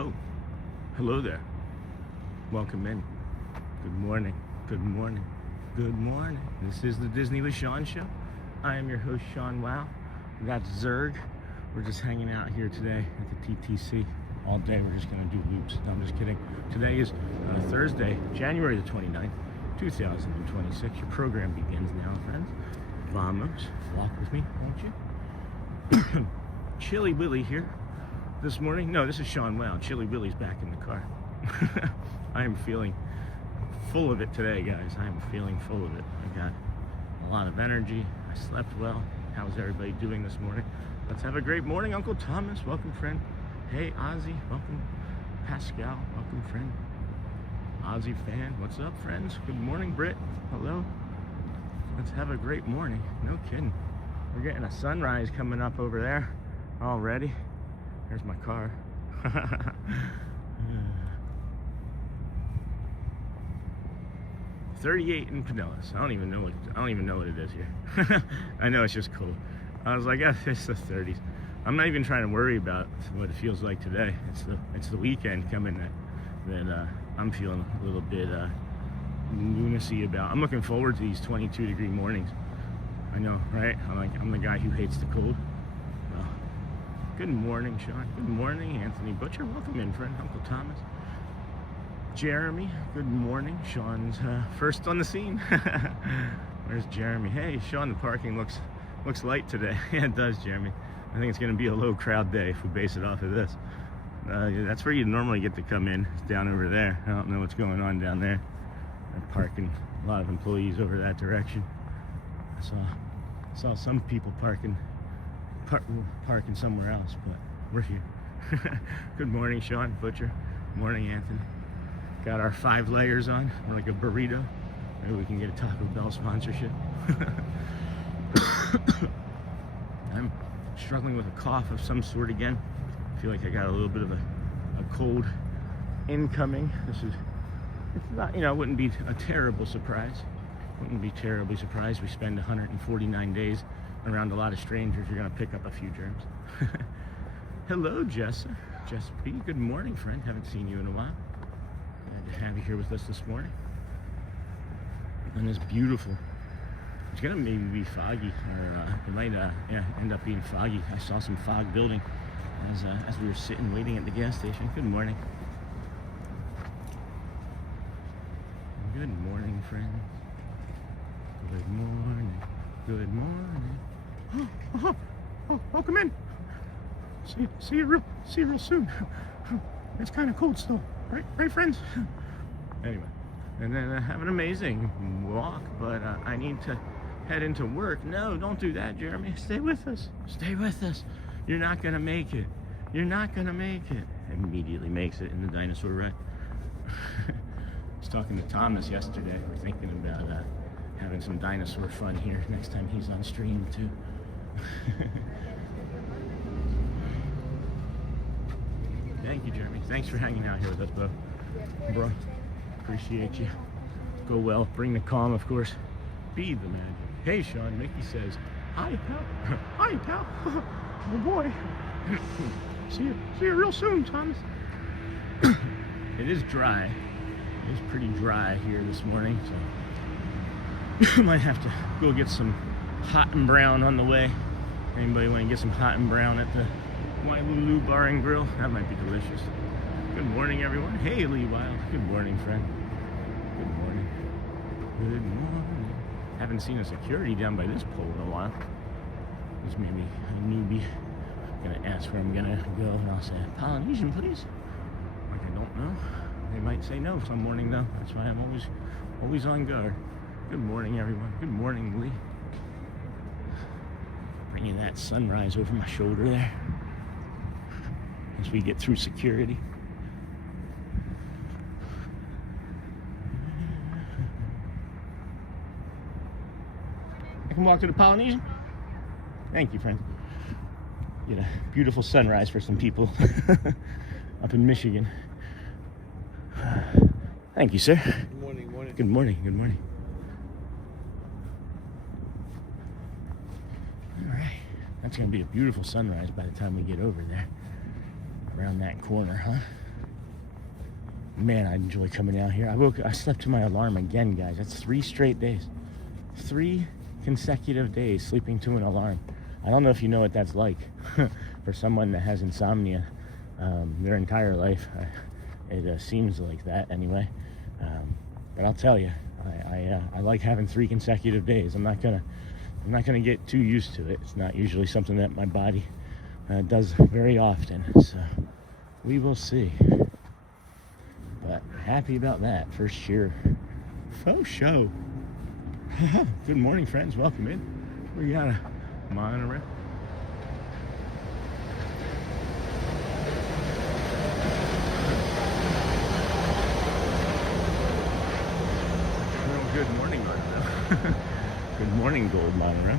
Oh, hello there. Welcome in. Good morning. Good morning. Good morning. This is the Disney with Sean show. I am your host, Sean Wow. That's Zerg. We're just hanging out here today at the TTC all day. We're just going to do loops. No, I'm just kidding. Today is Thursday, January the 29th, 2026. Your program begins now, friends. Vamos. Walk with me, won't you? Chilly Willy here. This morning, no, this is Sean Wow. Chilly Willy's back in the car. I am feeling full of it today, guys. I am feeling full of it. I got a lot of energy. I slept well. How's everybody doing this morning? Let's have a great morning. Uncle Thomas, welcome, friend. Hey, Ozzy, welcome. Pascal, welcome, friend. Ozzy fan, what's up, friends? Good morning, Britt. Hello. Let's have a great morning. No kidding. We're getting a sunrise coming up over there already. There's my car. 38 in Pinellas. I don't even know what it is here. I know it's just cool. I was like, it's the 30s. I'm not even trying to worry about what it feels like today. It's the weekend coming that I'm feeling a little bit lunacy about. I'm looking forward to these 22-degree mornings. I know, right? I'm the guy who hates the cold. Good morning, Sean. Good morning, Anthony Butcher. Welcome in, friend. Uncle Thomas. Jeremy, good morning. Sean's first on the scene. Where's Jeremy? Hey, Sean, the parking looks light today. Yeah, it does, Jeremy. I think it's going to be a low crowd day if we base it off of this. That's where you normally get to come in. It's down over there. I don't know what's going on down there. They're parking a lot of employees over that direction. I saw some people parking somewhere else, but we're here. Good morning, Sean Butcher. Morning, Anthony. Got our 5 layers on. We're like a burrito. Maybe we can get a Taco Bell sponsorship. I'm struggling with a cough of some sort again. I feel like I got a little bit of a cold incoming. It's not, it wouldn't be a terrible surprise. Wouldn't be terribly surprised. We spend 149 days around a lot of strangers. You're gonna pick up a few germs. Hello, Jess B. Good morning, friend. Haven't seen you in a while. Glad to have you here with us this morning. And it's beautiful. It's gonna maybe be foggy, or it might end up being foggy. I saw some fog building as we were sitting waiting at the gas station. Good morning. Good morning, friends. Good morning. Good morning. Oh, come in. See you real soon. It's kind of cold still, right, friends? Anyway, and then have an amazing walk, but I need to head into work. No, don't do that, Jeremy. Stay with us. Stay with us. You're not gonna make it. You're not gonna make it. Immediately makes it in the dinosaur ride. I was talking to Thomas yesterday. We're thinking about having some dinosaur fun here next time he's on stream too. Thank you, Jeremy. Thanks for hanging out here with us, bro. Appreciate you. Go well. Bring the calm, of course. Be the magic. Hey, Sean. Mickey says, hi, pal. Hi, pal. Oh boy. See you real soon, Thomas. It is dry. It is pretty dry here this morning, so might have to go get some hot and brown on the way. Anybody want to get some hot and brown at the Wailulu Bar and Grill? That might be delicious. Good morning, everyone. Hey, Lee Wild. Good morning, friend. Good morning. Good morning. Haven't seen a security down by this pole in a while. This may be a newbie. Gonna ask where I'm gonna go, and I'll say, Polynesian, please. Like I don't know. They might say no some morning, though. That's why I'm always on guard. Good morning, everyone. Good morning, Lee. Bringing that sunrise over my shoulder there as we get through security. I can walk to the Polynesian? Thank you, friend. Get a beautiful sunrise for some people up in Michigan. Thank you, sir. Good morning, morning. Good morning, good morning. All right, that's gonna be a beautiful sunrise by the time we get over there, around that corner, huh? Man, I enjoy coming out here. I slept to my alarm again, guys. That's 3 straight days. 3 consecutive days sleeping to an alarm. I don't know if you know what that's like for someone that has insomnia their entire life. It seems like that anyway. But I'll tell you, I like having 3 consecutive days. I'm not gonna get too used to it. It's not usually something that my body does very often. So we will see. But happy about that. First year faux show. Good morning, friends. Welcome in. We got a monorail. Well, good morning, monorail. Good morning, gold monorail.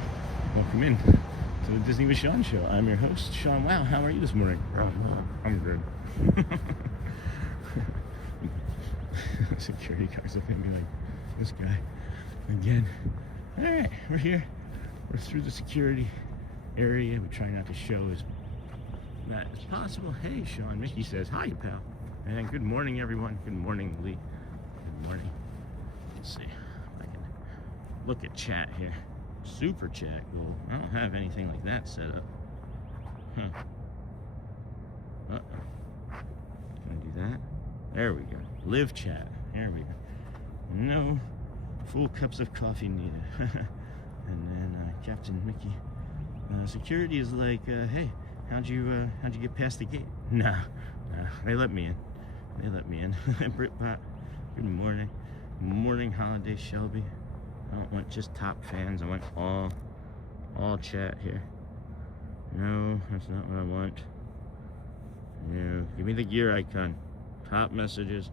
Welcome in to the Disney with Sean show. I'm your host, Sean. Wow, how are you this morning? I'm good. Security guards are gonna be like, this guy again. All right, we're here. We're through the security area. We try not to show as much as possible. Hey, Sean. Mickey says, hi, pal. And good morning, everyone. Good morning, Lee. Good morning. Let's see if I can look at chat here. Super chat. Cool. I don't have anything like that set up. Huh. Uh-oh. Can I do that? There we go. Live chat. There we go. No full cups of coffee needed. And then Captain Mickey, security is like, hey, how'd you get past the gate? Nah, they let me in. They let me in. Britbot, good morning. Morning, Holiday Shelby. I don't want just top fans. I want all chat here. No, that's not what I want. No, give me the gear icon. Top messages,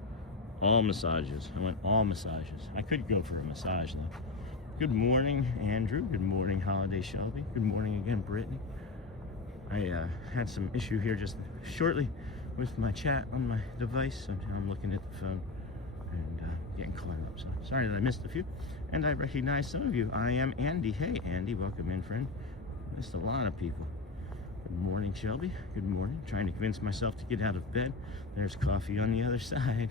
all massages. I want all massages. I could go for a massage though. Good morning, Andrew. Good morning, Holiday Shelby. Good morning again, Brittany. I had some issue here just shortly with my chat on my device, so I'm looking at the phone and getting caught up. So sorry that I missed a few. And I recognize some of you. I am Andy. Hey, Andy. Welcome in, friend. Missed a lot of people. Good morning, Shelby. Good morning. Trying to convince myself to get out of bed. There's coffee on the other side.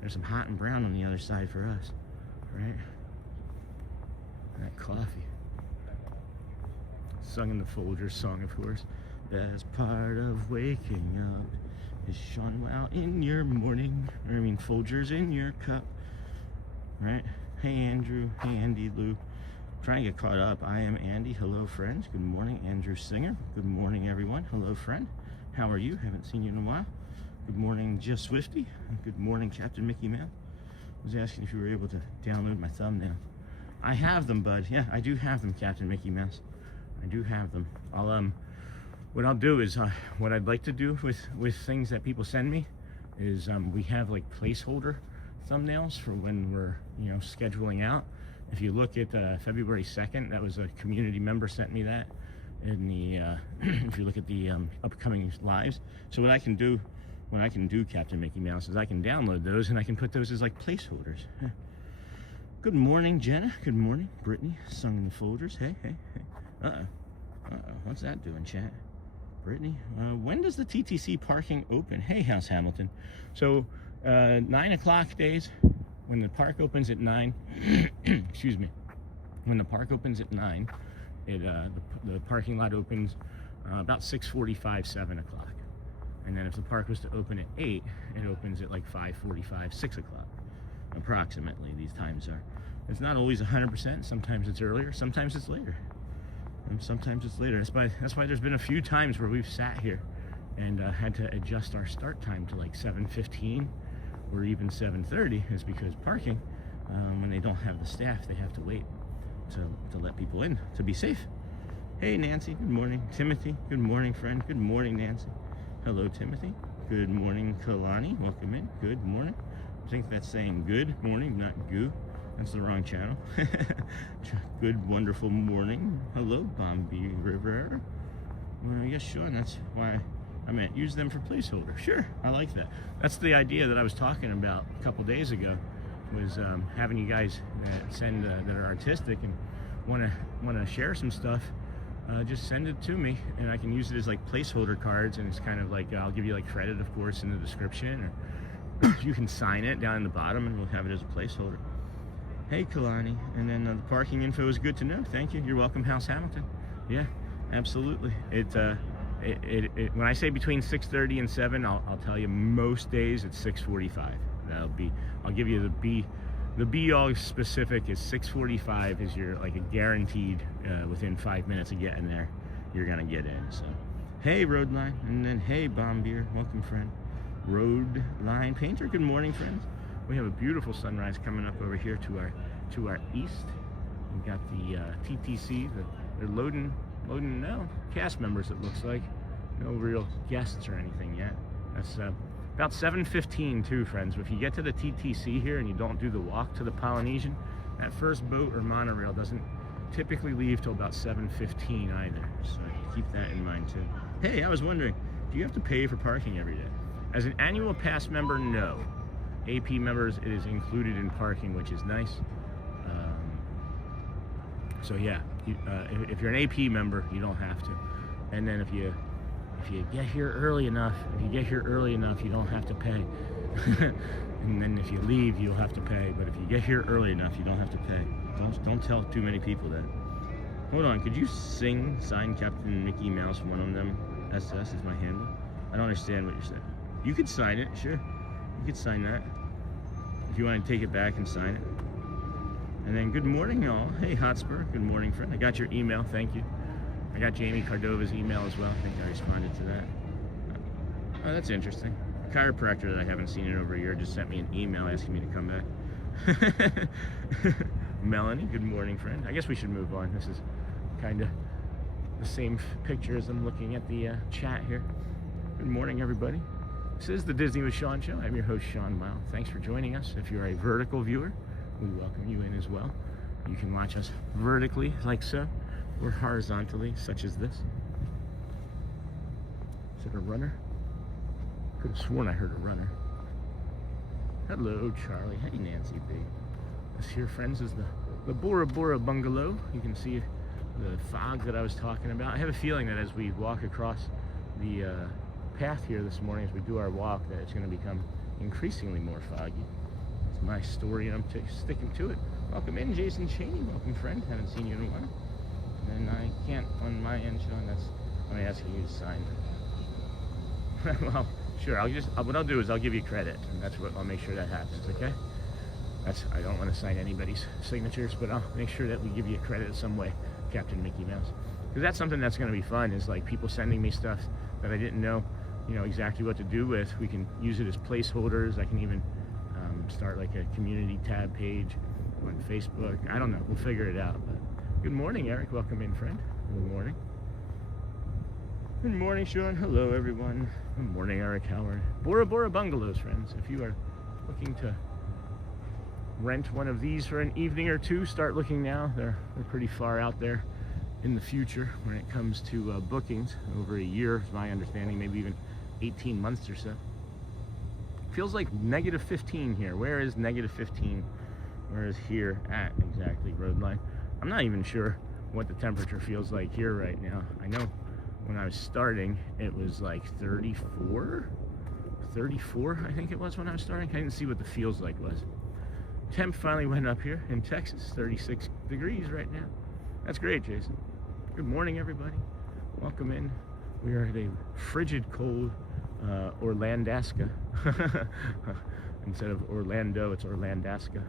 There's some hot and brown on the other side for us, right? That coffee. Sung in the Folgers song, of course. Best part of waking up is Sean Wow in your morning. Folgers in your cup. Right? Hey, Andrew. Hey, Andy Lou. Trying to get caught up. I am Andy. Hello, friends. Good morning, Andrew Singer. Good morning, everyone. Hello, friend. How are you? Haven't seen you in a while. Good morning, Just Swifty. Good morning, Captain Mickey Mouse. I was asking if you were able to download my thumbnail. I have them, bud. Yeah, I do have them, Captain Mickey Mouse. I do have them. What I'll do is, what I'd like to do with things that people send me is, we have like placeholder thumbnails for when we're, scheduling out. If you look at February 2nd, that was a community member sent me that in the, if you look at the upcoming lives. So what I can do, Captain Mickey Mouse, is I can download those and I can put those as like placeholders. Good morning, Jenna. Good morning, Brittany. Sung in the Folders. Hey, hey, hey. Uh-oh. What's that doing, chat? Brittany, when does the TTC parking open? Hey, House Hamilton. So, 9 o'clock days, when the park opens at 9, excuse me, when the park opens at 9, The parking lot opens about 6:45, 7 o'clock. And then if the park was to open at 8, it opens at like 5:45, 6 o'clock, approximately. These times are. It's not always 100%. Sometimes it's earlier, sometimes it's later. And sometimes it's later. That's why there's been a few times where we've sat here and had to adjust our start time to like 7:15 or even 7:30, is because parking, when they don't have the staff, they have to wait to let people in to be safe. Hey Nancy, good morning. Timothy, good morning friend. Good morning Nancy. Hello Timothy. Good morning Kalani, welcome in. Good morning. I think that's saying good morning, not goo. That's the wrong channel. Good wonderful morning. Hello Bombi River. Well, yes Sean, that's why I meant use them for placeholder. Sure, I like that. That's the idea that I was talking about a couple days ago, was having you guys send that are artistic and want to share some stuff. Just send it to me, and I can use it as like placeholder cards, and it's kind of like I'll give you like credit, of course, in the description, or you can sign it down in the bottom, and we'll have it as a placeholder. Hey Kalani, and then the parking info is good to know. Thank you. You're welcome, House Hamilton. Yeah, absolutely. When I say between 6:30 and 7, I'll tell you most days it's 6:45. I'll give you the be all specific is 6:45 is your like a guaranteed within 5 minutes of getting there, you're gonna get in. So hey Roadline, and then hey Bombeer, welcome friend. Roadline Painter, good morning friends. We have a beautiful sunrise coming up over here to our east. We've got the TTC. They're loading now cast members. It looks like no real guests or anything yet. That's about 7:15 too, friends. If you get to the TTC here and you don't do the walk to the Polynesian, that first boat or monorail doesn't typically leave till about 7:15 either. So keep that in mind too. Hey, I was wondering, do you have to pay for parking every day? As an annual pass member, no. AP members, it is included in parking, which is nice. So yeah, if you're an AP member, you don't have to. And then if you get here early enough, you don't have to pay. And then if you leave, you'll have to pay. But if you get here early enough, you don't have to pay. Don't tell too many people that. Hold on, could you sign Captain Mickey Mouse, one of them? SS is my handle. I don't understand what you're saying. You could sign it, sure. You could sign that. If you want to take it back and sign it. And then good morning, y'all. Hey, Hotspur. Good morning, friend. I got your email. Thank you. I got Jamie Cardova's email as well. I think I responded to that. Oh, that's interesting. A chiropractor that I haven't seen in over a year just sent me an email asking me to come back. Melanie, good morning, friend. I guess we should move on. This is kind of the same picture as I'm looking at the chat here. Good morning, everybody. This is the Disney with Sean show. I'm your host, Sean Mile. Thanks for joining us. If you're a vertical viewer, we welcome you in as well. You can watch us vertically, like so, or horizontally, such as this. Is it a runner? Could have sworn I heard a runner. Hello, Charlie. Hey, Nancy B. This here, friends, is the Bora Bora bungalow. You can see the fog that I was talking about. I have a feeling that as we walk across the path here this morning, as we do our walk, that it's going to become increasingly more foggy. It's my story, and I'm sticking to it. Welcome in, Jason Cheney. Welcome, friend. Haven't seen you in a while. And I can't on my end, Sean. I'm asking you to sign. Well, sure. What I'll do is I'll give you credit, and that's what I'll make sure that happens. Okay? I don't want to sign anybody's signatures, but I'll make sure that we give you credit in some way, Captain Mickey Mouse. Because that's something that's going to be fun. Is like people sending me stuff that I didn't know, exactly what to do with. We can use it as placeholders. I can even start like a community tab page on Facebook. I don't know. We'll figure it out. But good morning, Eric. Welcome in, friend. Good morning. Good morning, Sean. Hello, everyone. Good morning, Eric Howard. Bora Bora bungalows, friends. If you are looking to rent one of these for an evening or two, start looking now. They're pretty far out there in the future when it comes to bookings. Over a year, is my understanding, maybe even 18 months or so. Feels like -15 here. Where is -15? Where is here at exactly, Roadline? I'm not even sure what the temperature feels like here right now. I know when I was starting, it was like 34, I think it was when I was starting. I didn't see what the feels like was. Temp finally went up here in Texas, 36 degrees right now. That's great, Jason. Good morning, everybody. Welcome in. We are at a frigid cold Orlandaska. Instead of Orlando, it's Orlandaska.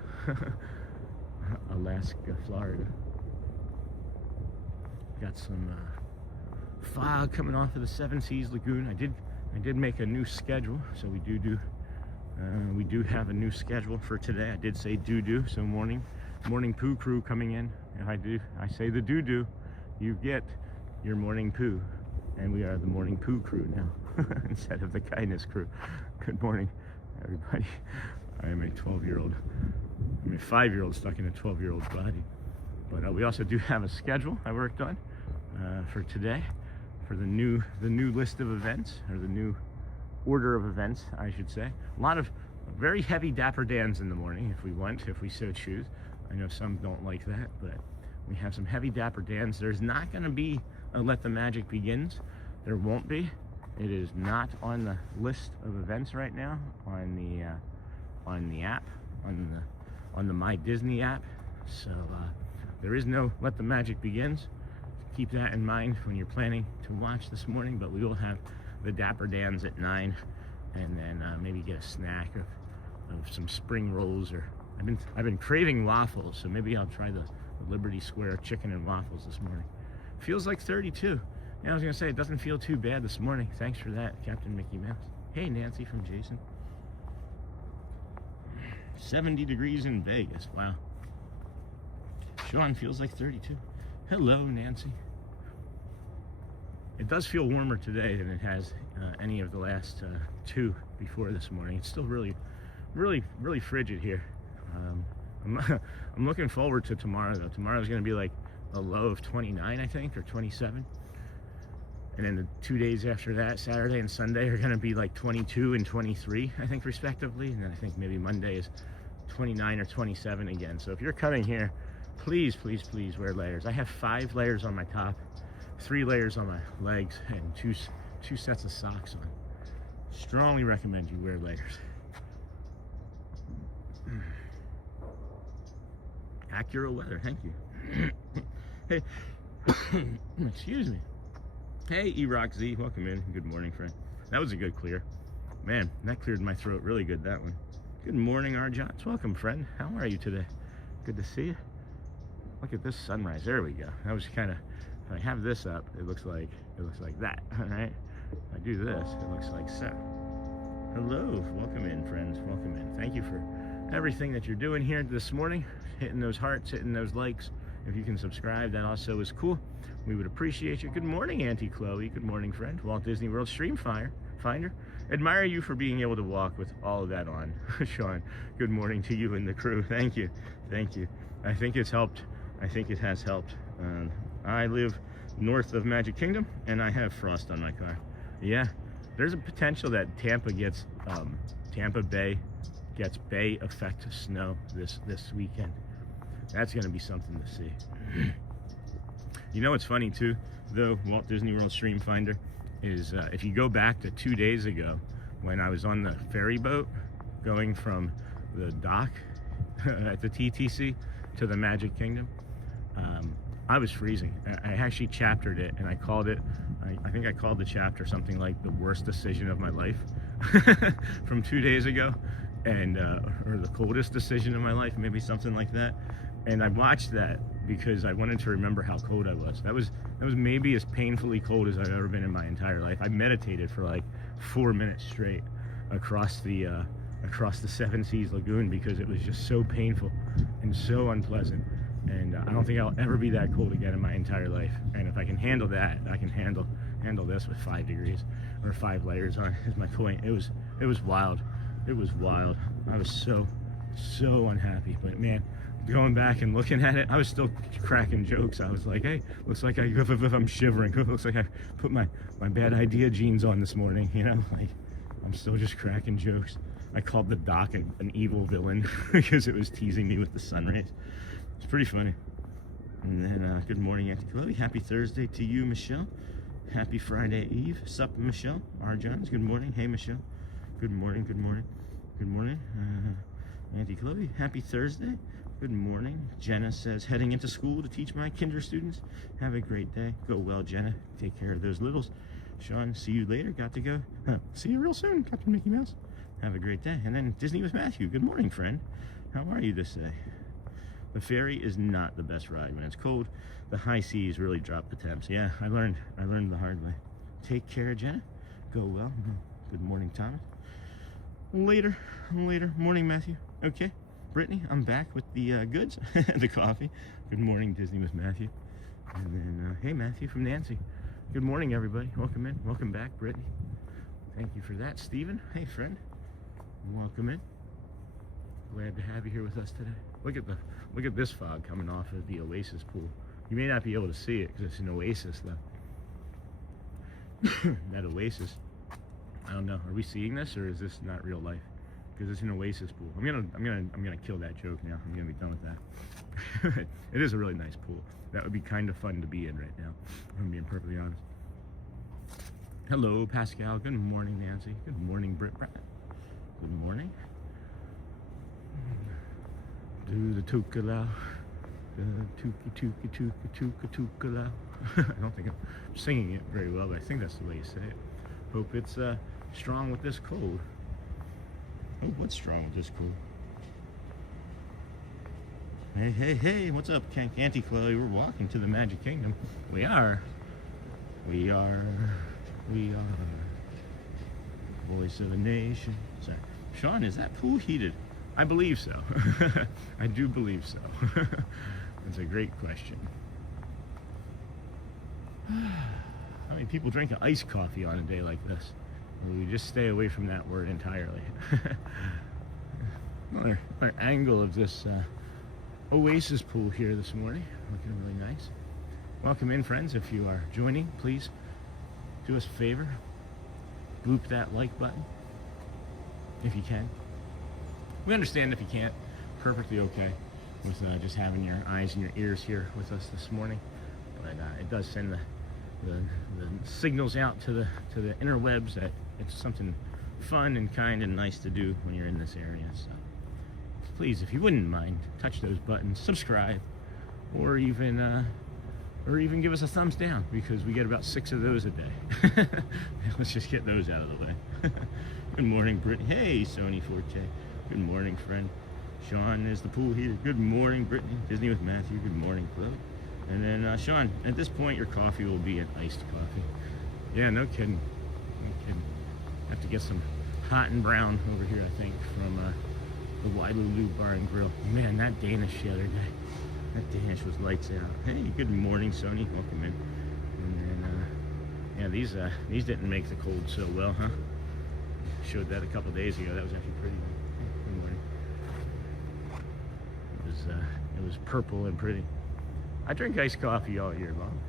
Alaska, Florida. Got some fog coming off of the Seven Seas Lagoon. I did make a new schedule, so we do have a new schedule for today. I did say do, so morning poo crew coming in. If I say the do, you get your morning poo, and we are the morning poo crew now instead of the kindness crew. Good morning, everybody. I am a 12-year-old. I'm a 5-year-old stuck in a 12-year-old's body. But we also do have a schedule I worked on for today, for the new list of events, or the new order of events, I should say. A lot of very heavy Dapper Dans in the morning, if we so choose. I know some don't like that, but we have some heavy Dapper Dans. There's not going to be a Let the Magic Begins. There won't be. It is not on the list of events right now on the app, on the My Disney app. So there is no Let the Magic Begins. Keep that in mind when you're planning to watch this morning. But we will have the Dapper Dans at 9, and then maybe get a snack of some spring rolls, or I've been craving waffles, so maybe I'll try the Liberty Square chicken and waffles this morning. Feels like 32. Yeah, I was gonna say it doesn't feel too bad this morning. Thanks for that, Captain Mickey Mouse. Hey, Nancy from Jason. 70 degrees in Vegas. Wow. Sean feels like 32. Hello, Nancy. It does feel warmer today than it has any of the last two before this morning. It's still really frigid here. I'm looking forward to tomorrow, though. Tomorrow's going to be like a low of 29, I think, or 27. And then the 2 days after that, Saturday and Sunday, are going to be like 22 and 23, I think, respectively. And then I think maybe Monday is 29 or 27 again. So if you're coming here, please wear layers. I have 5 layers on my top, 3 layers on my legs, and two sets of socks on. Strongly recommend you wear layers. Accurate weather, thank you. Hey, excuse me. Hey, E-Rock Z, welcome in. Good morning, friend. That was a good clear. Man, that cleared my throat really good, that one. Good morning, R. Johns. Welcome, friend. How are you today? Good to see you. Look at this sunrise. There we go. That was kind of, if I have this up, it looks like that, all right? If I do this, it looks like so. Hello, welcome in, friends. Welcome in. Thank you for everything that you're doing here this morning, hitting those hearts, hitting those likes. If you can subscribe, that also is cool. We would appreciate you. Good morning, Auntie Chloe. Good morning, friend. Walt Disney World Stream Finder. Admire you for being able to walk with all of that on. Sean, good morning to you and the crew. Thank you. Thank you. I think it's helped. I think it has helped. I live north of Magic Kingdom, and I have frost on my car. Yeah, there's a potential that Tampa Bay gets Bay effect snow this weekend. That's going to be something to see. You know what's funny too, though, Walt Disney World Stream Finder, is if you go back to 2 days ago when I was on the ferry boat going from the dock at the TTC to the Magic Kingdom, I was freezing. I actually chaptered it, and I called it, I think I called the chapter something like the worst decision of my life from 2 days ago, and or the coldest decision of my life, maybe something like that. And I watched that because I wanted to remember how cold I was. That was maybe as painfully cold as I've ever been in my entire life. I meditated for like 4 minutes straight across the Seven Seas Lagoon because it was just so painful and so unpleasant. And I don't think I'll ever be that cold again in my entire life. And if I can handle that, I can handle this with 5 degrees or 5 layers on. Is my point. It was wild. It was wild. I was so unhappy. But man, going back and looking at it, I was still cracking jokes. I was like, hey, looks like I'm shivering. Looks like I put my bad idea jeans on this morning. You know, like I'm still just cracking jokes. I called the dock an evil villain because it was teasing me with the sun rays. It's pretty funny. And then, good morning, Auntie Chloe. Happy Thursday to you, Michelle. Happy Friday Eve. Sup, Michelle? R. Johns, good morning. Hey, Michelle. Good morning, good morning, good morning. Auntie Chloe, happy Thursday. Good morning. Jenna says, heading into school to teach my kinder students. Have a great day. Go well, Jenna. Take care of those littles. Sean, see you later. Got to go. See you real soon, Captain Mickey Mouse. Have a great day. And then Disney with Matthew. Good morning, friend. How are you this day? The ferry is not the best ride when it's cold. The high seas really drop the temps. Yeah, I learned the hard way. Take care, Jenna. Go well. Good morning, Thomas. Later. Morning, Matthew. Okay. Brittany, I'm back with the goods, the coffee. Good morning, Disney with Matthew. And then, hey, Matthew from Nancy. Good morning, everybody. Welcome in. Welcome back, Brittany. Thank you for that. Stephen, hey, friend. Welcome in. Glad to have you here with us today. Look at this fog coming off of the Oasis pool. You may not be able to see it because it's an Oasis, though. That Oasis. I don't know. Are we seeing this, or is this not real life? Because it's an Oasis pool. I'm gonna kill that joke now. I'm gonna be done with that. It is a really nice pool. That would be kind of fun to be in right now. I'm being perfectly honest. Hello, Pascal. Good morning, Nancy. Good morning, Britt. Good morning. Do the tukalau. Tukalau. I don't think I'm singing it very well, but I think that's the way you say it. Hope it's strong with this cold. Oh, what's strong with this cold? Hey, what's up, Auntie Chloe? We're walking to the Magic Kingdom. We are. Voice of the nation. Sorry. Sean, is that pool heated? I believe so. I do believe so. That's a great question. How many people drink iced coffee on a day like this? We just stay away from that word entirely. Our angle of this Oasis pool here this morning, looking really nice. Welcome in, friends. If you are joining, please do us a favor, bloop that like button if you can. We understand if you can't. Perfectly okay with just having your eyes and your ears here with us this morning, but it does send the signals out to the interwebs that it's something fun and kind and nice to do when you're in this area. So please, if you wouldn't mind, touch those buttons, subscribe, or even give us a thumbs down, because we get about 6 of those a day. Let's just get those out of the way. Good morning, Brittany. Hey, Sony 4K. Good morning, friend. Sean is the pool heater. Good morning, Brittany. Disney with Matthew. Good morning, Chloe. And then, Sean, at this point, your coffee will be an iced coffee. Yeah, no kidding. No kidding. Have to get some hot and brown over here, I think, from the Wailulu Bar and Grill. Man, that Danish the other day. That Danish was lights out. Hey, good morning, Sony. Welcome in. And then, yeah, these didn't make the cold so well, huh? Showed that a couple days ago. That was actually pretty. Good morning. It was purple and pretty. I drink iced coffee all year long.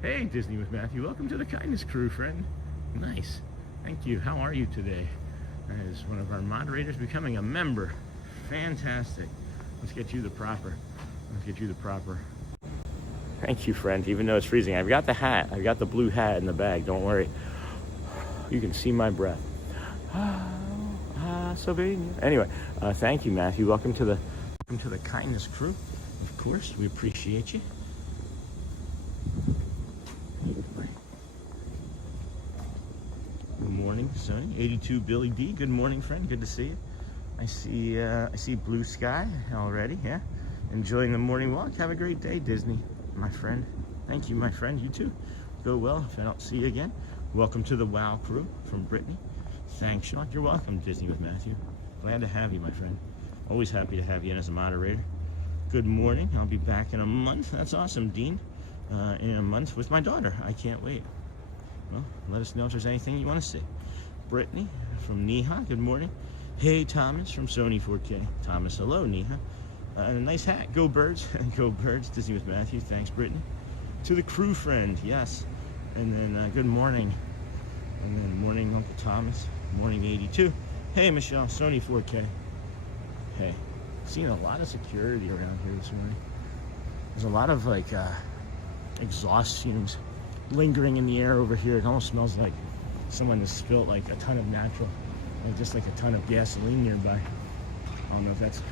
Hey, Disney with Matthew. Welcome to the Kindness Crew, friend. Nice. Thank you. How are you today? As one of our moderators becoming a member. Fantastic. Let's get you the proper. Thank you, friend. Even though it's freezing, I've got the hat. I've got the blue hat in the bag. Don't worry. You can see my breath. Sylvania. Anyway, thank you, Matthew. Welcome to the Kindness Crew. Of course, we appreciate you. Good morning, Sonny. 82 Billy D. Good morning, friend. Good to see you. I see blue sky already. Yeah. Enjoying the morning walk. Have a great day, Disney, my friend. Thank you, my friend. You too. Go well. If I don't see you again, welcome to the WOW Crew from Brittany. Thanks, Sean. You're welcome, Disney with Matthew. Glad to have you, my friend. Always happy to have you in as a moderator. Good morning. I'll be back in a month. That's awesome, Dean. In a month with my daughter. I can't wait. Well, let us know if there's anything you want to say. Brittany from Neha. Good morning. Hey, Thomas from Sony 4K. Thomas, hello, Neha. And a nice hat. Go Birds. Go Birds. Disney with Matthew. Thanks, Brittany. To the crew friend. Yes. And then good morning. And then morning, Uncle Thomas. Morning, 82. Hey, Michelle. Sony 4K. Hey. Seen a lot of security around here this morning. There's a lot of like exhaust fumes lingering in the air over here. It almost smells like someone has spilled like a ton of natural, just like a ton of gasoline nearby. I don't know if that's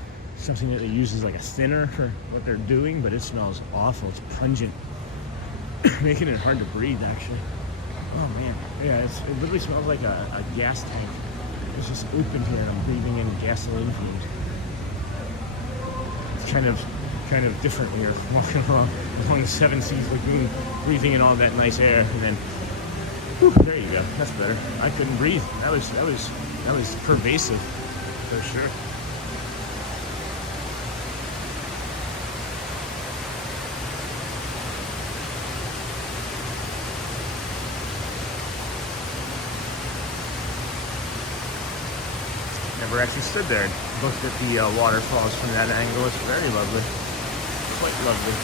something that they use as like a thinner for what they're doing, but it smells awful. It's pungent, making it hard to breathe, actually. Oh man, yeah, it literally smells like a gas tank. It's just open here, and I'm breathing in gasoline fumes. It's kind of different when you're walking along the Seven Seas Lagoon, breathing in all that nice air, and then, whew, there you go. That's better. I couldn't breathe. That was pervasive, for sure. Never actually stood there and looked at the waterfalls from that angle. It's very lovely. Quite lovely.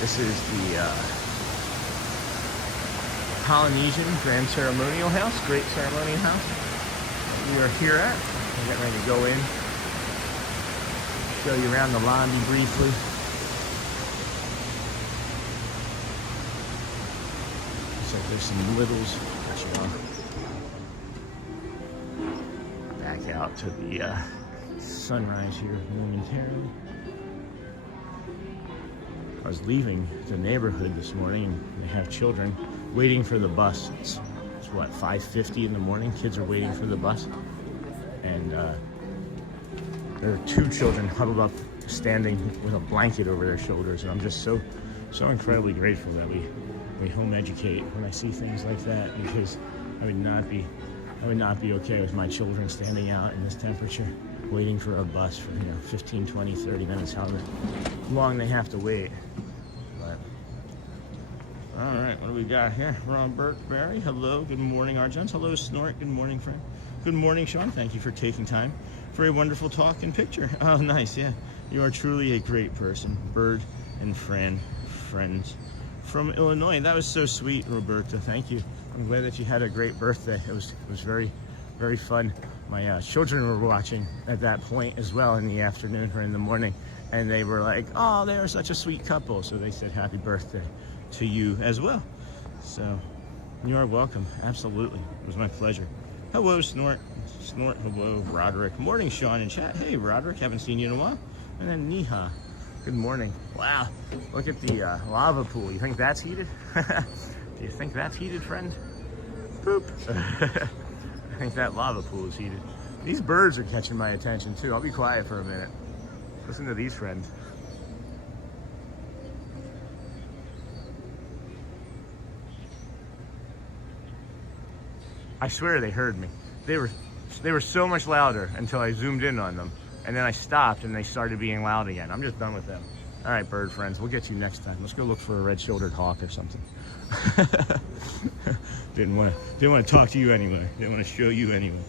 This is the Polynesian Grand Ceremonial House, Great Ceremonial House we are here at. We're getting ready to go in, show you around the lobby briefly. There's some littles. Back out to the sunrise here momentarily. I was leaving the neighborhood this morning, and they have children waiting for the bus. It's what, 5:50 in the morning? Kids are waiting for the bus, and there are two children huddled up, standing with a blanket over their shoulders, and I'm just so incredibly grateful that we home educate when I see things like that, because I would not be okay with my children standing out in this temperature waiting for a bus for 15, 20, 30 minutes, however long they have to wait. But all right, what do we got here? Robert Barry, hello, good morning. Arjun, hello. Snort, good morning, friend. Good morning, Sean. Thank you for taking time for a wonderful talk and picture. Oh, nice. Yeah, you are truly a great person. Bird and friends from Illinois. That was so sweet, Roberta. Thank you. I'm glad that you had a great birthday. It was very, very fun. My children were watching at that point as well in the afternoon or in the morning, and they were like, "Oh, they are such a sweet couple." So they said happy birthday to you as well. So you are welcome. Absolutely. It was my pleasure. Hello, Snort. Snort, hello, Roderick. Morning, Sean in chat. Hey, Roderick, haven't seen you in a while. And then Niha. Good morning. Wow, look at the lava pool. You think that's heated? Do you think that's heated, friend? Boop. I think that lava pool is heated. These birds are catching my attention too. I'll be quiet for a minute. Listen to these friends. I swear they heard me. They were so much louder until I zoomed in on them. And then I stopped and they started being loud again. I'm just done with them. All right, bird friends, we'll get you next time. Let's go look for a red-shouldered hawk or something. Didn't want to talk to you anyway. Didn't want to show you anyway.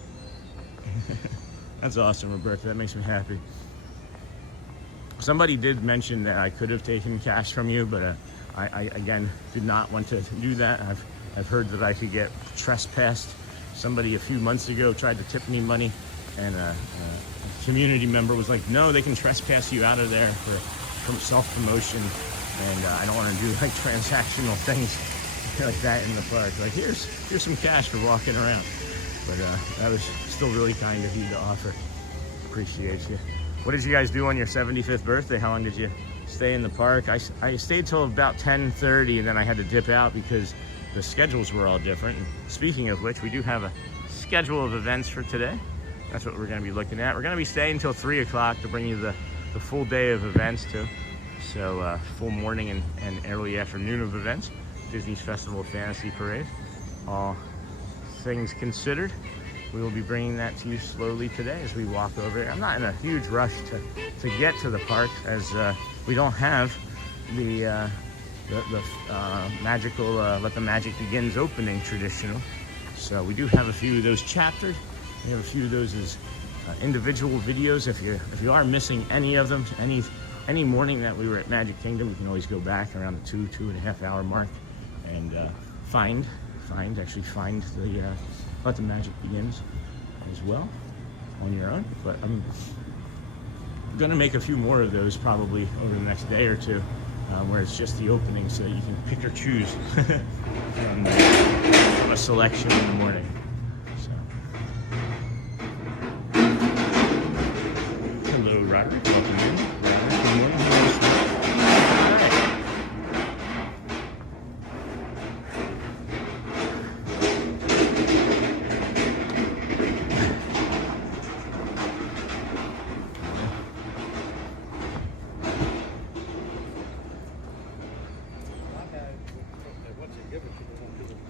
That's awesome, Roberta. That makes me happy. Somebody did mention that I could have taken cash from you, but I again did not want to do that. I've heard that I could get trespassed. Somebody a few months ago tried to tip me money, and a community member was like, "No, they can trespass you out of there from self-promotion, and I don't want to do like transactional things like that in the park. Like, here's some cash for walking around." But that was still really kind of you to offer. Appreciate you. What did you guys do on your 75th birthday? How long did you stay in the park? I stayed till about 10:30, and then I had to dip out because the schedules were all different. And speaking of which, we do have a schedule of events for today. That's what we're going to be looking at. We're going to be staying until 3 o'clock to bring you the full day of events too. So full morning and early afternoon of events. Disney's Festival of Fantasy Parade. All things considered, we will be bringing that to you slowly today as we walk over here. I'm not in a huge rush to get to the park, as we don't have the magical Let the Magic Begins opening traditional. So we do have a few of those chapters. We have a few of those as individual videos. If you are missing any of them, any morning that we were at Magic Kingdom, you can always go back around the 2.5 hour mark and find the Let the Magic Begins as well on your own. But I'm gonna make a few more of those probably over the next day or two, where it's just the opening, so you can pick or choose from a selection in the morning. So, hello, Robert. Welcome in. Good morning.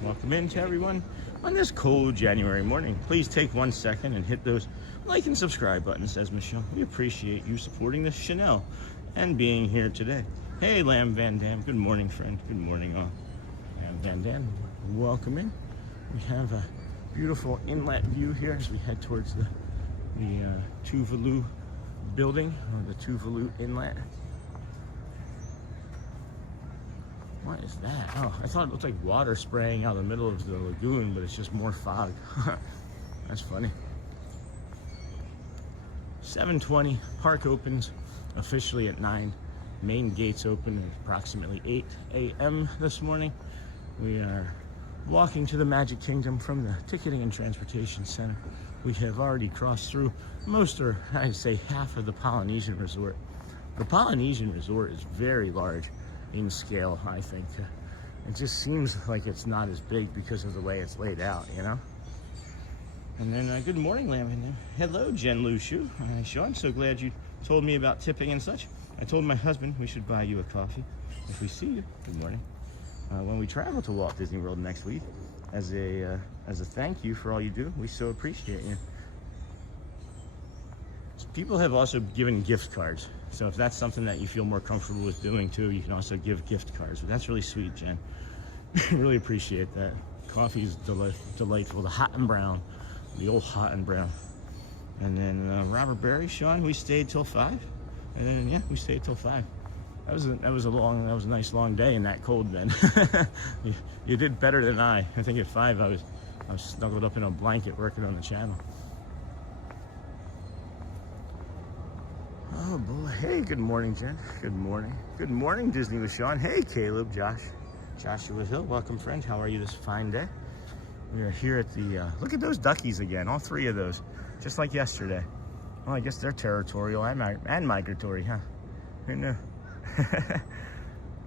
Welcome in to everyone on this cold January morning. Please take 1 second and hit those like and subscribe buttons, says Michelle. We appreciate you supporting the Chanel and being here today. Hey, Lamb Van Dam. Good morning, friend. Good morning, all. Lamb Van Dam, welcome in. We have a beautiful inlet view here as we head towards the Tuvalu building, or the Tuvalu Inlet. What is that? Oh, I thought it looked like water spraying out of the middle of the lagoon, but it's just more fog. That's funny. 7:20, park opens officially at 9. Main gates open at approximately 8 a.m. this morning. We are walking to the Magic Kingdom from the Ticketing and Transportation Center. We have already crossed through most, or I'd say half, of the Polynesian Resort. The Polynesian Resort is very large in scale, I think. It just seems like it's not as big because of the way it's laid out, you know? And then, good morning, Lamb. Hello, Jen Lushu. Sean, so glad you told me about tipping and such. I told my husband we should buy you a coffee if we see you. Good morning. When we travel to Walt Disney World next week, as a thank you for all you do, we so appreciate you. People have also given gift cards. So if that's something that you feel more comfortable with doing too, you can also give gift cards. But that's really sweet, Jen. Really appreciate that. Coffee is delightful. The hot and brown, the old hot and brown. And then Robert Berry, Sean, we stayed till 5. And then yeah, we stayed till 5. That was a nice long day in that cold then. You did better than I. I think at 5 I was snuggled up in a blanket working on the channel. Oh boy. Hey, good morning, Jen. Good morning. Good morning, Disney with Sean. Hey, Caleb, Josh. Joshua Hill, welcome, friend. How are you this fine day? We are here at the, look at those duckies again, all 3 of those, just like yesterday. Well, I guess they're territorial and migratory, huh? Who knew?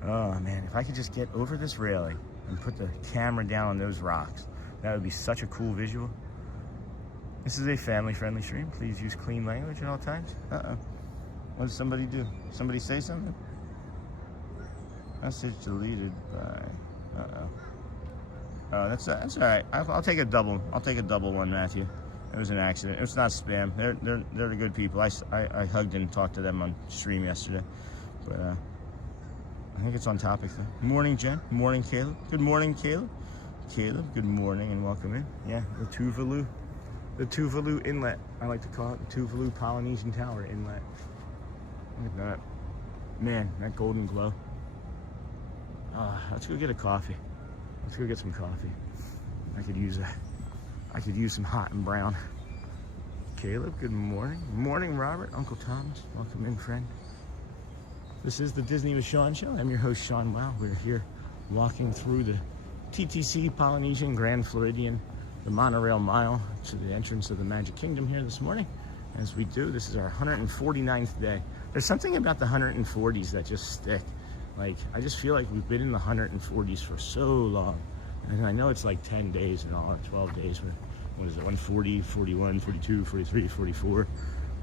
Oh man, if I could just get over this railing and put the camera down on those rocks, that would be such a cool visual. This is a family-friendly stream. Please use clean language at all times. What did somebody do? Somebody say something? Message deleted by. Oh, that's all right. I'll take a double. I'll take a double one, Matthew. It was an accident. It's not spam. They're the good people. I hugged and talked to them on stream yesterday, but I think it's on topic though. Morning, Jen. Morning, Caleb. Good morning, Caleb. Caleb. Good morning and welcome in. Yeah, the Tuvalu Inlet. I like to call it the Tuvalu Polynesian Tower Inlet. Look at that. Man, that golden glow. Let's go get a coffee. Let's go get some coffee. I could use some hot and brown. Caleb, good morning. Morning, Robert. Uncle Thomas, welcome in, friend. This is the Disney with Sean show. I'm your host, Sean Wow. We're here walking through the TTC Polynesian Grand Floridian, the Monorail Mile, to the entrance of the Magic Kingdom here this morning. As we do, this is our 149th day. There's something about the 140s that just stick. Like, I just feel like we've been in the 140s for so long. And I know it's like 10 days and all, 12 days. What is it, 140, 41, 42, 43, 44,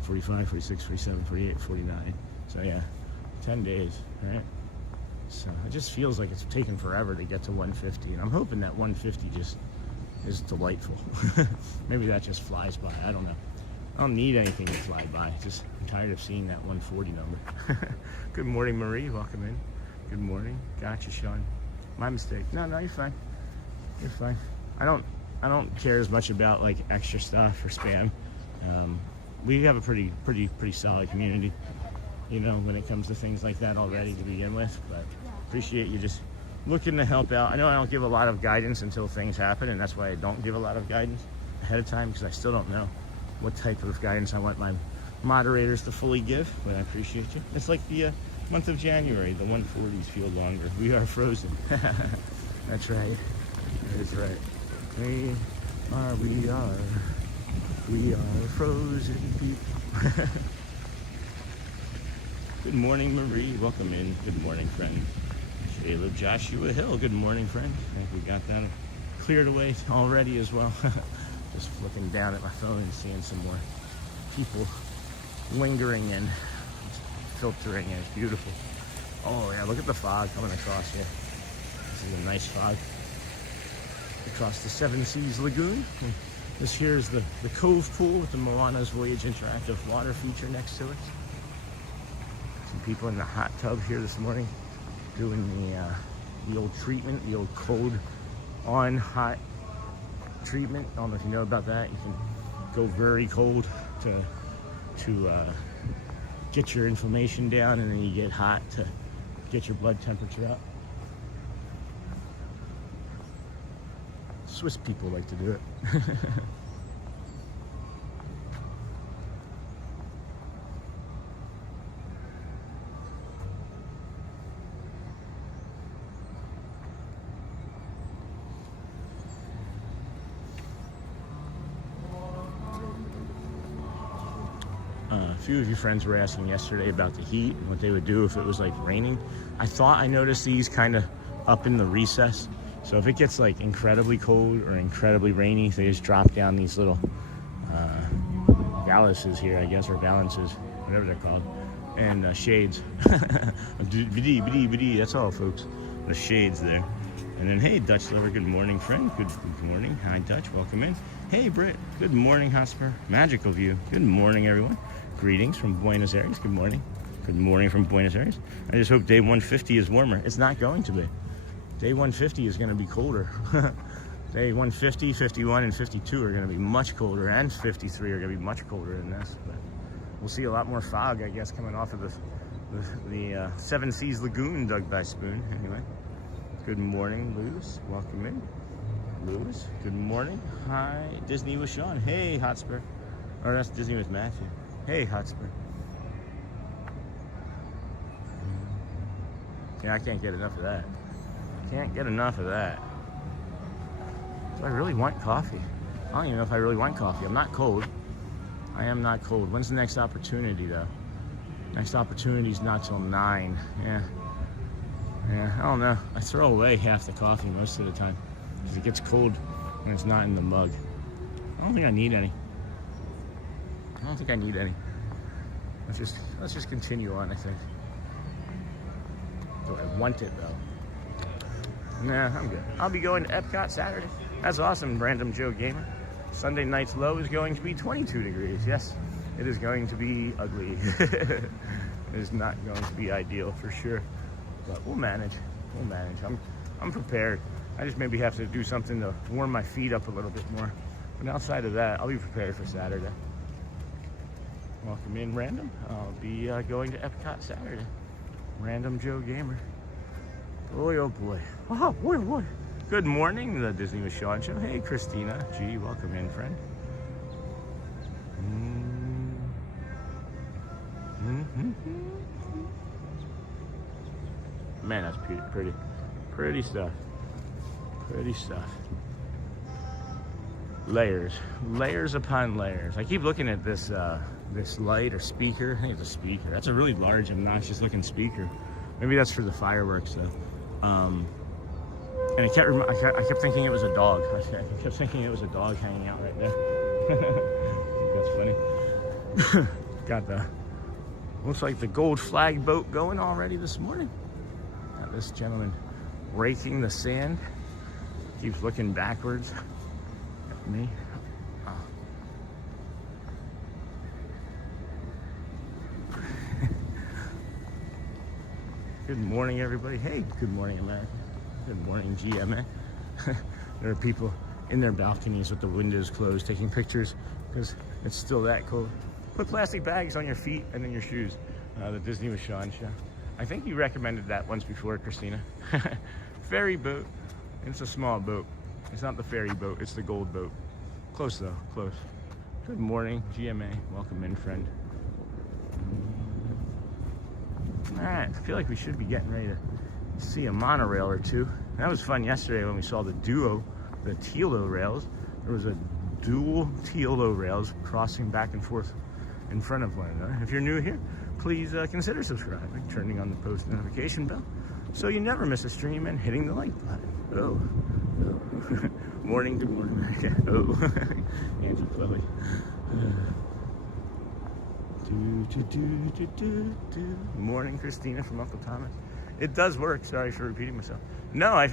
45, 46, 47, 48, 49. So yeah, 10 days, right? So it just feels like it's taken forever to get to 150. And I'm hoping that 150 just is delightful. Maybe that just flies by, I don't know. I don't need anything to fly by. Just I'm tired of seeing that 140 number. Good morning, Marie. Welcome in. Good morning. Gotcha, Sean. My mistake. No, you're fine. You're fine. I don't care as much about like extra stuff or spam. We have a pretty solid community, you know, when it comes to things like that already to begin with. But appreciate you just looking to help out. I know I don't give a lot of guidance until things happen, and that's why I don't give a lot of guidance ahead of time, because I still don't know what type of guidance I want my moderators to fully give. But I appreciate you. It's like the Month of January, the 140s feel longer. We are frozen. That's right. That is right. We are frozen people. Good morning, Marie. Welcome in. Good morning, friend. Caleb Joshua Hill. Good morning, friend. I think we got that cleared away already as well. Just looking down at my phone and seeing some more people lingering and filtering in. It's beautiful. Oh yeah, look at the fog coming across here. This is a nice fog across the Seven Seas Lagoon. And this here is the Cove Pool with the Moana's Voyage interactive water feature next to it. Some people in the hot tub here this morning doing the old treatment, the old cold on hot treatment. I don't know if you know about that. You can go very cold to get your inflammation down, and then you get hot to get your blood temperature up. Swiss people like to do it. A few of your friends were asking yesterday about the heat and what they would do if it was like raining. I thought I noticed these kind of up in the recess. So if it gets like incredibly cold or incredibly rainy, they just drop down these little balances here, I guess, or balances, whatever they're called, and shades. That's all, folks. The shades there. And then, hey, Dutch lover, good morning, friend. Good morning. Hi, Dutch. Welcome in. Hey, Britt. Good morning, Hosper. Magical view. Good morning, everyone. Greetings from Buenos Aires. Good morning. Good morning from Buenos Aires. I just hope day 150 is warmer. It's not going to be. Day 150 is going to be colder. Day 150, 51, and 52 are going to be much colder, and 53 are going to be much colder than this. But we'll see a lot more fog, I guess, coming off of the Seven Seas Lagoon dug by Spoon. Anyway, good morning, Luz. Welcome in. Luz, good morning. Hi, Disney with Sean. Hey, Hotspur. Or that's Disney with Matthew. Hey, Hotspur. Yeah, I can't get enough of that. Can't get enough of that. Do I really want coffee? I don't even know if I really want coffee. I'm not cold. I am not cold. When's the next opportunity, though? Next opportunity's not till 9. Yeah, I don't know. I throw away half the coffee most of the time because it gets cold when it's not in the mug. I don't think I need any. Let's just continue on, I think. Do I want it, though? Nah, I'm good. I'll be going to Epcot Saturday. That's awesome, Random Joe Gamer. Sunday night's low is going to be 22 degrees. Yes, it is going to be ugly. It is not going to be ideal for sure, but we'll manage. I'm prepared. I just maybe have to do something to warm my feet up a little bit more. But outside of that, I'll be prepared for Saturday. Welcome in, Random. I'll be going to Epcot Saturday. Random Joe Gamer. Boy, oh boy. Oh boy, oh boy. Good morning, the Disney with Sean show. Hey, Christina. Gee, welcome in, friend. Man, that's pretty. Pretty stuff. Pretty stuff. Layers upon layers. I keep looking at this this light or speaker. I think it's a speaker. That's a really large, obnoxious looking speaker. Maybe that's for the fireworks though. And I kept thinking it was a dog. I kept thinking it was a dog hanging out right there. I think that's funny. Got the, looks like the gold flag boat going already this morning. Got this gentleman raking the sand. Keeps looking backwards at me. Good morning, everybody. Hey, good morning, America. Good morning, GMA. There are people in their balconies with the windows closed taking pictures because it's still that cold. Put plastic bags on your feet and in your shoes. The Disney with Sean show. I think you recommended that once before, Christina. Ferry boat. It's a small boat. It's not the ferry boat, it's the gold boat. Close though, close. Good morning, GMA. Welcome in, friend. All right, I feel like we should be getting ready to see a monorail or two. That was fun yesterday when we saw the Tilo rails. There was a dual Tilo rails crossing back and forth in front of one another. If you're new here, please consider subscribing, turning on the post notification bell so you never miss a stream, and hitting the like button. Oh. Morning, good morning. Oh. Angie Chloe. Morning, Christina from Uncle Thomas. It does work. Sorry for repeating myself. No,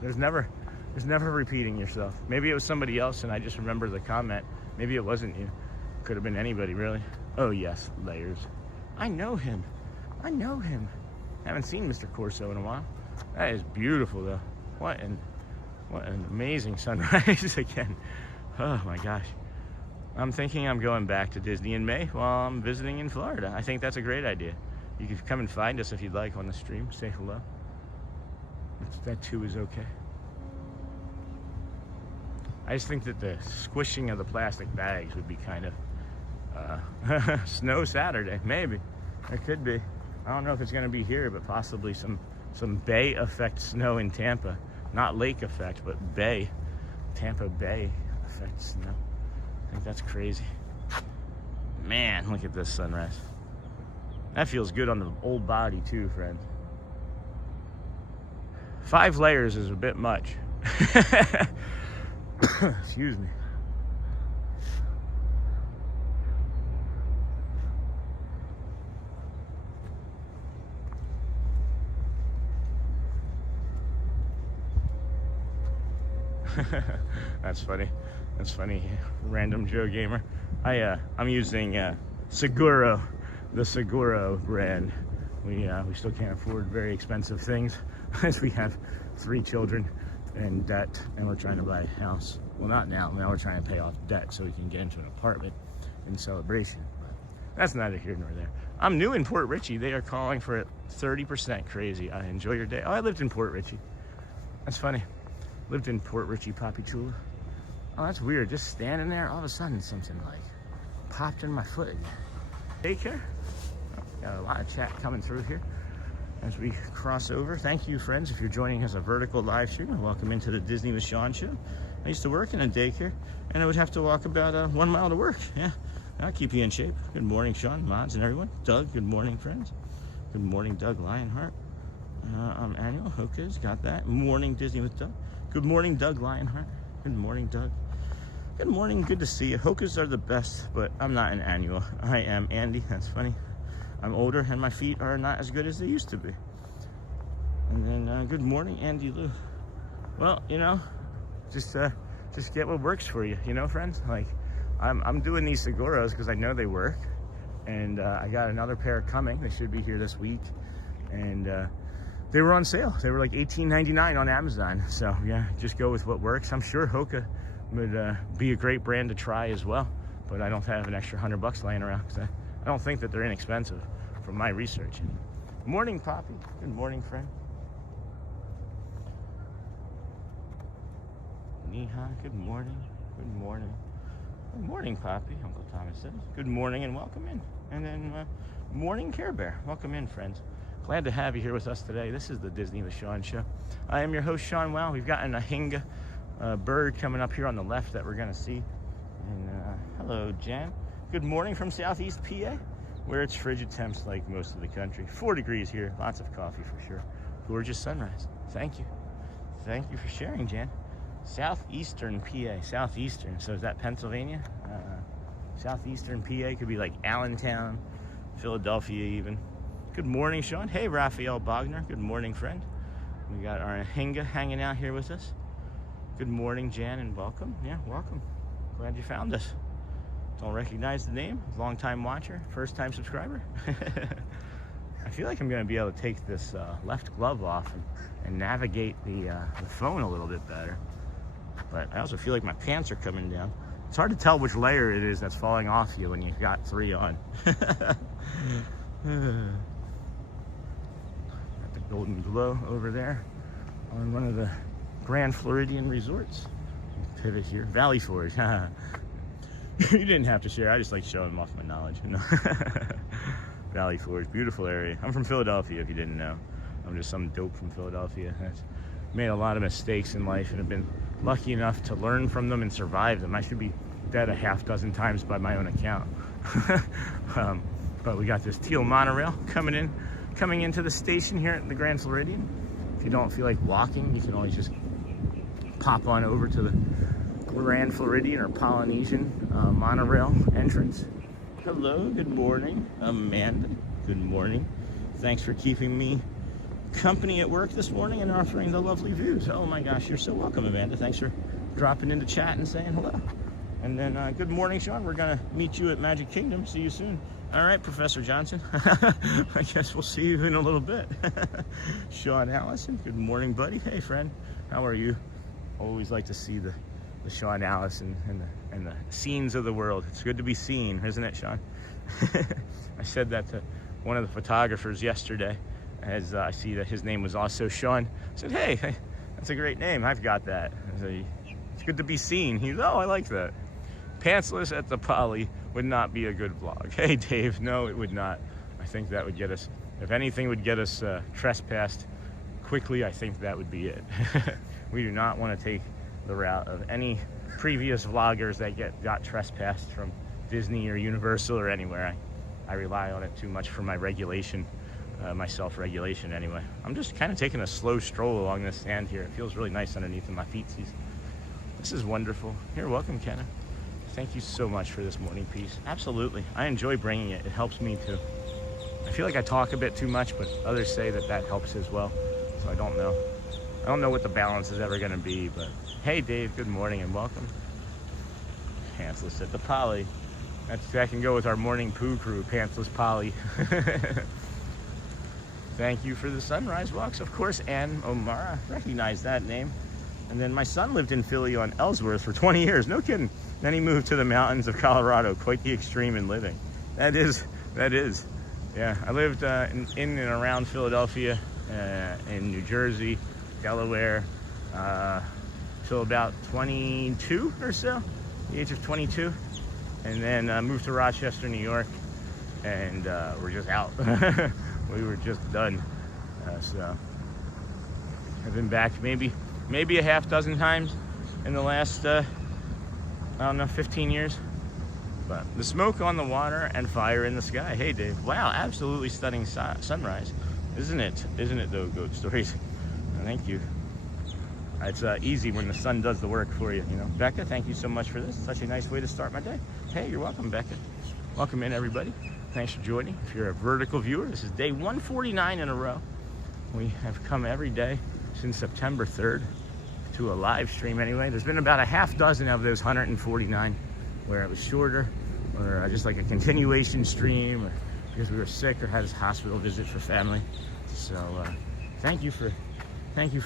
there's never repeating yourself. Maybe it was somebody else and I just remember the comment. Maybe it wasn't you. Could have been anybody, really. Oh yes, layers. I know him. Haven't seen Mr. Corso in a while. That is beautiful though. What an amazing sunrise again. Oh my gosh. I'm thinking I'm going back to Disney in May while I'm visiting in Florida. I think that's a great idea. You can come and find us if you'd like on the stream. Say hello. That too is okay. I just think that the squishing of the plastic bags would be kind of snow Saturday. Maybe. It could be. I don't know if it's going to be here, but possibly some bay effect snow in Tampa. Not lake effect, but bay. Tampa Bay effect snow. I think that's crazy. Man, look at this sunrise. That feels good on the old body too, friends. 5 layers is a bit much. Excuse me. That's funny. Random Joe Gamer. I'm using Seguro, the Seguro brand. We still can't afford very expensive things as we have 3 children and debt, and we're trying to buy a house. Well, not now. Now we're trying to pay off debt so we can get into an apartment in Celebration. But that's neither here nor there. I'm new in Port Richey. They are calling for it 30% crazy. Enjoy your day. Oh, I lived in Port Richey. That's funny. Lived in Port Richey, Papi Chula. Oh, that's weird. Just standing there, all of a sudden something like popped in my foot again. Daycare. Oh, got a lot of chat coming through here as we cross over. Thank you, friends, if you're joining us a vertical live stream. Welcome into the Disney with Sean show. I used to work in a daycare, and I would have to walk about 1 mile to work. Yeah, I'll keep you in shape. Good morning, Sean, mods, and everyone. Doug, good morning, friends. Good morning, Doug Lionheart. I'm Annual. Hoka's got that. Morning, Disney with Doug. Good morning, Doug Lionheart. Good morning, Doug. Good morning, good to see you. Hokas are the best, but I'm not an annual. I am Andy. That's funny. I'm older and my feet are not as good as they used to be. And then good morning, Andy Lou. Well, you know, just get what works for you, you know, friends. Like I'm doing these Seguros because I know they work, and I got another pair coming. They should be here this week, and they were on sale. They were like $18.99 on Amazon. So yeah, just go with what works. I'm sure Hoka would be a great brand to try as well, but I don't have an extra $100 laying around because I don't think that they're inexpensive from my research. Morning, Poppy. Good morning, friend. Neha, good morning. Good morning. Good morning, Poppy. Uncle Thomas says. Good morning and welcome in. And then morning, Care Bear. Welcome in, friends. Glad to have you here with us today. This is the Disney with Sean show. I am your host, Sean Wow. We've got an Ahinga bird coming up here on the left that we're going to see. And hello, Jan. Good morning from Southeast PA, where it's frigid temps like most of the country. 4 degrees here. Lots of coffee for sure. Gorgeous sunrise. Thank you. Thank you for sharing, Jan. Southeastern PA. Southeastern. So is that Pennsylvania? Southeastern PA could be like Allentown, Philadelphia even. Good morning, Sean. Hey, Raphael Bogner. Good morning, friend. We got our Ahinga hanging out here with us. Good morning, Jan, and welcome. Yeah, welcome. Glad you found us. Don't recognize the name. Long time watcher, first time subscriber. I feel like I'm going to be able to take this left glove off and navigate the phone a little bit better. But I also feel like my pants are coming down. It's hard to tell which layer it is that's falling off you when you've got 3 on. Got the Golden Glow over there on one of the Grand Floridian resorts. Pivot here. Valley Forge. You didn't have to share. I just like showing off my knowledge. You know? Valley Forge, beautiful area. I'm from Philadelphia, if you didn't know. I'm just some dope from Philadelphia that's made a lot of mistakes in life and have been lucky enough to learn from them and survive them. I should be dead a half dozen times by my own account. But we got this teal monorail coming into the station here at the Grand Floridian. If you don't feel like walking, you can always just pop on over to the Grand Floridian or Polynesian monorail entrance. Hello, good morning, Amanda. Good morning. Thanks for keeping me company at work this morning and offering the lovely views. Oh my gosh, you're so welcome, Amanda. Thanks for dropping into chat and saying hello. And then good morning, Sean. We're gonna meet you at Magic Kingdom. See you soon. All right, Professor Johnson. I guess we'll see you in a little bit. Sean Allison, good morning, buddy. Hey, friend, how are you? Always like to see the Sean Allison and the scenes of the world. It's good to be seen, isn't it, Sean? I said that to one of the photographers yesterday, as I see that his name was also Sean. I said, hey, that's a great name. I've got that. I said, it's good to be seen. He's, oh, I like that. Pantsless at the Poly would not be a good vlog. Hey, Dave, no, it would not. I think that would get us, if anything would get us trespassed quickly, I think that would be it. We do not want to take the route of any previous vloggers that got trespassed from Disney or Universal or anywhere. I rely on it too much for my regulation, my self-regulation anyway. I'm just kind of taking a slow stroll along this sand here. It feels really nice underneath of my feetsies. This is wonderful. You're welcome, Kenna. Thank you so much for this morning piece. Absolutely. I enjoy bringing it. It helps me too. I feel like I talk a bit too much, but others say that that helps as well. So I don't know. I don't know what the balance is ever going to be, but hey, Dave, good morning and welcome. Pantsless at the Poly. That can go with our morning poo crew, Pantsless Poly. Thank you for the sunrise walks, of course, Ann O'Mara. Recognize that name. And then my son lived in Philly on Ellsworth for 20 years. No kidding. Then he moved to the mountains of Colorado. Quite the extreme in living. That is. Yeah, I lived in and around Philadelphia, in New Jersey, Delaware, till about 22 or so, the age of 22. And then moved to Rochester, New York, and we're just out. We were just done. So I've been back maybe a half dozen times in the last, I don't know, 15 years. But the smoke on the water and fire in the sky. Hey, Dave. Wow, absolutely stunning sunrise. Isn't it? Isn't it, though, Goat Stories? Thank you. It's easy when the sun does the work for you, you know. Becca, thank you so much for this. Such a nice way to start my day. Hey, you're welcome, Becca. Welcome in, everybody. Thanks for joining. If you're a vertical viewer, this is day 149 in a row. We have come every day since September 3rd to a live stream anyway. There's been about a half dozen of those 149 where it was shorter, or just like a continuation stream, or because we were sick or had a hospital visit for family. So thank you for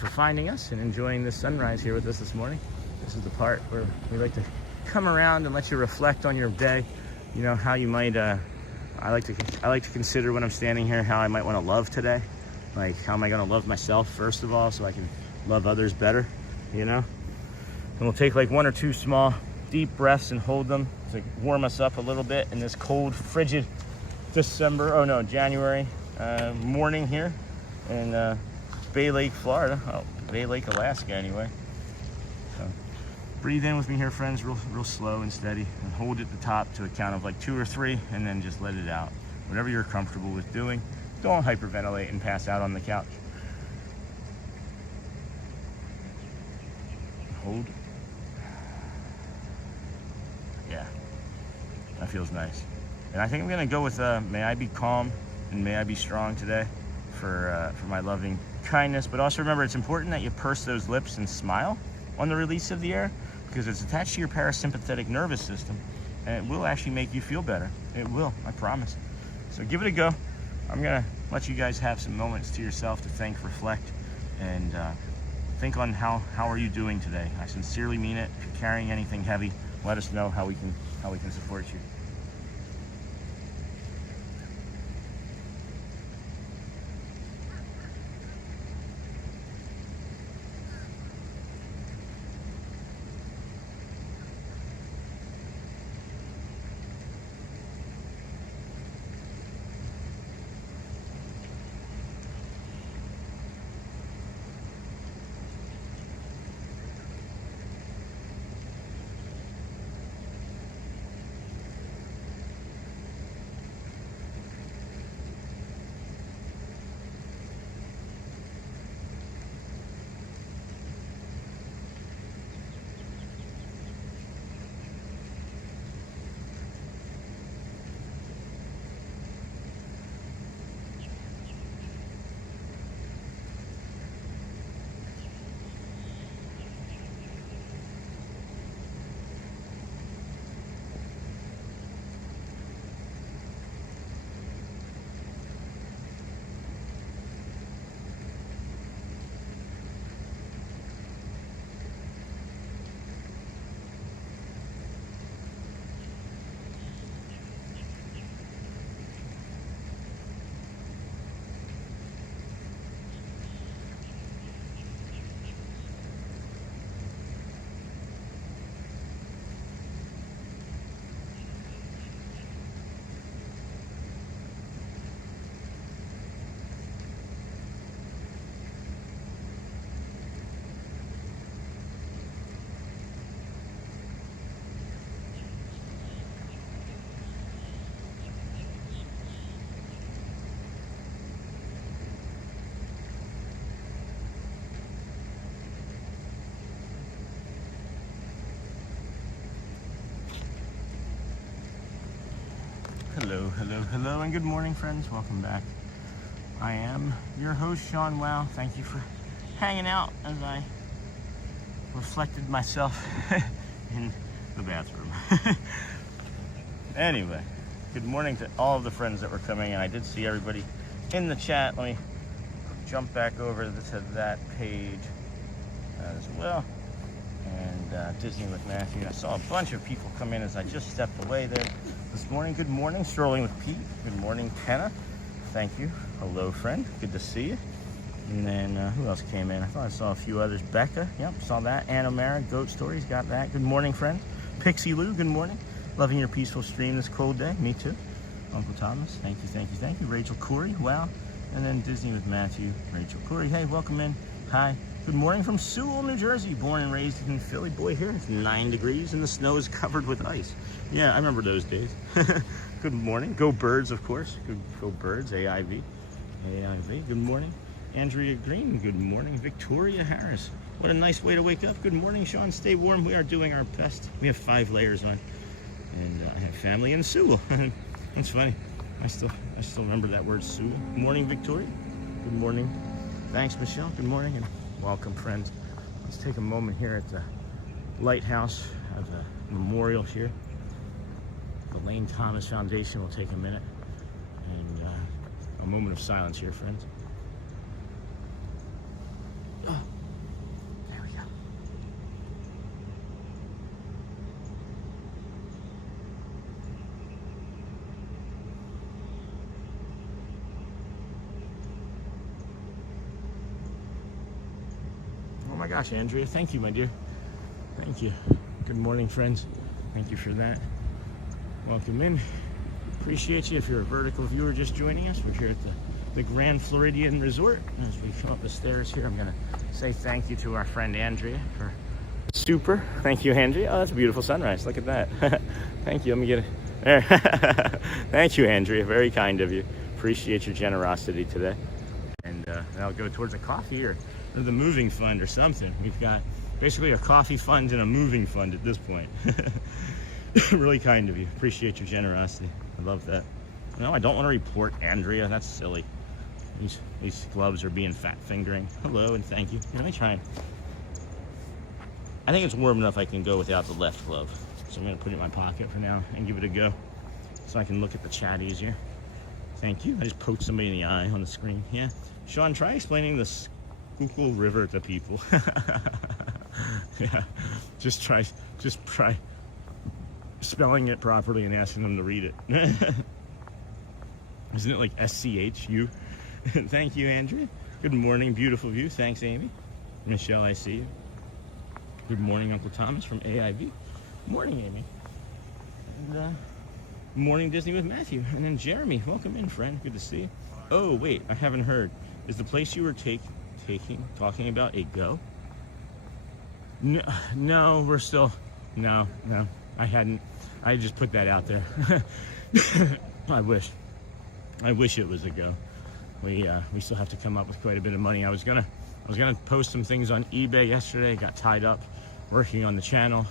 finding us and enjoying this sunrise here with us this morning. This is the part where we like to come around and let you reflect on your day. You know, how you might, I like to consider when I'm standing here how I might want to love today. Like, how am I going to love myself first of all so I can love others better, you know? And we'll take like one or two small deep breaths and hold them to warm us up a little bit in this cold, frigid January morning here in Bay Lake, Florida. Oh, Bay Lake, Alaska anyway. So breathe in with me here, friends, real slow and steady, and hold at the top to a count of like 2 or 3, and then just let it out. Whatever you're comfortable with doing. Don't hyperventilate and pass out on the couch. Hold. Yeah, that feels nice. And I think I'm gonna go with may I be calm and may I be strong today for my loving kindness. But also remember, it's important that you purse those lips and smile on the release of the air, because it's attached to your parasympathetic nervous system, and it will actually make you feel better. It will, I promise. So give it a go. I'm gonna let you guys have some moments to yourself to think, reflect, and think on how are you doing today. I sincerely mean it. If you're carrying anything heavy, let us know how we can support you. Hello, hello, hello, and good morning, friends. Welcome back. I am your host, Sean Wow. Thank you for hanging out as I reflected myself in the bathroom. Anyway, good morning to all of the friends that were coming in. I did see everybody in the chat. Let me jump back over to that page as well. And Disney with Matthew. I saw a bunch of people come in as I just stepped away there this morning. Good morning, Strolling with Pete. Good morning, Kenna. Thank you. Hello, friend. Good to see you. And then who else came in? I thought I saw a few others. Becca, yep, saw that. Anna Mara, Goat Stories, got that. Good morning, friend. Pixie Lou, good morning. Loving your peaceful stream this cold day. Me too. Uncle Thomas, thank you, thank you, thank you. Rachel Corey, wow. And then Disney with Matthew, Rachel Corey. Hey, welcome in. Hi. Good morning from Sewell, New Jersey. Born and raised in Philly. Boy, here it's 9 degrees and the snow is covered with ice. Yeah, I remember those days. Good morning. Go Birds, of course. Go Birds, AIV. AIV. Good morning. Andrea Green, good morning. Victoria Harris. What a nice way to wake up. Good morning, Sean. Stay warm. We are doing our best. We have 5 layers on. And I have family in Sewell. That's funny. I still remember that word, Sewell. Good morning, Victoria. Good morning. Thanks, Michelle. Good morning and welcome, friends. Let's take a moment here at the lighthouse of the memorial here. The Lane Thomas Foundation will take a minute and a moment of silence here, friends. Oh, there we go. Oh my gosh, Andrea, thank you, my dear. Thank you. Good morning, friends. Thank you for that. Welcome in. Appreciate you. If you're a vertical viewer just joining us, we're here at the Grand Floridian Resort. As we come up the stairs here, I'm going to say thank you to our friend Andrea for super. Thank you, Andrea. Oh, that's a beautiful sunrise. Look at that. Thank you. Let me get it there. Thank you, Andrea. Very kind of you. Appreciate your generosity today. And I'll go towards a coffee or the moving fund or something. We've got basically a coffee fund and a moving fund at this point. Really kind of you. Appreciate your generosity. I love that. No, I don't want to report Andrea. That's silly. These gloves are being fat fingering. Hello and thank you. Let me try and... I think it's warm enough I can go without the left glove. So I'm going to put it in my pocket for now and give it a go so I can look at the chat easier. Thank you. I just poked somebody in the eye on the screen. Yeah. Sean, try explaining the Schuylkill River to people. Yeah. Just try spelling it properly and asking them to read it. Isn't it like SCHU? Thank you, Andrea. Good morning, beautiful view. Thanks, Amy. Michelle, I see you. Good morning, Uncle Thomas from AIV. Morning, Amy. And morning, Disney with Matthew. And then Jeremy, welcome in, friend. Good to see you. Oh, wait, I haven't heard. Is the place you were talking about a go? No, we're still... No. I hadn't. I just put that out there. I wish it was a go. We still have to come up with quite a bit of money. I was gonna post some things on eBay yesterday. Got tied up working on the channel.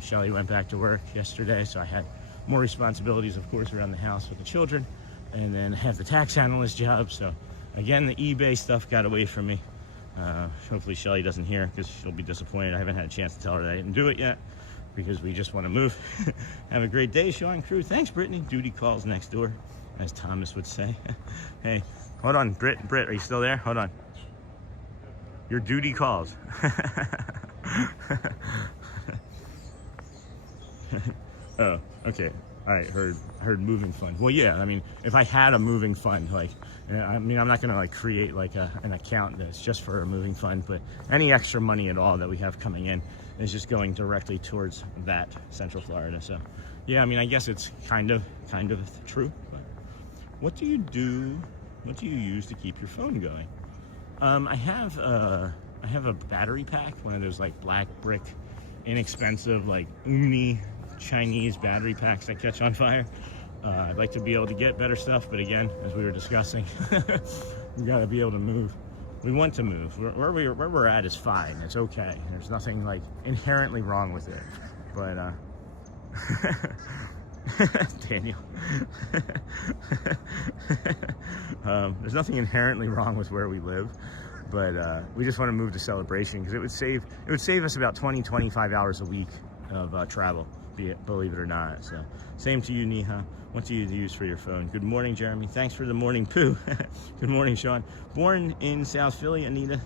Shelly went back to work yesterday, so I had more responsibilities, of course, around the house with the children, and then have the tax analyst job. So again, the eBay stuff got away from me. Hopefully Shelly doesn't hear because she'll be disappointed. I haven't had a chance to tell her that I didn't do it yet, because we just want to move. Have a great day, Sean Crew. Thanks, Brittany. Duty calls next door, as Thomas would say. Hey, hold on, Britt, are you still there? Hold on. Your duty calls. Oh, okay. All right, heard moving fund. Well, yeah, I mean, if I had a moving fund, like, I mean, I'm not gonna like create like an account that's just for a moving fund, but any extra money at all that we have coming in is just going directly towards that Central Florida. So, yeah, I mean, I guess it's kind of true. But what do you do? What do you use to keep your phone going? I have a battery pack, one of those like black brick, inexpensive like Uni Chinese battery packs that catch on fire. I'd like to be able to get better stuff, but again, as we were discussing, we got to be able to move. We want to move. Where we're at is fine. It's okay. There's nothing like inherently wrong with it. But Daniel. There's nothing inherently wrong with where we live, but we just want to move to Celebration because it would save us about 20-25 hours a week of travel, believe it or not. So same to you, Neha. What do you use for your phone? Good morning, Jeremy. Thanks for the morning poo. Good morning, Sean. Born in South Philly, Anita,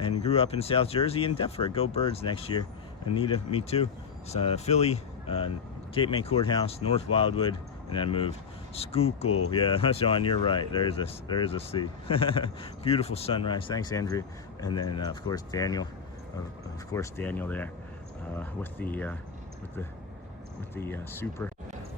and grew up in South Jersey and Deptford. Go Birds next year. Anita, me too. So Philly, Cape May Courthouse, North Wildwood, and then moved. Schuylkill, yeah, Sean, you're right. There is a C. Beautiful sunrise. Thanks, Andrew. And then of course Daniel, Daniel there with the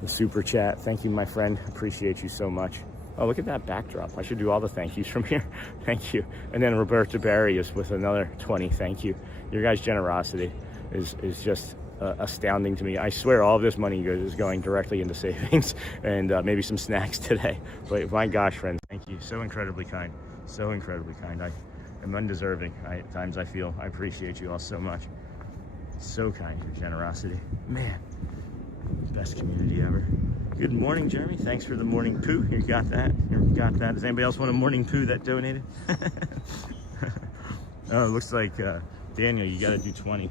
super chat. Thank you, my friend. Appreciate you so much. Oh, look at that backdrop. I should do all the thank yous from here. Thank you. And then Roberta Barry is with another 20. Thank you. Your guys' generosity is just astounding to me. I swear all of this money is going directly into savings and maybe some snacks today. But my gosh, friend, thank you. So incredibly kind. So incredibly kind. I am undeserving. At times I feel I appreciate you all so much. So kind, your generosity. Man, best community ever. Good morning, Jeremy. Thanks for the morning poo. You got that? You got that? Does anybody else want a morning poo that donated? Oh, it looks like Daniel, you got to do 20.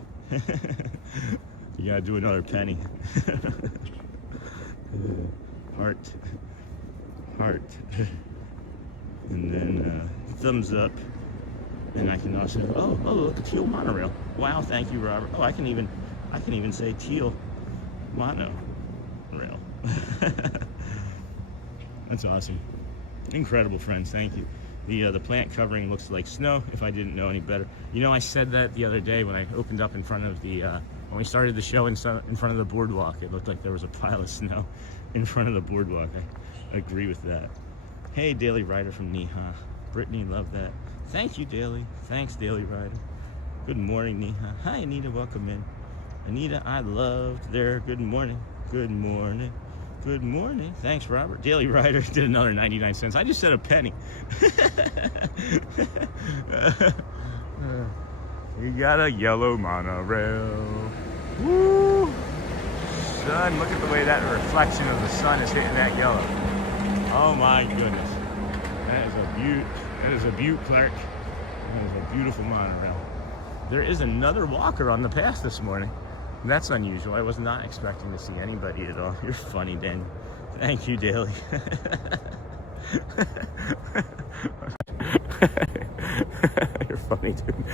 You got to do another penny. Heart. And then thumbs up. And I can also, oh, look, teal monorail. Wow, thank you, Robert. Oh, I can even say teal monorail. That's awesome. Incredible, friends. Thank you. The plant covering looks like snow, if I didn't know any better. You know, I said that the other day when I opened up in front of the, when we started the show in front of the boardwalk. It looked like there was a pile of snow in front of the boardwalk. I agree with that. Hey, Daily Rider from Neha. Brittany, love that. Thank you, Daily. Thanks, Daily Rider. Good morning, Neha. Hi, Anita. Welcome in. Anita, I loved there. Good morning. Good morning. Good morning. Thanks, Robert. Daily Rider did another 99 cents. I just said a penny. You got a yellow monorail. Woo! Sun, look at the way that reflection of the sun is hitting that yellow. Oh my goodness. That is a beaut. That is a beaut, Clark. That is a beautiful monorail. There is another walker on the path this morning. That's unusual. I was not expecting to see anybody at all. You're funny, Daniel. Thank you, Daly. You're funny, dude.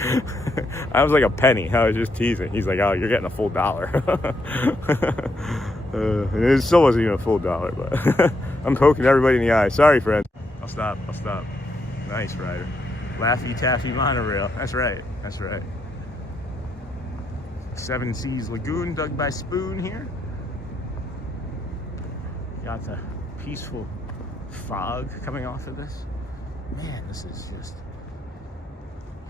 I was like a penny. I was just teasing. He's like, oh, you're getting a full $1. It still wasn't even a full $1, but I'm poking everybody in the eye. Sorry, friend. I'll stop. Nice, Ryder. Laffy Taffy monorail. That's right. 7 Seas Lagoon dug by Spoon here. Got the peaceful fog coming off of this. Man, this is just...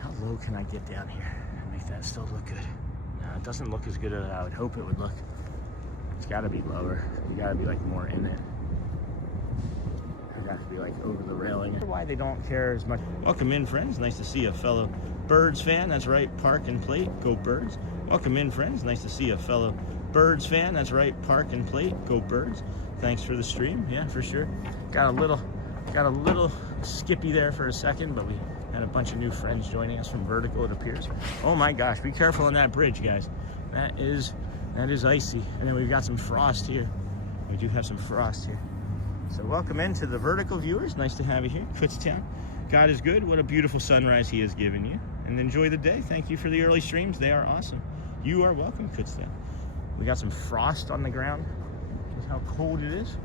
How low can I get down here and make that still look good? No, it doesn't look as good as I would hope it would look. It's got to be lower. You got to be like more in it. I got to be like over the railing. Why they don't care as much. Welcome in, friends. Nice to see a fellow Birds fan. That's right. Park and plate. Go Birds. Welcome in, friends. Nice to see a fellow Birds fan. That's right. Park and plate. Go Birds. Thanks for the stream. Yeah, for sure. Got a little skippy there for a second, but we had a bunch of new friends joining us from Vertical, it appears. Oh my gosh, be careful on that bridge, guys. That is icy. And then we've got some frost here. We do have some frost here. So welcome into the Vertical viewers. Nice to have you here. Kutztown. God is good. What a beautiful sunrise he has given you. And enjoy the day. Thank you for the early streams. They are awesome. You are welcome, Kutztown. We got some frost on the ground. That's how cold it is.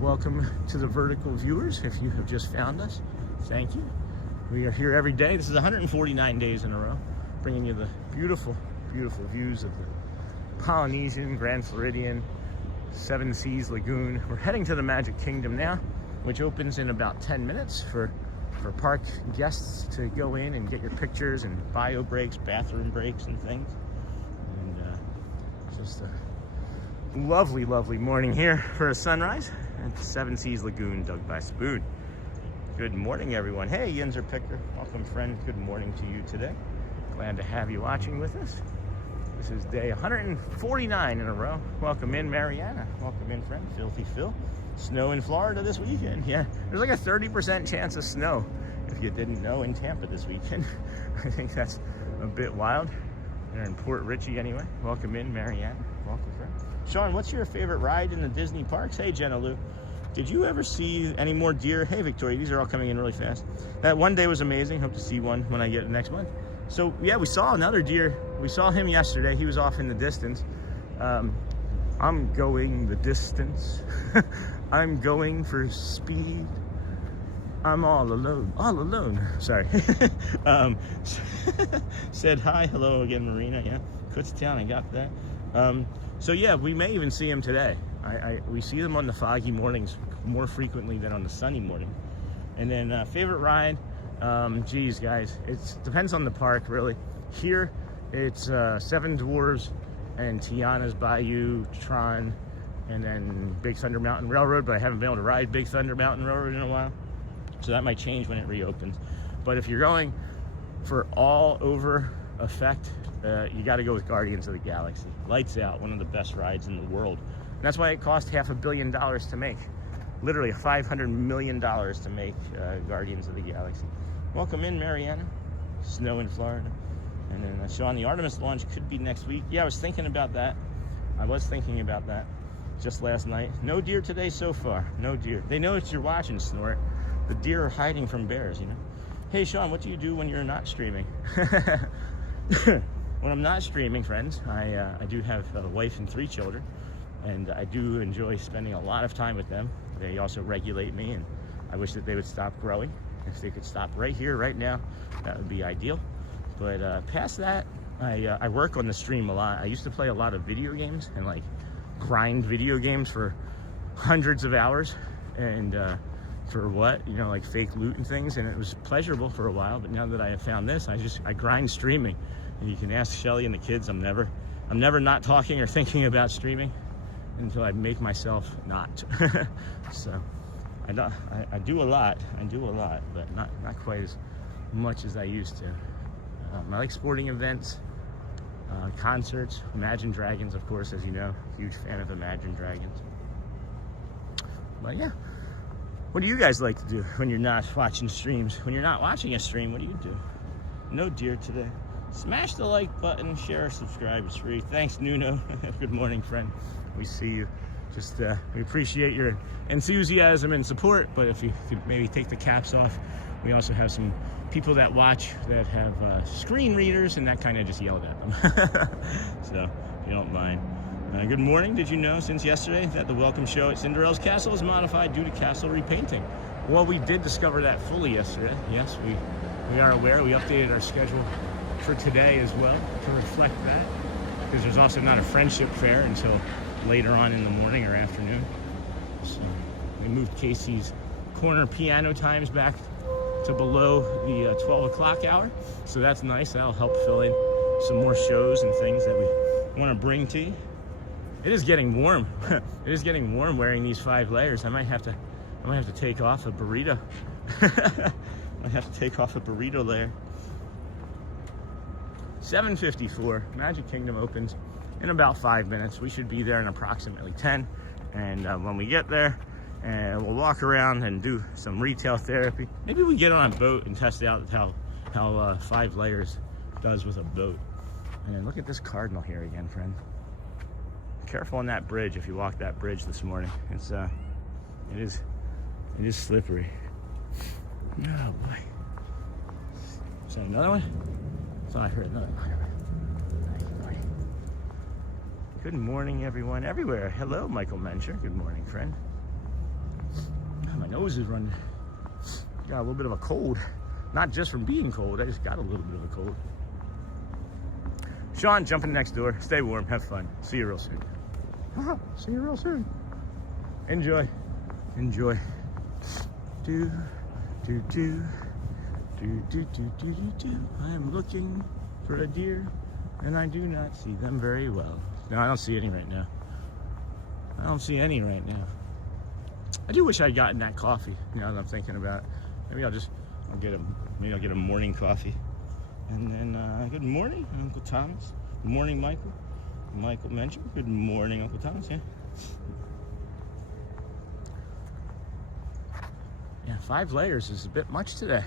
Welcome to the Vertical viewers. If you have just found us, thank you. We are here every day. This is 149 days in a row, bringing you the beautiful, beautiful views of the Polynesian Grand Floridian, 7 Seas Lagoon. We're heading to the Magic Kingdom now, which opens in about 10 minutes for park guests to go in and get your pictures and bio breaks, bathroom breaks and things. And just a lovely, lovely morning here for a sunrise at the 7 Seas Lagoon dug by Spoon. Good morning, everyone. Hey, Yinzer Picker. Welcome, friend. Good morning to you today. Glad to have you watching with us. This is day 149 in a row. Welcome in, Mariana. Welcome in, friend. Filthy Phil. Snow in Florida this weekend. Yeah, there's like a 30% chance of snow, if you didn't know, in Tampa this weekend. I think that's a bit wild. They're in Port Richey anyway. Welcome in, Mariana. Welcome, friend. Sean, what's your favorite ride in the Disney parks? Hey, Jenna Lou. Did you ever see any more deer? Hey, Victoria, these are all coming in really fast. That one day was amazing. Hope to see one when I get next month. So, yeah, we saw another deer. We saw him yesterday. He was off in the distance. I'm going the distance. I'm going for speed. I'm all alone. All alone. Sorry. Said hi. Hello again, Marina. Yeah. Kutztown, I got that. So, yeah, we may even see him today. We see them on the foggy mornings more frequently than on the sunny morning. And then favorite ride, geez, guys, it depends on the park, really. Here, it's Seven Dwarfs and Tiana's Bayou, Tron, and then Big Thunder Mountain Railroad, but I haven't been able to ride Big Thunder Mountain Railroad in a while, so that might change when it reopens. But if you're going for all over effect, you got to go with Guardians of the Galaxy. Lights out, one of the best rides in the world. And that's why it cost $500 million to make. Literally $500 million to make Guardians of the Galaxy. Welcome in, Mariana. Snow in Florida. And then Sean, the Artemis launch could be next week. Yeah, I was thinking about that. Just last night. No deer today so far. No deer. They know it's you're watching, Snort. The deer are hiding from bears, you know. Hey, Sean, what do you do when you're not streaming? When I'm not streaming, friends, I do have a wife and 3 children. And I do enjoy spending a lot of time with them. They also regulate me, and I wish that they would stop growing. If they could stop right here, right now, that would be ideal. But past that, I work on the stream a lot. I used to play a lot of video games and like grind video games for hundreds of hours, and for what, you know, like fake loot and things, and it was pleasurable for a while. But now that I have found this, I grind streaming. And you can ask Shelly and the kids. I'm never not talking or thinking about streaming until I make myself not. So I do a lot, but not quite as much as I used to. I like sporting events, concerts, Imagine Dragons, of course, as you know, huge fan of Imagine Dragons. But yeah, what do you guys like to do when you're not watching streams? When you're not watching a stream, what do you do? No deer today. Smash the like button, share, subscribe, it's free. Thanks, Nuno. Good morning, friend. We see you. Just we appreciate your enthusiasm and support, but if you could maybe take the caps off. We also have some people that watch that have screen readers, and that kind of just yelled at them. So if you don't mind. Good morning. Did you know since yesterday that the welcome show at Cinderella's Castle is modified due to castle repainting? Well, we did discover that fully yesterday. Yes, we are aware. We updated our schedule for today as well to reflect that, because there's also not a friendship fair until later on in the morning or afternoon. So we moved Casey's corner piano times back to below the 12 o'clock hour, so that's nice. That'll help fill in some more shows and things that we want to bring to you. It is getting warm. It is getting warm wearing these 5 layers. I might have to take off a burrito. I have to take off a burrito layer. 7:54. Magic Kingdom opens in about 5 minutes. We should be there in approximately 10. And when we get there, we'll walk around and do some retail therapy. Maybe we get on a boat and test out how 5 layers does with a boat. And then look at this cardinal here again, friend. Careful on that bridge if you walk that bridge this morning. It is slippery. Oh boy. Is that another one? I thought I heard another one. Good morning, everyone, everywhere. Hello, Michael Mencher. Good morning, friend. My nose is running. Got a little bit of a cold. Not just from being cold, I just got a little bit of a cold. Sean, jumping next door. Stay warm, have fun. See you real soon. See you real soon. Enjoy. Enjoy. Do, do, do. Do, do, do, do, do, do. I am looking for a deer, and I do not see them very well. No, I don't see any right now. I don't see any right now. I do wish I'd gotten that coffee. Now that I'm thinking about it, maybe I'll get a morning coffee. And then good morning, Uncle Thomas. Good morning, Michael. Michael mentioned. Good morning, Uncle Thomas. Yeah, 5 layers is a bit much today.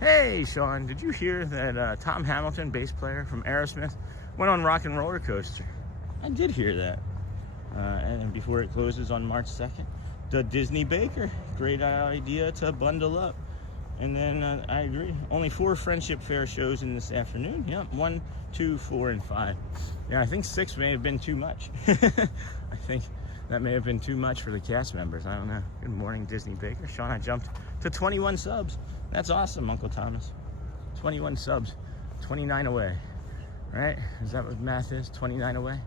Hey, Sean, did you hear that Tom Hamilton, bass player from Aerosmith, went on Rock and Roller Coaster? I did hear that. And before it closes on March 2nd, the Disney Baker. Great idea to bundle up. And then I agree. Only 4 Friendship Faire shows in this afternoon. Yep, 1, 2, 4, and 5. Yeah, I think 6 may have been too much. I think that may have been too much for the cast members. I don't know. Good morning, Disney Baker. Sean, I jumped to 21 subs. That's awesome, Uncle Thomas. 21 subs. 29 away. Right? Is that what math is? 29 away?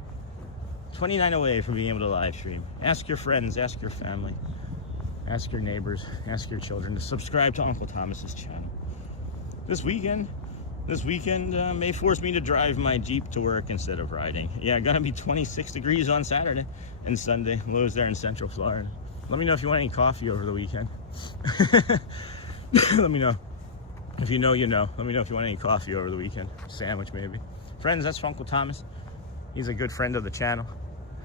29 away from being able to live stream. Ask your friends, ask your family, ask your neighbors, ask your children to subscribe to Uncle Thomas's channel. This weekend may force me to drive my Jeep to work instead of riding. Yeah, gonna be 26 degrees on Saturday and Sunday. Lows there in Central Florida. Let me know if you want any coffee over the weekend. Let me know. If you know, you know. Let me know if you want any coffee over the weekend. Sandwich, maybe. Friends, that's Uncle Thomas. He's a good friend of the channel.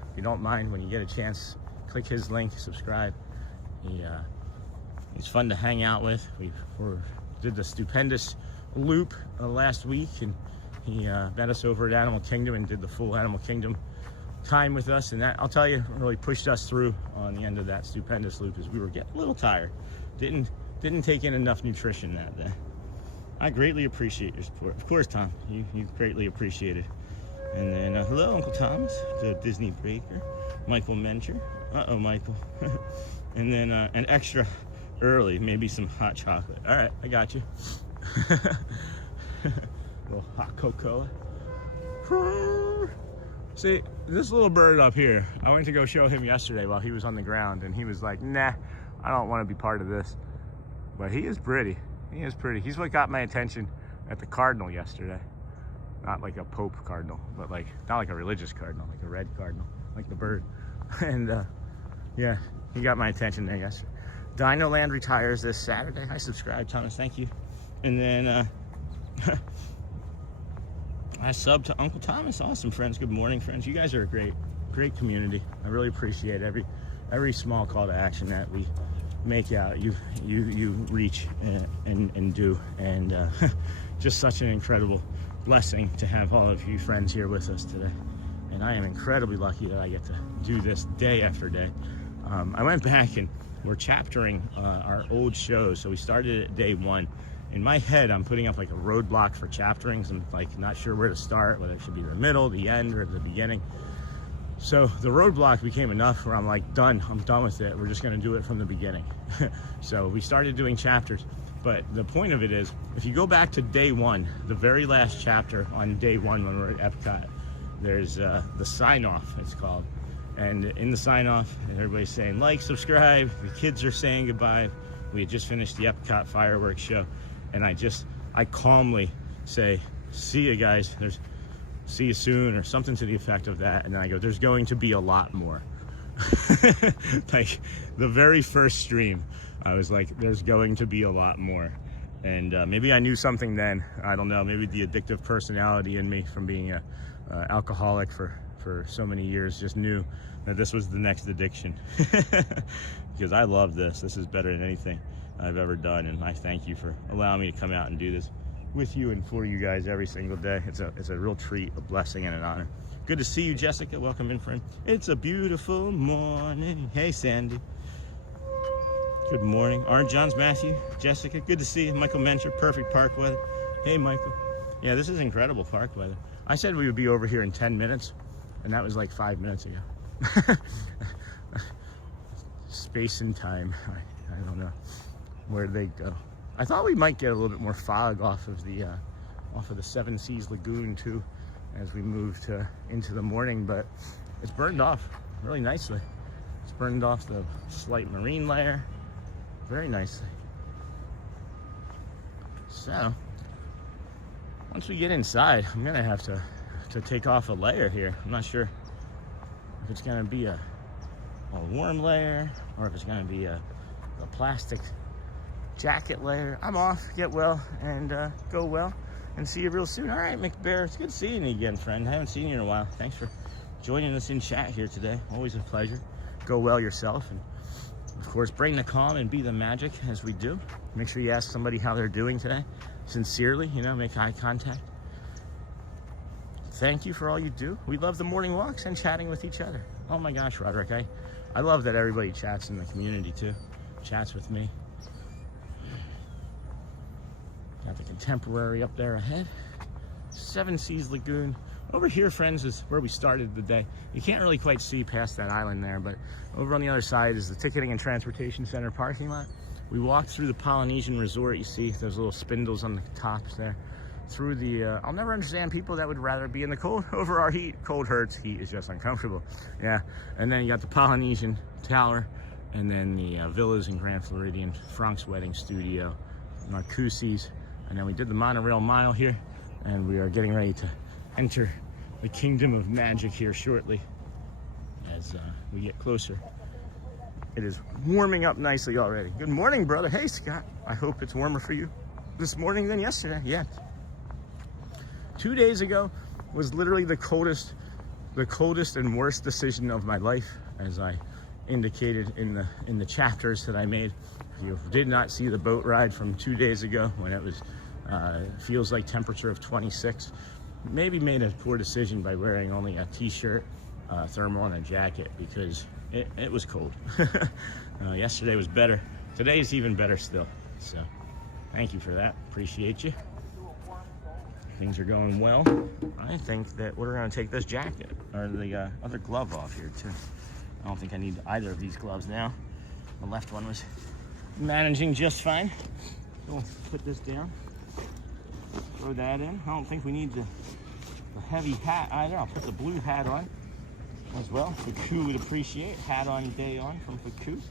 If you don't mind, when you get a chance, click his link, subscribe. He's fun to hang out with. We did the stupendous loop last week, and he met us over at Animal Kingdom and did the full Animal Kingdom time with us. And that, I'll tell you, really pushed us through on the end of that stupendous loop, as we were getting a little tired. Didn't take in enough nutrition that day. I greatly appreciate your support. Of course, Tom, you greatly appreciate it. And then, hello, Uncle Thomas, the Disney Baker, Michael Mencher. Uh-oh, Michael. And then an extra early, maybe some hot chocolate. All right, I got you. Little hot cocoa. See, this little bird up here, I went to go show him yesterday while he was on the ground, and he was like, nah, I don't want to be part of this. But he is pretty. He is pretty. He's what got my attention at the Cardinal yesterday. Not like a Pope Cardinal, but like, not like a religious cardinal, like a red cardinal, like the bird. And yeah, he got my attention there yesterday. Dino Land retires this Saturday. I subscribed, Thomas, thank you. And then I subbed to Uncle Thomas. Awesome, friends. Good morning, friends. You guys are a great community. I really appreciate every small call to action that we make out. You reach and do, and just such an incredible blessing to have all of you friends here with us today. And I am incredibly lucky that I get to do this day after day. I went back and we're chaptering our old shows. So we started at day 1. In my head, I'm putting up like a roadblock for chaptering. So I'm like not sure where to start, whether it should be the middle, the end, or the beginning. So the roadblock became enough where I'm like, done, I'm done with it. We're just gonna do it from the beginning. So we started doing chapters. But the point of it is, if you go back to day 1, the very last chapter on day 1 when we're at Epcot, there's the sign-off, it's called. And in the sign-off, everybody's saying like, subscribe, the kids are saying goodbye. We had just finished the Epcot fireworks show, and I calmly say, see you guys, see you soon, or something to the effect of that. And then I go, there's going to be a lot more. Like the very first stream, I was like, there's going to be a lot more. And maybe I knew something then. I don't know, maybe the addictive personality in me from being a alcoholic for so many years just knew that this was the next addiction. Because I love this. This is better than anything I've ever done, and I thank you for allowing me to come out and do this with you and for you guys every single day. It's a real treat, a blessing, and an honor. Good to see you, Jessica. Welcome in, friend. It's a beautiful morning. Hey, Sandy. Good morning. Orange John's, Matthew, Jessica. Good to see you. Michael Mencher. Perfect park weather. Hey, Michael. Yeah, this is incredible park weather. I said we would be over here in 10 minutes, and that was like 5 minutes ago. Space and time. I don't know where they go. I thought we might get a little bit more fog off of the Seven Seas Lagoon too, as we moved into the morning, but it's burned off really nicely. It's burned off the slight marine layer very nicely. So once we get inside, I'm gonna have to take off a layer here. I'm not sure if it's gonna be a warm layer or if it's gonna be a plastic jacket layer. I'm off. Get well and go well. and see you real soon. All right, McBear, it's good seeing you again, friend. I haven't seen you in a while. Thanks for joining us in chat here today. Always a pleasure. Go well yourself, and of course, bring the calm and be the magic as we do. Make sure you ask somebody how they're doing today. Sincerely, you know, make eye contact. Thank you for all you do. We love the morning walks and chatting with each other. Oh my gosh, Roderick, I love that everybody chats in the community too. Chats with me. Got the Contemporary up there ahead. Seven Seas Lagoon. Over here, friends, is where we started the day. You can't really quite see past that island there, but over on the other side is the Ticketing and Transportation Center parking lot. We walked through the Polynesian Resort. You see those little spindles on the tops there. Through the, I'll never understand people that would rather be in the cold over our heat. Cold hurts, heat is just uncomfortable. Yeah, and then you got the Polynesian Tower, and then the villas in Grand Floridian, Frank's Wedding Studio, Marcusi's, and then we did the Monorail Mile here, and we are getting ready to enter the Kingdom of Magic here shortly as we get closer. It is warming up nicely already. Good morning, brother. Hey, Scott. I hope it's warmer for you this morning than yesterday. Yeah. 2 days ago was literally the coldest and worst decision of my life, as I indicated in the chapters that I made. If you did not see the boat ride from 2 days ago when it was feels like temperature of 26, maybe made a poor decision by wearing only a t-shirt, thermal, and a jacket, because it was cold. Yesterday was better. Today is even better still. So thank you for that. Appreciate you. Things are going well. I think that we're going to take this jacket or the other glove off here too. I don't think I need either of these gloves now. The left one was managing just fine. We'll put this down. Throw that in. I don't think we need the heavy hat either. I'll put the blue hat on as well. Faku would appreciate. Hat on, day on from Faku.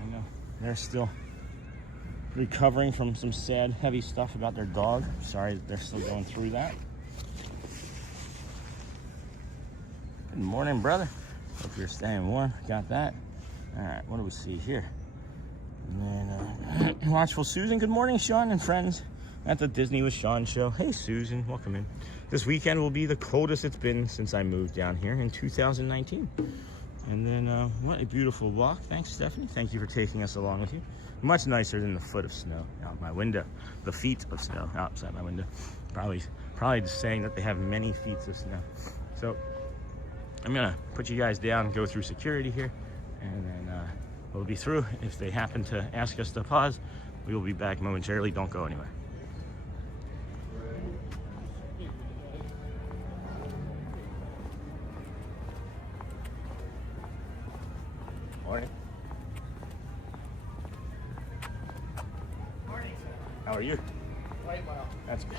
I know they're still recovering from some sad, heavy stuff about their dog. Sorry that they're still going through that. Good morning, brother. Hope you're staying warm. Got that. All right, what do we see here? And then Watchful Susan. Good morning, Sean and friends at the Disney with Sean show. Hey, Susan, welcome in. This weekend will be the coldest it's been since I moved down here in 2019. And then, what a beautiful walk. Thanks, Stephanie. Thank you for taking us along with you. Much nicer than the foot of snow out my window. The feet of snow outside my window. Probably just saying that they have many feet of snow. So I'm gonna put you guys down, go through security here, and then we'll be through. If they happen to ask us to pause, we will be back momentarily. Don't go anywhere. Morning. Morning. How are you? Quite well. That's good.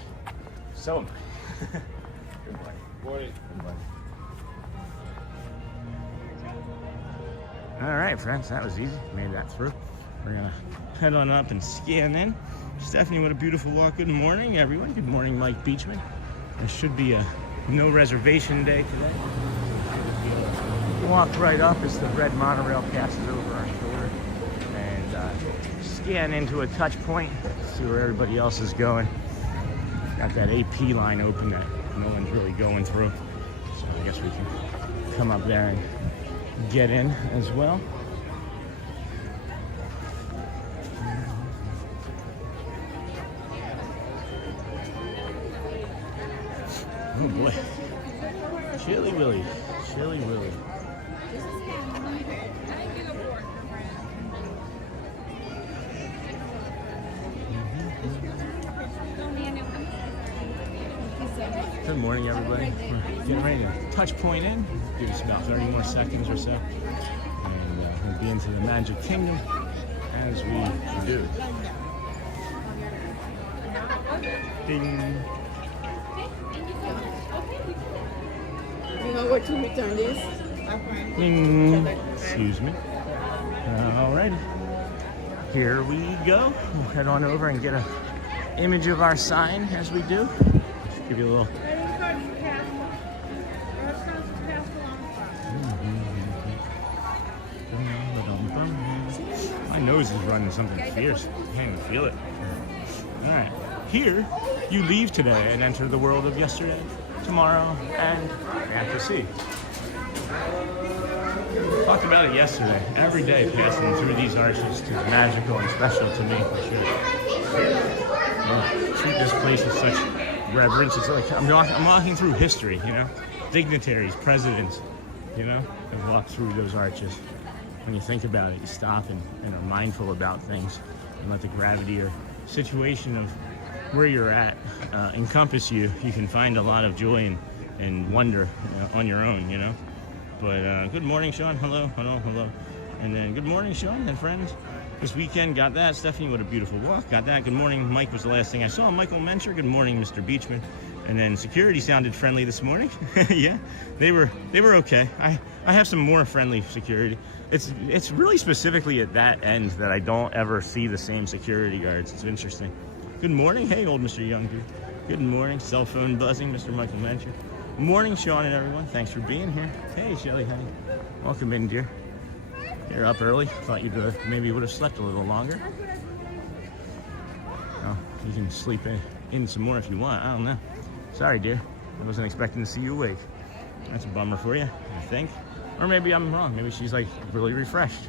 So am I. Good morning. Morning. Good morning. All right, friends, that was easy. Made that through. We're gonna head on up and scan in. Stephanie, what a beautiful walk. Good morning, everyone. Good morning, Mike Beachman. There should be a no reservation day today. Walk right up as the red monorail passes over our shoulder, and scan into a touch point, see where everybody else is going. Got that AP line open that no one's really going through, so I guess we can come up there and get in as well. Oh boy, Chilly Willy, Chilly Willy. Good morning, everybody. We're getting ready to touch point in. Give us about 30 more seconds or so, and we'll be into the Magic Kingdom as we do. Ding. You know where to return this? Ding. Excuse me. Alrighty. Here we go. We'll head on over and get an image of our sign as we do. Just give you a little. My nose is running something fierce. I can't even feel it. All right. Here you leave today and enter the world of yesterday, tomorrow, and fantasy. Talked about it yesterday. Every day passing through these arches is magical and special to me, for sure. Treat this place with such reverence. It's like I'm walking through history, you know? Dignitaries, presidents, you know, have walked through those arches. When you think about it, you stop and are mindful about things and let the gravity or situation of where you're at encompass you. You can find a lot of joy and wonder on your own, you know? But good morning, Sean. Hello, hello, hello. And then good morning, Sean and friends. This weekend, got that. Stephanie, what a beautiful walk. Got that. Good morning. Mike was the last thing I saw. Michael Mencher. Good morning, Mr. Beachman. And then security sounded friendly this morning. Yeah, they were okay. I have some more friendly security. It's really specifically at that end that I don't ever see the same security guards. It's interesting. Good morning. Hey, old Mr. Young dude. Good morning. Cell phone buzzing, Mr. Michael Mencher. Morning, Sean and everyone. Thanks for being here. Hey, Shelly, honey. Welcome in, dear. You're up early. Thought you maybe would have slept a little longer. Oh, you can sleep in some more if you want. I don't know. Sorry, dear. I wasn't expecting to see you awake. That's a bummer for you, I think. Or maybe I'm wrong. Maybe she's like really refreshed.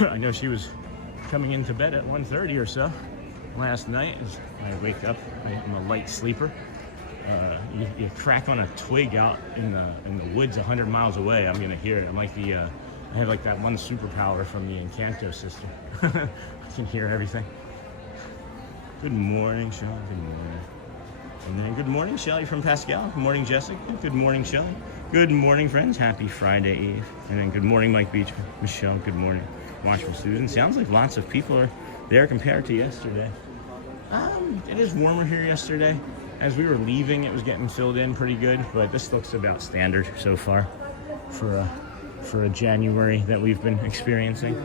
I know she was coming into bed at 1:30 or so last night. I wake up. I'm a light sleeper. You crack on a twig out in the woods 100 miles away, I'm gonna hear it. I'm like I have like that one superpower from the Encanto sister. I can hear everything. Good morning, Sean. Good morning. And then good morning, Shelly from Pascal. Good morning, Jessica. Good morning, Shelly. Good morning, friends. Happy Friday Eve. And then good morning, Mike Beach. Michelle, good morning. Watchful Susan. Sounds like lots of people are there compared to yesterday. It is warmer here yesterday. As we were leaving, it was getting filled in pretty good, but this looks about standard so far for a January that we've been experiencing.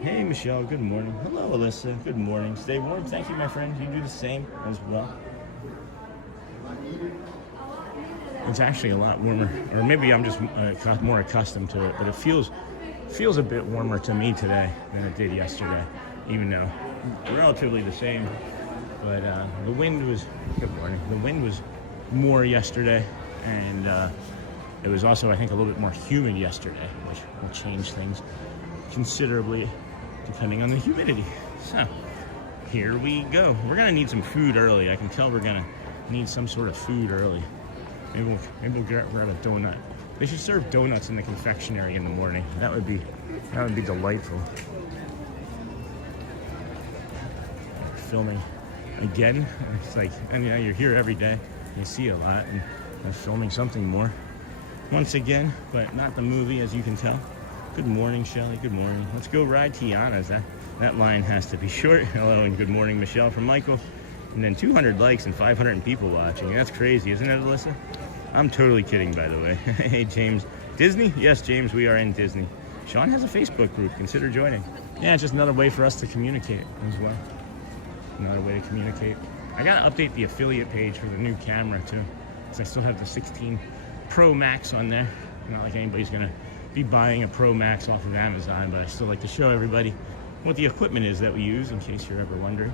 Hey, Michelle, good morning. Hello, Alyssa, good morning. Stay warm. Thank you, my friend. You do the same as well. It's actually a lot warmer, or maybe I'm just more accustomed to it, but it feels a bit warmer to me today than it did yesterday, even though relatively the same. But the wind was, good morning, the wind was more yesterday, and it was also, I think, a little bit more humid yesterday, which will change things considerably depending on the humidity. So, here we go. We're gonna need some food early. I can tell we're gonna need some sort of food early. Maybe we'll grab a donut. They should serve donuts in the confectionery in the morning. That would be delightful. Filming again. It's like, I mean, you're here every day. You see a lot, and I'm filming something more once again, but not the movie, as you can tell. Good morning, Shelly. Good morning. Let's go ride Tiana's. That line has to be short. Hello and good morning, Michelle from Michael. And then 200 likes and 500 people watching. That's crazy, isn't it, Alyssa? I'm totally kidding, by the way. Hey, James. Disney? Yes, James, we are in Disney. Sean has a Facebook group. Consider joining. Yeah, it's just another way for us to communicate as well. Another way to communicate. I gotta update the affiliate page for the new camera too, because I still have the 16 Pro Max on there. Not like anybody's gonna be buying a Pro Max off of Amazon, but I still like to show everybody what the equipment is that we use, in case you're ever wondering.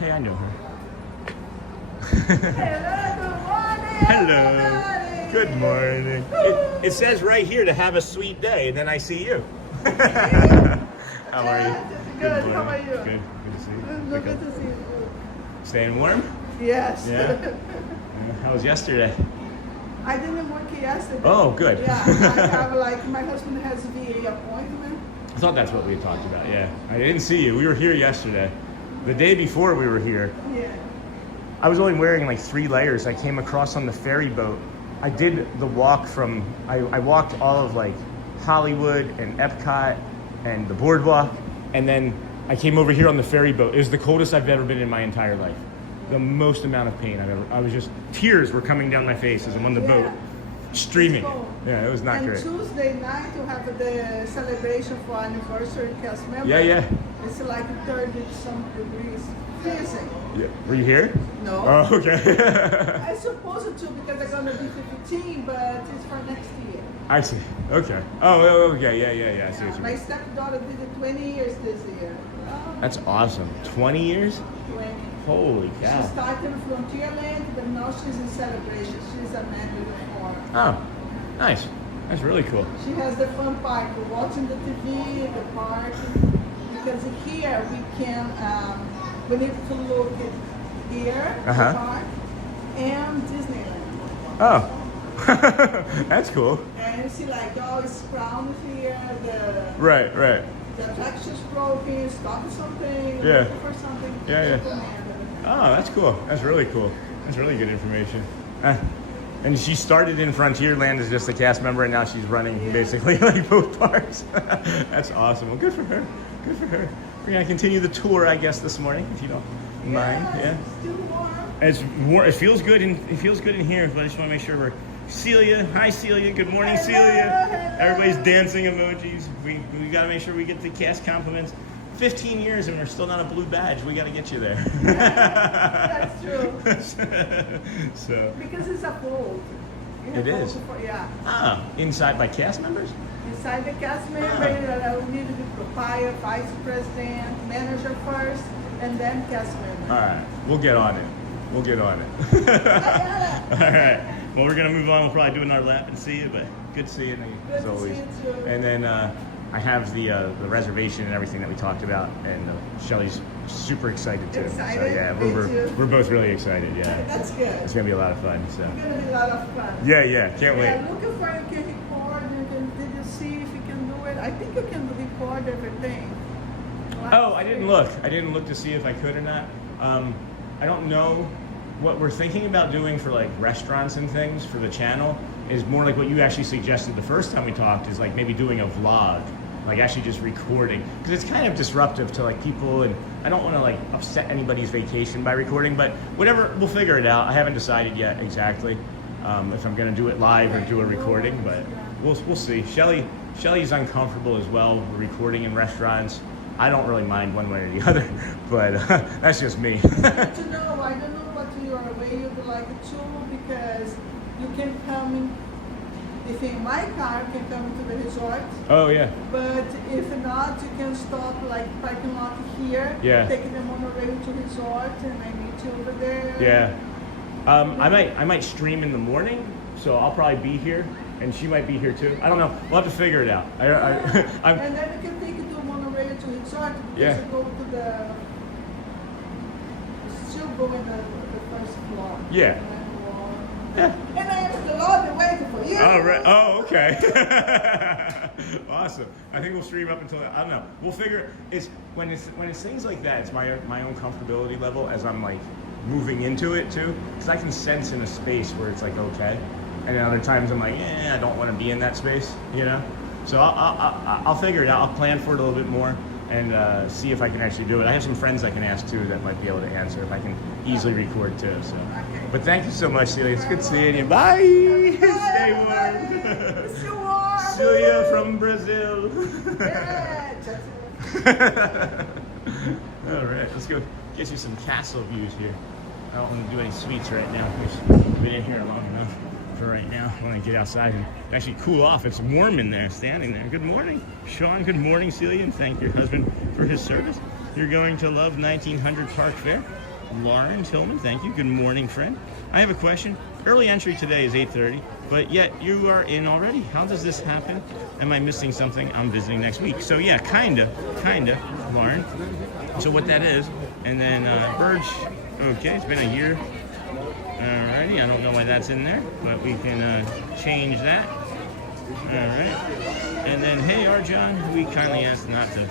Hey, I know her. Hello, good morning. It says right here to have a sweet day, and then I see you. How are you? Good, how are you? Good to see you. Good to see you. Staying warm? Yes. Yeah. How was yesterday? I didn't work yesterday. Oh, good. Yeah, I have my husband has a VA appointment. I thought that's what we had talked about, yeah. I didn't see you. We were here yesterday. The day before we were here, Yeah. I was only wearing like 3 layers. I came across on the ferry boat. I did the walk from, I walked all of like Hollywood and Epcot and the boardwalk, and then I came over here on the ferry boat. It was the coldest I've ever been in my entire life. The most amount of pain I've ever, I was just, tears were coming down my face as I'm on the boat, streaming. Yeah, it was not great. And Tuesday night to have the celebration for anniversary cast member. Yeah. It's like 30-some degrees. Freezing. Yeah. Were you here? No. Oh, okay. I supposed to because they're gonna be 15, but it's for next year. I see. Okay. Oh, okay. Yeah. I see what you My mean. stepdaughter did it 20 years this year. That's awesome. 20 years? 20. Holy She cow. started in Frontierland, but now she's in Celebration. She's a manager for. Oh, nice. That's really cool. She has the fun part, watching the TV, the park. Because here we can, we need to look at here, the park, and Disneyland. Oh. That's cool. And you see like all it's crowned here, the Right. the attraction's broken, stop something, Yeah. looking for something. Yeah. Recommend. Oh, that's cool. That's really cool. That's really good information. And she started in Frontierland as just a cast member, and now she's running basically like both parks. That's awesome. Well, good for her. Good for her. We're gonna continue the tour, I guess, this morning, if you don't mind. Yeah. It's still warm. It's warm. It feels good in here, but I just want to make sure we're. Celia, hi Celia. Good morning, Hello, Celia. hello. Everybody's dancing emojis. We got to make sure we get the cast compliments. 15 years and we're still not a blue badge. We got to get you there. That's true. So. Because it's a fold. You have It is. also for- yeah. Ah, inside by cast members? Inside the cast member, we need to be proprietor, vice president, manager first, and then cast member. All right, we'll get on it. We'll get on it. All right. Well, we're gonna move on. We'll probably do another lap and see you, but good seeing you Good as to always. see you too. And then I have the reservation and everything that we talked about, and Shelly's super excited too. So Excited? yeah, Me we're too. both really excited. Yeah, That's good. it's gonna be a lot of fun. So It's gonna be a lot of fun. yeah, can't wait. Yeah, looking for you can record. Did you see if you can do it? I think you can record everything. Oh, I didn't look. I didn't look to see if I could or not. I don't know. What we're thinking about doing for like restaurants and things for the channel is more like what you actually suggested the first time we talked, is like maybe doing a vlog, like actually just recording, because it's kind of disruptive to like people, and I don't want to like upset anybody's vacation by recording, but whatever, we'll figure it out. I haven't decided yet exactly if I'm going to do it live or do a recording, but we'll see. Shelly's uncomfortable as well recording in restaurants. I don't really mind one way or the other, but that's just me. I don't know what your way you'd like to, because you can come in, if in my car, you can come to the resort. Oh yeah. But if not, you can stop like parking lot here. Yeah. Take the monorail to resort, and I meet you over there. Yeah. I might stream in the morning, so I'll probably be here, and she might be here too. I don't know. We'll have to figure it out. I'm, And then you can take it to monorail to resort. Because Yeah. you go to the, still go in the first floor. Yeah. Yeah. And I am still all the way for you. Oh, right. Oh, okay. Awesome. I think we'll stream up until, I don't know. We'll figure, it's when it's things like that, it's my own comfortability level as I'm like moving into it too, because I can sense in a space where it's like okay, and then other times I'm like, I don't want to be in that space, you know. So I'll figure it out. I'll plan for it a little bit more and see if I can actually do it. I have some friends I can ask too that might be able to answer if I can easily record too. So, but thank you so much, Celia. It's good seeing you. Bye. Stay warm. Stay warm. Celia from Brazil. Yeah, All right, let's go get you some castle views here. I don't want to do any suites right now. We've been in here long enough for right now. I want to get outside and actually cool off. It's warm in there, standing there. Good morning, Sean. Good morning, Celia, and thank your husband for his service. You're going to love 1900 Park Fair. Lauren Tillman, thank you. Good morning, friend. I have a question. Early entry today is 8:30, but yet you are in already. How does this happen? Am I missing something? I'm visiting next week. So yeah, kinda, Lauren. So what that is, and then Burge. Okay, it's been a year already. I don't know why that's in there, but we can change that. All right. And then, hey, Arjan, we kindly asked not to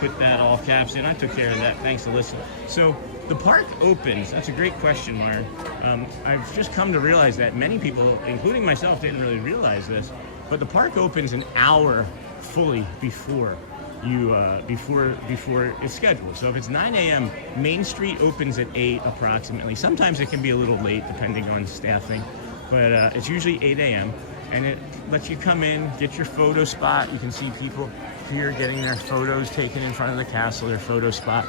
put that all caps in. I took care of that. Thanks, Alyssa. So the park opens. That's a great question, Lauren. I've just come to realize that many people, including myself, didn't really realize this, but the park opens an hour fully before you before it's scheduled. So if it's 9 a.m., Main Street opens at 8 approximately. Sometimes it can be a little late depending on staffing, but it's usually 8 a.m. and it lets you come in, get your photo spot. You can see people here getting their photos taken in front of the castle, their photo spot.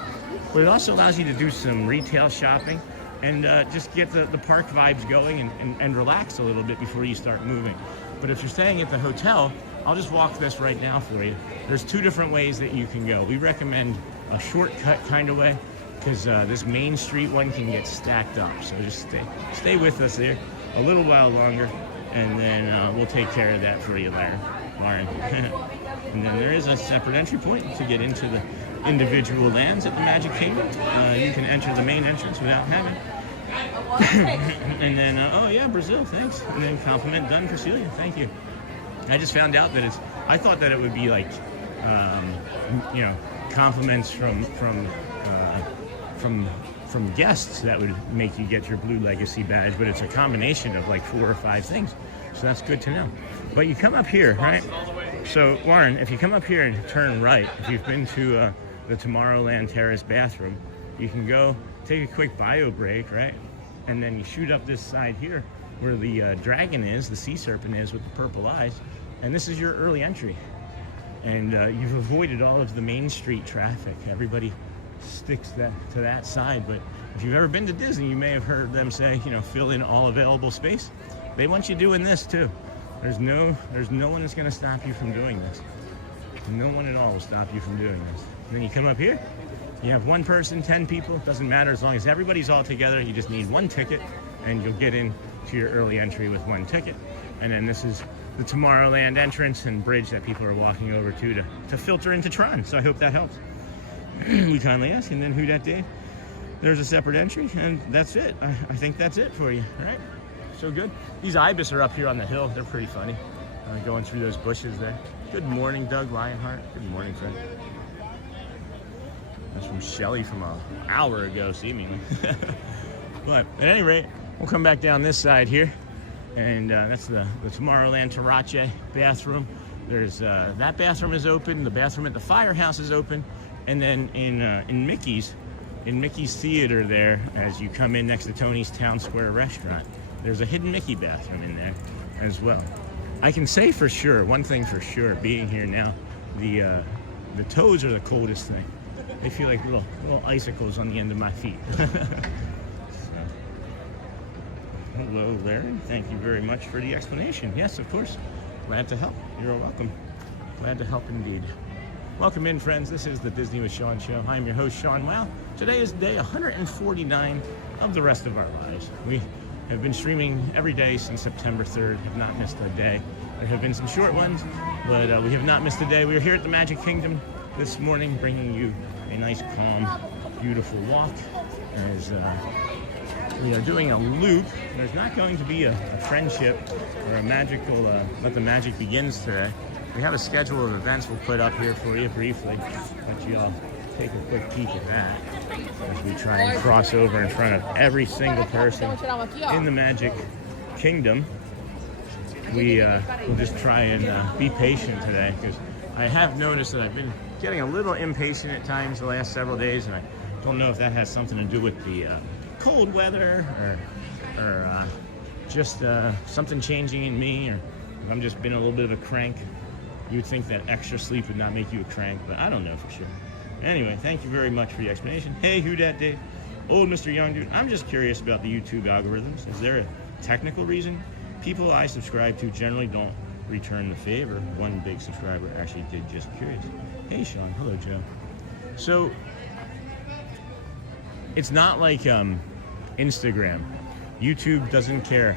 But it also allows you to do some retail shopping and just get the park vibes going and relax a little bit before you start moving. But if you're staying at the hotel, I'll just walk this right now for you. There's 2 different ways that you can go. We recommend a shortcut kind of way, because this Main Street one can get stacked up. So just stay with us there a little while longer, and then we'll take care of that for you later, Lauren. And then there is a separate entry point to get into the individual lands at the Magic Kingdom. You can enter the main entrance without having. And then, oh yeah, Brazil, thanks. And then compliment done for Celia, thank you. I just found out that I thought that it would be like, you know, compliments from guests that would make you get your Blue Legacy badge, but it's a combination of like 4 or 5 things. So that's good to know. But you come up here, right? So Lauren, if you come up here and turn right, if you've been to the Tomorrowland Terrace bathroom, you can go take a quick bio break, right? And then you shoot up this side here where the dragon is, the sea serpent is with the purple eyes. And this is your early entry. And you've avoided all of the Main Street traffic. Everybody sticks to that side. But if you've ever been to Disney, you may have heard them say, you know, fill in all available space. They want you doing this too. There's no one that's going to stop you from doing this. No one at all will stop you from doing this. And then you come up here, you have 1 person, 10 people, doesn't matter, as long as everybody's all together. You just need 1 ticket and you'll get in to your early entry with 1 ticket. And then this is the Tomorrowland entrance and bridge that people are walking over to filter into Tron. So I hope that helps. We kindly ask. And then who that day? There's a separate entry, and that's it. I think that's it for you. All right. So good. These ibis are up here on the hill. They're pretty funny. Going through those bushes there. Good morning, Doug Lionheart. Good morning, friend. That's from Shelly from an hour ago, seemingly. But at any rate, we'll come back down this side here. And that's the Tomorrowland Tarache bathroom. There's that bathroom is open. The bathroom at the firehouse is open. And then in Mickey's Theater there, as you come in next to Tony's Town Square restaurant, there's a hidden Mickey bathroom in there as well. I can say for sure, one thing for sure, being here now, the toes are the coldest thing. They feel like little icicles on the end of my feet. Hello, Larry. Thank you very much for the explanation. Yes, of course. Glad to help. You're welcome. Glad to help indeed. Welcome in, friends. This is the Disney with Sean show. I'm your host, Sean Wow. Today is day 149 of the rest of our lives. We have been streaming every day since September 3rd. Have not missed a day. There have been some short ones, but we have not missed a day. We are here at the Magic Kingdom this morning, bringing you a nice, calm, beautiful walk as we are doing a loop. There's not going to be a friendship or a magical, let the magic begins today. We have a schedule of events we'll put up here for you briefly. Let you all take a quick peek at that as we try and cross over in front of every single person in the Magic Kingdom. We will just try and be patient today, because I have noticed that I've been getting a little impatient at times the last several days, and I don't know if that has something to do with the cold weather or just something changing in me, or if I'm just been a little bit of a crank. You'd think that extra sleep would not make you a crank, but I don't know for sure. Anyway, thank you very much for the explanation. Hey, who dat Dave? Old Mr. Young Dude. I'm just curious about the YouTube algorithms. Is there a technical reason? People I subscribe to generally don't return the favor. One big subscriber actually did, just curious. Hey, Sean. Hello, Joe. So, it's not like Instagram. YouTube doesn't care.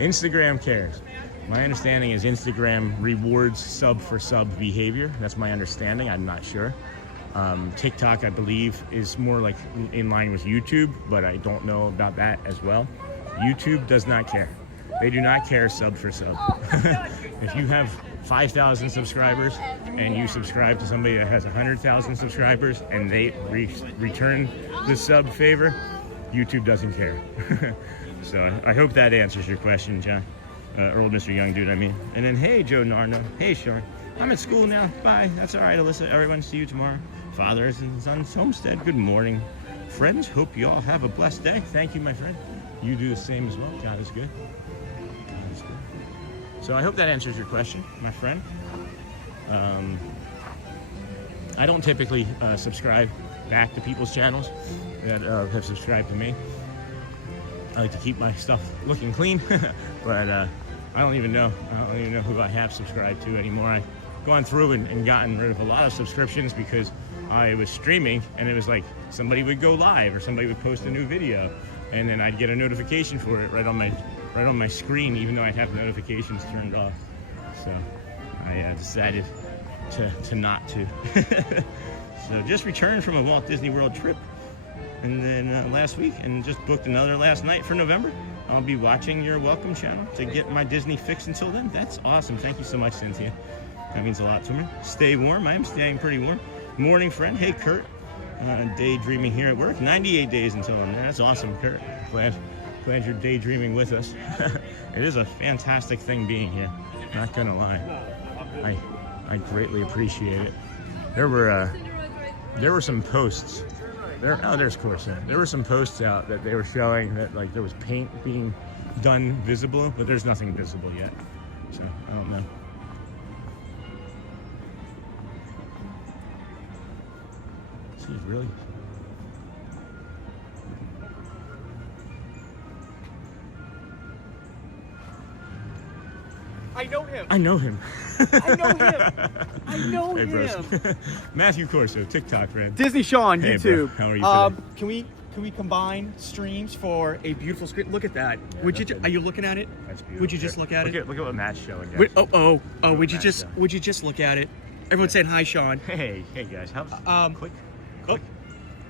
Instagram cares. My understanding is Instagram rewards sub for sub behavior. That's my understanding. I'm not sure. TikTok, I believe, is more like in line with YouTube, but I don't know about that as well. YouTube does not care. They do not care sub for sub. If you have 5,000 subscribers and you subscribe to somebody that has 100,000 subscribers and they return the sub favor, YouTube doesn't care. So I hope that answers your question, John. Old Mr. Young Dude, I mean. And then, hey, Joe Narno. Hey, Sean. I'm at school now. Bye. That's all right, Alyssa. Everyone, see you tomorrow. Father's and Son's Homestead. Good morning, friends. Hope you all have a blessed day. Thank you, my friend. You do the same as well. God is good. God is good. So I hope that answers your question, my friend. I don't typically subscribe back to people's channels that have subscribed to me. I like to keep my stuff looking clean, but I don't even know who I have subscribed to anymore. I've gone through and gotten rid of a lot of subscriptions because I was streaming and it was like somebody would go live or somebody would post a new video, and then I'd get a notification for it right on my screen, even though I'd have notifications turned off. So I decided to not to. So just returned from a Walt Disney World trip, and then last week, and just booked another last night for November. I'll be watching your welcome channel to get my Disney fix until then. That's awesome. Thank you so much, Cynthia. That means a lot to me. Stay warm. I am staying pretty warm. Morning, friend. Hey, Kurt. Daydreaming here at work. 98 days until then. That's awesome, Kurt. Glad you're daydreaming with us. It is a fantastic thing being here. Not gonna lie. I greatly appreciate it. There were some posts. There's Corsa. There were some posts out that they were showing that like there was paint being done visible, but there's nothing visible yet. So I don't know. Geez, really? I know him. I know him. I know him. I know Hey, him. bros. Matthew Corso, TikTok friend. Disney Sean, Hey, YouTube. bro. How are you today? Can we combine streams for a beautiful screen? Look at that. Yeah, Would you? that's Are you looking at it? That's beautiful. Would you just look at it? Look at what Matt's showing, guys. Would you just? Would you just look at it? Everyone's saying hi, Sean. Hey guys. How's quick? Oh,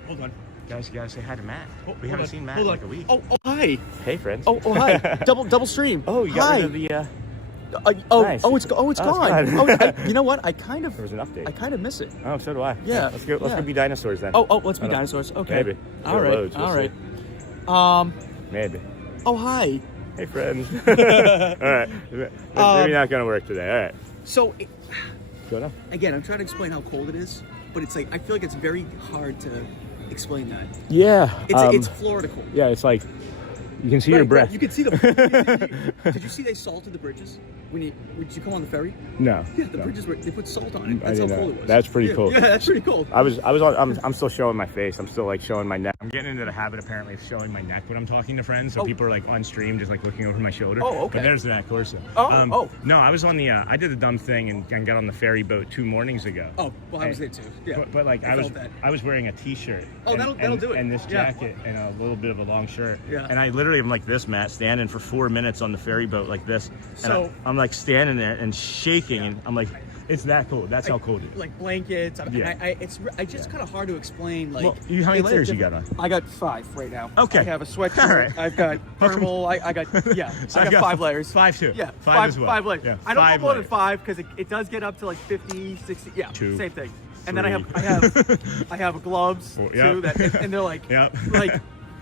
hold on. Guys, you gotta say hi to Matt. Oh, We haven't seen Matt in like a week. Oh, hi. Hey, friends. Oh, hi. double stream. Oh, you got hi. rid of the. Nice. It's gone. Oh, it's gone. You know what? I kind of. There was an update. I kind of miss it. Oh, so do I. Yeah. Let's go yeah. be dinosaurs then. Let's be dinosaurs. Okay. Maybe. All right. Loads, we'll all right. see. Maybe. Oh, hi. Hey, friends. All right. Maybe not gonna work today. All right. So, Go on. again, I'm trying to explain how cold it is, but it's like I feel like it's very hard to explain that. Yeah. It's Florida cold. Yeah, it's like you can see your breath. You can see the. Did you see they salted the bridges when you come on the ferry? No. Yeah, the no. bridges they put salt on it. I That's how didn't know. cold it was. That's pretty cool. Yeah, that's pretty cool. I'm still showing my face. I'm still like showing my neck. I'm getting into the habit apparently of showing my neck when I'm talking to friends. So people are like on stream just like looking over my shoulder. Oh, okay. But there's that Corsa. No, I was on the I did a dumb thing and got on the ferry boat 2 mornings ago. Oh, well, I was there too. Yeah. But like I felt was wearing a t-shirt. Oh, that'll do it. And this Yeah. jacket and a little bit of a long shirt. Yeah. And I literally am like this, Matt, standing for 4 minutes on the ferry boat like this. And So- I'm like standing there and shaking, and I'm like, it's that cold. That's how cold it is. Like blankets. Yeah. It's just kind of hard to explain. Like, Well, how many it's a layers you different- got on? I got 5 right now. Okay. I have a sweatshirt. All right. I've got thermal. I got So I got 5 layers. 5 too. Yeah, 5 as well. 5 layers. Yeah, I don't 5 go more than layers. 5 because it does get up to like 50, 60. Yeah, 2, same thing. And then I 3. have gloves 4, too. yep. That and they're like Yep. like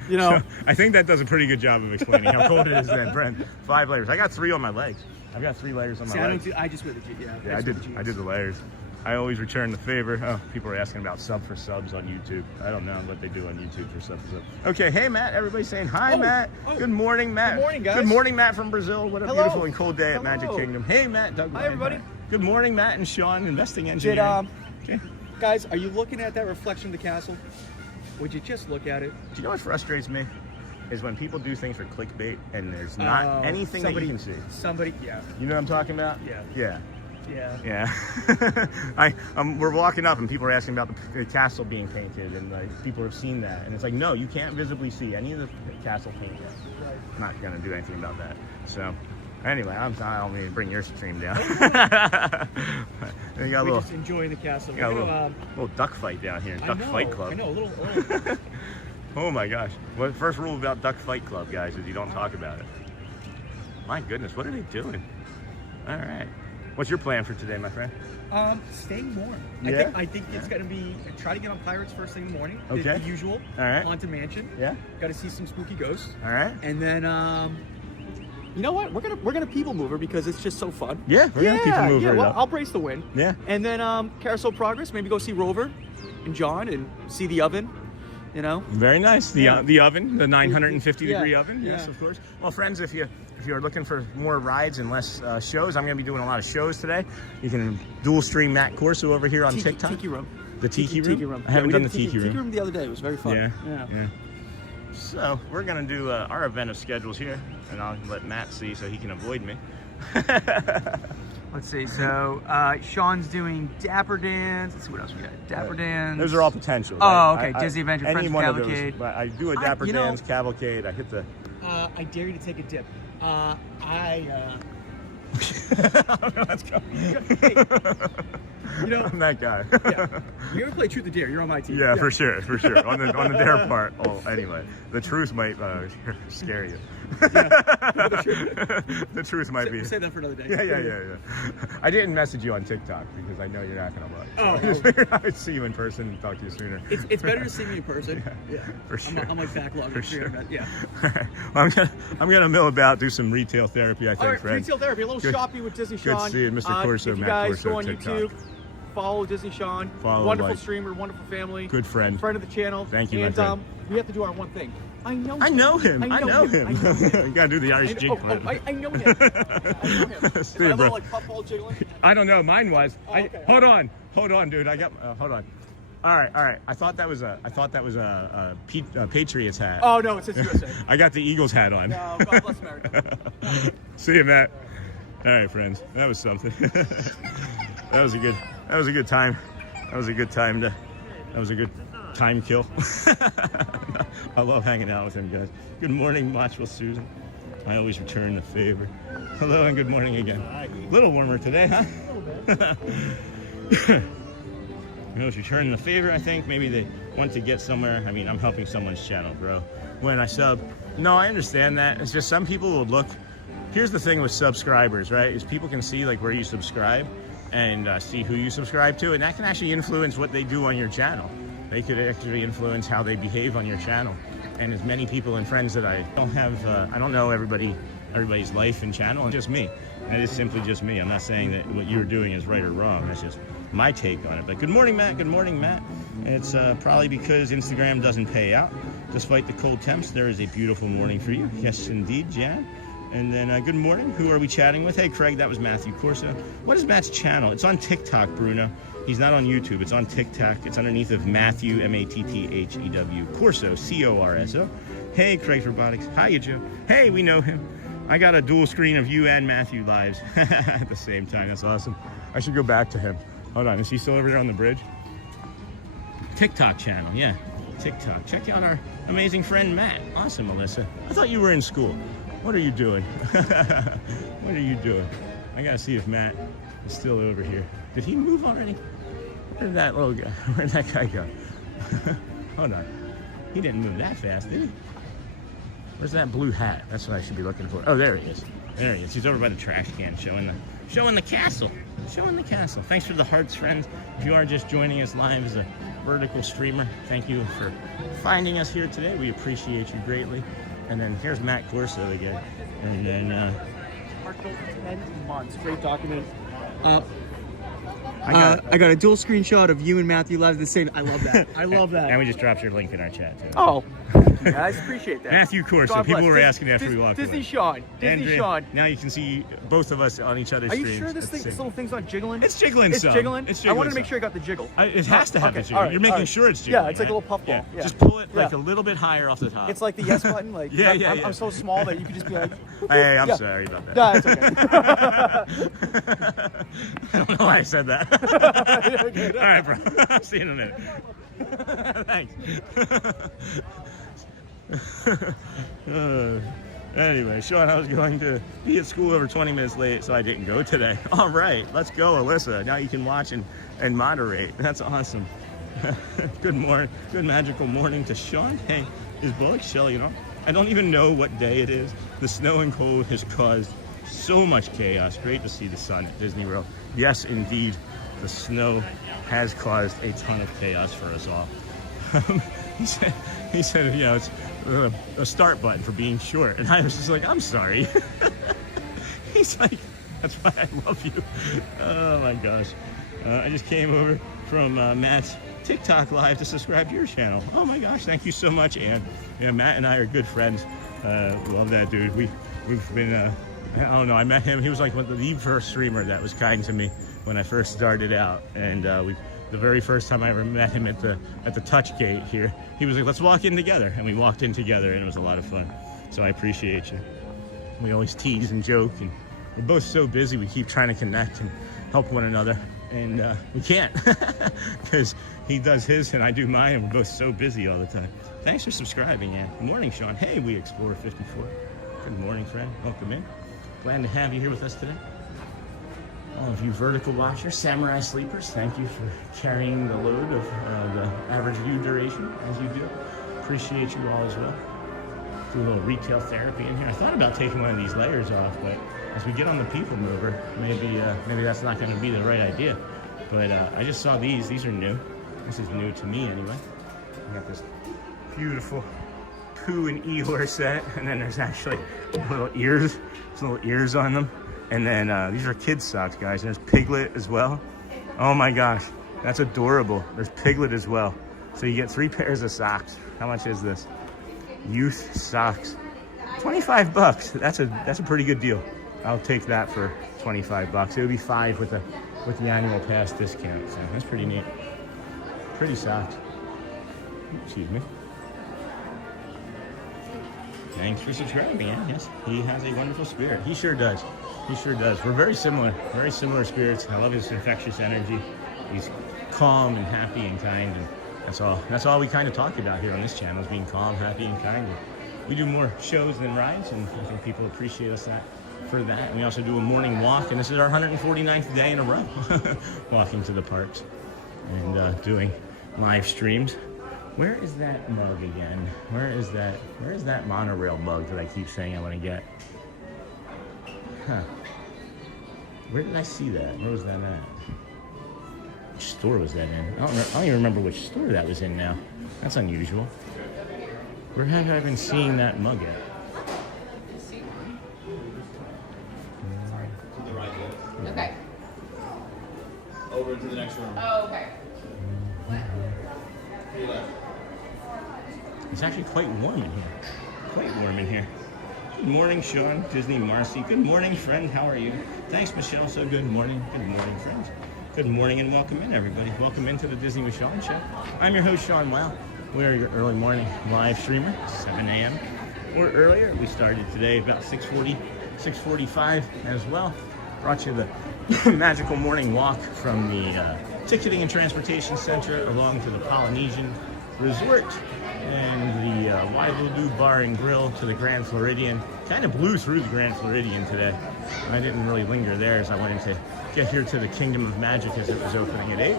you know. So, I think that does a pretty good job of explaining how cold it is then, Brent. 5 layers. I got 3 on my legs. I've got 3 layers on my See, legs. I just wear the jeans. Yeah, I did the layers. I always return the favor. Oh, people are asking about subs on YouTube. I don't know what they do on YouTube for subs. Okay, hey Matt. Everybody's saying hi, Matt. Good morning, Matt. Good morning, guys. Good morning, Matt from Brazil. What a Hello. beautiful and cold day at Hello. Magic Kingdom. Hey, Matt. Doug. Hi, everybody. Good morning, Matt and Sean, investing engineer. Okay. Guys, are you looking at that reflection of the castle? Would you just look at it? Do you know what frustrates me? Is when people do things for clickbait and there's not anything that you can see. Yeah. You know what I'm talking about? Yeah. Yeah. Yeah. We're walking up and people are asking about the castle being painted, and like people have seen that, and it's like, no, you can't visibly see any of the castle paint yet. Right. I'm not gonna do anything about that. So, anyway, I don't mean to bring your stream down. You got a We're little, just enjoying the castle. got a We're gonna, little duck fight down here, I duck know, fight club. I know, a little early. Oh my gosh! Well, first rule about duck fight club, guys, is you don't talk about it. My goodness, what are they doing? All right. What's your plan for today, my friend? Staying warm. Yeah? I think it's gonna be try to get on Pirates first thing in the morning. Okay. The usual. All right. Haunted Mansion. Yeah. Got to see some spooky ghosts. All right. And then you know what? We're gonna people mover because it's just so fun. Yeah, we're gonna people mover Yeah, it well, up. I'll brace the wind. Yeah. And then Carousel Progress. Maybe go see Rover and John and see the oven. You know. Very nice. The oven, the 950 Yeah, degree oven. yeah. Yes, of course. Well, friends, if you're looking for more rides and less shows, I'm going to be doing a lot of shows today. You can dual stream Matt Corso over here on TikTok. Tiki Room. The Tiki Room? Tiki Room. I haven't we done the did Tiki Room. Tiki Room the other day. It was very fun. Yeah. So we're going to do our event of schedules here, and I'll let Matt see so he can avoid me. Let's see. So Sean's doing Dapper Dans. Let's see what else we got. Dapper Dans. Those are all potential. Oh, right? okay. Disney Adventure, any Friends one of Cavalcade. those, but I do a Dapper Dans, Cavalcade. I hit the. I dare you to take a dip. Let's go. Hey, you know, I'm that guy. yeah. You ever play Truth or Dare? You're on my team. Yeah, for sure. On the dare part. Oh, anyway, the truth might scare you. The truth might be. Say that for another day. Yeah. I didn't message you on TikTok because I know you're not gonna look. Oh. I just figured I would see you in person and talk to you sooner. It's better to see me in person. Yeah. For sure. I'm like backlogged. For sure. Yeah. Well, I'm gonna mill about, do some retail therapy. I think, All right, Fred. retail therapy, a little Good. shopping with Disney Good Sean. seeing Mr. Corso, If you Matt guys Corso, go on TikTok. YouTube, follow Disney Sean. Follow, wonderful like. streamer, wonderful family. Good friend. Friend of the channel. Thank you, my And friend. we have to do our one thing. I know him. I know him. You gotta do the Irish jig flip. I know him. Is Dude, that a bro. little like puffball jiggling? I don't know. Mine was. Oh, okay. Hold on, dude. I got. Hold on. All right. I thought that was a Patriots hat. Oh no, it says USA. I got the Eagles hat on. No, God bless America. See you, Matt. All right, friends. That was something. That was a good time. That was a good time kill. I love hanging out with him, guys. Good morning, Watchful Susan. I always return the favor. Hello and good morning again. A little warmer today, huh? You know, it's returning the favor, I think. Maybe they want to get somewhere. I mean, I'm helping someone's channel, bro. When I sub. No, I understand that. It's just some people will look. Here's the thing with subscribers, right? Is people can see like where you subscribe and see who you subscribe to, and that can actually influence what they do on your channel. They could actually influence how they behave on your channel. And as many people and friends that I don't have, I don't know everybody's life and channel, and just me. And it is simply just me. I'm not saying that what you're doing is right or wrong. That's just my take on it. But good morning, Matt. Good morning, Matt. It's probably because Instagram doesn't pay out. Despite the cold temps, there is a beautiful morning for you. Yes, indeed, Jan. And then good morning. Who are we chatting with? Hey, Craig, that was Matthew Corso. What is Matt's channel? It's on TikTok, Bruno. He's not on YouTube. It's on TikTok. It's underneath of Matthew, M-A-T-T-H-E-W, Corso, C-O-R-S-O. Hey, Craig Robotics. Hiya, Joe. Hey, we know him. I got a dual screen of you and Matthew lives at the same time. That's awesome. I should go back to him. Hold on. Is he still over there on the bridge? TikTok channel. Yeah, TikTok. Check out our amazing friend, Matt. Awesome, Melissa. I thought you were in school. What are you doing? What are you doing? I gotta see if Matt is still over here. Did he move already? Where did that little guy, where'd that guy go? Hold on. He didn't move that fast, did he? Where's that blue hat? That's what I should be looking for. Oh, there he is. There he is. He's over by the trash can showing the castle. Showing the castle. Thanks for the hearts, friends. If you are just joining us live as a vertical streamer, thank you for finding us here today. We appreciate you greatly. And then here's Matt Corso again. And then Heartfelt 10 months. Great document. I got a dual screenshot of you and Matthew live the same. I love that. I love that. and we just dropped your link in our chat too. Oh, thank you guys, appreciate that. Matthew Corso. God People bless. were asking after we walked Disney away. Sean. Disney Andrea, Sean. Now you can see both of us on each other's Are you streams. sure this little thing's not jiggling? It's jiggling It's some. jiggling? It's I wanted to some. make sure I got the jiggle. It has to have the Okay, jiggle. all right, You're making all right. sure it's jiggling. Yeah, it's like a right? little puffball. Yeah. Just pull it like Yeah. a little bit higher off the top. It's like the yes button. Like Yeah. I'm so small that you could just be like. Hey, I'm Yeah. sorry about that. No, it's okay. I don't know why I said that. All right, bro. I'll see you in a minute. Thanks. Anyway, Sean, I was going to be at school over 20 minutes late, so I didn't go today. All right, let's go, Alyssa. Now you can watch and moderate. That's awesome. Good morning. Good magical morning to Sean. Hey, is Bullock Shelley, I don't even know what day it is. The snow and cold has caused so much chaos. Great to see the sun at Disney World. Yes, indeed, the snow has caused a ton of chaos for us all. He said, it's a start button for being short. And I was just like, I'm sorry. He's like, that's why I love you. Oh my gosh. I just came over from Matt's TikTok live to subscribe to your channel. Oh my gosh, thank you so much, Ann. Yeah, Matt and I are good friends. Love that dude. We've been, I don't know, I met him. He was like the first streamer that was kind to me when I first started out. And the very first time I ever met him at the touch gate here, he was like, let's walk in together. And we walked in together and it was a lot of fun. So I appreciate you. We always tease and joke and we're both so busy. We keep trying to connect and help one another, and we can't because he does his and I do mine, and we're both so busy all the time. Thanks for subscribing, and good morning, Sean. Hey, we Explorer 54. Good morning, friend. Welcome in. Glad to have you here with us today. All of you vertical watchers, samurai sleepers, thank you for carrying the load of the average view duration as you do. Appreciate you all as well. Do a little retail therapy in here. I thought about taking one of these layers off, but as we get on the people mover, maybe that's not going to be the right idea. But I just saw these. These are new. This is new to me anyway. I got this beautiful Pooh and Eeyore set, and then there's actually little ears. There's little ears on them. And then these are kids' socks, guys. There's Piglet as well. Oh my gosh, that's adorable. There's Piglet as well. So you get 3 pairs of socks. How much is this? Youth socks. 25 bucks. That's a pretty good deal. I'll take that for 25 bucks. It would be 5 with the annual pass discount. So that's pretty neat. Pretty socks. Excuse me. Thanks for subscribing, yeah. Yes, he has a wonderful spirit. He sure does. He sure does. We're very similar spirits. I love his infectious energy. He's calm and happy and kind, and that's all we kind of talk about here on this channel, is being calm, happy, and kind. And we do more shows than rides, and I think people appreciate us for that. And we also do a morning walk, and this is our 149th day in a row walking to the parks and doing live streams. Where is that mug again? Where is that monorail mug that I keep saying I want to get? Huh. Where did I see that? Where was that at? Which store was that in? I don't even remember which store that was in now. That's unusual. Where have I been seeing that mug at? Okay. Over into the next room. Oh, okay. It's actually quite warm in here. Quite warm in here. Good morning, Sean, Disney Marcy. Good morning, friend. How are you? Thanks, Michelle. So good morning. Good morning, friends. Good morning and welcome in, everybody. Welcome into the Disney with Sean show. I'm your host, Sean Wow. We're your early morning live streamer, 7 a.m. or earlier. We started today about 6:40, 6:45 as well. Brought you the magical morning walk from the Ticketing and Transportation Center along to the Polynesian Resort and the Wailudu Bar and Grill to the Grand Floridian. Kind of blew through the Grand Floridian today. I didn't really linger there as I wanted to get here to the Kingdom of Magic as it was opening at 8.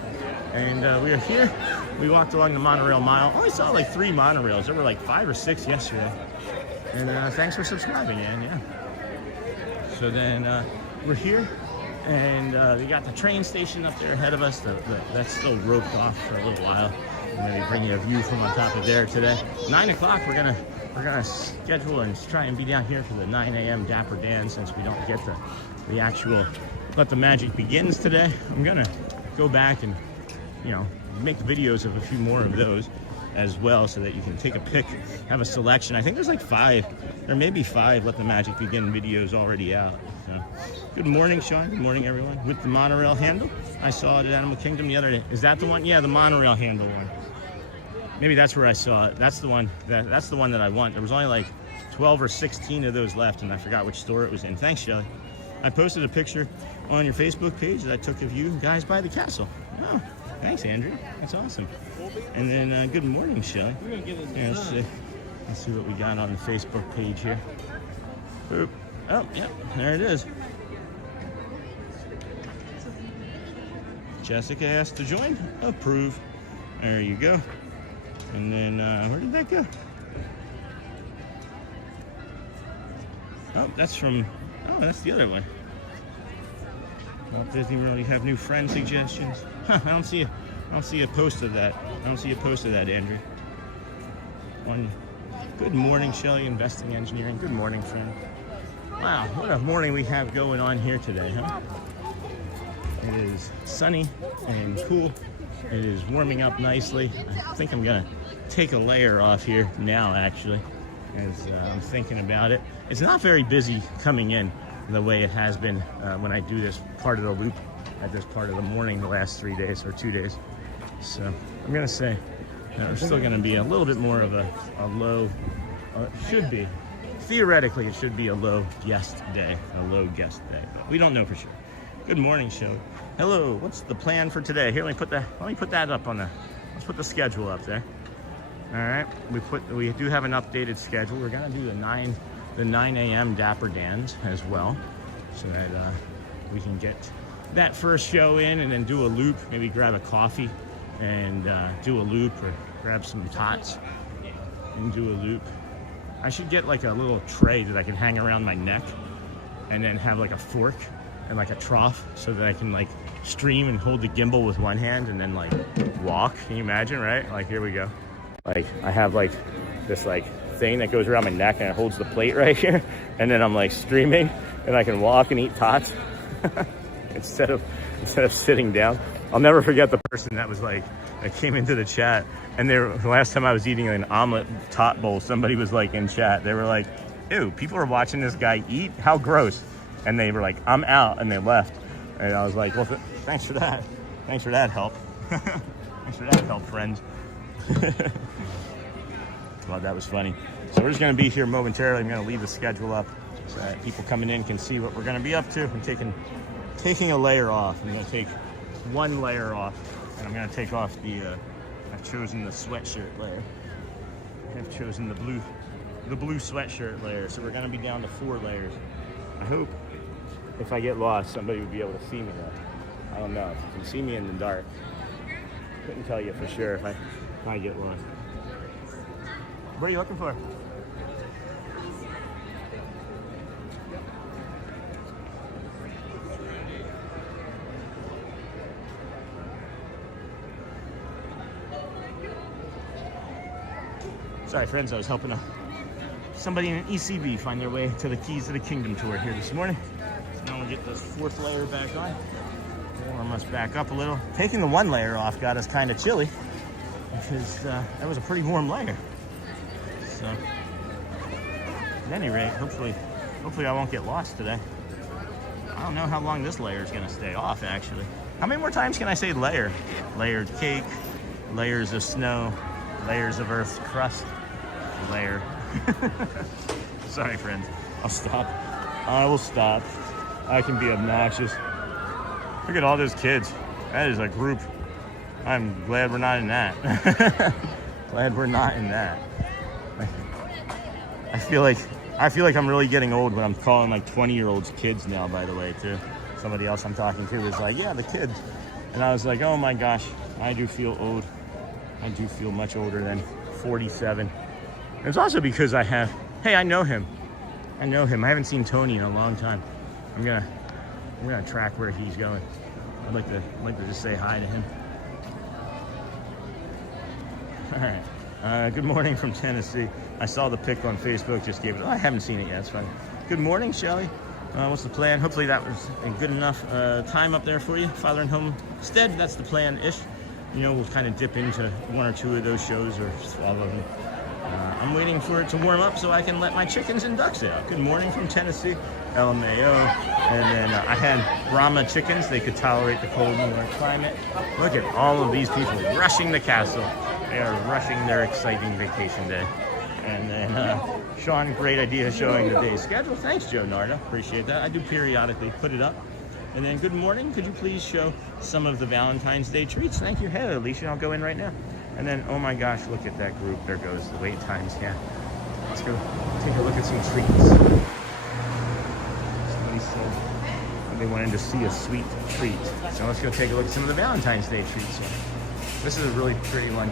And we are here. We walked along the Monorail Mile. Only saw like 3 monorails. There were like 5 or 6 yesterday. And thanks for subscribing, Ann. Yeah. So then we're here. And we got the train station up there ahead of us. That's still roped off for a little while. I'm going to bring you a view from on top of there today. 9 o'clock, we're gonna schedule and try and be down here for the 9 a.m. Dapper Dans, since we don't get the actual Let the Magic Begins today. I'm gonna go back and make videos of a few more of those as well, so that you can take a pic, have a selection. I think there's like 5, there may be 5 Let the Magic Begin videos already out. So, good morning, Sean. Good morning, everyone. With the monorail handle, I saw it at Animal Kingdom the other day. Is that the one? Yeah, the monorail handle one. Maybe that's where I saw it. That's the one that I want. There was only like 12 or 16 of those left, and I forgot which store it was in. Thanks, Shelly. I posted a picture on your Facebook page that I took of you guys by the castle. Oh, thanks, Andrew. That's awesome. And then good morning, Shelly. Here, let's see what we got on the Facebook page here. Boop. Oh, yep, there it is. Jessica asked to join. Approve. There you go. And then, where did that go? Oh, that's that's the other one. Walt Disney World, you have new friend suggestions. Huh, I don't see a post of that. I don't see a post of that, Andrew. Good morning, Shelley, Investing Engineering. Good morning, friend. Wow, what a morning we have going on here today, huh? It is sunny and cool. It is warming up nicely. I think I'm gonna take a layer off here now, actually, as I'm thinking about it. It's not very busy coming in the way it has been when I do this part of the loop at this part of the morning the last 3 days or 2 days. So I'm gonna say that we're still gonna be a little bit more of a low, should be theoretically, it should be a low guest day, but we don't know for sure. Good morning, show. Hello, what's the plan for today? Here, let me put that up on let's put the schedule up there. All right, we do have an updated schedule. We're gonna do the 9 a.m. Dapper Dans as well, so that we can get that first show in and then do a loop, maybe grab a coffee and do a loop, or grab some tots and do a loop. I should get like a little tray that I can hang around my neck and then have like a fork and like a trough so that I can like stream and hold the gimbal with one hand and then like walk. Can you imagine, right? Like, here we go. Like, I have like this like thing that goes around my neck and it holds the plate right here, and then I'm like streaming and I can walk and eat tots instead of sitting down. I'll never forget the person that was like, that came into the chat, and the last time I was eating an omelet tot bowl, somebody was like in chat, they were like, ew, people are watching this guy eat? How gross. And they were like, I'm out, and they left. And I was like, well, thanks for that. Thanks for that help. Thanks for that help, friends. Well, that was funny. So we're just gonna be here momentarily. I'm gonna leave the schedule up so that people coming in can see what we're gonna be up to. I'm taking a layer off. I'm gonna take one layer off, and I'm gonna take off the, I've chosen the sweatshirt layer. I've chosen the blue sweatshirt layer. So we're gonna be down to 4 layers. I hope if I get lost, somebody would be able to see me though. I don't know. If you can see me in the dark, couldn't tell you for sure if I get lost. What are you looking for? Sorry, friends, I was helping somebody in an ECB find their way to the Keys to the Kingdom tour here this morning. So now we'll get this 4th layer back on. Warm us back up a little. Taking the 1 layer off got us kind of chilly because that was a pretty warm layer. So, at any rate, hopefully I won't get lost today. I don't know how long this layer is going to stay off, actually. How many more times can I say layer? Layered cake, layers of snow, layers of Earth's crust, layer. Sorry, friends. I'll stop. I will stop. I can be obnoxious. Look at all those kids. That is a group. I'm glad we're not in that. Glad we're not in that. I feel like I'm really getting old when I'm calling like 20-year-olds kids now, by the way, too. Somebody else I'm talking to is like, yeah, the kids. And I was like, oh my gosh, I do feel old. I do feel much older than 47. And it's also because I know him. I haven't seen Tony in a long time. I'm gonna track where he's going. I'd like to just say hi to him. All right. Good morning from Tennessee. I saw the pic on Facebook, just gave it. Oh, I haven't seen it yet. It's fine. Good morning, Shelly. What's the plan? Hopefully that was a good enough time up there for you. Father and Homestead, that's the plan-ish. You know, we'll kind of dip into 1 or 2 of those shows, or all of them. I'm waiting for it to warm up so I can let my chickens and ducks out. Good morning from Tennessee, LMAO. And then I had Brahma chickens. They could tolerate the cold New York climate. Look at all of these people rushing the castle. They are rushing their exciting vacation day. And then Sean, great idea showing the day's schedule. Thanks, Joe Nardo. Appreciate that. I do periodically put it up. And then good morning. Could you please show some of the Valentine's Day treats? Thank you. Hey, Alicia, I'll go in right now. And then, oh my gosh, look at that group. There goes the wait times. Yeah. Let's go take a look at some treats. Somebody said they wanted to see a sweet treat. So let's go take a look at some of the Valentine's Day treats. This is a really pretty one.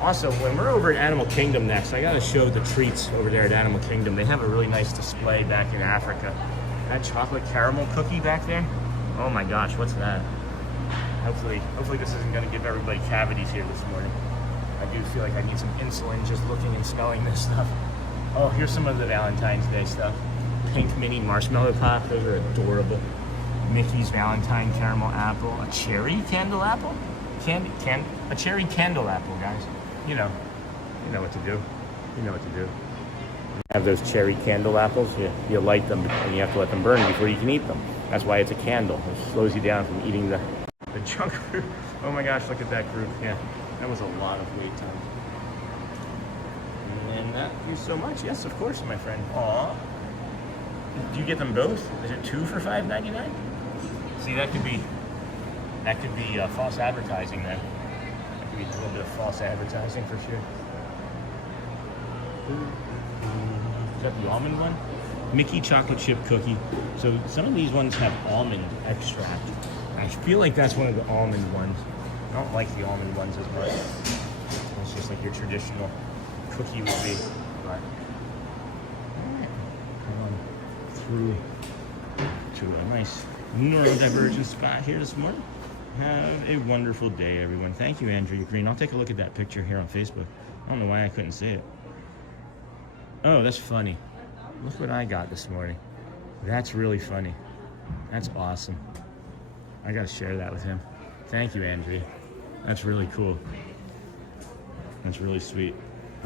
Also, when we're over at Animal Kingdom next, I gotta show the treats over there at Animal Kingdom. They have a really nice display back in Africa. That chocolate caramel cookie back there. Oh my gosh, what's that? Hopefully this isn't gonna give everybody cavities here this morning. I do feel like I need some insulin just looking and smelling this stuff. Oh, here's some of the Valentine's Day stuff. Pink mini marshmallow pop, those are adorable. Mickey's Valentine caramel apple, a cherry candle apple? A cherry candle apple, guys. You know what to do. You know what to do. Have those cherry candle apples, you light them and you have to let them burn before you can eat them. That's why it's a candle. It slows you down from eating the junk food. Oh my gosh, look at that group. Yeah, that was a lot of wait time. And thank you so much. Yes, of course, my friend. Aw. Do you get them both? Is it 2 for $5.99? See, that could be false advertising then. That could be a little bit of false advertising for sure. Is that the almond one? Mickey chocolate chip cookie. So some of these ones have almond extract. I feel like that's one of the almond ones. I don't like the almond ones as much. It's just like your traditional cookie would be. But through to a nice neurodivergent spot here this morning. Have a wonderful day, everyone. Thank you, Andrea Green. I'll take a look at that picture here on Facebook. I don't know why I couldn't see it. Oh, that's funny. Look what I got this morning. That's really funny. That's awesome. I gotta share that with him. Thank you, Andrea. That's really cool. That's really sweet.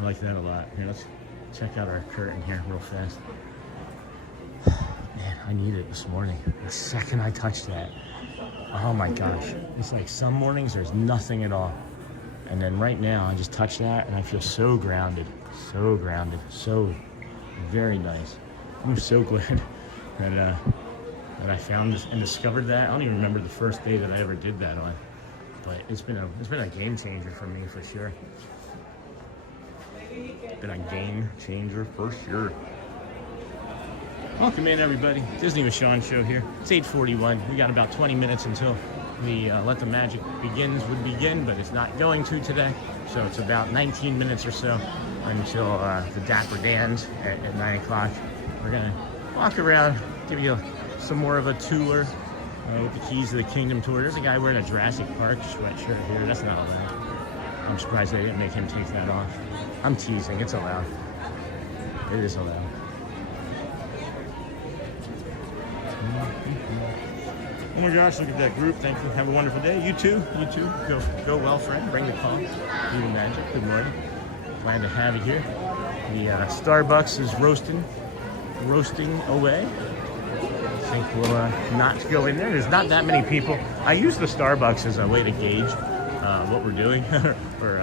I like that a lot. Here, let's check out our curtain here real fast. Man, I need it this morning. The second I touched that, oh my gosh. It's like some mornings there's nothing at all. And then right now I just touch that and I feel so grounded, so very nice. I'm so glad that I found this and discovered that. I don't even remember the first day that I ever did that on, but it's been a game changer for me for sure. Been a game changer for sure. Welcome in, everybody. Disney with Sean show here. It's 8:41. We got about 20 minutes until the Let the Magic would begin, but it's not going to today. So it's about 19 minutes or so until the Dapper Dans at 9 o'clock. We're gonna walk around, give you some more of a tour with the Keys of the Kingdom tour. There's a guy wearing a Jurassic Park sweatshirt here. That's not allowed. I'm surprised they didn't make him take that off. I'm teasing. It's allowed. It is allowed. Oh my gosh, look at that group. Thank you. Have a wonderful day. You too. Go well, friend. Bring the calm. Do the magic. Good morning. Glad to have you here. The Starbucks is roasting away. I think we'll not go in there. There's not that many people. I use the Starbucks as a way to gauge what we're doing or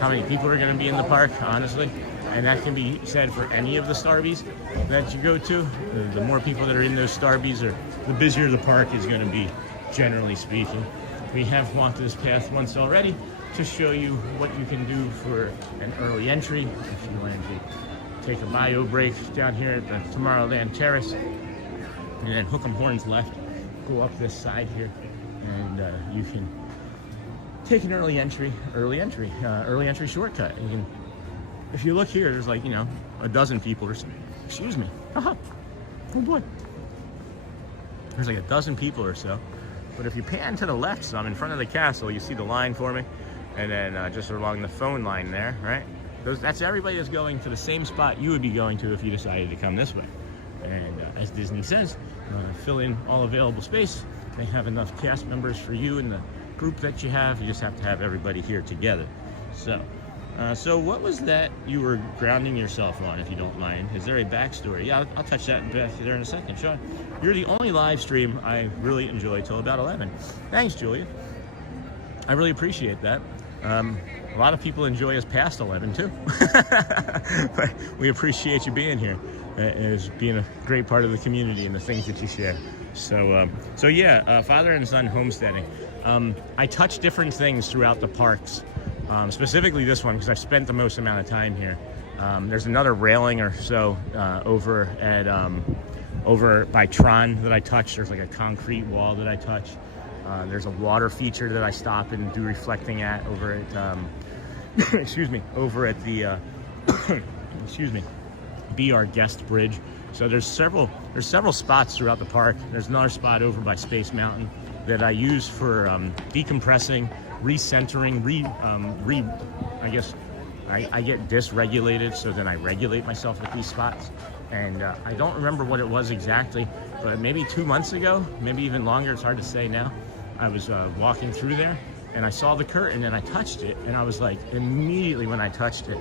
how many people are going to be in the park, honestly. And that can be said for any of the Starbies that you go to. The more people that are in those Starbies, the busier the park is going to be, generally speaking. We have walked this path once already to show you what you can do for an early entry. If you wanted to take a bio break down here at the Tomorrowland Terrace, and then hook 'em horns left, go up this side here, and you can take an early entry shortcut. You can, if you look here, there's like, a dozen people or so. Excuse me. Oh boy. There's like a dozen people or so. But if you pan to the left some in front of the castle, you see the line for me. And then just along the phone line there, right? That's everybody that's going to the same spot you would be going to if you decided to come this way. And as Disney says, fill in all available space. They have enough cast members for you and the group that you have. You just have to have everybody here together. So what was that you were grounding yourself on, if you don't mind? Is there a backstory? Yeah, I'll touch that back there in a second. Sean, you're the only live stream I really enjoy till about 11. Thanks, Julia. I really appreciate that. A lot of people enjoy us past 11 too. But we appreciate you being here as being a great part of the community and the things that you share. So yeah, father and son homesteading. I touch different things throughout the parks. Specifically this one because I've spent the most amount of time here. There's another railing or so over by Tron that I touch. There's like a concrete wall that I touch. There's a water feature that I stop and do reflecting at over at over at the Be Our Guest Bridge. So there's several spots throughout the park. There's another spot over by Space Mountain that I use for decompressing, recentering, I guess I get dysregulated, so then I regulate myself at these spots. And I don't remember what it was exactly, but maybe 2 months ago, maybe even longer, it's hard to say now. I was walking through there and I saw the curtain and I touched it, and I was like, immediately when I touched it,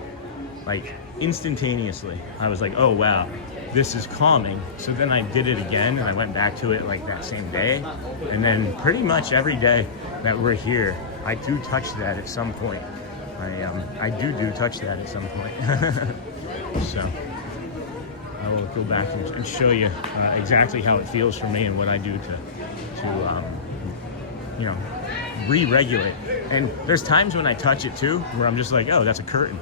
like instantaneously, I was like, oh wow, this is calming. So then I did it again and I went back to it like that same day. And then pretty much every day that we're here, I do touch that at some point. I do touch that at some point. So I will go back and show you exactly how it feels for me and what I do to you know, re-regulate. And there's times when I touch it too, where I'm just like, oh, that's a curtain,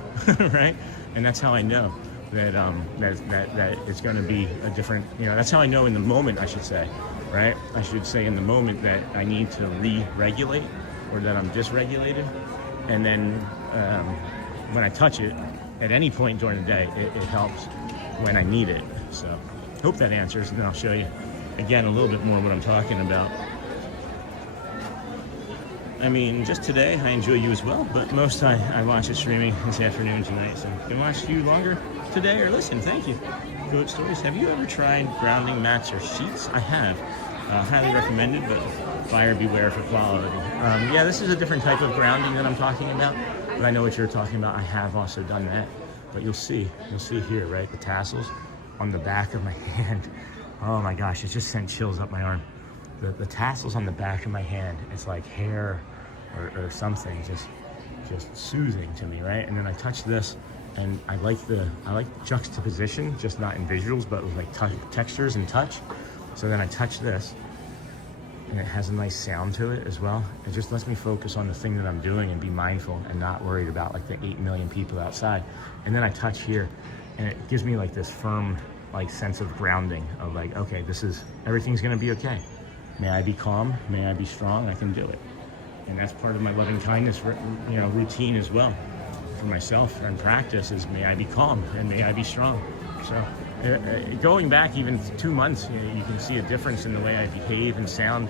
right? And that's how I know that that it's going to be a different, you know, that's how I know in the moment, I should say, right? I should say in the moment that I need to re-regulate or that I'm dysregulated. And then when I touch it at any point during the day, it helps when I need it. So hope that answers, and then I'll show you again a little bit more what I'm talking about. I mean, just today, I enjoy you as well, but most I watch it streaming this afternoon tonight, so I can watch you longer today or listen. Thank you. Goat Stories, have you ever tried grounding mats or sheets? I have. Highly recommended, but buyer beware for quality. Yeah, this is a different type of grounding that I'm talking about, but I know what you're talking about. I have also done that, but you'll see here, right, the tassels on the back of my hand. Oh my gosh, it just sent chills up my arm. The tassels on the back of my hand, it's like hair or something, just soothing to me, right? And then I touch this, and I like juxtaposition, just not in visuals, but with like textures and touch. So then I touch this, and it has a nice sound to it as well. It just lets me focus on the thing that I'm doing and be mindful and not worried about like the 8 million people outside. And then I touch here, and it gives me like this firm like sense of grounding of like, okay, everything's gonna be okay. May I be calm, may I be strong, I can do it. And that's part of my loving kindness, you know, routine as well for myself and practice is may I be calm and may I be strong. So going back even 2 months, you can see a difference in the way I behave and sound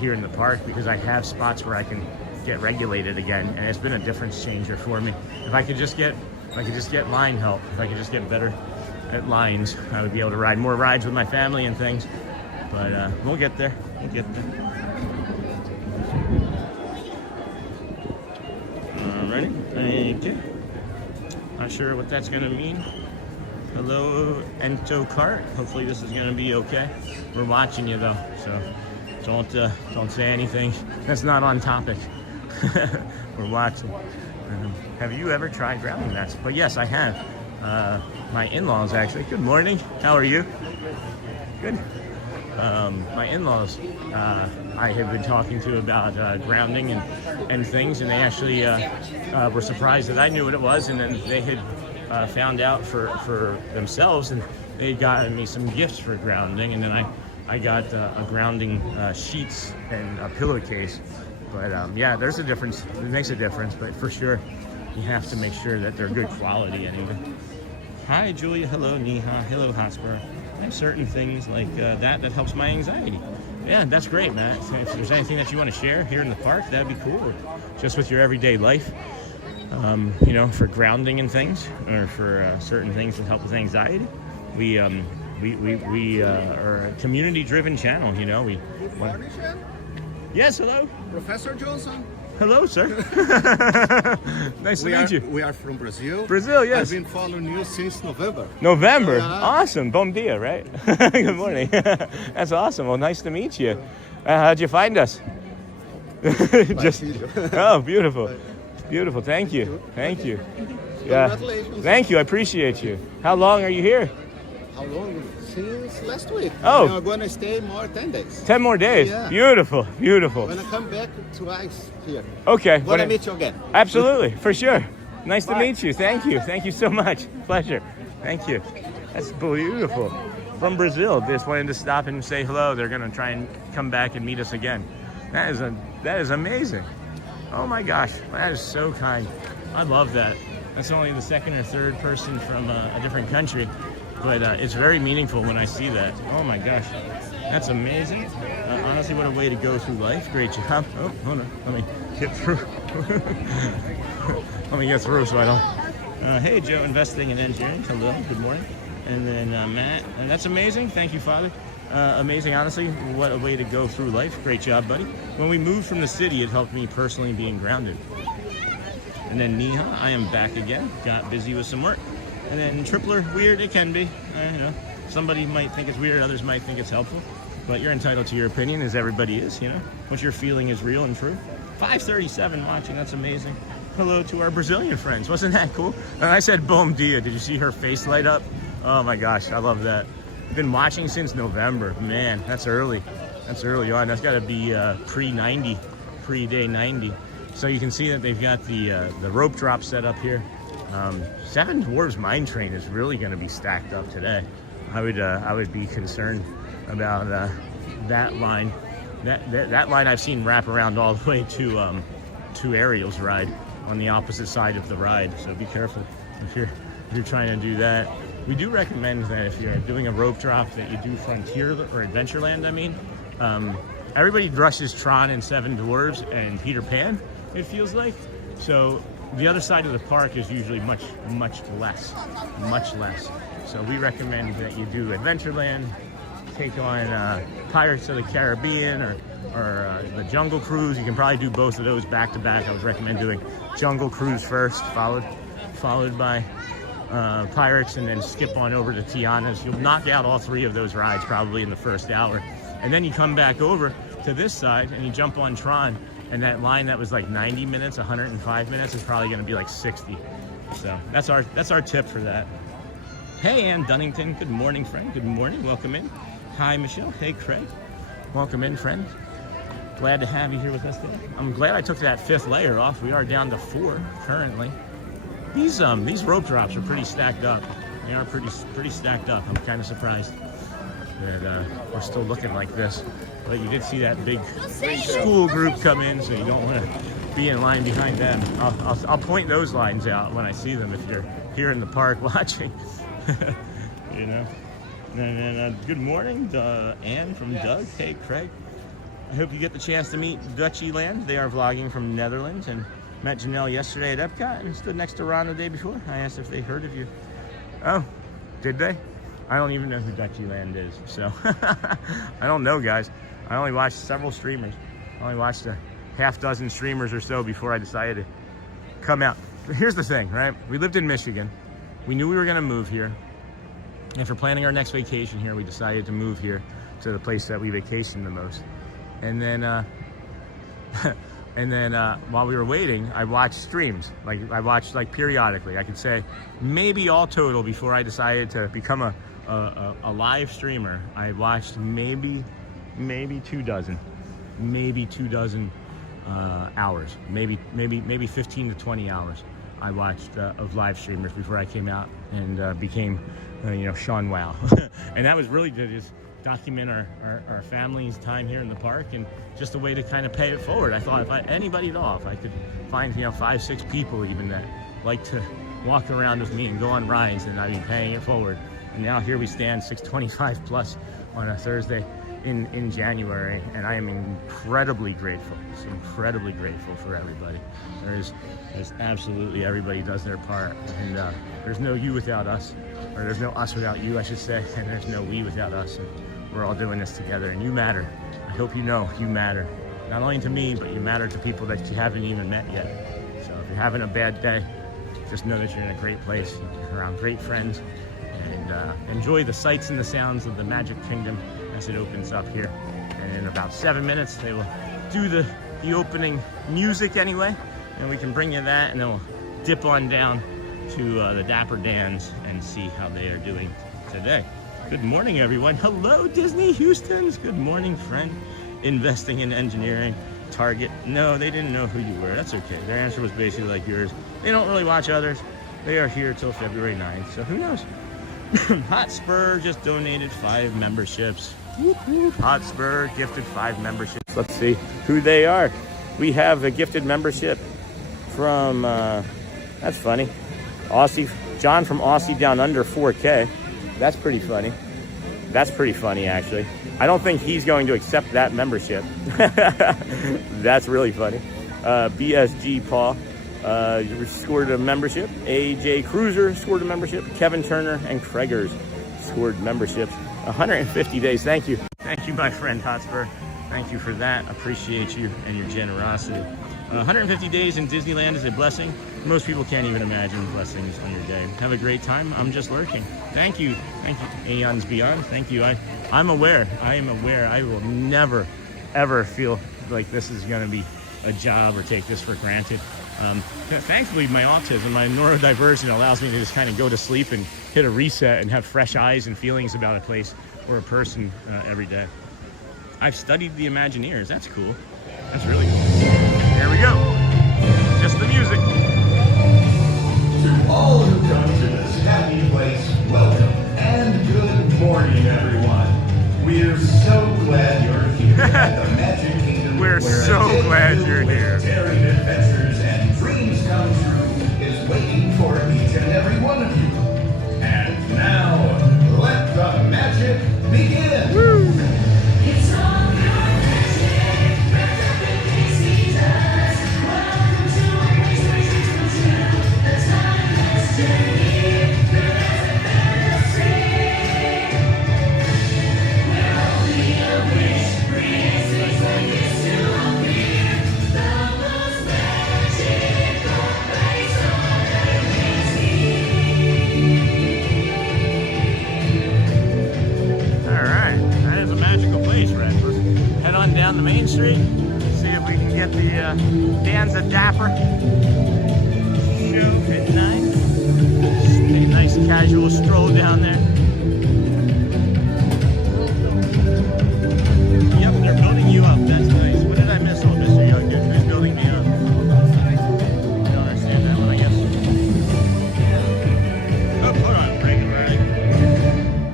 here in the park, because I have spots where I can get regulated again, and it's been a difference changer for me. If I could just get line help, if I could just get better at lines, I would be able to ride more rides with my family and things. But we'll get there. We'll get there. Alrighty, thank you. Not sure what that's gonna mean. Hello, Ento Cart. Hopefully this is gonna be okay. We're watching you though, so don't say anything that's not on topic. We're watching. Have you ever tried grounding mats? But yes, I have. My in-laws actually. Good morning. How are you? Good. My in-laws, I have been talking to about grounding and things, and they actually were surprised that I knew what it was, and then they had found out for themselves, and they had gotten me some gifts for grounding, and then I got a grounding sheets and a pillowcase. But yeah, there's a difference. It makes a difference, but for sure, you have to make sure that they're good quality anyway. Hi, Julia. Hello, Neha. Hello, Hotspur. I have certain things like that helps my anxiety. Yeah, that's great, Matt. If there's anything that you want to share here in the park, that'd be cool. Just with your everyday life, you know, for grounding and things, or for certain things that help with anxiety. We are a community-driven channel. You know, Yes, hello. Professor Johnson. Hello, sir. Nice to meet you. We are from Brazil. Brazil, yes. I've been following you since November. November? Awesome. Bom dia, right? Good morning. That's awesome. Well, nice to meet you. How'd you find us? Oh, beautiful. Beautiful. Thank you. Thank you. Yeah. Congratulations. Thank you. I appreciate you. How long are you here? How long? Since last week. Oh. I'm going to stay more 10 days. 10 more days? Yeah. Beautiful. Beautiful. When I come back to ice here. Okay. When I meet you again. Absolutely. For sure. Nice to meet you. Thank you. Thank you so much. Pleasure. Thank you. That's beautiful. From Brazil. Just wanted to stop and say hello. They're going to try and come back and meet us again. That is amazing. Oh my gosh. That is so kind. I love that. That's only the second or third person from a different country. But it's very meaningful when I see that. Oh my gosh, that's amazing. Honestly, what a way to go through life. Great job. Oh, hold on, let me get through. Let me get through so I don't. Hey, Joe, investing in engineering. Hello, good morning. And then Matt, and that's amazing. Thank you, Father. Amazing, honestly, what a way to go through life. Great job, buddy. When we moved from the city, it helped me personally being grounded. And then Neha, I am back again. Got busy with some work. And then Tripler, weird, it can be. You know, somebody might think it's weird, others might think it's helpful. But you're entitled to your opinion, as everybody is, you know. What you're feeling is real and true. 537 watching, that's amazing. hello to our Brazilian friends. Wasn't that cool? And I said, bom dia. Did you see her face light up? Oh my gosh, I love that. Been watching since November. Man, that's early. That's early on. That's got to be pre-90, pre-day 90. So you can see that they've got the rope drop set up here. Seven Dwarfs Mine Train is really going to be stacked up today. I would be concerned about that line. That line I've seen wrap around all the way to Ariel's ride on the opposite side of the ride. So be careful if you're trying to do that. We do recommend that if you're doing a rope drop that you do Frontier or Adventureland. I mean, everybody rushes Tron and Seven Dwarfs and Peter Pan, it feels like. So the other side of the park is usually much less. So we recommend that you do Adventureland, take on Pirates of the Caribbean or the Jungle Cruise. You can probably do both of those back to back. I would recommend doing Jungle Cruise first, followed by Pirates, and then skip on over to Tiana's. You'll knock out all three of those rides probably in the first hour. And then you come back over to this side and you jump on Tron, and that line that was like 90 minutes, 105 minutes is probably going to be like 60. So that's our tip for that. Hey, Ann Dunnington. Good morning, friend. Good morning. Welcome in. Hi, Michelle. Hey, Craig. Welcome in, friend. Glad to have you here with us today. I'm glad I took that 5th layer off. We are down to 4 currently. These rope drops are pretty stacked up. They are pretty stacked up. I'm kind of surprised that we're still looking like this. But you did see that big school group come in, so you don't want to be in line behind them. I'll point those lines out when I see them if you're here in the park watching. You know. And then good morning, Anne from Doug. Hey, Craig. I hope you get the chance to meet Dutchieland. They are vlogging from Netherlands, and met Janelle yesterday at Epcot and stood next to Ron the day before. I asked if they heard of you. Oh, did they? I don't even know who Dutchieland is, so I don't know, guys. I only watched several streamers. I only watched a half dozen streamers or so before I decided to come out. But here's the thing, right? We lived in Michigan. We knew we were gonna move here. And for planning our next vacation here, we decided to move here to the place that we vacation the most. And then, while we were waiting, I watched streams. I watched periodically. I could say maybe all total before I decided to become a live streamer. I watched maybe 2 dozen, hours, maybe 15 to 20 hours. I watched of live streamers before I came out and became, Sean Wow. And that was really to just document our family's time here in the park, and just a way to kind of pay it forward. I thought if anybody at all, if I could find 5, 6 people even that like to walk around with me and go on rides, and I'd be paying it forward. And now here we stand, 625 plus on a Thursday in January, and I am incredibly grateful. Just incredibly grateful for everybody. There's absolutely everybody does their part, and there's no you without us, or there's no us without you, I should say, and there's no we without us. And we're all doing this together, and you matter. I hope you know you matter. Not only to me, but you matter to people that you haven't even met yet. So if you're having a bad day, just know that you're in a great place, around great friends, and enjoy the sights and the sounds of the Magic Kingdom as it opens up here. And in about 7 minutes, they will do the opening music anyway, and we can bring you that, and then we'll dip on down to the Dapper Dans and see how they are doing today. Good morning, everyone. Hello, Disney Houston's. Good morning, friend. Investing in engineering, Target. No, they didn't know who you were. That's okay. Their answer was basically like yours. They don't really watch others. They are here till February 9th, so who knows? Hotspur just donated 5 memberships. Hotspur gifted 5 memberships. Let's see who they are. We have a gifted membership from, that's funny, Aussie, John from Aussie Down Under 4K. That's pretty funny. That's pretty funny, actually. I don't think he's going to accept that membership. That's really funny. BSG Paul scored a membership. AJ Cruiser scored a membership. Kevin Turner and Craigers scored memberships. 150 days. Thank you. Thank you, my friend Hotspur. Thank you for that. Appreciate you and your generosity. 150 days in Disneyland is a blessing. Most people can't even imagine blessings on your day. Have a great time. I'm just lurking. Thank you. Thank you. Aeons Beyond. Thank you. I'm aware. I am aware. I will never, ever feel like this is going to be a job or take this for granted. Thankfully, my autism, my neurodivergent allows me to just kind of go to sleep and hit a reset and have fresh eyes and feelings about a place or a person every day. I've studied the Imagineers. That's cool. That's really cool. Here we go. Just the music. To all who come to this happy place, welcome and good morning, everyone. We're so glad you're here at the Magic Kingdom. We're so glad you're here. Daring adventures and dreams come true is waiting for each and every one of you. And now, let the magic begin. Woo. It's all your magic, wrapped up in pixie dust. Welcome to a place where dreams come true. A timeless journey through magic fantasy. Where only a wish brings things like this to appear. The most magical place on earth is here. All right, that is a magical place, Red. Let's head on down the main street, see if we can get the Dans at Dapper show at 9. Just take a nice casual stroll down there. Yep, they're building you up. That's nice. What did I miss? Oh, Mr. Youngkin, who's building me up? I don't understand that one, I guess. Oh, hold on, Riley.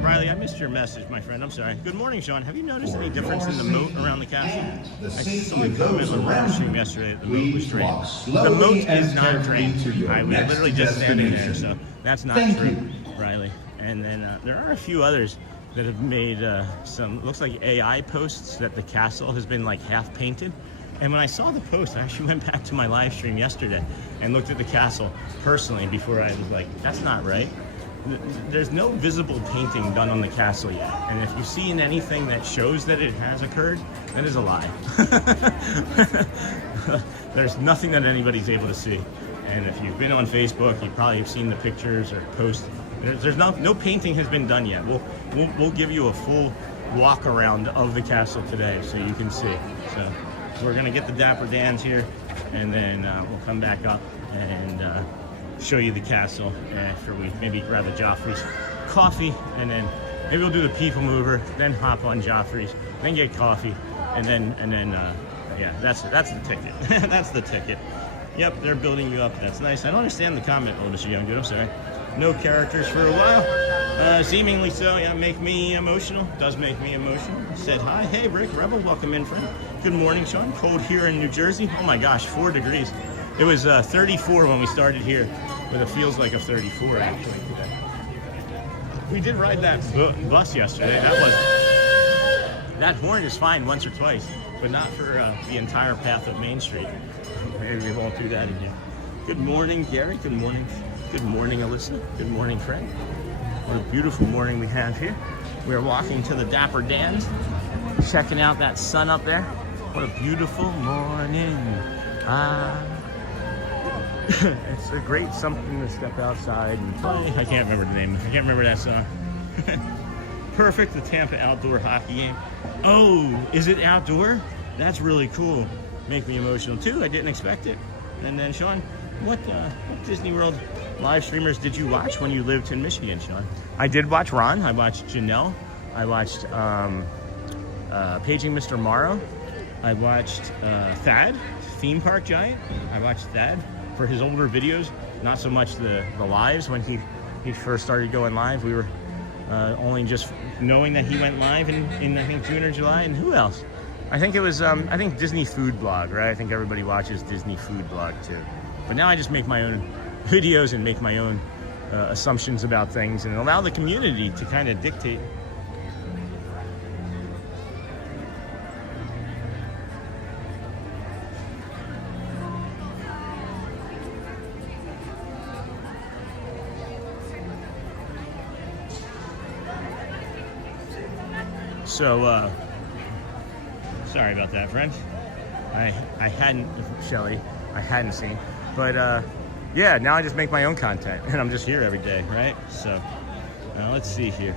Riley, I missed your message, my friend. I'm sorry. Good morning, Sean. Have you noticed any difference in the moat around the castle? I saw a comment on the live stream yesterday that the moat was drained. The moat is not drained. I was literally just standing there, so that's not true, Riley. And then there are a few others that have made some, looks like AI posts that the castle has been like half painted. And when I saw the post, I actually went back to my live stream yesterday and looked at the castle personally before I was like, that's not right. There's no visible painting done on the castle yet. And if you've seen anything that shows that it has occurred, that is a lie. There's nothing that anybody's able to see. And if you've been on Facebook, you probably have seen the pictures or posts. There's no painting has been done yet. We'll give you a full walk around of the castle today so you can see. So we're gonna get the Dapper Dans here, and then we'll come back up and show you the castle after we maybe grab a Joffrey's coffee, and then maybe we'll do the People Mover, then hop on Joffrey's, then get coffee, and then yeah, that's the ticket. That's the ticket. Yep, they're building you up. That's nice. I don't understand the comment, oh, Mr. Younggood. I'm sorry. No characters for a while. Seemingly so. Yeah, make me emotional. Does make me emotional. Said hi. Hey, Rick Rebel. Welcome in, friend. Good morning, Sean. Cold here in New Jersey. Oh my gosh, 4 degrees. It was 34 when we started here, but it feels like a 34 actually today. We did ride that bus yesterday. That horn is fine once or twice, but not for the entire path of Main Street. Maybe we won't do that again. Good morning, Gary. Good morning. Good morning, Alyssa. Good morning, Fred. What a beautiful morning we have here. We're walking to the Dapper Dans, checking out that sun up there. What a beautiful morning. It's a great something to step outside and play. I can't remember the name. I can't remember that song. Perfect, the Tampa outdoor hockey game. Oh, is it outdoor? That's really cool. Make me emotional too. I didn't expect it. And then, Sean, what Disney World live streamers did you watch when you lived in Michigan, Sean? I did watch Ron. I watched Janelle. I watched Paging Mr. Morrow. I watched Thad, Theme Park Giant. I watched Thad for his older videos, not so much the lives. When he first started going live, we were only just knowing that he went live in I think June or July. And who else? I think it was I think Disney Food Blog, right? I think everybody watches Disney Food Blog too. But now I just make my own videos and make my own assumptions about things and allow the community to kind of dictate. So, sorry about that, friend. I hadn't, Shelly, I hadn't seen. But, yeah, now I just make my own content, and I'm just here every day, right? So, let's see here.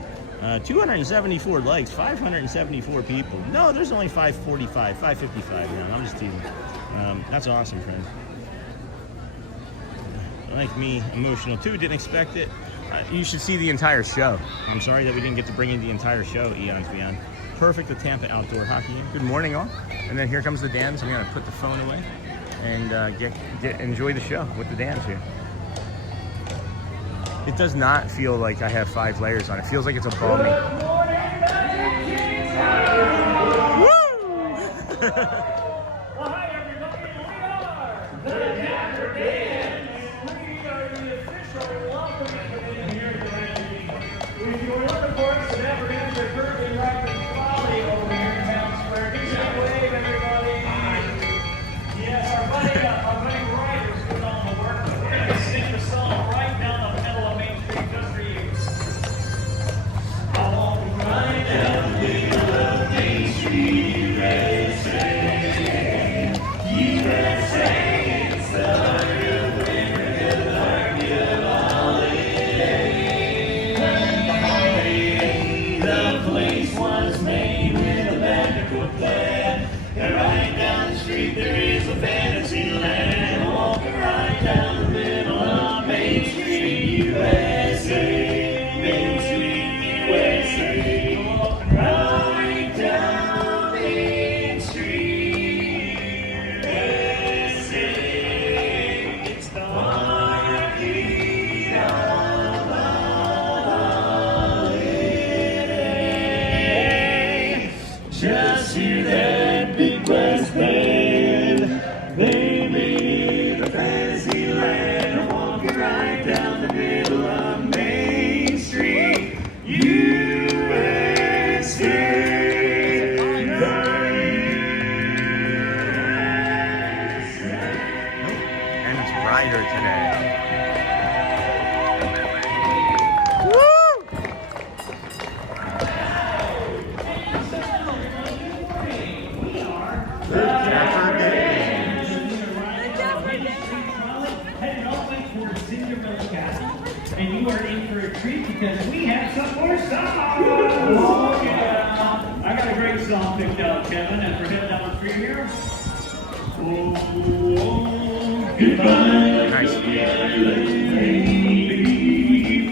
274 likes, 574 people. No, there's only 545, 555 now. I'm just teasing. That's awesome, friend. like me, emotional too. Didn't expect it. You should see the entire show. I'm sorry that we didn't get to bring in the entire show, Eons Beyond. Perfect with Tampa Outdoor Hockey. Good morning, all. And then here comes the dams. I'm gonna put the phone away and enjoy the show with the dams here. It does not feel like I have 5 layers on. It feels like it's a balmy. Woo! Well, hi everybody, we are the Dapper Dans. We are the official welcoming committee here today. If you were looking for us, the Dapper Dans are currently rocking Folly over here in Town Square. Give us a wave, everybody. Yes, our buddy Ryder's doing all the work, but we're going to sing the song right down the middle of Main Street just for you. I'll walk right down the middle of Main Street, USA. It's the heart of America, the heart of holiday. The place was made with a magical plan, and right down the street there is a fantasy land. Walking right down the middle of Main Street, USA. Main Street, USA. Walking right down Main Street, USA. It's the heartbeat of the holiday. Just hear that big brass band. They made the fantasy land. Walking right down the middle of Main Street, USA. And it's Ryder today. Heading all the way towards Cinderella Castle, and you are in for a treat because we have some more songs. Oh yeah, I got a great song picked out, Kevin, and for hit number 3 here. Oh, goodbye. Nice.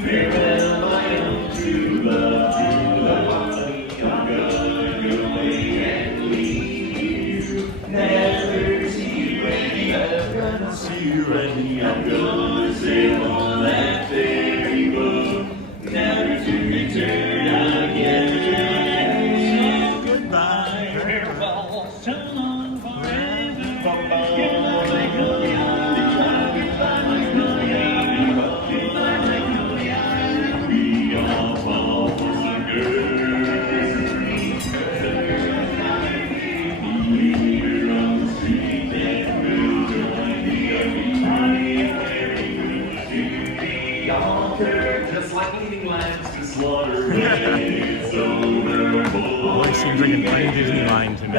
Farewell, my own true love, true love. I'm gonna go away and leave you. Never see you again. Never see you again. I'm gonna sail on that ferry boat, never to return again. So goodbye, farewell, so long forever. Goodbye, Magnolia. Goodbye, Magnolia. Goodbye, Magnolia. We all fall for some We're on the street and we'll join the everybody to the altar, just like eating lambs to slaughter. It's over. Always seems like an un-Disney line to me.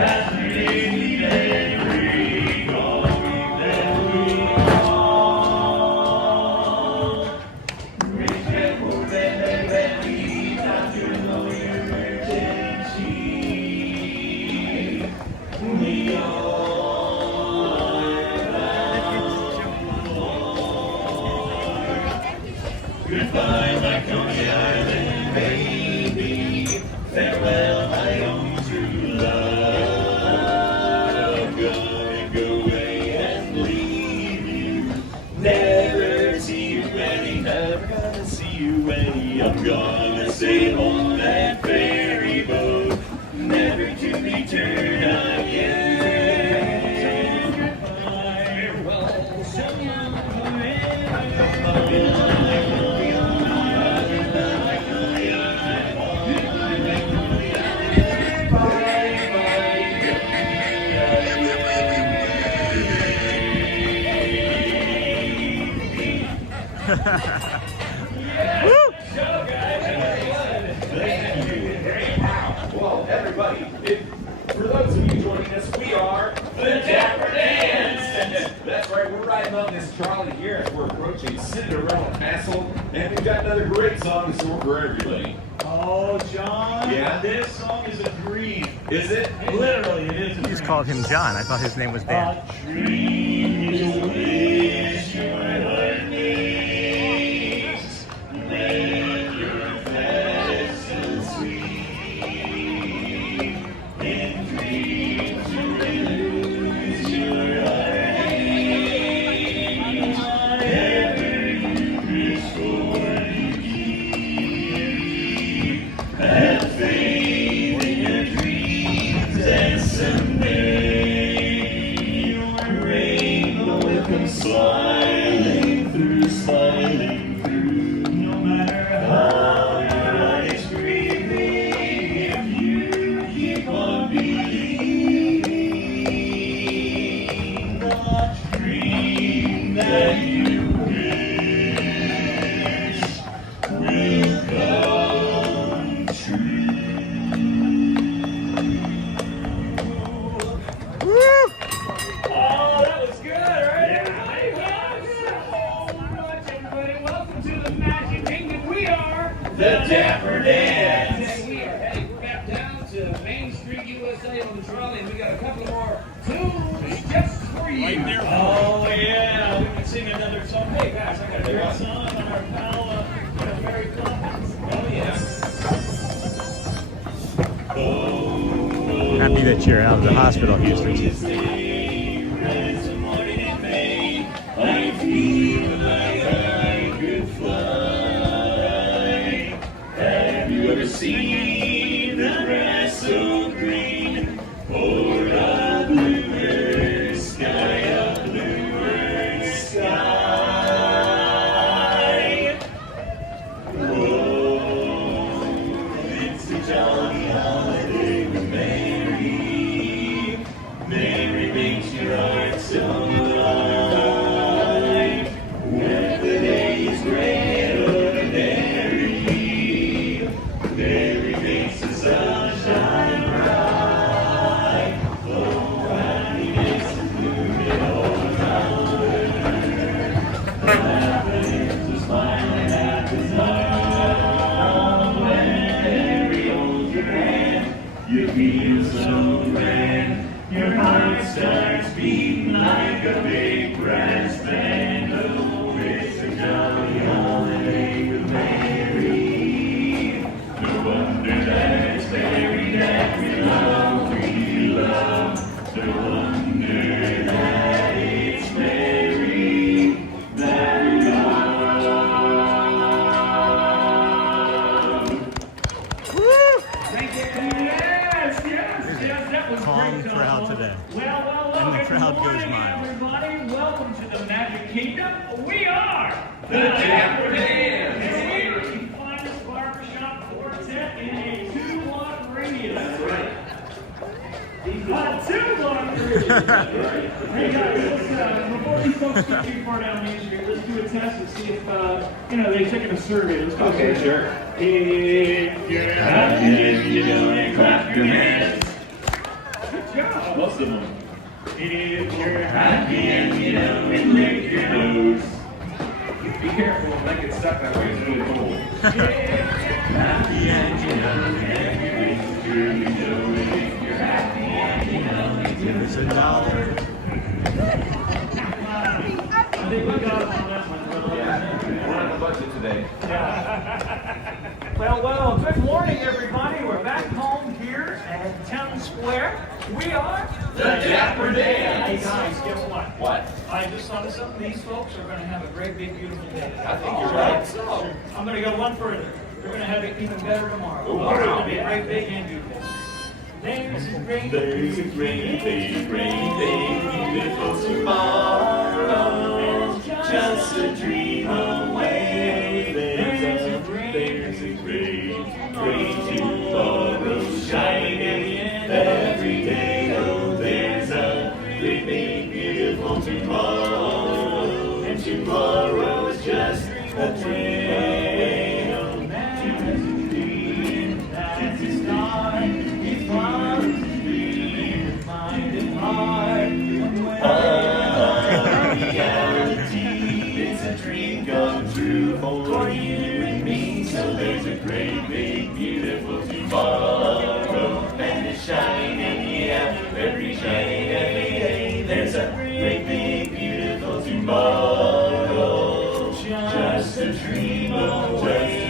Goodbye, Magnolia Island, baby. Farewell, my own true love. Gonna go away and leave you. Never see you any, never gonna see you any. I'm gonna sail on that ferry boat, never to return again. Farewell, so young forever. Well, everybody, for those of you joining us, we are the Dapper Dans. That's right, we're riding on this trolley here as we're approaching Cinderella Castle, and we've got another great song in store for everybody. Oh, John, Yeah? this song is a dream. Is it? Literally, it is a You dream. just called him John. I thought his name was Dan. A dream is a wish your heart made. the Dapper Dans. Today we are heading back down to Main Street, U.S.A. on the trolley, and we got a couple more tunes just for you. Right there. Oh yeah, we can sing another song. Hey guys, I got a great song on our pal, Ferry. Oh yeah. Happy that you're out of the hospital, Houston. Have you ever seen the grass so green? Or a bluer sky, a bluer sky? Oh, it's a jolly holiday with Mary. Mary makes your heart so light. When the day is gray and ordinary, Mary makes the sunshine bright. Oh, happiness is blooming all around her. Happiness is smiling at the sun. When Mary holds your hand, you feel so grand. Your heart starts beating like a big brass band. Oh, it's a jolly holiday with Mary. No wonder that it's Mary that we love, we love. No wonder that it's Mary that we love. Thank you. Yes, that was Calm great. crowd today. Well, And the good crowd goes morning, mild. everybody. Welcome to the Magic Kingdom. We are The Dapper Dans. the finest barbershop quartet in a 2-block radius. That's right. 2-block radius. Hey guys, let's, before these folks get too far down Main Street, let's do a test and see if they've taken a survey. Let's go. Okay, sure. If you're happy and you don't clap your hands. Good job. Most of them. If you're happy and you don't lick your nose. Be careful, it might get stuck that way. It's really cold. Happy and you know, give us $1. I think we got it on that one. Yeah, we're on the budget today. Well, good morning, everybody. We're back home here at Town Square. We are The Dapper Dans. Hey guys, guess what? What? I just thought of something. These folks are going to have a great, big, beautiful day. I think you're right. So, I'm going to go one further. We're going to have it even better tomorrow. Oh, wow. It's going to be a great, big, and beautiful. There's a great, There's a great, big, beautiful tomorrow. Just a dream away. There's a great tomorrow shining every day. Oh, there's a great, big, beautiful tomorrow. And tomorrow's just a dream away. Oh, that's a dream. That's a start. It's far to dream. Mind and heart. Reality. It's a dream come true for you and me. So there's a great, big, beautiful tomorrow. And it's shining, yeah, every shining every day. There's a great, big, beautiful tomorrow. Just a dream away.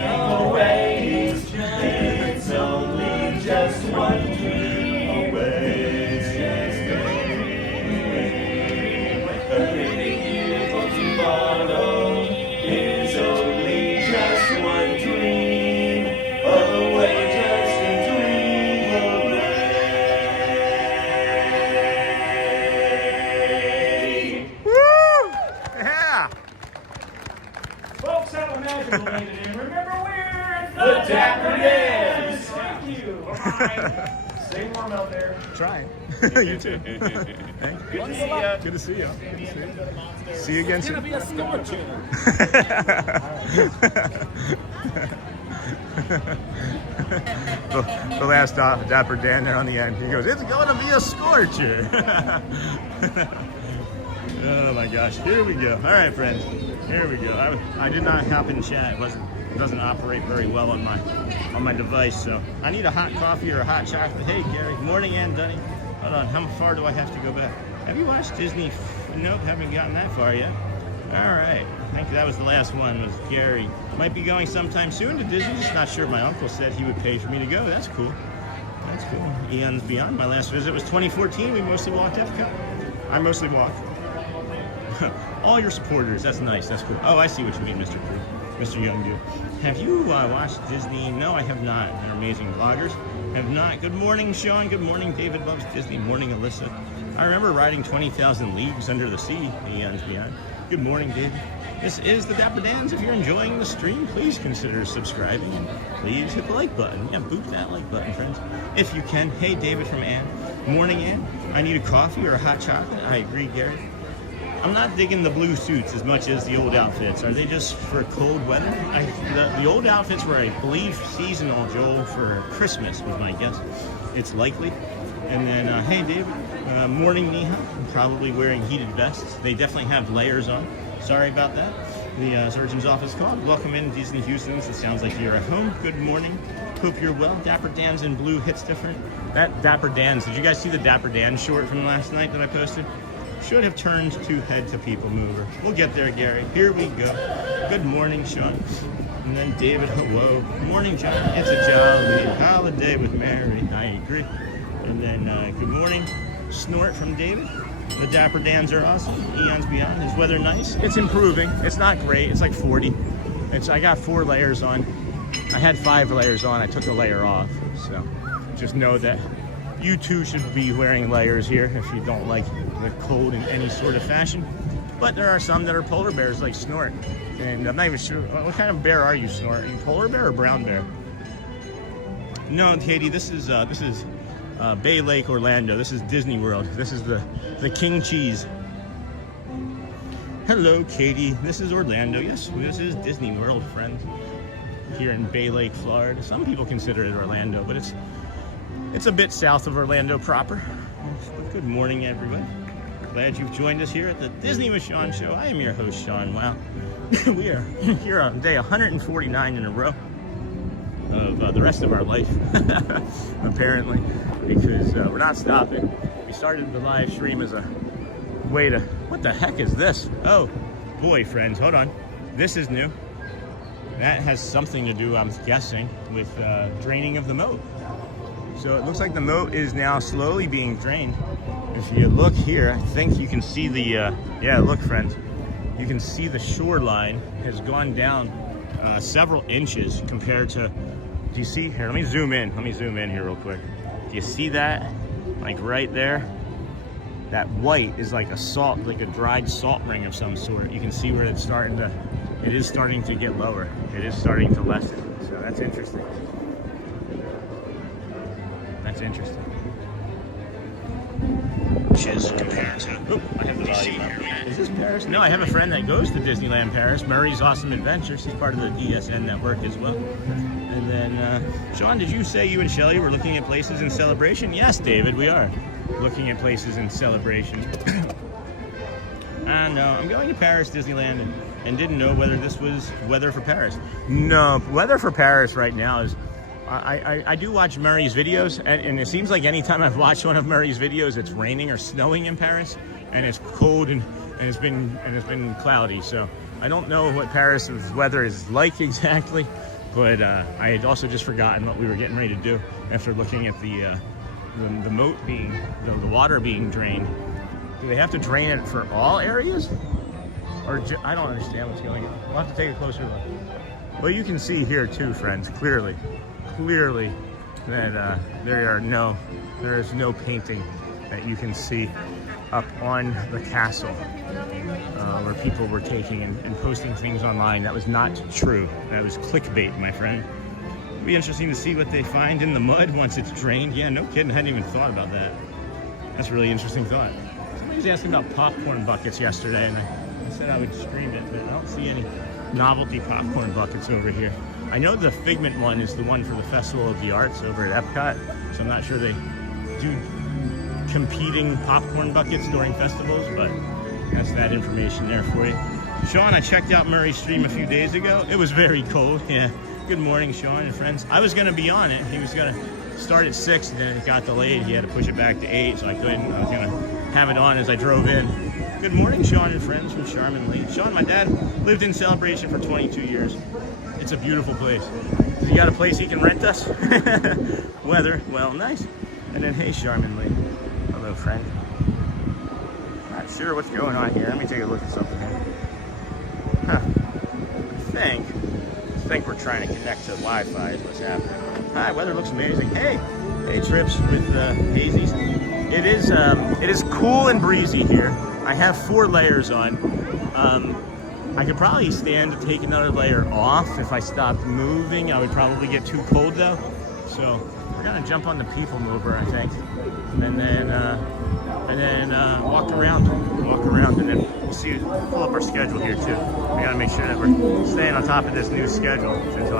It's only just one dream away. A great, big, beautiful tomorrow is only just one dream away. Just a dream away. Woo! Yeah! folks, have a magical day today. Remember, we're The Dapper Dans. Thank you. All right. Stay warm out there. Trying. You too. Thank you. Good to see ya. Good to see you. Good to see you. See you again soon. Be a star tune. The last Dapper Dan there on the end. He goes, it's going to be a scorcher. Oh my gosh. Here we go. All right, friends. Here we go. I did not happen to chat. It doesn't operate very well on my device, so I need a hot coffee or a hot chocolate. Hey, Gary. Morning, Ann Dunny. Hold on. How far do I have to go back? Have you watched Disney? Nope, haven't gotten that far yet. All right. I think that was the last one. Was Gary? Might be going sometime soon to Disney. Just not sure. My uncle said he would pay for me to go. That's cool. That's cool. Eons Beyond. My last visit was 2014. We mostly walked Epcot. I mostly walk. All your supporters. That's nice. That's cool. Oh, I see what you mean, Mr. Crew. Mr. Young Dude. Have you watched Disney? No, I have not. They're amazing vloggers. Have not. Good morning, Sean. Good morning, David loves Disney. Morning, Alyssa. I remember riding 20,000 Leagues Under the Sea. Eons Beyond. Good morning, David. This is the Dapper Dans. If you're enjoying the stream, please consider subscribing and please hit the like button. Yeah, boot that like button, friends. If you can. Hey, David from Ann. Morning, Ann. I need a coffee or a hot chocolate. I agree, Gary. I'm not digging the blue suits as much as the old outfits. Are they just for cold weather? The old outfits were, I believe, seasonal, Joel, for Christmas was my guess. It's likely. And then, hey, David. Morning, Neha. I'm probably wearing heated vests. They definitely have layers on. Sorry about that. The surgeon's office called. Welcome in, Disney Houston's. It sounds like you're at home. Good morning. Hope you're well. Dapper Dan's in blue hits different. That Dapper Dan's. Did you guys see the Dapper Dan short from last night that I posted? Should have turned to head to people mover. We'll get there, Gary. Here we go. Good morning, Sean. And then David, hello. Morning, John. It's a jolly holiday with Mary. I agree. And then good morning, Snort from David. The Dapper Dans are awesome. Eons Beyond. Is weather nice? It's improving. It's not great. It's like 40. I got 4 layers on. I had 5 layers on. I took a layer off. So just know that you too should be wearing layers here if you don't like the cold in any sort of fashion. But there are some that are polar bears like Snort. And I'm not even sure. What kind of bear are you, Snort? Are you polar bear or brown bear? No, Katie, this is Bay Lake, Orlando. This is Disney World. This is the King Cheese. Hello, Katie. This is Orlando. Yes, this is Disney World, friends. Here in Bay Lake, Florida. Some people consider it Orlando, but it's a bit south of Orlando proper. Good morning, everyone. Glad you've joined us here at the Disney with Sean show. I am your host, Sean. Wow. We are here on day 149 in a row of the rest of our life, apparently, because we're not stopping. We started the live stream as a way to... What the heck is this? Oh, boy, friends, hold on. This is new. That has something to do, I'm guessing, with draining of the moat. So it looks like the moat is now slowly being drained. If you look here, I think you can see the, yeah, look, friends. You can see the shoreline has gone down several inches compared to, do you see here? Let me zoom in here real quick. Do you see that? Like right there? That white is like a salt, like a dried salt ring of some sort. You can see where it's starting to, it is starting to get lower. It is starting to lessen. So that's interesting. That's interesting. Inches compared to, oh, I have the volume up. Is this Paris? No, I have a friend that goes to Disneyland Paris, Murray's Awesome Adventure. She's part of the DSN network as well. And then, Sean, did you say you and Shelly were looking at places in Celebration? Yes, David, we are looking at places in Celebration. No, I'm going to Paris Disneyland and didn't know whether this was weather for Paris. No, weather for Paris right now is, I do watch Murray's videos, and it seems like anytime I've watched one of Murray's videos, it's raining or snowing in Paris, and it's cold and it's been cloudy. So I don't know what Paris's weather is like exactly, but I had also just forgotten what we were getting ready to do after looking at the moat being, the water being drained. Do they have to drain it for all areas? Or I don't understand what's going on. We'll have to take a closer look. Well, you can see here too, friends, clearly that there is no painting that you can see up on the castle where people were taking and posting things online. That was not true. That was clickbait, my friend. It'll be interesting to see what they find in the mud once it's drained. Yeah, no kidding, I hadn't even thought about that. That's a really interesting thought. Somebody was asking about popcorn buckets yesterday, and I said I would stream it, but I don't see any novelty popcorn buckets over here. I know the Figment one is the one for the Festival of the Arts over at Epcot, so I'm not sure they do competing popcorn buckets during festivals, but that's that information there for you. Sean, I checked out Murray's stream a few days ago. It was very cold. Yeah. Good morning, Sean and friends. I was going to be on it. He was going to start at 6, and then it got delayed. He had to push it back to 8, so I couldn't. I was going to have it on as I drove in. Good morning, Sean and friends from Charmin Lee. Sean, my dad lived in Celebration for 22 years. It's a beautiful place. Does he got a place he can rent us? Weather, well, nice. And then, hey, Charmin Lee. Hello, friend. Not sure what's going on here. Let me take a look at something here. Huh. I think we're trying to connect to Wi-Fi is what's happening. Hi, weather looks amazing. Hey, Trips with hazies. It is cool and breezy here. I have 4 layers on. I could probably stand to take another layer off. If I stopped moving, I would probably get too cold though. So we're gonna jump on the people mover, I think, and then walk around, and then we'll see. Pull up our schedule here too. We gotta make sure that we're staying on top of this new schedule until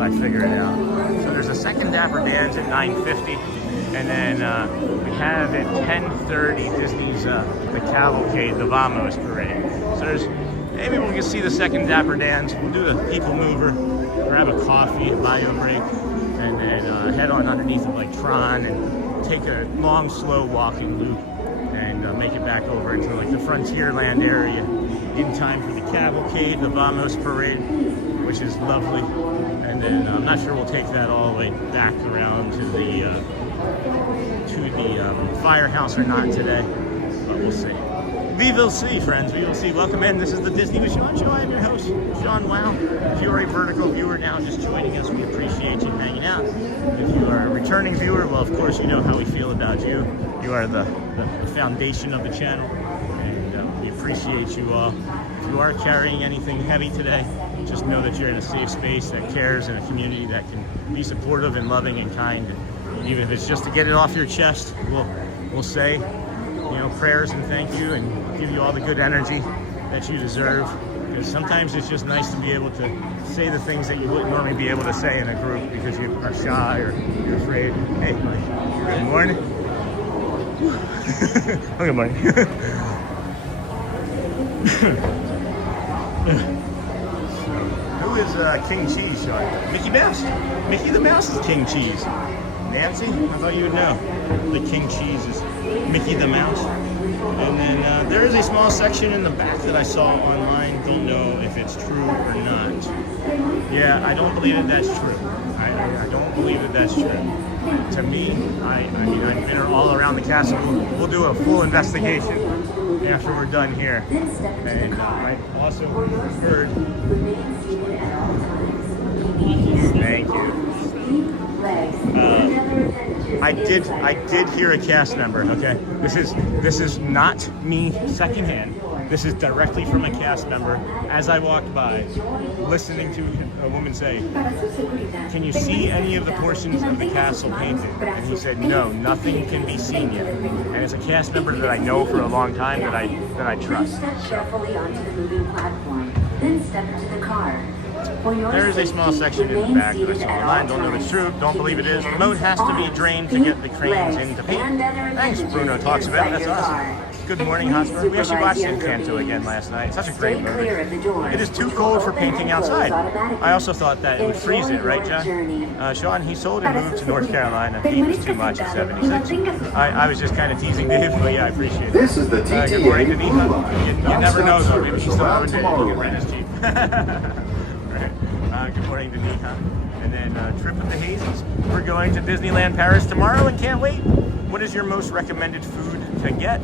I figure it out. So there's a second Dapper Dans at 9:50, and then we have at 10:30 Disney's the Cavalcade, the Vamos parade. So maybe we can see the second Dapper Dans. We'll do the people mover, grab a coffee, a bio break, and then head on underneath of like Tron and take a long, slow walking loop and make it back over into like the Frontierland area in time for the Cavalcade, the Vamos parade, which is lovely. And then I'm not sure we'll take that all the way back around to the firehouse or not today, but we'll see. We will see, friends. We will see. Welcome in. This is the Disney with Sean Show. I'm your host, Sean Wow. If you are a vertical viewer now just joining us, we appreciate you hanging out. If you are a returning viewer, well, of course, you know how we feel about you. You are the foundation of the channel, and we appreciate you all. If you are carrying anything heavy today, just know that you're in a safe space that cares and a community that can be supportive and loving and kind. And even if it's just to get it off your chest, we'll say, prayers and thank you and give you all the good energy that you deserve. Because sometimes it's just nice to be able to say the things that you wouldn't normally be able to say in a group because you are shy or you're afraid. Hey, good morning. Oh, good morning. Who is King Cheese, Sean? Mickey Mouse. Mickey the Mouse is King Cheese. Nancy, I thought you would know. The King Cheese is Mickey the Mouse. And then there is a small section in the back that I saw online. Don't know if it's true or not. Yeah, I don't believe that that's true. I don't believe that that's true. To me, I mean, I've been all around the castle. We'll do a full investigation after we're done here. And I also heard. Thank you. I did hear a cast member. Okay, this is not me secondhand. This is directly from a cast member as I walked by, listening to a woman say, "Can you see any of the portions of the castle painted?" And he said, "No, nothing can be seen yet." And it's a cast member that I know for a long time that I trust. Step carefully onto the moving platform, then step into the car. There is a small section in the back that I saw online. Don't know if it's true. Don't believe it is. The moat has to be drained to get the cranes into paint. Thanks, Bruno talks about. That's awesome. Good morning, Hotspur. We actually watched Encanto again last night. Such a great movie. It is too cold for painting outside. I also thought that it would freeze it, right, John? Sean, he sold and moved to North Carolina. Heat was too much at 76. I was just kind of teasing Dave, but yeah, I appreciate it. This is the TTC. Good morning, Denise. You never know, though. Maybe he's still out there. He can rent his Jeep. Good morning, Danica. And then trip with the Hazes. We're going to Disneyland Paris tomorrow and can't wait. What is your most recommended food to get?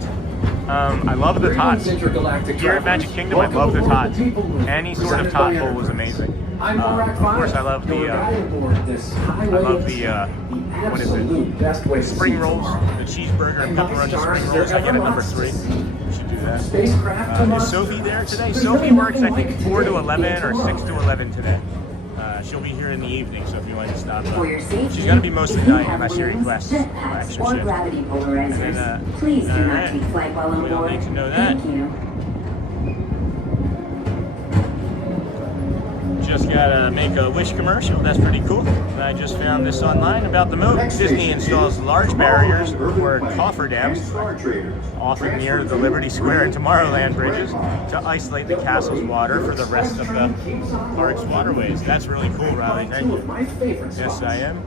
I love the tots. Here at Magic Kingdom, I love the tots. Any sort of tot bowl is amazing. Of course, I love the what is it? Spring rolls, the cheeseburger and pepperoni spring rolls. I get it number 3. We should do that. Is Sophie there today? Sophie works, I think, 4 to 11 or 6 to 11 today. She'll be here in the evening, so if you want to stop by. She's going to be mostly night unless she requests extra shift. Gravity polarizers. Please do not take flight while on We don't board. need to know that. Thank you. just gotta make a Wish commercial. That's pretty cool. I just found this online about the move. Disney installs large barriers or cofferdams often near the Liberty Square and Tomorrowland bridges to isolate the castle's water for the rest of the park's waterways. That's really cool, Riley. Thank you. Yes, I am.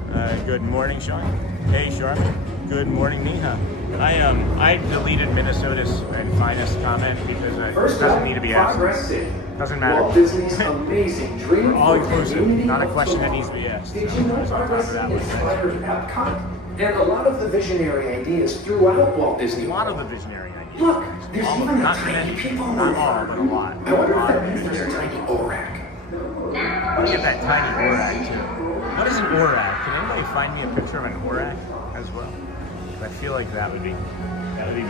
Good morning, Sean. Hey, Charlotte. Good morning, Neha. I deleted Minnesota's and Finest comment because it doesn't need to be asked. Doesn't matter. Walt Disney's amazing dream all inclusive, not a question that needs to be asked. Did you know Progress is splattered Epcot? And a lot of the visionary ideas throughout Walt Disney World. A lot of the visionary ideas. Look, there's all even a not tiny many, people not all, but a lot. I wonder if that means there's a tiny ORAC. Get that tiny ORAC too. What is an ORAC? Can anybody find me a picture of an ORAC as well? I feel like that would be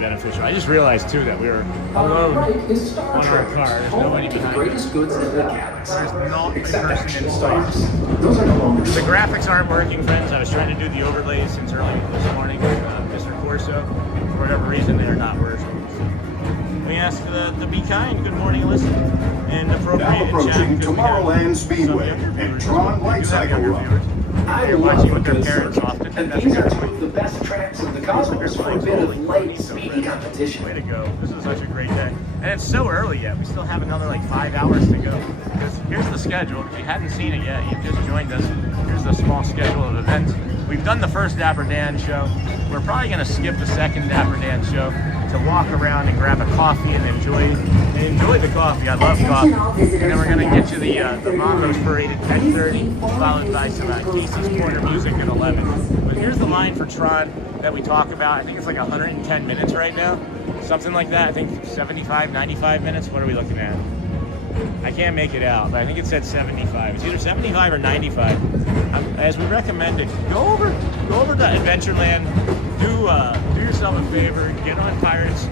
beneficial. I just realized too that we were alone on our car. There's nobody behind us. Goods in the galaxy. There's not a person in sight. The graphics aren't working, friends. I was trying to do the overlays since early this morning with Mr. Corso. For whatever reason, they're not working. So we ask to be kind. Good morning, Alyssa. And appropriate in chat. Tomorrowland Speedway and Tron Light Cycle Run. You're watching with their parents often. And these are two of the best tracks in the cosmos for a bit of light, speedy competition. Way to go. This is such a great day. And it's so early yet. We still have another like 5 hours to go. Because here's the schedule. If you hadn't seen it yet, you've just joined us. Here's the small schedule of events. We've done the first Dapper Dan show. We're probably going to skip the second Dapper Dan show to walk around and grab a coffee and enjoy the coffee. I love coffee. And then we're going to get to the Bongos Parade at 10:30, followed by some Casey's Corner music at 11. But here's the line for Tron that we talk about. I think it's like 110 minutes right now. Something like that. I think 75, 95 minutes. What are we looking at? I can't make it out, but I think it said 75. It's either 75 or 95. As we recommended, go over to Adventureland. Do yourself a favor. Get on Pirates.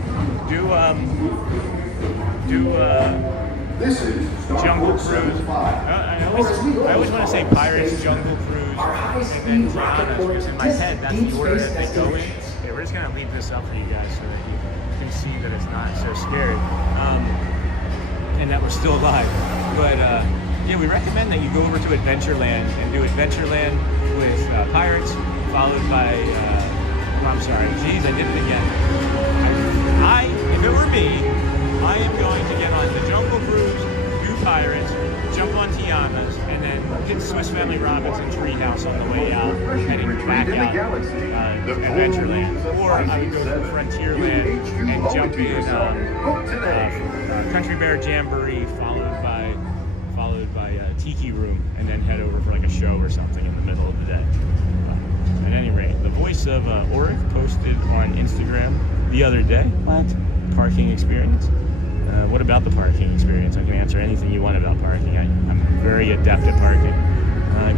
This is Jungle Cruise. I always want to say Pirates, Jungle Cruise, and then Pianist, because in my head that's the order that they go in. Yeah, we're just gonna leave this up for you guys so that you can see that it's not so scary, and that we're still alive. But yeah, we recommend that you go over to Adventureland and do Adventureland with Pirates, followed by. I'm sorry, geez, I did it again. If it were me, I am going to get on the Jungle Cruise, do Pirates, jump on Tiana's, and then hit Swiss Family Robinson Treehouse on the way out, heading back out Adventureland. Or I would go to Frontierland and jump in Country Bear Jamboree, followed by Tiki Room, and then head over for like a show or something in the middle of the day. At any rate, the voice of Oric posted on Instagram the other day. What? Parking experience? What about the parking experience? I can answer anything you want about parking. I'm very adept at parking.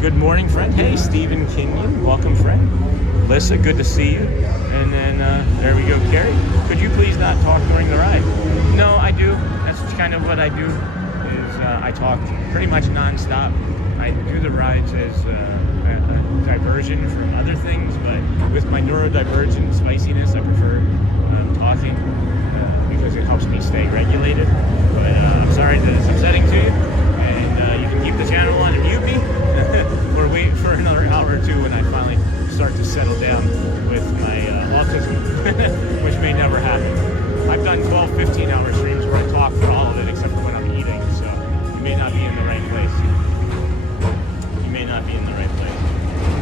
Good morning, friend. Hey, Stephen Kenyon. Welcome, friend. Alyssa, good to see you. And then there we go, Carrie. Could you please not talk during the ride? No, I do. That's kind of what I do. Is I talk pretty much nonstop. I do the rides as a diversion from other things, but with my neurodivergent spiciness, I prefer talking because it helps me stay regulated. But I'm sorry that it's upsetting to you, and you can keep the channel on and mute me, or wait for another hour or two when I finally start to settle down with my autism, which may never happen. I've done 12, 15-hour streams where I talk for all of it except for when I'm eating, so you may not be in the right place.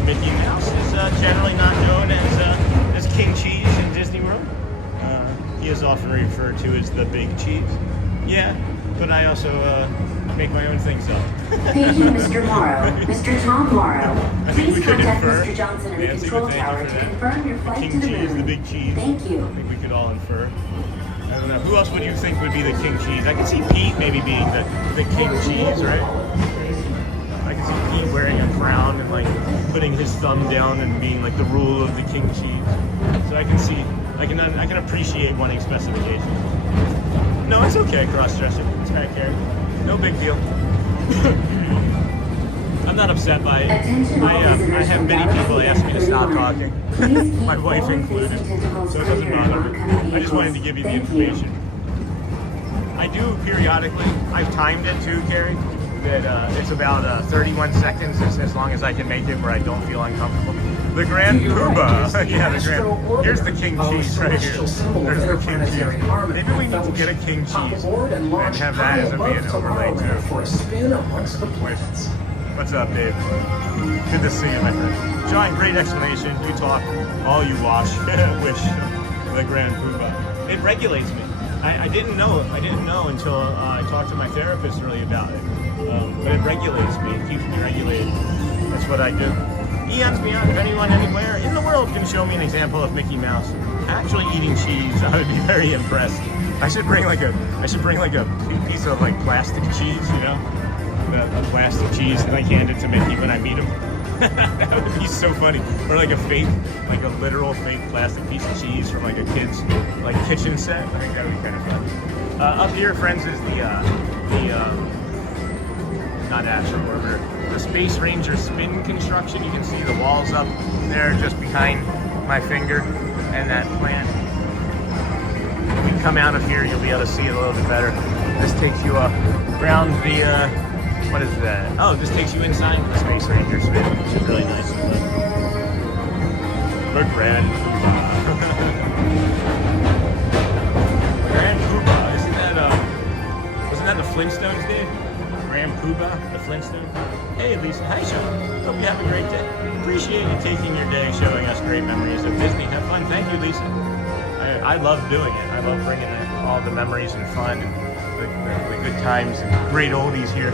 Mickey Mouse is generally not known as King Cheese in Disney World. He is often referred to as the Big Cheese. Yeah, but I also make my own things up. Paging Mr. Morrow, Mr. Tom Morrow. Please contact Mr. Johnson in the control tower to confirm your flight King to the Cheese, moon. the Big Cheese. Thank you. I think we could all infer. I don't know. Who else would you think would be the King Cheese? I could see Pete maybe being the King Cheese, right? I can see Pete wearing a crown and like putting his thumb down and being like the rule of the King Cheese. So I can see, I can appreciate wanting specifications. No, it's okay, cross-dressing. It's kind of caring. No big deal. I'm not upset by it. I have many people ask me to stop talking, my wife included, so it doesn't bother me. I just wanted to give you the information. I do periodically. I've timed it too, Carrie. that it's about 31 seconds as long as I can make it where I don't feel uncomfortable. The Grand Poobah. Yeah, the Grand. Here's the king cheese right here. There's the king cheese. Maybe we need to get a king cheese and have that as a be an overlay too. For a spin amongst the planets. What's up, Dave? Good to see you, my friend. John, great explanation. You talk all you wash. Wish the Grand Poobah. It regulates me. I didn't know. I didn't know until I talked to my therapist really about it. But it regulates me. It keeps me regulated. That's what I do. EMs me out if anyone anywhere in the world can show me an example of Mickey Mouse actually eating cheese. I would be very impressed. I should bring like a piece of like plastic cheese, you know, the plastic cheese, and like hand it to Mickey when I meet him. That would be so funny. Or like a fake, like a literal fake plastic piece of cheese from like a kid's like kitchen set. I think that would be kind of fun. Up here, friends, is not Astro Orbiter, the Space Ranger spin construction. You can see the walls up there just behind my finger and that plant. If you come out of here, you'll be able to see it a little bit better. This takes you around the, what is that? Oh, this takes you inside the Space Ranger spin, which is really nice. The Grand Poobah. The Grand Poobah, wasn't that the Flintstones, Dave? Grand Poobah, the Flintstones. Hey Lisa, hi Sean. Hope you have a great day. Appreciate you taking your day showing us great memories of Disney. Have fun. Thank you, Lisa. I love doing it. I love bringing all the memories and fun and the good times and great oldies here.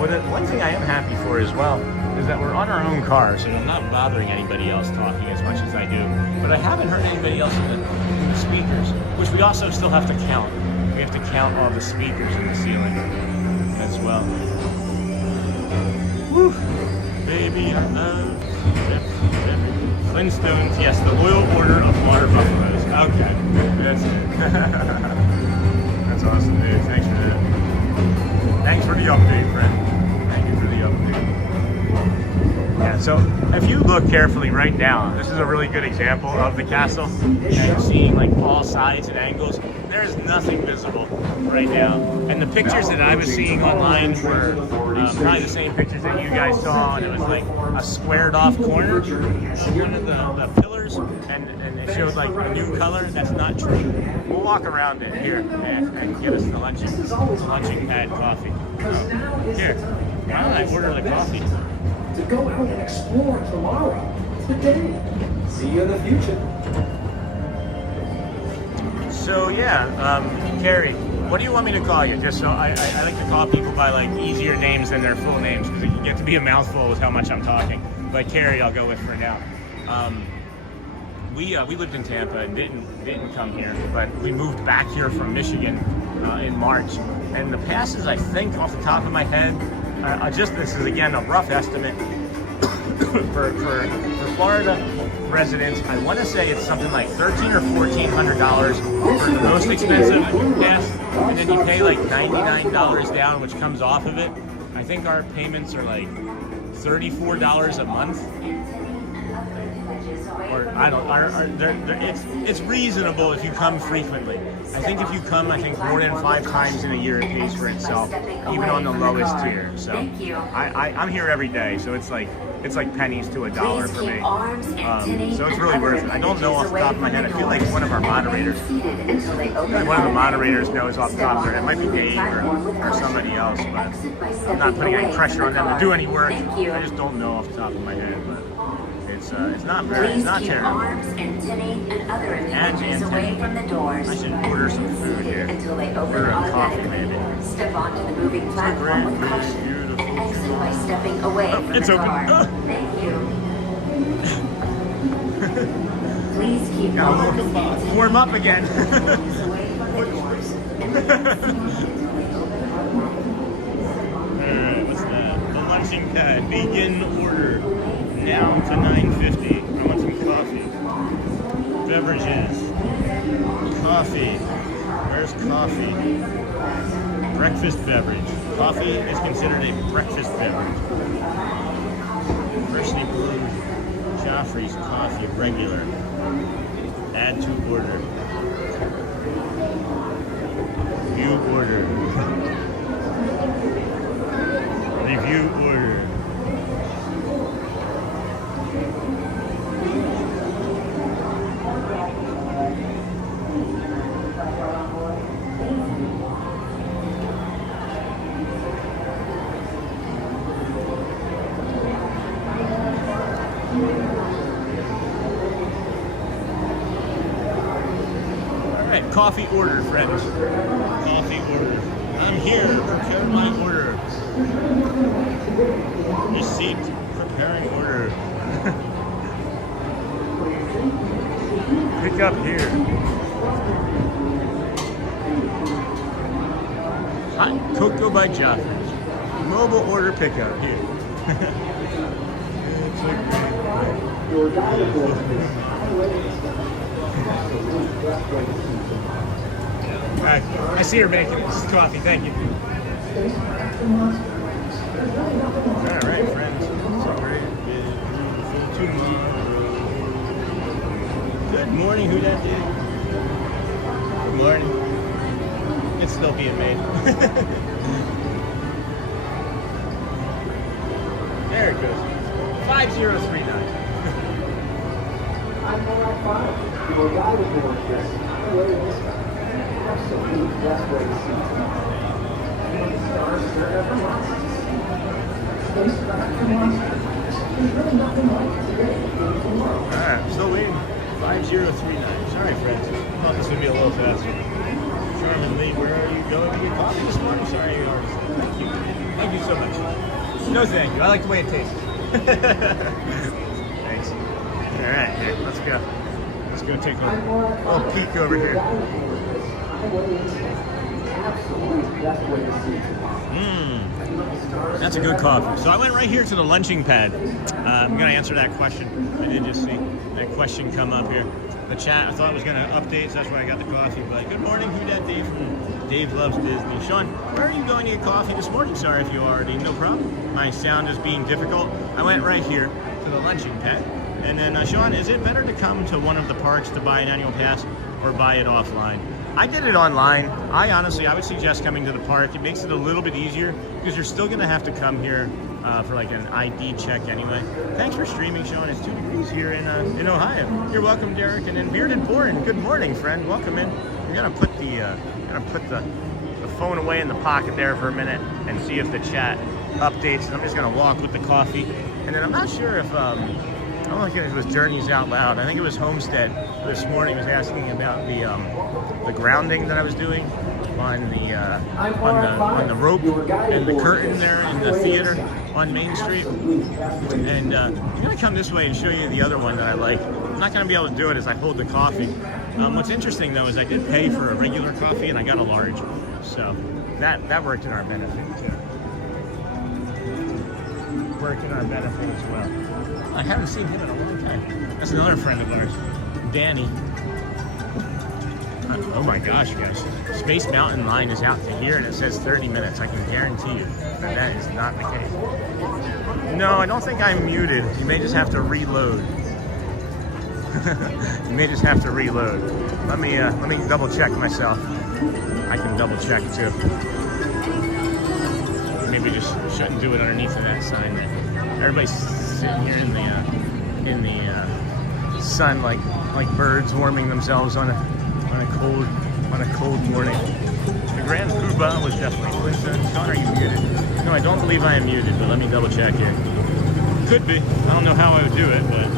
Well, one thing I am happy for as well is that we're on our own car, so I'm not bothering anybody else talking as much as I do. But I haven't heard anybody else in the speakers, which we also still have to count. We have to count all the speakers in the ceiling as well. Woo! Baby, I love Flintstones. Yes, the Loyal Order of Water Buffaloes. Okay, that's it. That's awesome, dude. Thanks for that. Thanks for the update, friend. Thank you for the update. Yeah, so if you look carefully right now, this is a really good example of the castle. And seeing like all sides and angles. There's nothing visible right now. And the pictures that I was seeing online were probably the same pictures that you guys saw, and it was like a squared off corner of one of the pillars, and it showed like a new color. That's not true. We'll walk around it here and get us the lunching pad coffee. Here, why don't I order the coffee? To go out and explore tomorrow. Today. See you in the future. So yeah, Carrie, what do you want me to call you? Just so I like to call people by like easier names than their full names because it can get to be a mouthful with how much I'm talking. But Carrie, I'll go with for now. We lived in Tampa and didn't come here, but we moved back here from Michigan in March. And the passes, I think, off the top of my head, this is again a rough estimate for Florida residents. I want to say it's something like $1,300 or $1,400 for the most expensive pass, and then you pay like $99 down, which comes off of it. I think our payments are like $34 a month. Or I don't. It's reasonable if you come frequently. I think if you come, more than 5 times in a year, it pays for itself, even on the lowest tier. So I'm here every day, so it's like pennies to $1 for me. So it's really worth it. I don't know off the top of my head. I feel like one of our moderators, knows off the top of their head. It might be Dave or somebody else, but I'm not putting any pressure on them to do any work. I just don't know off the top of my head. But it's not terrible. And away from the doors. I should order some food here. Until they open Order a coffee, maybe. Step onto the moving platform with caution. And exit by stepping away from it's the open. car. Thank you. Please keep going. Warm up again. Alright, what's that? The lunching pad. Begin order. Now to 9:50. I want some coffee. Beverages. Coffee. Where's coffee? Breakfast beverage. Coffee is considered a breakfast beverage. Freshly brewed Joffrey's coffee regular. Add to order. You order. Review order. Alright, coffee order, friends. Coffee order. I'm here, prepare my order. Receipt, preparing order. Pick up here. Hot cocoa by Joffrey's. Mobile order pickup here. It's a great I see her making it. This is coffee. Thank you. All right, friends. It's a great, beautiful tomorrow. Good morning, who that did? Good morning. It's still being made. There it goes. 5039. I'm Monorail Mile. Your guide aboard this highway is absolute best way to see the stars are ever lost. Spacecraft from monsters. There's really nothing like today or tomorrow. Alright, I'm still waiting. 5039. Sorry, friends. I thought this would be a little faster. Sherman Lee, where are you going to get coffee this morning? Sorry, you already said. Thank you. Thank you so much. No, thank you. I like the way it tastes. Thanks. Alright, here, let's go. Let's go take a little peek over here. That's a good coffee. So I went right here to the lunching pad. I'm going to answer that question. I did just see that question come up here. The chat, I thought it was going to update, so that's why I got the coffee. But good morning, who that Dave from Dave Loves Disney. Sean, where are you going to get coffee this morning? Sorry if you already, no problem. My sound is being difficult. I went right here to the lunching pad. And then, Sean, is it better to come to one of the parks to buy an annual pass or buy it offline? I did it online. I would suggest coming to the park. It makes it a little bit easier because you're still going to have to come here for like an ID check anyway. Thanks for streaming, Sean. It's 2 degrees here in Ohio. You're welcome, Derek. And then Bearded Born. Good morning, friend. Welcome in. We're gonna put the phone away in the pocket there for a minute and see if the chat updates. And I'm just gonna walk with the coffee. And then I'm not sure if I don't think it was Journeys Out Loud. I think it was Homestead this morning was asking about the grounding that I was doing on the rope and the curtain there in the theater on Main Street. And I'm gonna come this way and show you the other one that I like. I'm not gonna be able to do it as I hold the coffee. What's interesting though is I did pay for a regular coffee and I got a large, so that worked in our benefit too. Worked in our benefit as well. I haven't seen him in a long time. That's another friend of ours, Danny. Oh my gosh, guys. Space Mountain line is out to here and it says 30 minutes. I can guarantee you that is not the case. No, I don't think I'm muted. You may just have to reload. You may just have to reload. Let me double check myself. I can double check too. Maybe just shouldn't do it underneath of that sign there. Everybody's sitting here in the sun like birds warming themselves on a cold morning. The Grand Poobah was definitely Clinton. Sean, are you muted? No, I don't believe I am muted, but let me double check here. Could be. I don't know how I would do it, but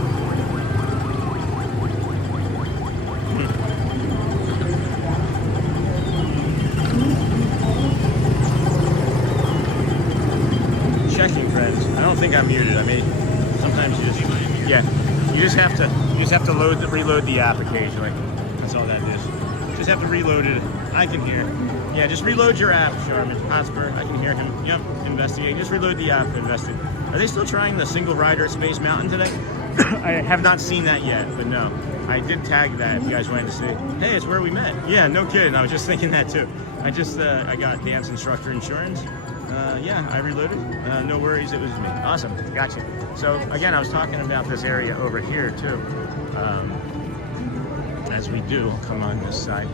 checking, friends. I don't think I'm muted. I mean, sometimes you just you just have to reload the app occasionally. That's all that is. Just have to reload it. I can hear. Yeah, just reload your app, Charmin. Hotspur, I can hear him. Yep, investigating. Just reload the app, investigate. Are they still trying the single rider at Space Mountain today? I have not seen that yet, but no. I did tag that if you guys wanted to see. Hey, it's where we met. Yeah, no kidding. I was just thinking that too. I got dance instructor insurance. Yeah, I reloaded. No worries, it was me. Awesome, gotcha. So again, I was talking about this area over here too. As we do, I'll come on this side.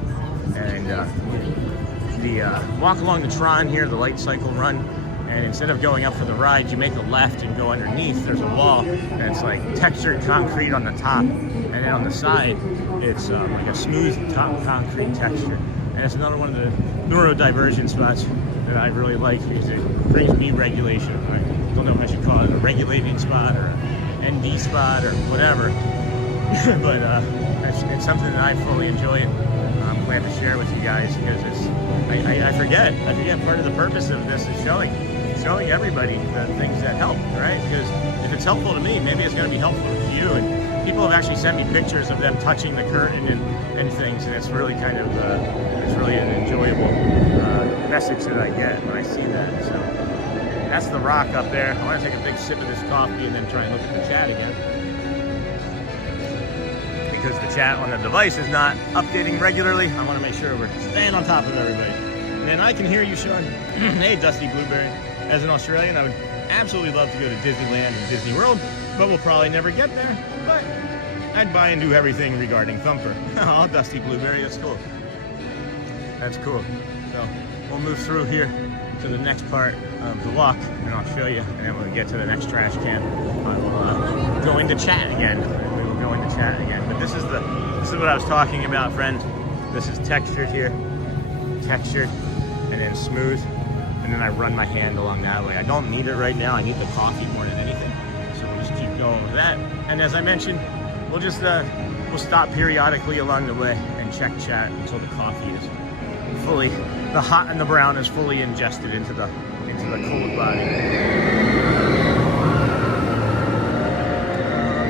And the walk along the Tron here, the light cycle run, And instead of going up for the ride, you make a left and go underneath. There's a wall, and it's like textured concrete on the top, and then on the side, it's like a smooth top concrete texture. And it's another one of the neurodivergent spots that I really like because it brings me regulation. I don't know if I should call it a regulating spot or an ND spot or whatever, but it's something that I fully enjoy and I'm glad to share with you guys because I forget part of the purpose of this is showing everybody the things that help, right? Because if it's helpful to me, maybe it's going to be helpful to you. And people have actually sent me pictures of them touching the curtain and things, and it's really kind of it's really an enjoyable message that I get when I see that. So that's the rock up there. I want to take a big sip of this coffee and then try and look at the chat again, because the chat on the device is not updating regularly. I want to make sure we're staying on top of everybody. And I can hear you, Sean. Hey, Dusty Blueberry. As an Australian, I would absolutely love to go to Disneyland and Disney World, but we'll probably never get there. But I'd buy and do everything regarding Thumper. Oh, Dusty Blueberry, that's cool. That's cool. So we'll move through here to the next part of the walk, and I'll show you. And then when we get to the next trash can, I will go into chat again. We will go into chat again. But this is what I was talking about, friend. This is textured here, textured, and then smooth. And then I run my hand along that way. I don't need it right now. I need the coffee more than anything. So we'll just keep going with that. And as I mentioned, we'll just we'll stop periodically along the way and check chat until the coffee is fully, the hot and the brown is fully ingested into the cold body.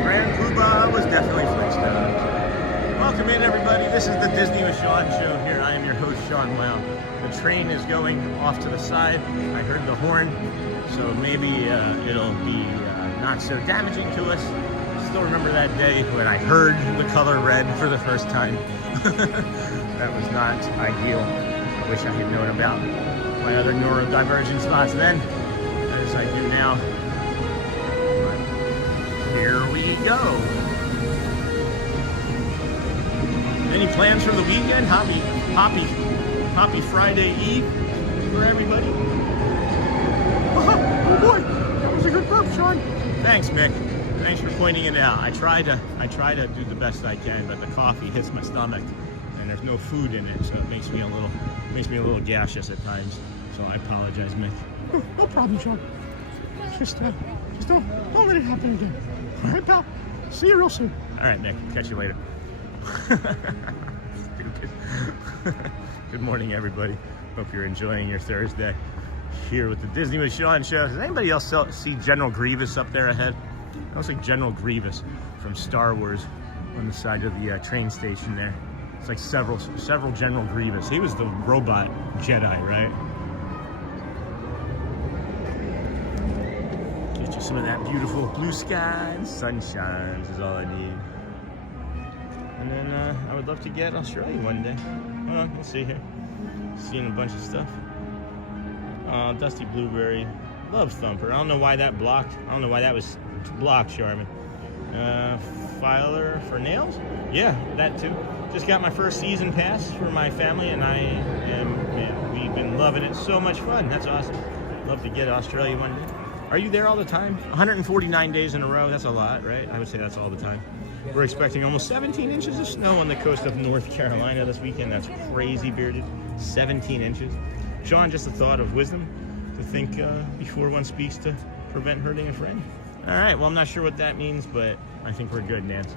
Grand Poobah was definitely Flintstones. Welcome in, everybody. This is the Disney with Sean show here. I am your host, Sean Wow. The train is going off to the side. I heard the horn, so maybe it'll be not so damaging to us. Still remember that day when I heard the color red for the first time. That was not ideal. I wish I had known about my other neurodivergent spots then, as I do now. But here we go. Any plans for the weekend? Happy Friday Eve for everybody. Oh boy, that was a good burp, Sean. Thanks, Mick. Thanks for pointing it out. I try to do the best I can, but the coffee hits my stomach, and there's no food in it, so it makes me a little gaseous at times. So I apologize, Mick. Oh, no problem, Sean. Just don't let it happen again. All right, pal. See you real soon. All right, Mick. Catch you later. Stupid. Good morning, everybody. Hope you're enjoying your Thursday here with the Disney with Sean show. Does anybody else see General Grievous up there ahead? It looks like General Grievous from Star Wars on the side of the train station there. It's like several General Grievous. He was the robot Jedi, right? Get you some of that beautiful blue sky and sunshine is all I need. And then I would love to get Australia one day. Hold on, let's see here. Seeing a bunch of stuff. Dusty Blueberry. Love Thumper. I don't know why that blocked. I don't know why that was blocked, Charmin. Filer for nails? Yeah, that too. Just got my first season pass for my family, and we've been loving it. So much fun. That's awesome. Love to get Australia one day. Are you there all the time? 149 days in a row. That's a lot, right? I would say that's all the time. We're expecting almost 17 inches of snow on the coast of North Carolina this weekend. That's crazy, Bearded. 17 inches. Sean, just a thought of wisdom to think before one speaks to prevent hurting a friend. All right, well, I'm not sure what that means, but I think we're good, Nance.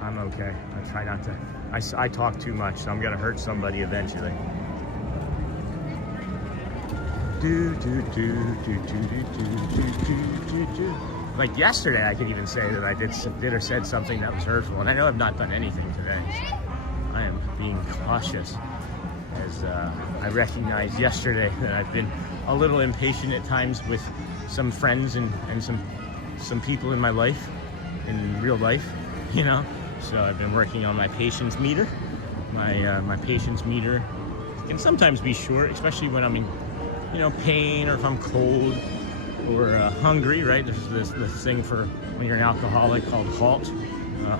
I'm okay. I try not to. I talk too much, so I'm going to hurt somebody eventually. Like yesterday, I could even say that I did or said something that was hurtful, and I know I've not done anything today, so I am being cautious, as I recognized yesterday that I've been a little impatient at times with some friends and some people in my life, in real life, you know. So I've been working on my patience meter. My patience meter can sometimes be short, especially when I'm in, you know, pain, or if I'm cold or hungry, right? There's this thing for when you're an alcoholic called HALT.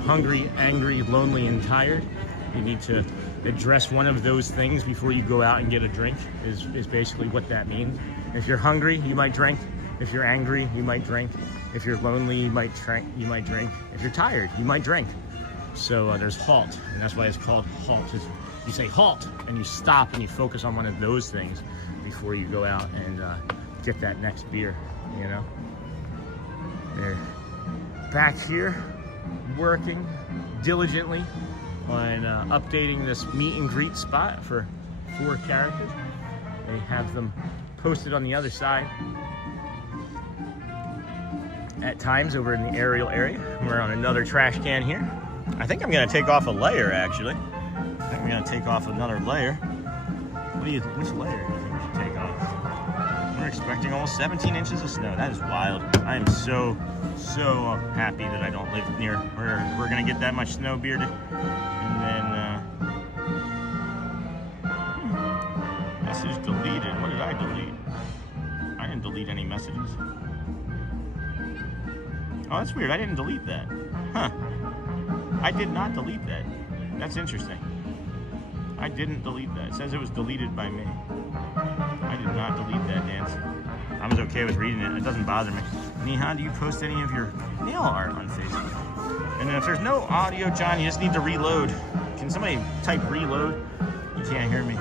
Hungry, angry, lonely, and tired. You need to address one of those things before you go out and get a drink, is basically what that means. If you're hungry, you might drink. If you're angry, you might drink. If you're lonely, you might drink. If you're tired, you might drink. So there's halt, and that's why it's called halt. You say halt, and you stop, and you focus on one of those things before you go out and get that next beer, you know? They're back here working diligently on updating this meet and greet spot for 4 characters. They have them posted on the other side at times over in the aerial area. We're on another trash can here. I think I'm gonna take off a layer, actually. I think I'm gonna take off another layer. Which layer do you think we should take off? We're expecting almost 17 inches of snow. That is wild. I am so happy that I don't live near where we're gonna get that much snow, Bearded. And then, message deleted. What did I delete? I didn't delete any messages. Oh, that's weird. I didn't delete that. Huh. I did not delete that. That's interesting. I didn't delete that. It says it was deleted by me. I did not delete that, Dance. I was okay with reading it. It doesn't bother me. Neha, do you post any of your nail art on Facebook? And then if there's no audio, John, you just need to reload. Can somebody type reload? You can't hear me.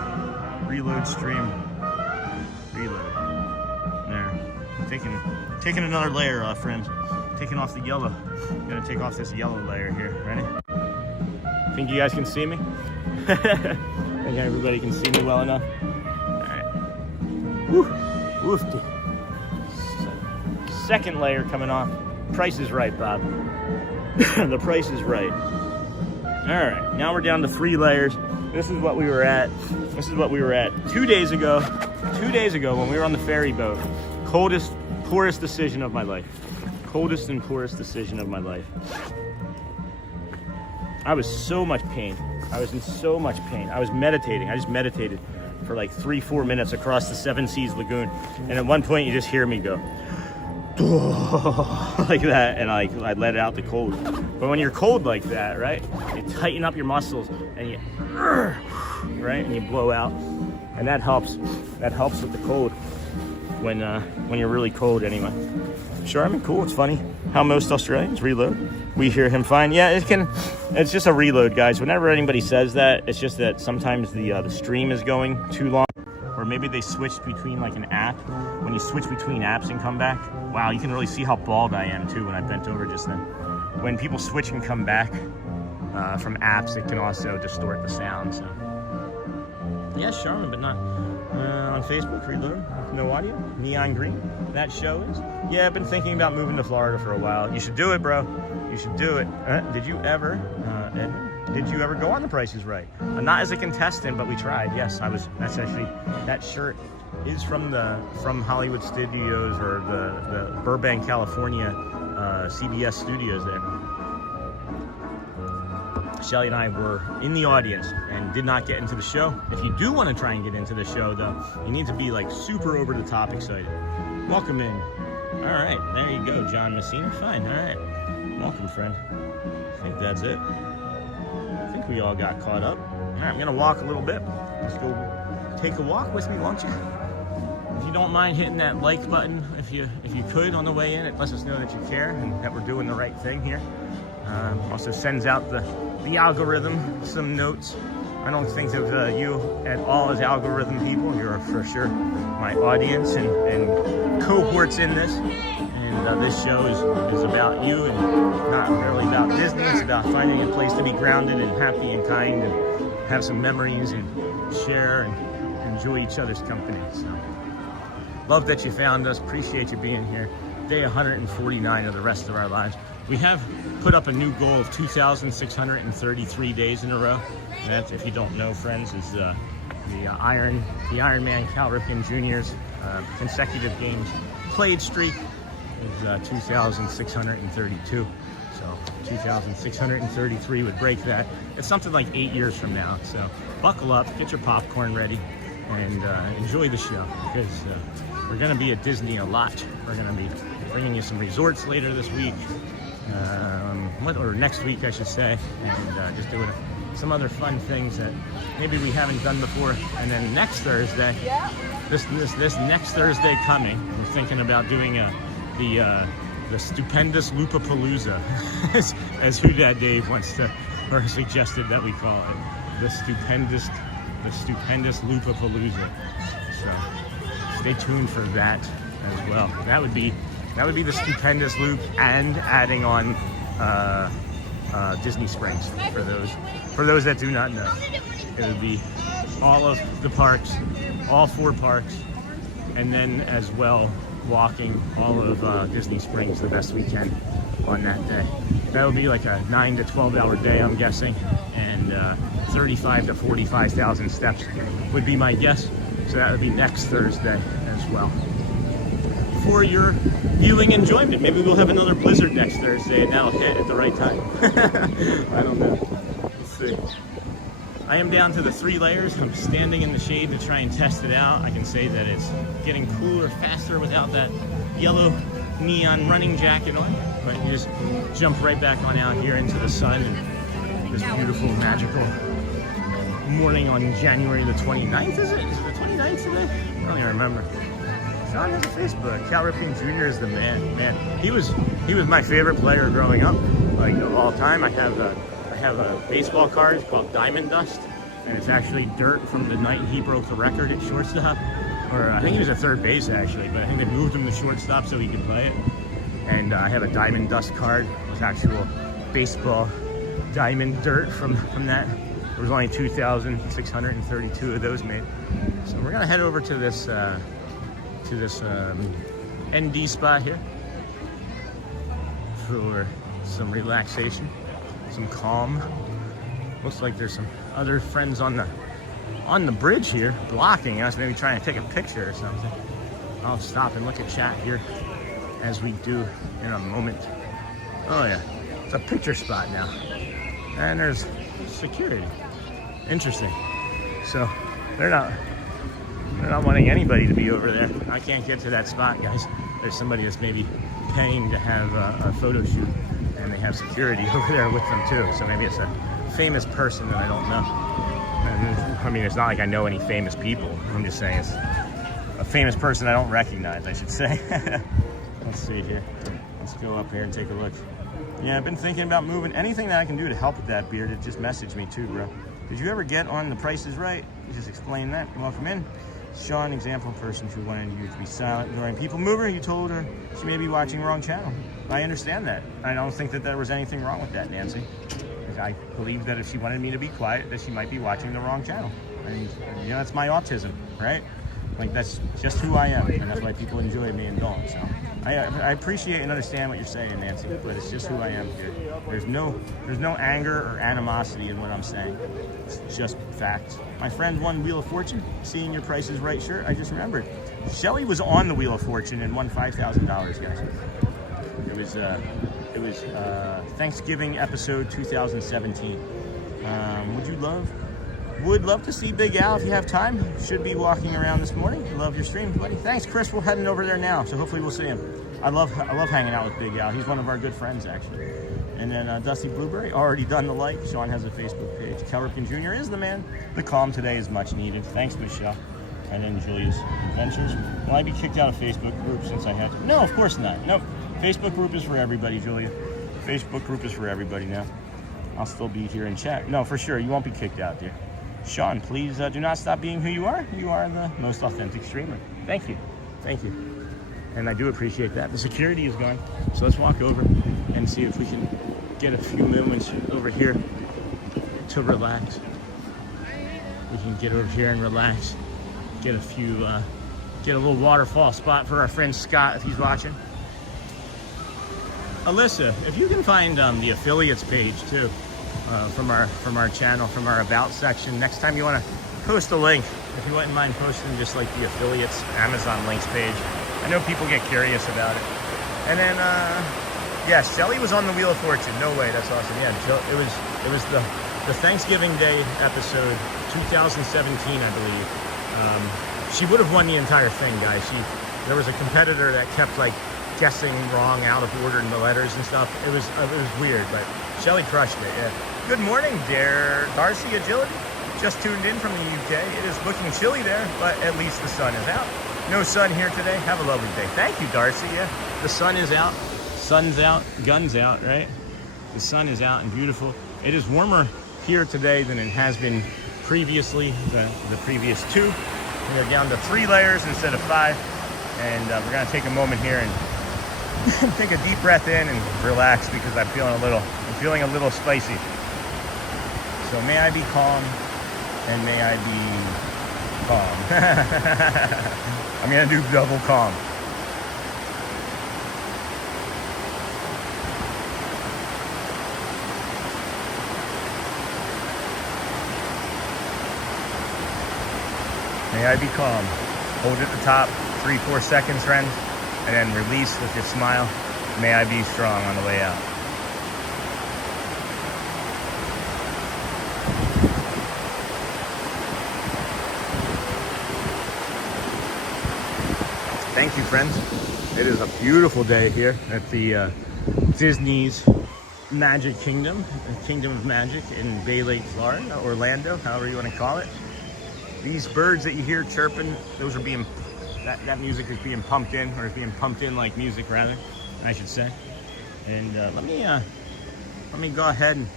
Reload stream. Reload. There. Taking another layer off, friends. Taking off the yellow. I'm gonna take off this yellow layer here. Ready? Think you guys can see me? Think everybody can see me well enough? Alright. Woo! Woof. Second layer coming off. Price is right, Bob. The price is right. Alright, now we're down to 3 layers. This is what we were at. 2 days ago. 2 days ago when we were on the ferry boat. Coldest, poorest decision of my life. Coldest and poorest decision of my life. I was so much pain. I was in so much pain. I was meditating. I just meditated for like 3-4 minutes across the 7 Seas Lagoon. And at one point you just hear me go like that, and I let out the cold. But when you're cold like that, right, you tighten up your muscles and you right, and you blow out, and that helps with the cold when you're really cold anyway. Charmin, cool. It's funny how most Australians reload. We hear him fine. Yeah, it's just a reload, guys. Whenever anybody says that, it's just that sometimes the stream is going too long, or maybe they switched between like an app. When you switch between apps and come back, wow, you can really see how bald I am too when I bent over just then. When people switch and come back from apps, it can also distort the sound. So yeah, Charmin, but not on Facebook. Reload, no audio. Neon Green. That show is. Yeah, I've been thinking about moving to Florida for a while. You should do it, bro. You should do it. Did you ever, Edmund, did you ever go on The Price is Right? Not as a contestant, but we tried. Yes, I was. That's actually, that shirt is from Hollywood Studios, or the Burbank, California CBS studios there. Shelly and I were in the audience and did not get into the show. If you do want to try and get into the show, though, you need to be like super over the top excited. Welcome in. All right, there you go, John Messina. Fine, all right. Welcome, friend. I think that's it. I think we all got caught up. All right, I'm gonna walk a little bit. Let's go take a walk with me, won't you? If you don't mind hitting that like button, if you could on the way in, it lets us know that you care and that we're doing the right thing here. Also sends out the algorithm some notes. I don't think of you at all as algorithm people. You're for sure my audience and cohorts in this. And this show is about you and not really about Disney. It's about finding a place to be grounded and happy and kind and have some memories and share and enjoy each other's company. So love that you found us. Appreciate you being here. Day 149 of the rest of our lives. We have put up a new goal of 2,633 days in a row. And that, if you don't know, friends, is the Ironman Cal Ripken Jr.'s consecutive games played streak is 2,632. So 2,633 would break that. It's something like 8 years from now. So buckle up, get your popcorn ready, and enjoy the show, because we're going to be at Disney a lot. We're going to be bringing you some resorts later this week. Or next week, I should say, and just doing some other fun things that maybe we haven't done before. And then next Thursday, this next Thursday coming, we're thinking about doing the stupendous Loopapalooza, as Who Dat Dave wants to, or suggested that we call it, the stupendous Loopapalooza. So stay tuned for that as well. That would be the stupendous loop, and adding on Disney Springs for those that do not know. It would be all of the parks, all 4 parks, and then as well walking all of Disney Springs the best we can on that day. That would be like a 9 to 12 hour day, I'm guessing, and 35 to 45,000 steps would be my guess. So that would be next Thursday as well. For your viewing enjoyment, maybe we'll have another blizzard next Thursday, and that'll hit at the right time. I don't know. Let's see. I am down to the 3 layers. I'm standing in the shade to try and test it out. I can say that it's getting cooler faster without that yellow neon running jacket on. But you just jump right back on out here into the sun and this beautiful, magical morning on January the 29th, is it? Is it the 29th today? I don't even remember. Sean has a Facebook. Cal Ripken Jr. is the man. Man, he was my favorite player growing up, like of all time. I have a baseball card. It's called Diamond Dust, and it's actually dirt from the night he broke the record at shortstop. Or I think he was at third base actually, but I think they moved him to shortstop so he could play it. And I have a Diamond Dust card with actual baseball diamond dirt from that. There was only 2,632 of those made. So we're gonna head over to this ND spot here for some relaxation, some calm. Looks like there's some other friends on the bridge here blocking us, maybe trying to take a picture or something. I'll stop and look at chat here as we do in a moment. Oh yeah, it's a picture spot now, and there's security. Interesting. So they're not wanting anybody to be over there. I can't get to that spot, guys. There's somebody that's maybe paying to have a photo shoot, and they have security over there with them too. So maybe it's a famous person that I don't know. And, I mean, it's not like I know any famous people. I'm just saying it's a famous person I don't recognize, I should say. Let's see here. Let's go up here and take a look. Yeah, I've been thinking about moving. Anything that I can do to help with that, Bearded, just message me too, bro. Did you ever get on The Price is Right? You just explain that. Welcome in. Sean, example person who wanted you to be silent during People Mover. You told her she may be watching wrong channel. I understand that. I don't think that there was anything wrong with that, Nancy. I believe that if she wanted me to be quiet, that she might be watching the wrong channel. And you know, that's my autism, right? Like, that's just who I am, and that's why people enjoy me and don't. So I appreciate and understand what you're saying, Nancy, but it's just who I am here. There's no anger or animosity in what I'm saying. It's just facts. My friend won Wheel of Fortune. Seeing your Price is Right shirt, I just remembered. Shelly was on the Wheel of Fortune and won $5,000, guys. It was Thanksgiving episode 2017. Would love to see Big Al if you have time. Should be walking around this morning. Love your stream, buddy. Thanks, Chris. We're heading over there now, so hopefully we'll see him. I love hanging out with Big Al. He's one of our good friends, actually. And then Dusty Blueberry, already done the like. Sean has a Facebook page. Cal Ripken Jr. is the man. The calm today is much needed. Thanks, Michelle. And then Julia's Adventures. Will I be kicked out of Facebook group since I had to? No, of course not. Nope. Facebook group is for everybody, Julia. Facebook group is for everybody now. I'll still be here in chat. No, for sure. You won't be kicked out, dear. Sean, please do not stop being who you are. You are the most authentic streamer. Thank you. Thank you. And I do appreciate that. The security is gone. So let's walk over and see if we can get a few moments over here to relax. We can get over here and relax. Get a little waterfall spot for our friend Scott if he's watching. Alyssa, if you can find the affiliates page too, from our channel, from our about section. Next time you want to post a link, if you wouldn't mind posting just like the affiliates Amazon links page. I know people get curious about it. And then yeah, Shelly was on the Wheel of Fortune. No way, that's awesome. Yeah, it was the Thanksgiving Day episode 2017, I believe. She would have won the entire thing, guys. There was a competitor that kept like guessing wrong, out of order in the letters and stuff. It was weird, but Shelly crushed it. Yeah. Good morning, Darcy Agility. just tuned in from the UK, it is looking chilly there, but at least the sun is out. No sun here today. Have a lovely day. Thank you, Darcy. Yeah, the sun is out. Sun's out. Gun's out, right? The sun is out and beautiful. It is warmer here today than it has been previously, the previous 2. We're down to 3 layers instead of 5. And we're gonna take a moment here and take a deep breath in and relax because I'm feeling a little spicy. So may I be calm and may I be calm. I'm gonna do double calm. May I be calm. Hold at the top, 3-4 seconds, friends, and then release with your smile. May I be strong on the way out. Thank you, friends. It is a beautiful day here at the Disney's Magic Kingdom, Kingdom of Magic in Bay Lake, Florida, Orlando, however you want to call it. These birds that you hear chirping, those are being, that music is being pumped in, or is being pumped in like music rather, I should say. And let me go ahead and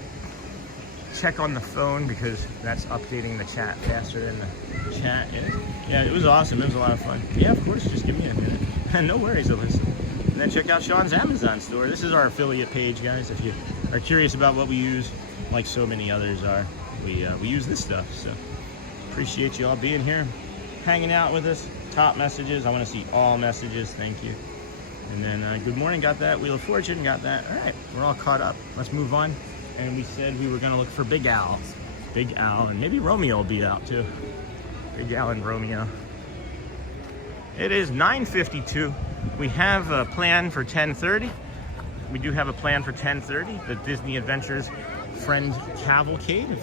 check on the phone because that's updating the chat faster than the chat is. Yeah, it was awesome. It was a lot of fun. Yeah, of course. Just give me a minute. No worries, Alyssa. And then check out Sean's Amazon store. This is our affiliate page, guys. If you are curious about what we use, like so many others are, we use this stuff. So appreciate you all being here, hanging out with us. Top messages. I want to see all messages. Thank you. And then good morning. Got that. Wheel of Fortune. Got that. All right. We're all caught up. Let's move on. And we said we were going to look for Big Al. Big Al. And maybe Romeo will be out too. Big Al and Romeo. It is 9:52. We have a plan for 10:30. We do have a plan for 10:30. The Disney Adventures Friend Cavalcade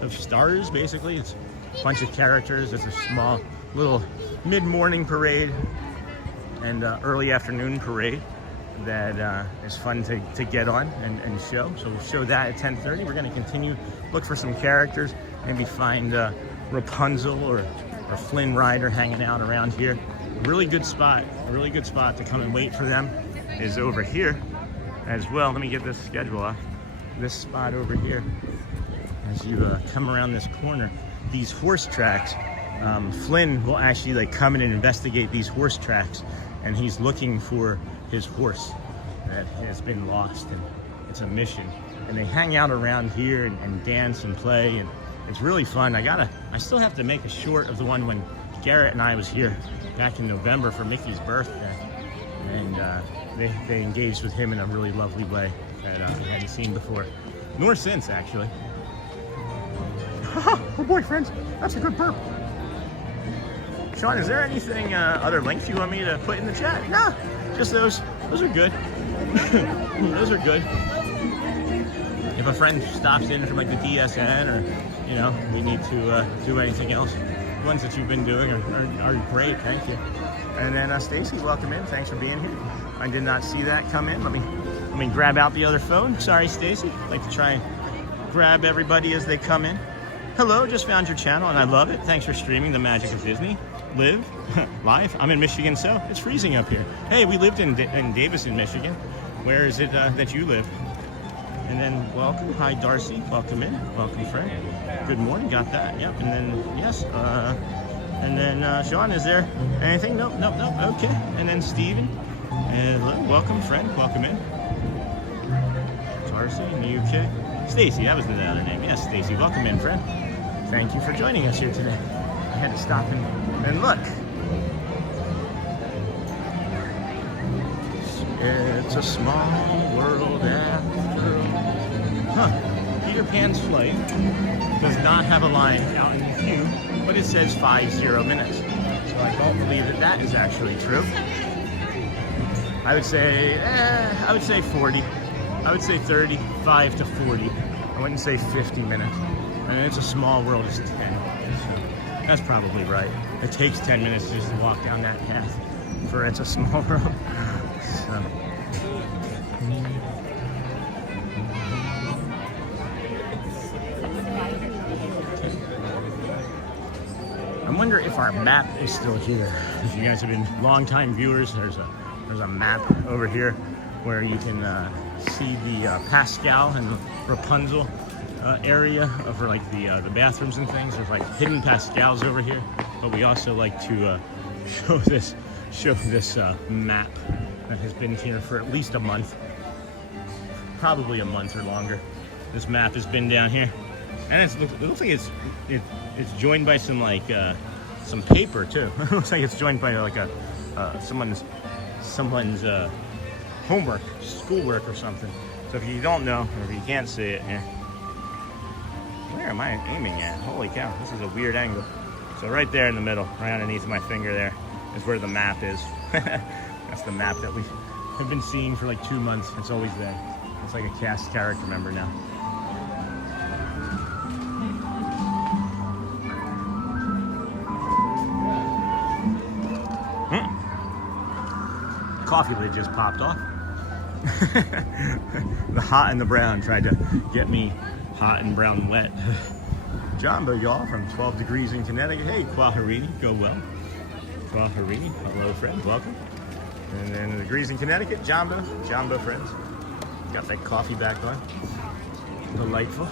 of stars, basically. It's a bunch of characters. It's a small little mid-morning parade and early afternoon parade that is fun to get on and show. So we'll show that at 10:30. We're going to continue, look for some characters, maybe find Rapunzel or Flynn Rider hanging out around here. A really good spot to come and wait for them is over here as well. Let me get this schedule off. This spot over here, as you come around this corner, these horse tracks, Flynn will actually come in and investigate these horse tracks, and he's looking for his horse that has been lost, and it's a mission. And they hang out around here and dance and play, and it's really fun. I still have to make a short of the one when Garrett and I was here back in November for Mickey's birthday, and they engaged with him in a really lovely way that I hadn't seen before, nor since actually. Oh boy, friends, that's a good burp. Sean, is there anything other links you want me to put in the chat? No, just those. Those are good. Those are good. If a friend stops in from like the DSN, or we need to do anything else, the ones that you've been doing are great. Thank you. And then Stacy, welcome in. Thanks for being here. I did not see that come in. Let me grab out the other phone. Sorry, Stacy. I'd like to try and grab everybody as they come in. Hello, just found your channel and I love it. Thanks for streaming the magic of Disney. Live. I'm in Michigan, so it's freezing up here. Hey, we lived in Davison, Michigan. Where is it that you live? And then welcome. Hi, Darcy. Welcome in. Welcome, friend. Good morning. Got that. Yep. And then, yes. And then, Sean, is there anything? Nope. Okay. And then Steven. And welcome, friend. Welcome in. Darcy in the UK. Stacy, that was the other name. Yes, Stacy. Welcome in, friend. Thank you for joining us here today. I had to stop and look. It's a small world after all. Peter Pan's flight does not have a line out in the queue, but it says 50 minutes. So I don't believe that is actually true. I would say 40. I would say 35 to 40. I wouldn't say 50 minutes. And it's a small world, it's 10. So that's probably right. It takes 10 minutes just to walk down that path for It's a Small World. So. wonder if our map is still here. If you guys have been longtime viewers, there's a map over here where you can see the Pascal and the Rapunzel area for like the bathrooms and things. There's like hidden Pascals over here, but we also like to show this map that has been here for at least a month, probably a month or longer. This map has been down here, and it looks like it's joined by some like some paper too. It looks like it's joined by like a someone's homework, schoolwork or something. So if you don't know, or if you can't see it here, where am I aiming at? Holy cow, this is a weird angle. So right there in the middle, right underneath my finger there, is where the map is. That's the map that we have been seeing for like 2 months. It's always there. It's like a cast character member now. Coffee lid just popped off. The hot and the brown tried to get me hot and brown wet. Jumbo, y'all, from 12 degrees in Connecticut. Hey, Quaharini, go well. Quaharini, hello, friend, welcome. And then the degrees in Connecticut, Jumbo friends. Got that coffee back on. Delightful.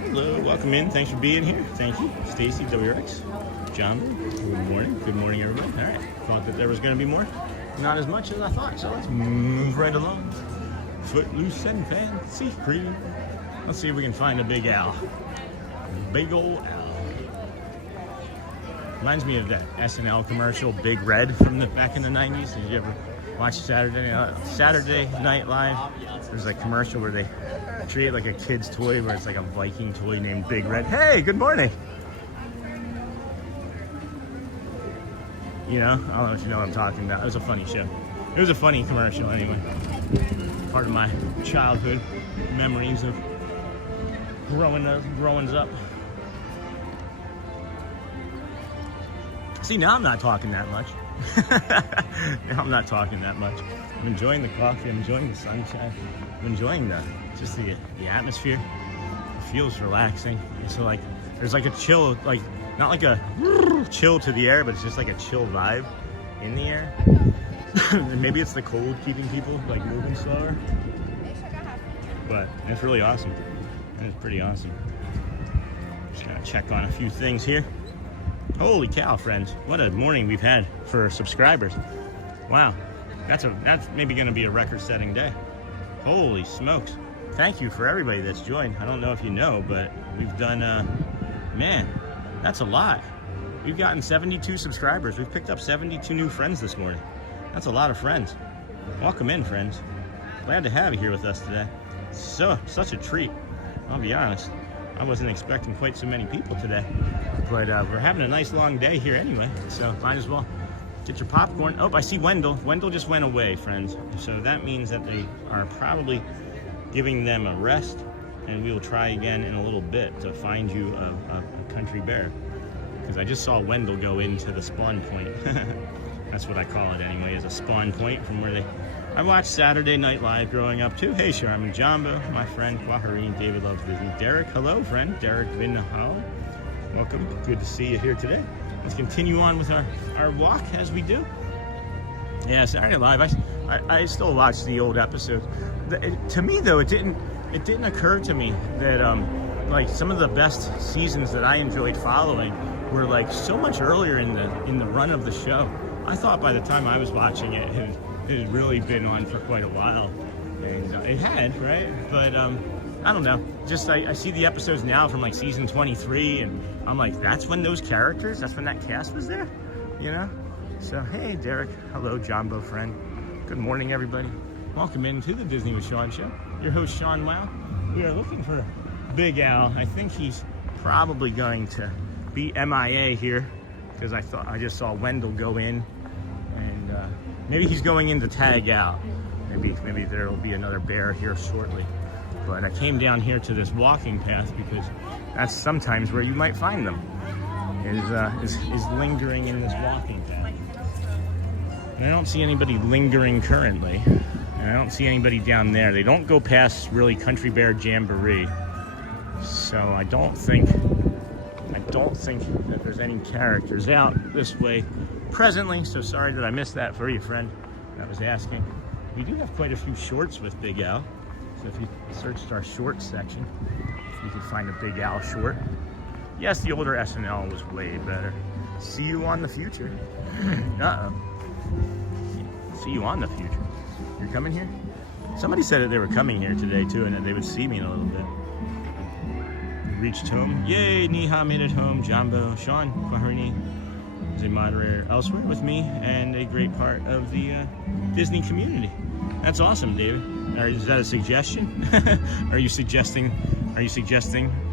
Hello, welcome in. Thanks for being here. Thank you. Stacy, WRX. Jumbo, good morning, everybody. All right, thought that there was going to be more. Not as much as I thought, so let's move right along. Footloose and fancy free. Let's see if we can find a big owl. Big old owl. Reminds me of that SNL commercial, Big Red, from back in the 90s. Did you ever watch Saturday Night Live? There's a commercial where they treat it like a kid's toy, where it's like a Viking toy named Big Red. Hey, good morning. You know, I don't know if you know what I'm talking about. It was a funny show. It was a funny commercial anyway. Part of my childhood memories of growing up. See, now I'm not talking that much. Now I'm not talking that much. I'm enjoying the coffee. I'm enjoying the sunshine. I'm enjoying the atmosphere. It feels relaxing. So like, there's like a chill, like not like a chill to the air, but it's just like a chill vibe in the air. And maybe it's the cold keeping people like moving slower. But it's really awesome. It's pretty awesome. Just gotta check on a few things here. Holy cow, friends. What a morning we've had for subscribers. Wow. That's maybe gonna be a record-setting day. Holy smokes. Thank you for everybody that's joined. I don't know if you know, but we've done, man, that's a lot. We've gotten 72 subscribers. We've picked up 72 new friends this morning. That's a lot of friends. Welcome in, friends. Glad to have you here with us today. Such a treat. I'll be honest. I wasn't expecting quite so many people today. But we're having a nice long day here anyway. So might as well get your popcorn. Oh, I see Wendell. Wendell just went away, friends. So that means that they are probably giving them a rest. And we will try again in a little bit to find you a country bear. Because I just saw Wendell go into the spawn point. That's what I call it anyway, is a spawn point from where I watched Saturday Night Live growing up too. Hey, Sharman Jumbo, my friend Quaharine, David Loves Disney. Derek, hello, friend. Derek Vinhal. Welcome. Good to see you here today. Let's continue on with our walk as we do. Yeah, Saturday Night Live. I still watch the old episodes. To me, though, it didn't occur to me that like some of the best seasons that I enjoyed following were like so much earlier in the run of the show. I thought by the time I was watching it had really been on for quite a while, and it had, right? But I don't know. Just I see the episodes now from like season 23, and I'm like, that's when those characters, that's when that cast was there, you know? So hey, Derek, hello, Jumbo friend. Good morning, everybody. Welcome into the Disney with Sean show. Your host, Sean Wow. We are looking for Big Al. I think he's probably going to be MIA here because I just saw Wendell go in, and maybe he's going in to tag out. Maybe there will be another bear here shortly. But I came down here to this walking path because that's sometimes where you might find them, is lingering in this walking path. And I don't see anybody lingering currently. And I don't see anybody down there. They don't go past really Country Bear Jamboree. So I don't think don't think that there's any characters out this way presently, so sorry that I missed that for you, friend that was asking. We do have quite a few shorts with Big Al, so if you searched our shorts section, you can find a Big Al short. Yes, the older SNL was way better. See you on the future. Uh-oh. See you on the future. You're coming here? Somebody said that they were coming here today too, and that they would see me in a little bit. Reached home. Yay, Niha made it home. Jambo, Sean Quahrini is a moderator elsewhere with me and a great part of the Disney community. That's awesome, David. Is that a suggestion? Are you suggesting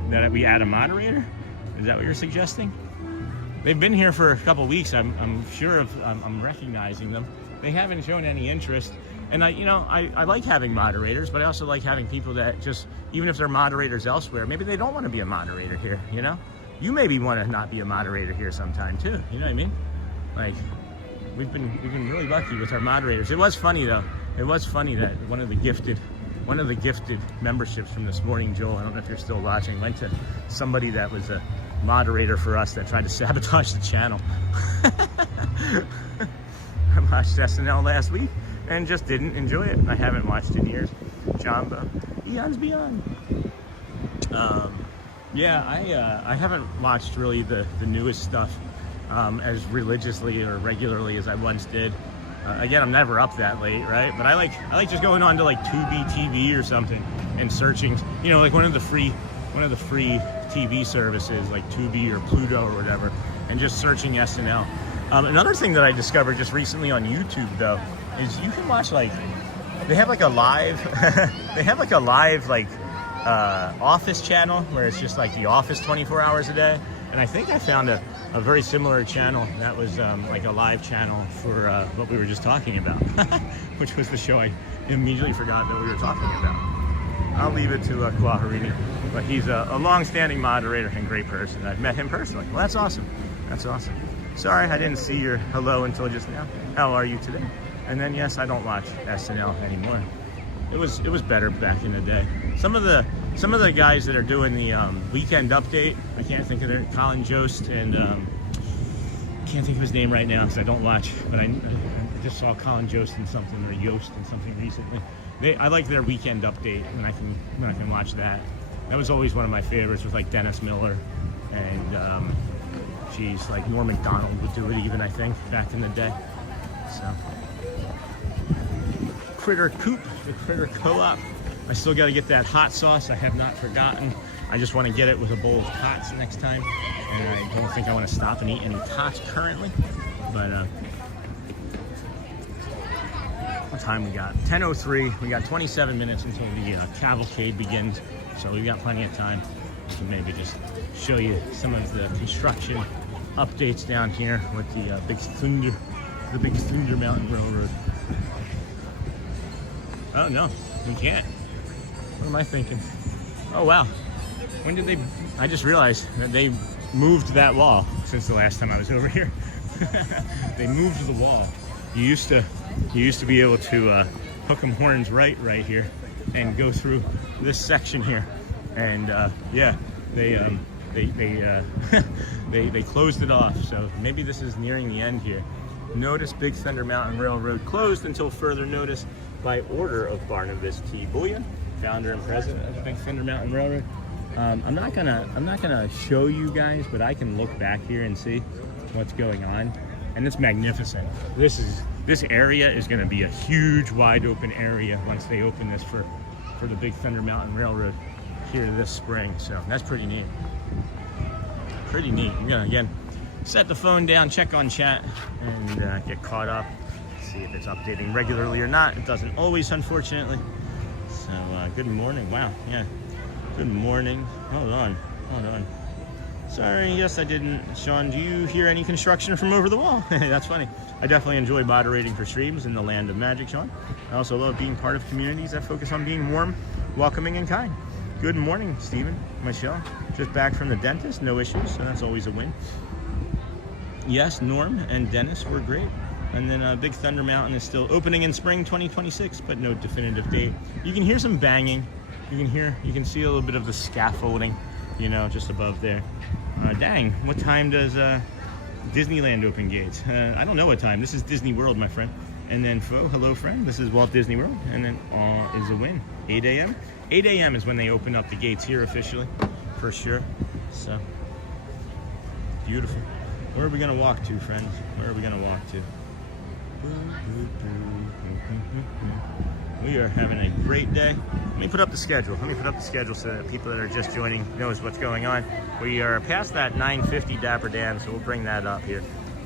that we add a moderator? Is that what you're suggesting? They've been here for a couple weeks. I'm sure I'm recognizing them. They haven't shown any interest. And I like having moderators, but I also like having people that just, even if they're moderators elsewhere, maybe they don't want to be a moderator here, you know? You maybe want to not be a moderator here sometime too, you know what I mean? Like, we've been really lucky with our moderators. It was funny though. It was funny that one of the gifted memberships from this morning, Joel, I don't know if you're still watching, went to somebody that was a moderator for us that tried to sabotage the channel. I watched SNL last week and just didn't enjoy it. I haven't watched in years. Jamba, Eons Beyond. Yeah, I haven't watched really the newest stuff as religiously or regularly as I once did. Again, I'm never up that late, right? But I like just going on to like Tubi TV or something and searching, you know, like one of the free TV services like Tubi or Pluto or whatever, and just searching SNL. Another thing that I discovered just recently on YouTube though is you can watch, like, they have like a live Office channel where it's just like The Office 24 hours a day. And I think I found a very similar channel that was like a live channel for what we were just talking about, which was the show I immediately forgot that we were talking about. I'll leave it to Quaharini, but he's a long-standing moderator and great person. I've met him personally. Well, that's awesome. That's awesome. Sorry, I didn't see your hello until just now. How are you today? And then, yes, I don't watch SNL anymore. It was better back in the day. Some of the guys that are doing the weekend update, I can't think of their, Colin Jost and can't think of his name right now because I don't watch, but I just saw Colin Jost in something, or Yost in something recently. I like their weekend update when I can watch that. That was always one of my favorites with like Dennis Miller and geez, like Norm Macdonald would do it even, I think, back in the day. So Critter Coop, the Critter Co-op. I still got to get that hot sauce. I have not forgotten. I just want to get it with a bowl of tots next time. And I don't think I want to stop and eat any tots currently. But what time we got? 10:03. We got 27 minutes until the cavalcade begins. So we've got plenty of time to maybe just show you some of the construction updates down here with the Big Thunder Mountain Railroad. Oh no, we can't. What am I thinking? Oh wow, when did they? I just realized that they moved that wall since the last time I was over here. They moved the wall. You used to be able to hook 'em horns right here and go through this section here, and yeah, they closed it off. So maybe this is nearing the end here. Notice Big Thunder Mountain Railroad closed until further notice by order of Barnabas T. Bullion, founder and president of the Big Thunder Mountain Railroad. I'm not gonna show you guys, but I can look back here and see what's going on, and it's magnificent. This area is going to be a huge, wide open area once they open this for the Big Thunder Mountain Railroad here this spring. So that's pretty neat. Pretty neat. I'm gonna again set the phone down, check on chat, and get caught up. See if it's updating regularly or not. It doesn't always, unfortunately. So good morning. Wow, yeah. Good morning. Hold on. Sorry, yes I didn't. Sean, do you hear any construction from over the wall? That's funny. I definitely enjoy moderating for streams in the land of magic, Sean. I also love being part of communities that focus on being warm, welcoming, and kind. Good morning, Stephen, Michelle. Just back from the dentist, no issues, so that's always a win. Yes, Norm and Dennis were great. And then Big Thunder Mountain is still opening in spring 2026, but no definitive date. You can hear some banging. You can see a little bit of the scaffolding, you know, just above there. Dang, what time does Disneyland open gates? I don't know what time. This is Disney World, my friend. And then hello friend, this is Walt Disney World. And then is a win. 8 a.m. 8 a.m. is when they open up the gates here officially, for sure. So, beautiful. Where are we gonna walk to, friends? Where are we gonna walk to? We are having a great day. Let me put up the schedule. Let me put up the schedule so that people that are just joining knows what's going on. We are past that 9:50 Dapper Dans, so we'll bring that up here.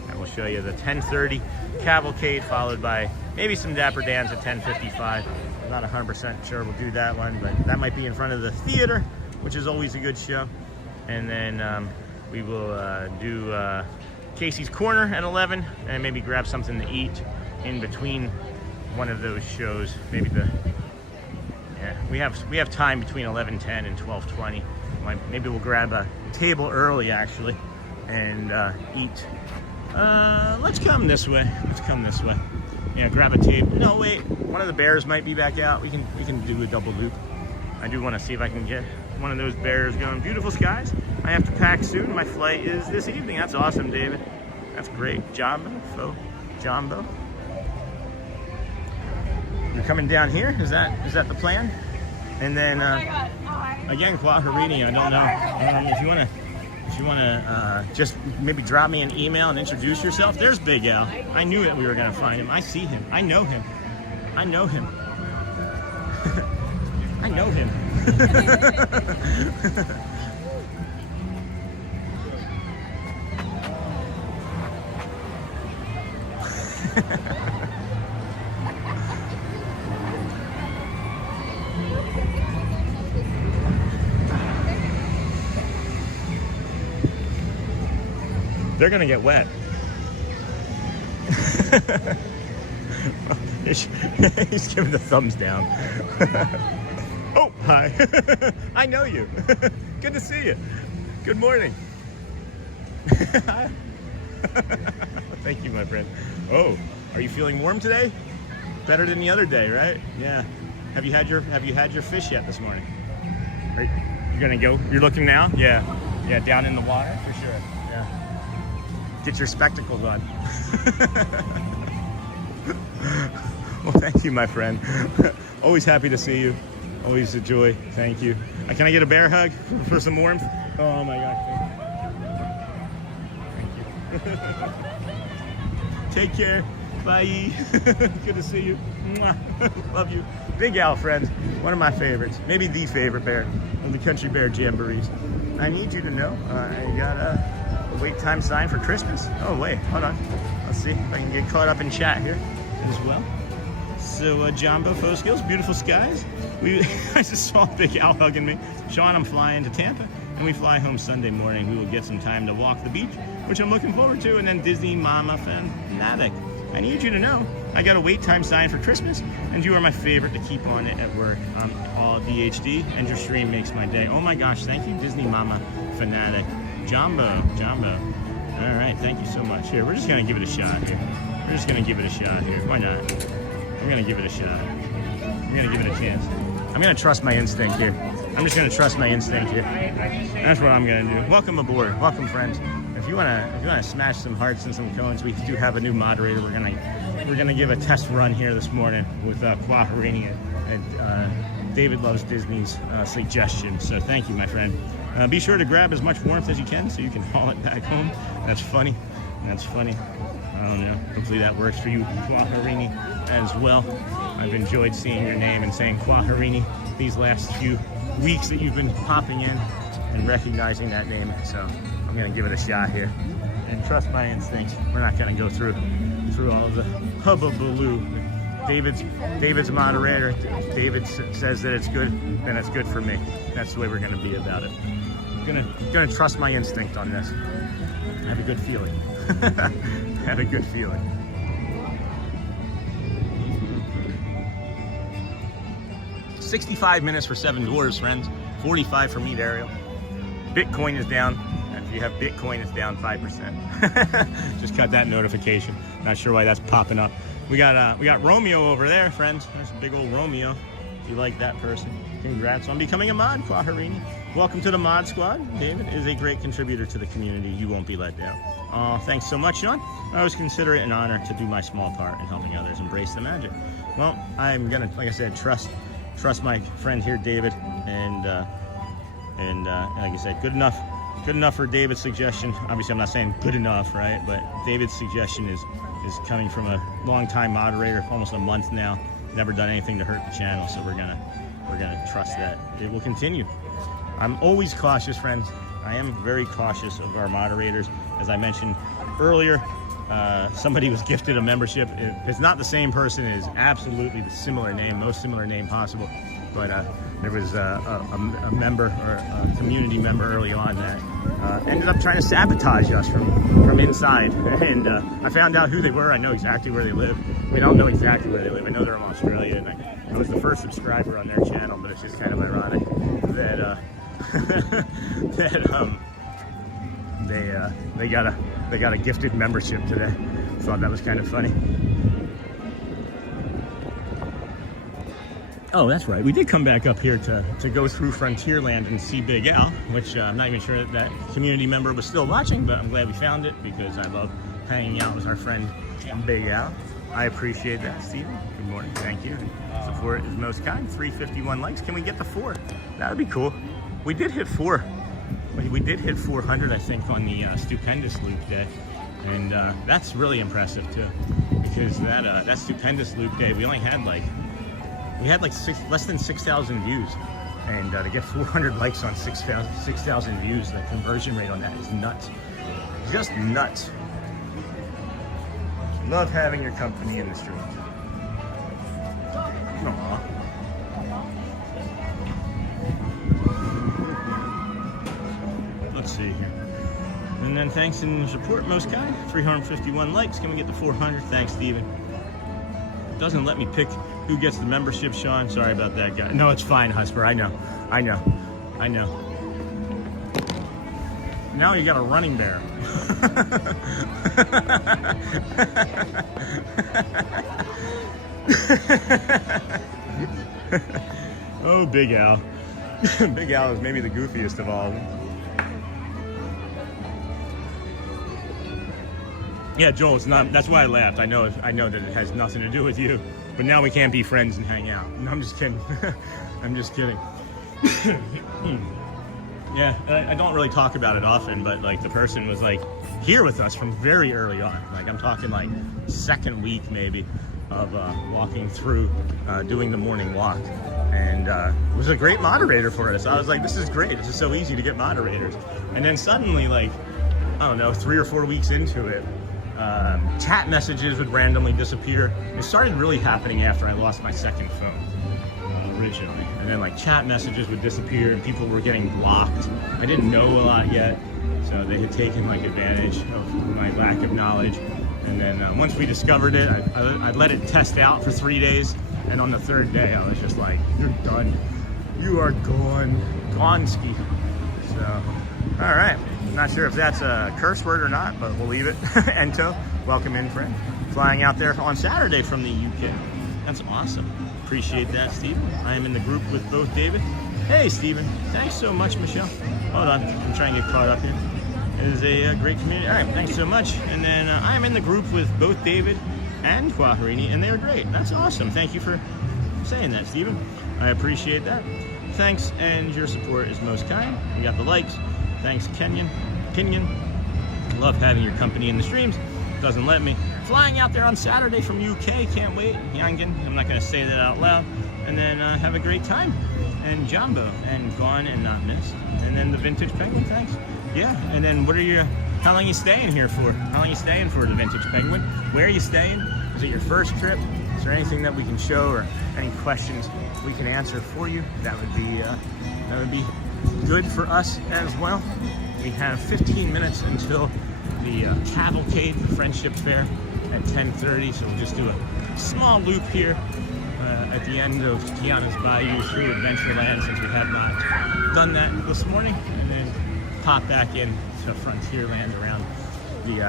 And we'll show you the 10:30 Cavalcade, followed by maybe some Dapper Dans at 10:55. I'm not 100% sure we'll do that one, but that might be in front of the theater, which is always a good show. And then we will do Casey's Corner at 11, and maybe grab something to eat in between one of those shows. Maybe we have time between 11:10 and 12:20. Maybe we'll grab a table early actually and eat. Let's come this way. Let's come this way. Yeah, grab a table. No, wait. One of the bears might be back out. We can do a double loop. I do want to see if I can get one of those bears going. Beautiful skies. I have to pack soon. My flight is this evening. That's awesome, David. That's great. Jumbo. You're coming down here? Is that the plan? And then again, Quaharini. I don't know. If you wanna just maybe drop me an email and introduce yourself. There's Big Al. I knew that we were gonna find him. I see him. I know him. I know him. I know him. They're gonna get wet. He's giving the thumbs down. Oh, hi. I know you. Good to see you. Good morning. Thank you, my friend. Oh, are you feeling warm today? Better than the other day, right? Yeah. Have you had your fish yet this morning? Are you gonna go? You're looking now? Yeah. Yeah, down in the water for sure. Yeah. Get your spectacles on. Well, thank you, my friend. Always happy to see you. Always a joy. Thank you. Can I get a bear hug for some warmth? Oh my gosh. Thank you. Take care. Bye. Good to see you. Mwah. Love you. Big Al, friends. One of my favorites. Maybe the favorite bear of the Country Bear Jamborees. I need you to know I got a wait time sign for Christmas. Oh, wait. Hold on. Let's see if I can get caught up in chat here as well. So, Jumbo Foskills, beautiful skies. I just saw Big Al hugging me. Sean, I'm flying to Tampa, and we fly home Sunday morning. We will get some time to walk the beach, which I'm looking forward to, and then Disney Mama fanatic. I need you to know I got a wait time sign for Christmas, and you are my favorite to keep on it at work. I'm all DHD, and your stream makes my day. Oh my gosh, thank you, Disney Mama fanatic. Jumbo. All right, thank you so much. Here, we're just gonna give it a shot here. Why not? I'm gonna give it a shot. I'm gonna give it a chance. I'm gonna trust my instinct here. I'm just gonna trust my instinct here. That's what I'm gonna do. Welcome aboard. Welcome, friends. If you wanna smash some hearts and some cones, we do have a new moderator. We're gonna give a test run here this morning with Quaharini and David Loves Disney's suggestion. So thank you, my friend. Be sure to grab as much warmth as you can so you can haul it back home. That's funny. I don't know. Hopefully that works for you, Quaharini, as well. I've enjoyed seeing your name and saying Quaharini these last few weeks that you've been popping in and recognizing that name. So I'm gonna give it a shot here and trust my instincts. We're not gonna go through all of the hubbubaloo. David's moderator. David says that it's good, then it's good for me. That's the way we're gonna be about it. Gonna trust my instinct on this. I have a good feeling. Have a good feeling. $65 minutes for 7 Dwarves, friends. 45 for me, Daryl. Bitcoin is down. If you have Bitcoin, it's down 5%. Just cut that notification. Not sure why that's popping up. We got Romeo over there, friends. There's a big old Romeo. If you like that person, congrats on becoming a mod, Quaharini. welcome to the Mod Squad. David is a great contributor to the community. You won't be let down. Thanks so much, Sean. I always consider it an honor to do my small part in helping others embrace the magic. Well, I'm gonna, like I said, trust my friend here, David, and like I said, good enough for David's suggestion. Obviously, I'm not saying good enough, right? But David's suggestion is coming from a long-time moderator, almost a month now. Never done anything to hurt the channel, so we're gonna trust that it will continue. I'm always cautious, friends. I am very cautious of our moderators. As I mentioned earlier, somebody was gifted a membership. It's not the same person. It is absolutely the similar name, most similar name possible. But there was a member or a community member early on that ended up trying to sabotage us from inside. And I found out who they were. I know exactly where they live. I mean, I don't know exactly where they live. I know they're in Australia, and I was the first subscriber on their channel. But it's just kind of ironic that they got a gifted membership today. Thought that was kind of funny. Oh, that's right. We did come back up here to go through Frontierland and see Big Al, which I'm not even sure that community member was still watching, but I'm glad we found it because I love hanging out with our friend Big Al. I appreciate that, Steven. Good morning. Thank you. Support is most kind. 351 likes. Can we get to 4? That would be cool. We did hit 4. We did hit 400, I think, on the Stupendous Loop Day. And that's really impressive, too. Because that Stupendous Loop Day, we only had less than 6,000 views. And to get 400 likes on 6,000 views, the conversion rate on that is nuts. Just nuts. Love having your company in the stream. Aww. Let's see here. And then thanks and support, most kind. 351 likes. Can we get to 400? Thanks, Steven. It doesn't let me pick who gets the membership, Sean. Sorry about that, guy. No, it's fine, Husper. I know. Now you got a running bear. Oh, Big Al. Big Al is maybe the goofiest of all of them. Yeah, Joel, it's not. That's why I laughed. I know that it has nothing to do with you, but now we can't be friends and hang out. No, I'm just kidding. I'm just kidding. Yeah, I don't really talk about it often, but like the person was like here with us from very early on. Like I'm talking like second week maybe of walking through, doing the morning walk, and was a great moderator for us. I was like, this is great. This is so easy to get moderators. And then suddenly, like, I don't know, 3 or 4 weeks into it, chat messages would randomly disappear. It started really happening after I lost my second phone. Originally, and then like chat messages would disappear and people were getting blocked. I didn't know a lot yet, so they had taken like advantage of my lack of knowledge. And then once we discovered it, I let it test out for 3 days, and on the 3rd day I was just like, you're done, you are gone ski. So all right, not sure if that's a curse word or not, but we'll leave it. Ento, welcome in, friend, flying out there on Saturday from the UK. That's awesome. Appreciate that, Steve. I am in the group with both David. Hey, Steven. Thanks so much, Michelle. Hold on. I'm trying to get caught up here. It is a great community. All right, thanks so much. And then I am in the group with both David and Quaharini, and they're great. That's awesome. Thank you for saying that, Steven. I appreciate that. Thanks, and your support is most kind. We got the likes. Thanks, Kenyon. Love having your company in the streams. Doesn't let me. Flying out there on Saturday from UK, can't wait. Yangan, I'm not gonna say that out loud. And then have a great time. And Jumbo, and Gone and Not Missed. And then the Vintage Penguin, thanks. Yeah, and then how long are you staying here for? How long are you staying for the Vintage Penguin? Where are you staying? Is it your first trip? Is there anything that we can show or any questions we can answer for you? That would be good for us as well. We have 15 minutes until the Cavalcade Friendship Fair at 10:30, so we'll just do a small loop here at the end of Tiana's Bayou through Adventureland, since we have not done that this morning, and then pop back in to Frontierland around the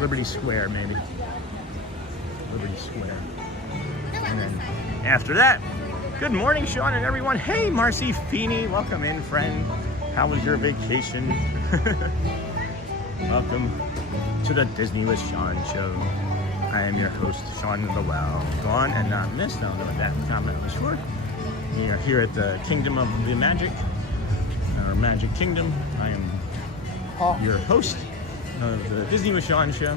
Liberty Square, maybe. Liberty Square. And then after that, Good morning, Sean and everyone. Hey, Marcy Feeney, welcome in, friend. How was your vacation? Welcome to the Disney with Sean show. I am your host, Sean the Wow. Gone and not missed. I don't know what that comment was for. We are here at the Kingdom of the Magic, or Magic Kingdom. I am your host of the Disney with Sean show.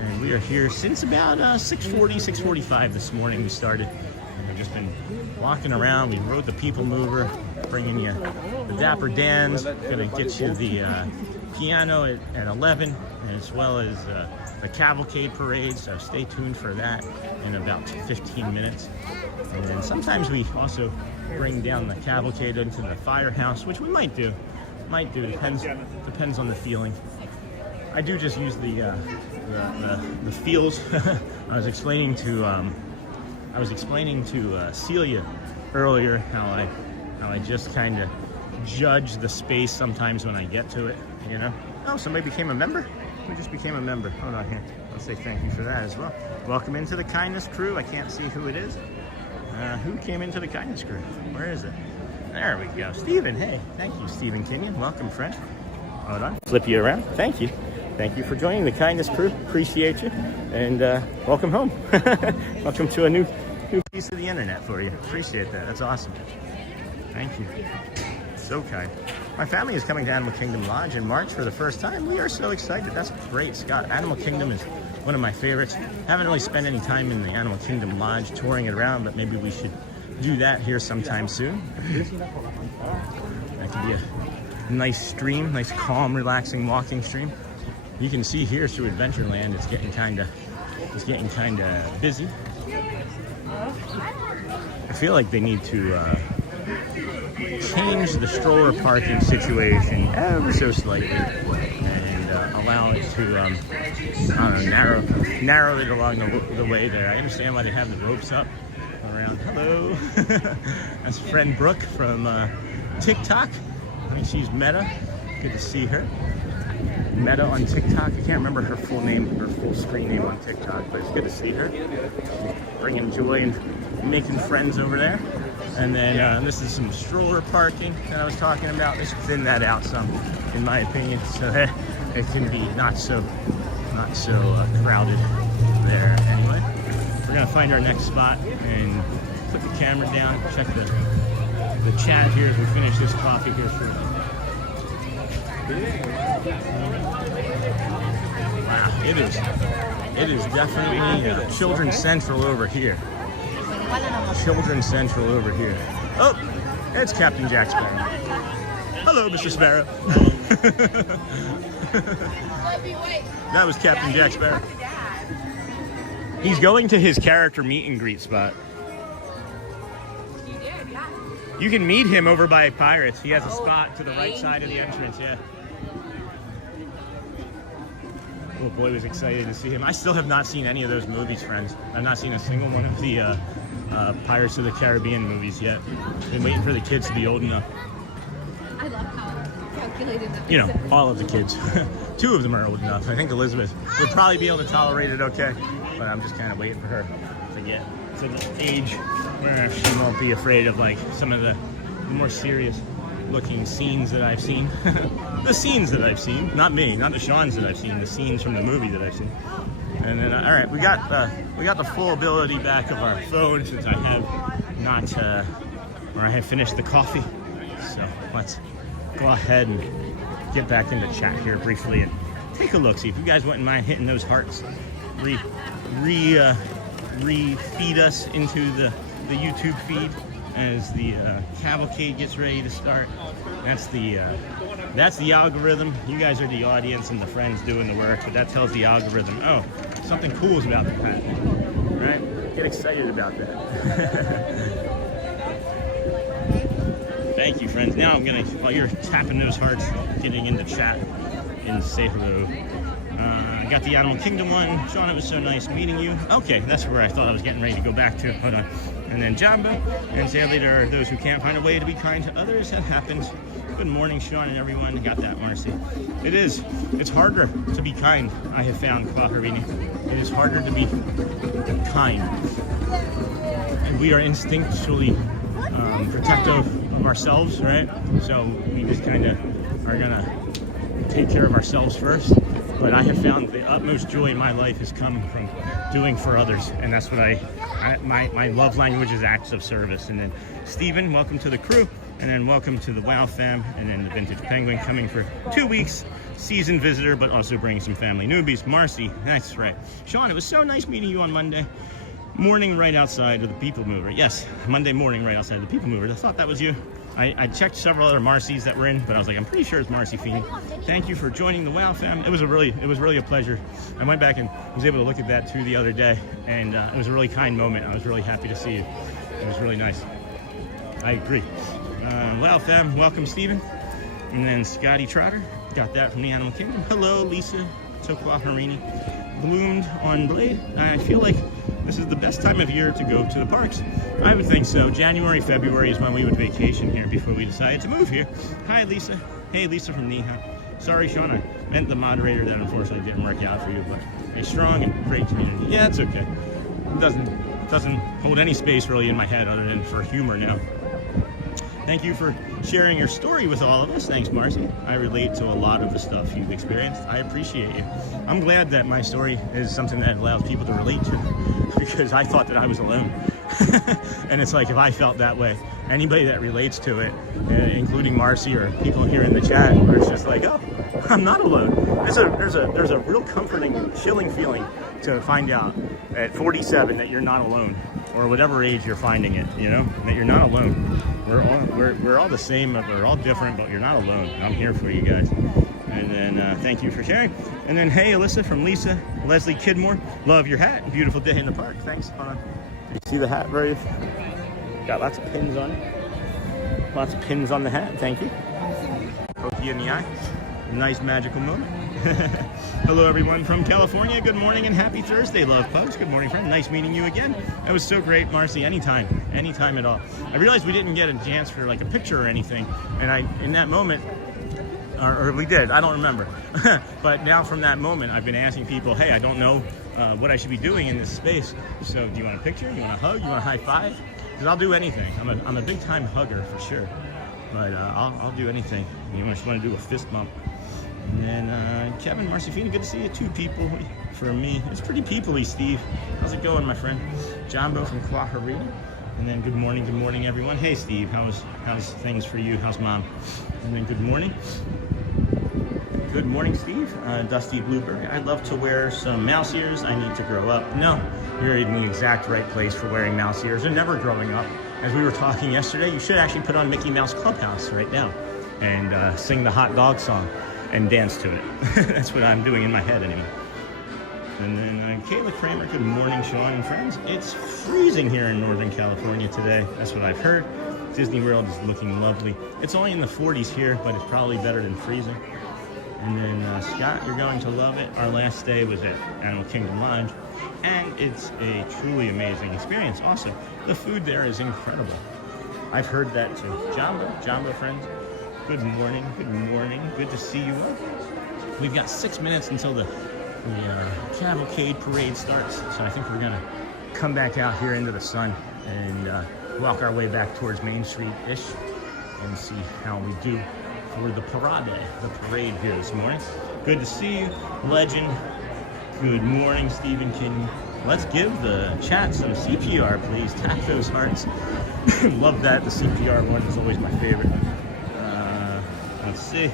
And we are here since about 6:40, 6:45 this morning we started. And we've just been walking around. We rode the People Mover, bringing you the Dapper Dans. Gonna get you the piano at 11, as well as the Cavalcade parade. So stay tuned for that in about 15 minutes. And then sometimes we also bring down the Cavalcade into the firehouse, which we might do. Depends on the feeling. I do just use the feels. I was explaining to Celia earlier how I just kind of judge the space sometimes when I get to it, you know. Oh, somebody became a member? Who just became a member? Hold on here. I'll say thank you for that as well. Welcome into the Kindness crew. I can't see who it is. Who came into the Kindness crew? Where is it? There we go. Steven, hey. Thank you, Steven Kenyon. Welcome, friend. Hold on. Flip you around. Thank you. Thank you for joining the Kindness crew. Appreciate you. And welcome home. Welcome to a new piece of the internet for you. Appreciate that. That's awesome. Thank you. So kind. My family is coming to Animal Kingdom Lodge in March for the first time. We are so excited. That's great, Scott. Animal Kingdom is one of my favorites. Haven't really spent any time in the Animal Kingdom Lodge touring it around, but maybe we should do that here sometime soon. That could be a nice stream, nice calm, relaxing walking stream. You can see here through Adventureland, it's getting kind of busy. I feel like they need to change the stroller parking situation ever so slightly and allow it to, I don't know, narrow it along the way there. I understand why they have the ropes up around. Hello, that's friend Brooke from TikTok. I think she's Meta. Good to see her. Meta on TikTok. I can't remember her full name, her full screen name on TikTok, but it's good to see her. Bringing joy and making friends over there. And then this is some stroller parking that I was talking about. They should thin that out some, in my opinion, so that it can be not so crowded there. Anyway, we're gonna find our next spot and put the camera down. Check the chat here as we finish this coffee here shortly. Wow, it is definitely Children's Central over here. Children's Central over here. Oh, it's Captain Jack Sparrow. Hello, Mr. Sparrow. That was Captain Jack Sparrow. He's going to his character meet and greet spot. You can meet him over by Pirates. He has a spot to the right side of the entrance, yeah. Little boy was excited to see him. I still have not seen any of those movies, friends. I've not seen a single one of the Pirates of the Caribbean movies yet. Been waiting for the kids to be old enough. I love how calculated that. You know, all of the kids. 2 of them are old enough. I think Elizabeth would probably be able to tolerate it okay, but I'm just kind of waiting for her to get to the age where she won't be afraid of like some of the more serious looking scenes that I've seen. The scenes that I've seen, not me, not the Sean's that I've seen, the scenes from the movie that I've seen. And then, all right, we got the full ability back of our phone since I have not, or I have finished the coffee. So let's go ahead and get back into chat here briefly and take a look. See if you guys wouldn't mind hitting those hearts. Re-feed us into the YouTube feed as the Cavalcade gets ready to start. That's the algorithm. You guys are the audience and the friends doing the work, but that tells the algorithm, oh, something cool is about to happen, right? Get excited about that. Thank you, friends. Now I'm gonna, while you're tapping those hearts, getting into chat and say hello. I got the Animal Kingdom one. Sean, it was so nice meeting you. Okay, that's where I thought I was getting ready to go back to. Hold on. And then Jumbo. And sadly, there are those who can't find a way to be kind to others. That happens. Good morning, Sean and everyone. Got that, Marcy. It is. It's harder to be kind, I have found, Quaharini. It is harder to be kind. And we are instinctually protective of ourselves, right? So we just kind of are gonna take care of ourselves first. But I have found the utmost joy in my life has come from doing for others, and that's what my love language is acts of service. And then Stephen, welcome to the crew, and then welcome to the WOW fam, and then the Vintage Penguin coming for 2 weeks, seasoned visitor, but also bringing some family newbies. Marcy, that's right. Sean, it was so nice meeting you on Monday morning right outside of the People Mover. Yes, Monday morning right outside of the People Mover. I thought that was you. I checked several other Marcys that were in, but I was like, I'm pretty sure it's Marcy Feeney. Thank you for joining the WOW fam. It was really a pleasure. I went back and was able to look at that too the other day, and it was a really kind moment. I was really happy to see you. It was really nice. I agree. WOW fam, welcome Stephen. And then Scotty Trotter, got that from the Animal Kingdom. Hello Lisa Toquaharini. Bloomed on Blade. I feel like this is the best time of year to go to the parks. I would think so. January, February is when we would vacation here before we decided to move here. Hi, Lisa. Hey, Lisa from Neha. Sorry, Sean, I meant the moderator. That unfortunately didn't work out for you, but a strong and great community. Yeah, it's okay. It doesn't hold any space really in my head other than for humor now. Thank you for sharing your story with all of us. Thanks, Marcy. I relate to a lot of the stuff you've experienced. I appreciate you. I'm glad that my story is something that allows people to relate to, because I thought that I was alone. And it's like, if I felt that way, anybody that relates to it, including Marcy or people here in the chat, where it's just like, oh, I'm not alone. There's a real comforting, chilling feeling to find out at 47 that you're not alone, or whatever age you're finding it, you know, that you're not alone. We're all the same, we're all different, but you're not alone. I'm here for you guys. And then thank you for sharing. And then hey, Alyssa from Lisa, Leslie Kidmore, love your hat. Beautiful day in the park. Thanks. Hold on. You see the hat, very got lots of pins on it. Lots of pins on the hat. Thank you. Pokey in the eye. Nice magical moment. Hello everyone from California. Good morning and happy Thursday, love pugs. Good morning, friend. Nice meeting you again. That was so great, Marcy. Anytime at all. I realized we didn't get a chance for like a picture or anything, and in that moment, or we did, I don't remember. But now from that moment, I've been asking people, hey, I don't know what I should be doing in this space. So do you want a picture? You want a hug? You want a high five? Because I'll do anything. I'm a big time hugger for sure. But I'll do anything. You just want to do a fist bump. And then Kevin, Marcy Feeney, good to see you. 2 people for me. It's pretty people-y, Steve. How's it going, my friend? Jumbo from Quaharini. And then good morning, everyone. Hey, Steve, how's things for you? How's mom? And then good morning. Good morning, Steve. Dusty Blueberry. I'd love to wear some mouse ears. I need to grow up. No, you're in the exact right place for wearing mouse ears. They're never growing up. As we were talking yesterday, you should actually put on Mickey Mouse Clubhouse right now and sing the hot dog song and dance to it. That's what I'm doing in my head anyway. And then Kayla Kramer, good morning, Sean and friends. It's freezing here in Northern California today. That's what I've heard. Disney World is looking lovely. It's only in the 40s here, but it's probably better than freezing. And then Scott, you're going to love it. Our last stay was at Animal Kingdom Lodge, and it's a truly amazing experience. Also, the food there is incredible. I've heard that too. Jamba friends, good morning, good to see you all. We've got 6 minutes until the Cavalcade parade starts, so I think we're gonna come back out here into the sun and walk our way back towards Main Street-ish and see how we do for the parade here this morning. Good to see you, legend. Good morning, Stephen Kinney. Let's give the chat some CPR, please. Tap those hearts. Love that. The CPR one is always my favorite. Let's see.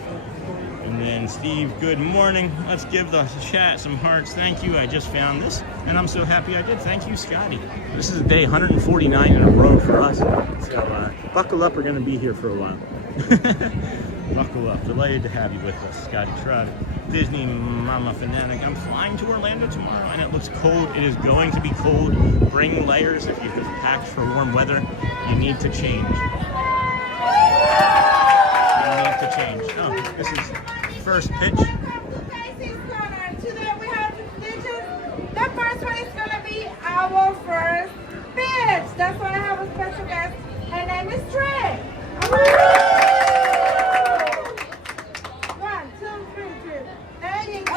And then Steve, good morning. Let's give the chat some hearts. Thank you. I just found this, and I'm so happy I did. Thank you, Scotty. This is day 149 in a row for us. So buckle up. We're going to be here for a while. Buckle up. Delighted to have you with us, Scotty Trout. Disney Mama Fanatic. I'm flying to Orlando tomorrow, and it looks cold. It is going to be cold. Bring layers. If you have packed for warm weather, you need to change. Oh, this is first pitch. Today we have the first one is going to be our first pitch. That's why I have a special guest. Her name is Trey. 1, 2, 3, 3. There you go.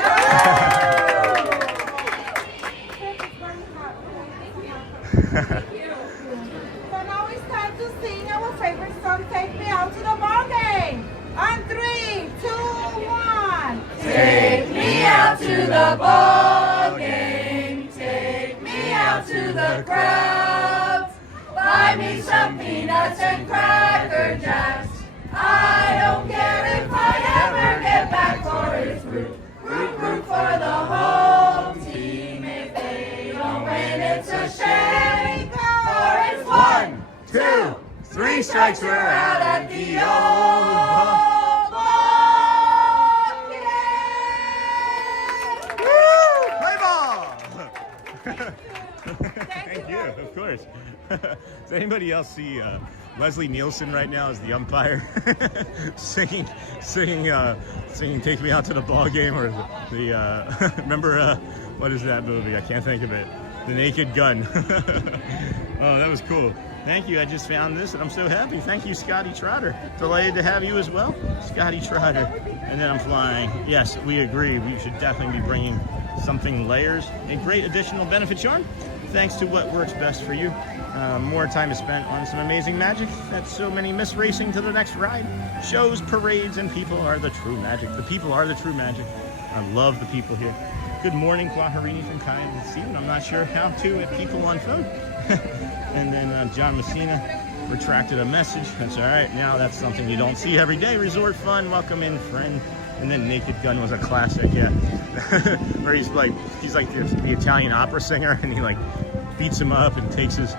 So now it's time to sing song Take Me Out to the Ball Game. On 3, 2, 1. Take me out to the ball game. Take me out to the crowd. Buy me some peanuts and cracker jacks. I don't care if I ever get back, for it's root, root, root for the home team. If they don't win, it's a shame. For it's 1, 2, 3 strikes, we're out at the old ball game. Woo! Play ball! Thank you, of course. Does anybody else see Leslie Nielsen right now as the umpire singing "Take Me Out to the Ball Game" or the remember what is that movie? I can't think of it. The Naked Gun. Oh, that was cool. Thank you. I just found this and I'm so happy. Thank you, Scotty Trotter. Delighted to have you as well, Scotty Trotter. And then I'm flying. Yes, we agree. We should definitely be bringing something layers. A great additional benefit, Sean. Thanks to what works best for you. More time is spent on some amazing magic that so many miss racing to the next ride. Shows, parades, and people are the true magic. The people are the true magic. I love the people here. Good morning, Quaharini from Kai and Steven. I'm not sure how to with people on phone. And then John Messina retracted a message. That's all right. Now that's something you don't see every day. Resort fun. Welcome in, friend. And then Naked Gun was a classic, yeah. Where he's like the Italian opera singer, and he like beats him up and takes his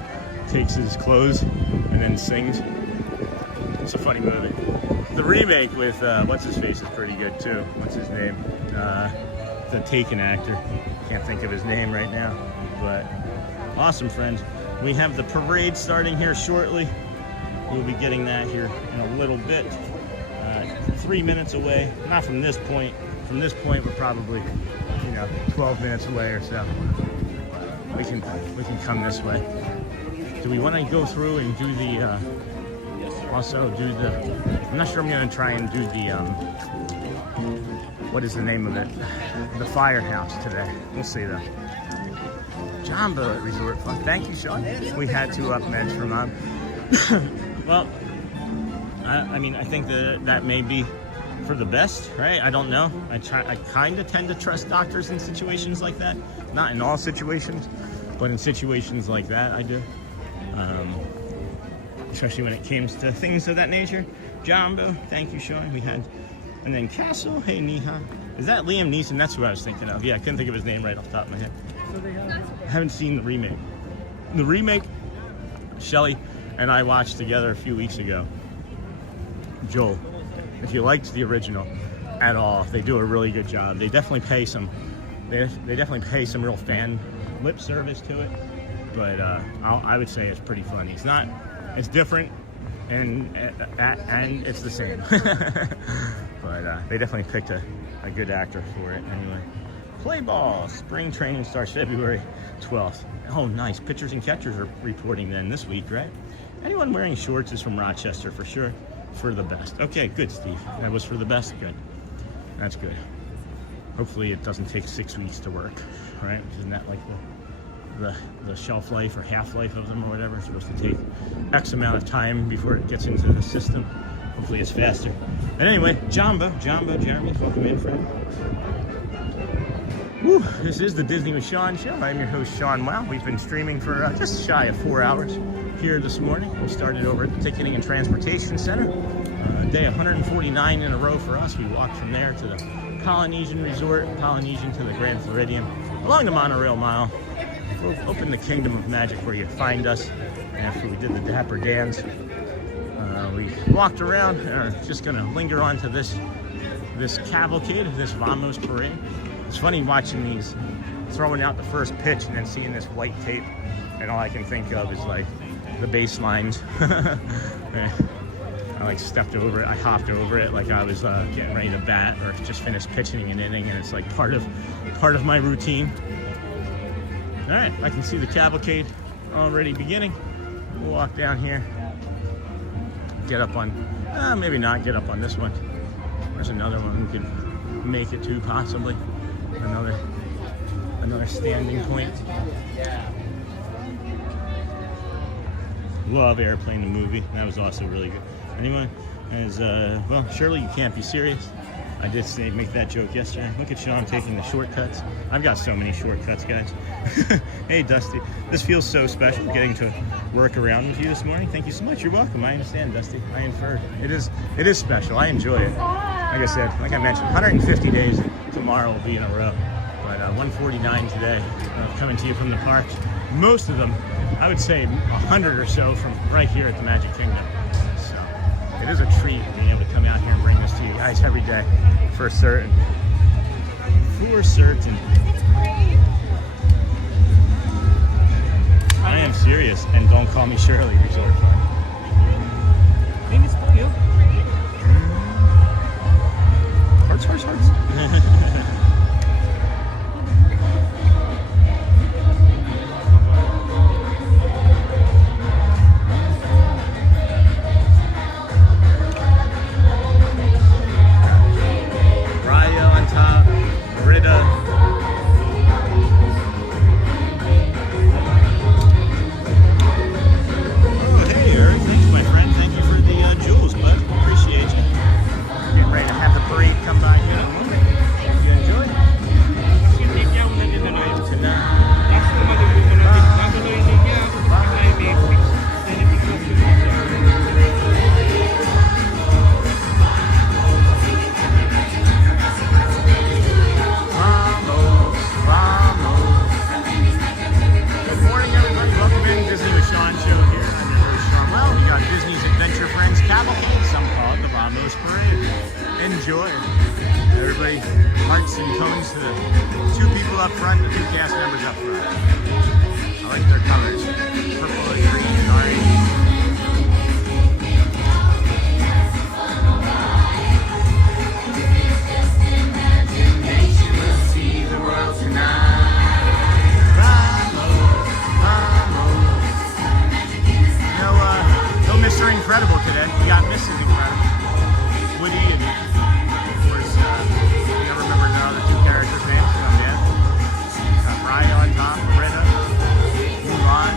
clothes and then sings. It's a funny movie. The remake with what's his face is pretty good too. What's his name? The Taken actor. Can't think of his name right now, but awesome, friends. We have the parade starting here shortly. We'll be getting that here in a little bit. 3 minutes away. Not from this point. From this point, we're probably 12 minutes away or so. We can come this way. Do we want to go through and do the I'm not sure I'm going to try and do the what is the name of it? The firehouse today. We'll see though. Jumbo at Resort Fun. Thank you, Sean. We had to up meds for Mom. Well, I mean, I think that may be for the best, right? I don't know. I kind of tend to trust doctors in situations like that. Not in all situations, but in situations like that, I do. Especially when it comes to things of that nature. Jumbo, thank you, Sean. We had, and then Castle, hey, Niha. Is that Liam Neeson? That's who I was thinking of. Yeah, I couldn't think of his name right off the top of my head. I haven't seen the remake. The remake, Shelly and I watched together a few weeks ago. Joel, if you liked the original at all, they do a really good job. They definitely pay some. They definitely pay some real fan lip service to it, but I would say it's pretty funny. It's not. It's different, and it's the same. But they definitely picked a good actor for it. Anyway, play ball. Spring training starts February 12th. Oh, nice. Pitchers and catchers are reporting then this week, right? Anyone wearing shorts is from Rochester for sure. For the best. Okay, good, Steve. That was for the best. Good. That's good. Hopefully it doesn't take 6 weeks to work, right? Isn't that like the shelf life or half life of them or whatever? It's supposed to take X amount of time before it gets into the system. Hopefully it's faster. And anyway, Jumbo, Jeremy, welcome in, friend. Woo, this is the Disney with Sean show. I'm your host, Sean Wow. We've been streaming for just shy of 4 hours here this morning. We started over at the Ticketing and Transportation Center. Day 149 in a row for us. We walked from there to the Polynesian Resort, Polynesian to the Grand Floridian, along the Monorail Mile. We'll open the Kingdom of Magic where you find us. After we did the Dapper Dans, we walked around. Just going to linger on to this cavalcade, this Vamos parade. It's funny watching these, throwing out the first pitch and then seeing this white tape, and all I can think of is like the baselines. I like stepped over it, I hopped over it like I was getting ready to bat or just finished pitching an inning, and it's like part of my routine. All right, I can see the cavalcade already beginning. We'll walk down here, get up on, maybe not get up on this one. There's another one we could make it to possibly. Another standing point. love Airplane the movie. That was also really good. Anyone is well, surely you can't be serious. I did make that joke yesterday. Look at Sean taking the shortcuts. I've got so many shortcuts, guys. Hey, Dusty. This feels so special getting to work around with you this morning. Thank you so much. You're welcome. I understand, Dusty. I inferred. It is special. I enjoy it. Like I said, like I mentioned, 150 days tomorrow will be in a row. But 149 today, coming to you from the parks. Most of them, I would say 100 or so from right here at the Magic Kingdom. So it is a treat being able to come out here and bring this to you guys every day. For certain. For certain. I am serious, and don't call me Shirley, Resort Fund. Maybe it's you. Hearts. Cavalcade, some call it the Vamos Parade. Enjoy. Everybody, hearts and cones to the two people up front, the two cast members up front. I like their colors. Purple and green and orange. Mr. Incredible today. We got Mrs. Incredible. Woody and, of course, you don't remember the other two characters' names, so I'm dead. Got Ryan on top, Loretta, Mulan.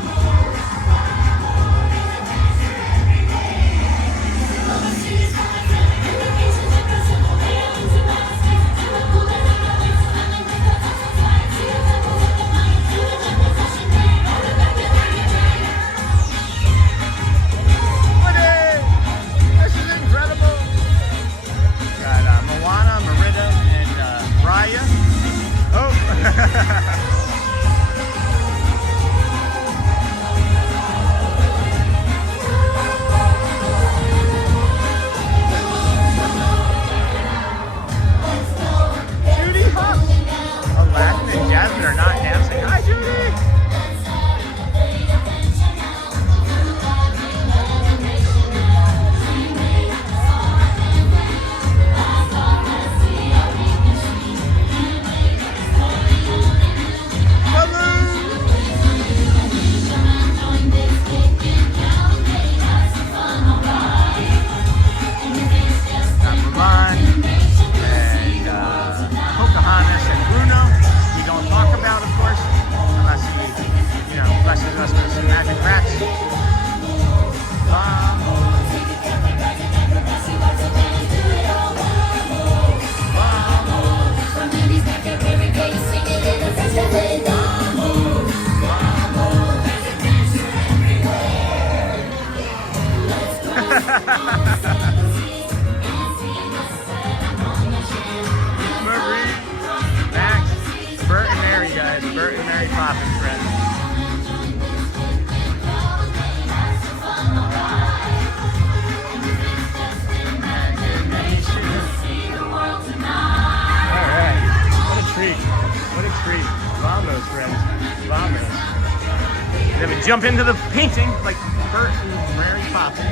Jump into the painting like Bert and Mary Poppins.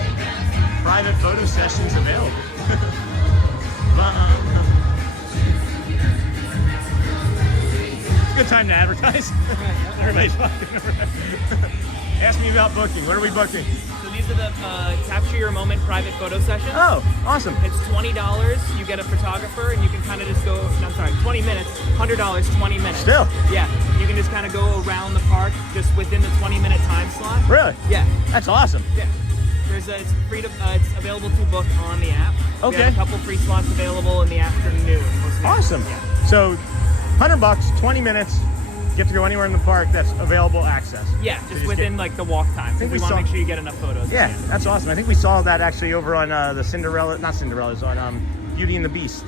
Private photo sessions available. It's a good time to advertise. Everybody's walking around. Ask me about booking. What are we booking? So these are the capture your moment private photo sessions. Oh, awesome. It's $20. You get a photographer, and you can kind of just go. No, I'm sorry, 20 minutes. $100, 20 minutes. Still. Yeah. You can just kind of go around the park just within the 20-minute time slot. Really? Yeah. That's awesome. Yeah. It's free to. It's available to book on the app. Okay. We have a couple free slots available in the afternoon. most of the Awesome. afternoon, Yeah. So, $100, 20 minutes. Get to go anywhere in the park that's available access. Yeah, So just you within like the walk time. think We we want to saw- make sure you get enough photos. Yeah, that's awesome. I think we saw that actually over on the Cinderella, not Cinderella's, on Beauty and the Beast.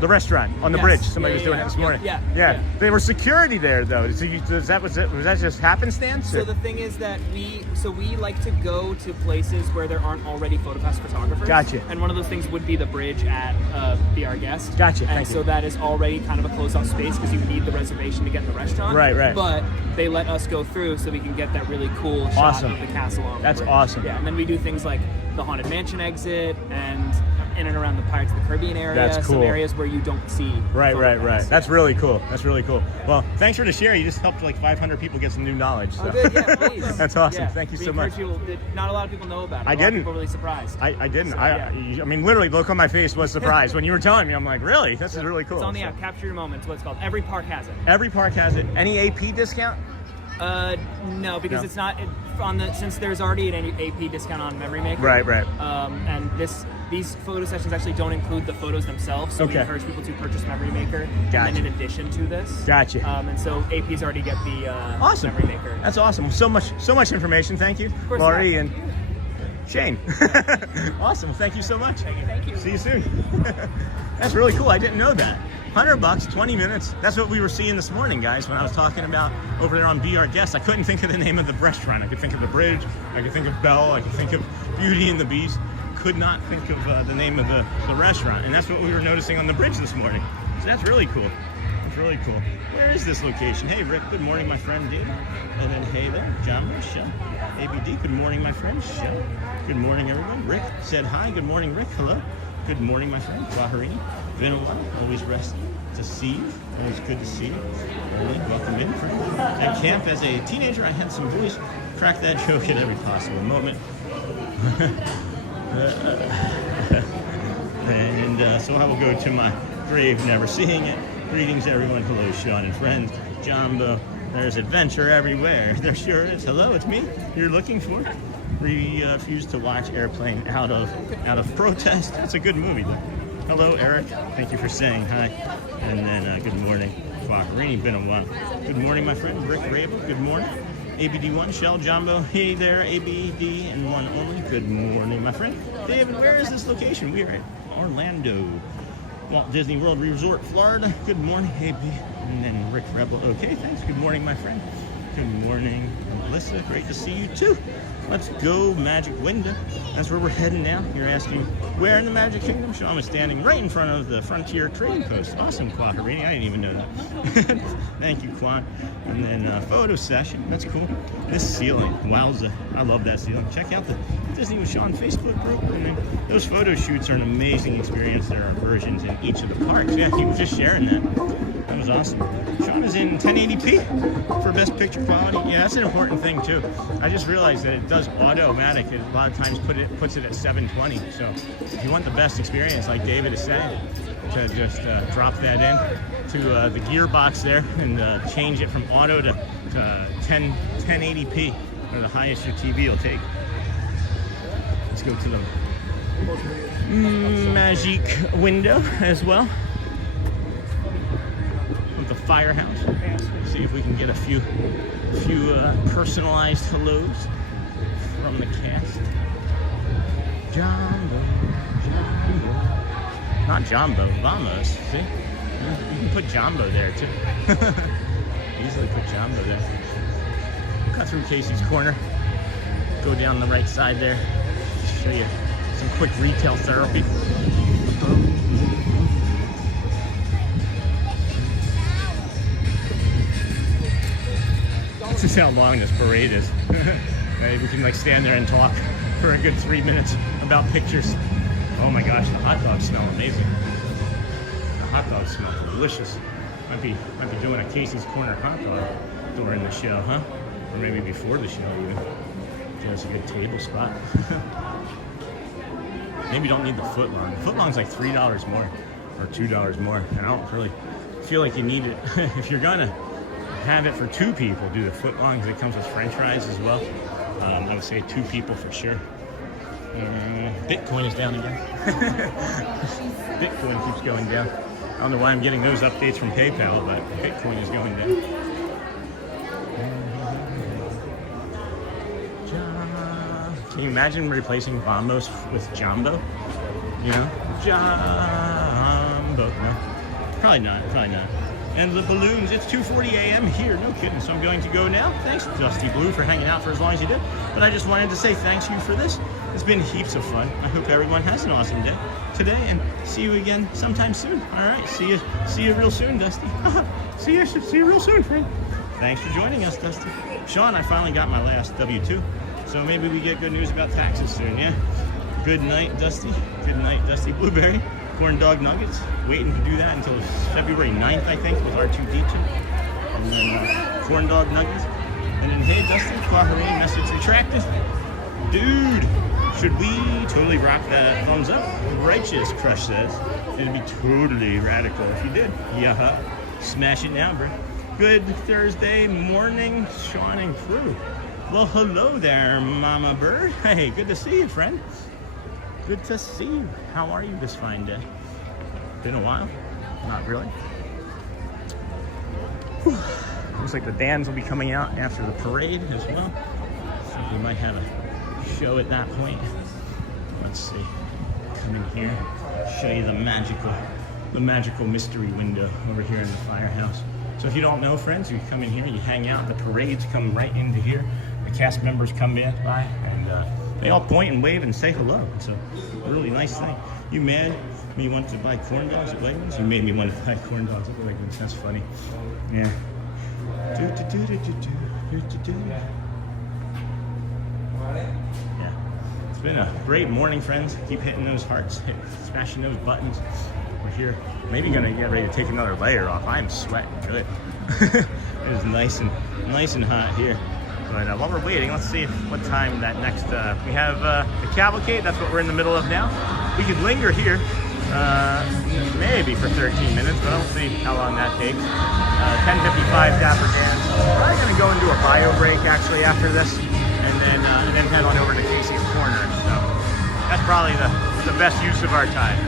The restaurant on the Yes. bridge. Somebody Yeah, was doing yeah, it this yeah. morning. Yeah. There was security there though. So was that just happenstance? So or- the thing is that we like to go to places where there aren't already photograph photographers. Gotcha. And one of those things would be the bridge at Be Our Guest. Gotcha, And thank so you. that is already kind of a closed off space because you need the reservation to get in the restaurant. Right, right. But they let us go through so we can get that really cool shot Awesome. of the castle on the That's bridge. awesome. Yeah, and then we do things like the Haunted Mansion exit and in and around the Pirates of the Caribbean area. That's Some cool. areas where you don't see Right. photographs. That's really cool. That's really cool. Well, thanks for the share. You just helped like 500 people get some new knowledge. So. Oh, good, yeah, please. That's awesome. Yeah, Thank you we so much. encourage people- not a lot of people know about it. I A lot of didn't. people are really surprised. I didn't. So, I mean, literally, the look on my face was surprised when you were telling me. I'm like, really? This is really cool. It's on the So- app. Capture Your Moments. What it's called. Every park has it. Every park has it. Any AP discount? No, because No. it's not since there's already an AP discount on Memory Maker. Right, right. And these photo sessions actually don't include the photos themselves, so we Okay. encourage people to purchase Memory Maker. Gotcha. And then in addition to this. Gotcha. And so APs already get the Awesome. Memory Maker. That's awesome. So much information. Thank you, course, Laurie yeah. and Shane. Awesome. Well, thank you so much. Thank you. See you soon. That's really cool. I didn't know that. $100, 20 minutes. That's what we were seeing this morning, guys, when I was talking about over there on Be Our Guest. I couldn't think of the name of the restaurant. I could think of the bridge. I could think of Belle. I could think of Beauty and the Beast. Could not think of the name of the restaurant. And that's what we were noticing on the bridge this morning. So that's really cool. It's really cool. Where is this location? Hey, Rick. Good morning, my friend, David. And then, hey there, John, Michelle. ABD, good morning, my friend, Shell. Good morning, everyone. Rick said hi. Good morning, Rick. Hello. Good morning, my friend. Waharini. Been a while. Always resting. To see you. Always good to see you. Early. Welcome in. At camp as a teenager, I had some boys crack that joke at every possible moment. And so I will go to my grave never seeing it. Greetings, everyone. Hello, Sean and friends. Jumbo. There's adventure everywhere. There sure is. Hello, it's me. You're looking for? Refuse to watch Airplane out of protest. It's a good movie, though. Hello, Eric. Thank you for saying hi. And then good morning, Wakarini. Been a while. Good morning, my friend Rick Rabel. Good morning. ABD1, Shell, Jumbo. Hey there, ABD and one only. Good morning, my friend. David, where is this location? We are at Orlando, Walt Disney World Resort, Florida. Good morning, AB. And then Rick Rebel. Okay, thanks. Good morning, my friend. Good morning, Melissa. Great to see you too. Let's go, Magic Window. That's where we're heading now. You're asking where in the Magic Kingdom? Sean was standing right in front of the Frontier Trading Post. Awesome, Quaharini. I didn't even know that. Thank you, Quan. And then photo session. That's cool. This ceiling. Wowza. I love that ceiling. Check out the Disney with Sean Facebook group. And then those photo shoots are an amazing experience. There are versions in each of the parks. Yeah, he was just sharing that. That was awesome. Sean is in 1080p for best picture quality. Yeah, that's an important thing too. I just realized that it does automatic. It a lot of times puts it at 720. So if you want the best experience, like David is saying, to just drop that in to the gearbox there and change it from auto to 1080p, or the highest your TV will take. Let's go to the Magic Window as well. The firehouse. See if we can get a few personalized hellos from the cast. Jumbo. Not Jumbo, Vamos. See? You can put Jumbo there too. Easily put Jumbo there. Cut through Casey's Corner. Go down the right side there. Just show you some quick retail therapy. This is how long this parade is. Maybe we can like stand there and talk for a good 3 minutes about pictures. Oh my gosh, the hot dogs smell amazing. The hot dogs smell delicious. Might be doing a Casey's Corner hot dog during the show, huh? Or maybe before the show even. That's a good table spot. Maybe you don't need the footlong. The footlong's like $3 more or $2 more, and I don't really feel like you need it. If you're gonna have it for 2 people, do the footlong because it comes with French fries as well. I would say 2 people for sure. Bitcoin is down again. Bitcoin keeps going down. I don't know why I'm getting those updates from PayPal, but Bitcoin is going down. Can you imagine replacing Bombos with Jumbo? You know? Jumbo. No. Probably not. Probably not. And the balloons, it's 2:40 a.m. here. No kidding. So I'm going to go now. Thanks, Dusty Blue, for hanging out for as long as you did. But I just wanted to say thanks you for this. It's been heaps of fun. I hope everyone has an awesome day today, and see you again sometime soon. All right. See you real soon, Dusty. See you real soon, friend. Thanks for joining us, Dusty. Sean, I finally got my last W-2. So maybe we get good news about taxes soon, yeah? Good night, Dusty. Good night, Dusty. Blueberry, corn dog nuggets. Waiting to do that until February 9th, I think, with R2-D2. And then corn dog nuggets. And then, hey, Dusty, Bahrain, message retracted. Dude, should we totally rock that thumbs up? Righteous, Crush says. It'd be totally radical if you did. Yeah, smash it now, bro. Good Thursday morning, Sean and crew. Well, hello there, Mama Bird. Hey, good to see you, friend. Good to see you. How are you this fine day? Been a while? Not really. Whew. Looks like the Dans will be coming out after the parade as well. So we might have a show at that point. Let's see. Come in here, show you the magical mystery window over here in the firehouse. So if you don't know, friends, you come in here, you hang out. The parades come right into here. The cast members come in by, and they all point and wave and say hello. It's a really nice thing. You mad me want to buy corn dogs at Wegmans? You made me want to buy corn dogs at Wegmans. That's funny. Yeah. Yeah. It's been a great morning, friends. Keep hitting those hearts, smashing those buttons. We're here. Maybe gonna get ready to take another layer off. I'm sweating good. It is nice and hot here. But while we're waiting, let's see what time that next. We have the Cavalcade. That's what we're in the middle of now. We could linger here, maybe for 13 minutes, but I don't see how long that takes. 10:55 Dapper Dans. We're probably gonna go into a bio break actually after this, and then head on over to Casey's Corner. So that's probably the best use of our time.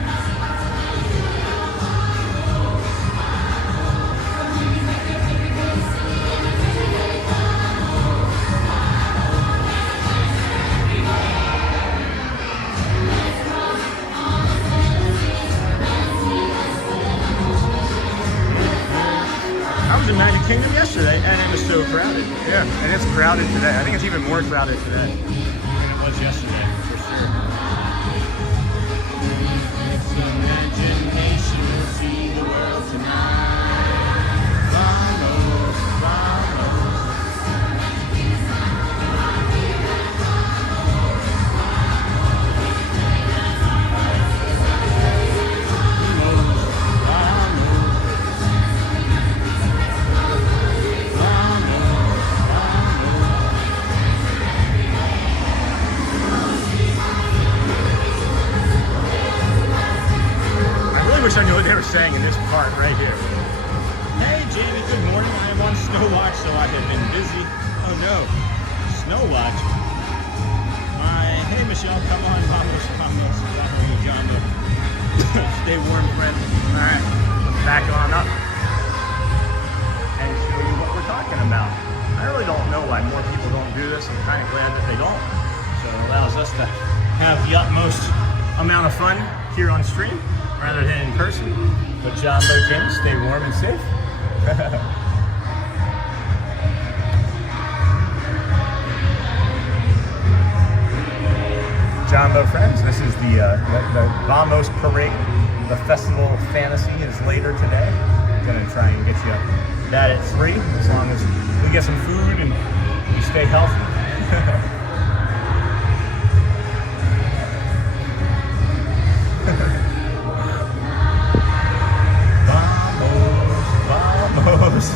Magic Kingdom yesterday, and it was so crowded. Yeah, and it's crowded today. I think it's even more crowded today than it was yesterday, for sure. Imagination will see the world tonight. Vamos, vamos. I knew what they were saying in this part right here. Hey Jamie, good morning. I am on Snow Watch, so I have been busy. Oh no, Snow Watch. Hey Michelle, come on, vamos. Stay warm, friend. All right, let's back on up and show you what we're talking about. I really don't know why more people don't do this. I'm kind of glad that they don't. So it allows us to have the utmost amount of fun here on stream, rather than in person. But Jumbo Tim, stay warm and safe. Jumbo friends, this is the Vamos Parade. The Festival of Fantasy is later today. I'm gonna try and get you that at 3, as long as we get some food and we stay healthy. Vamos.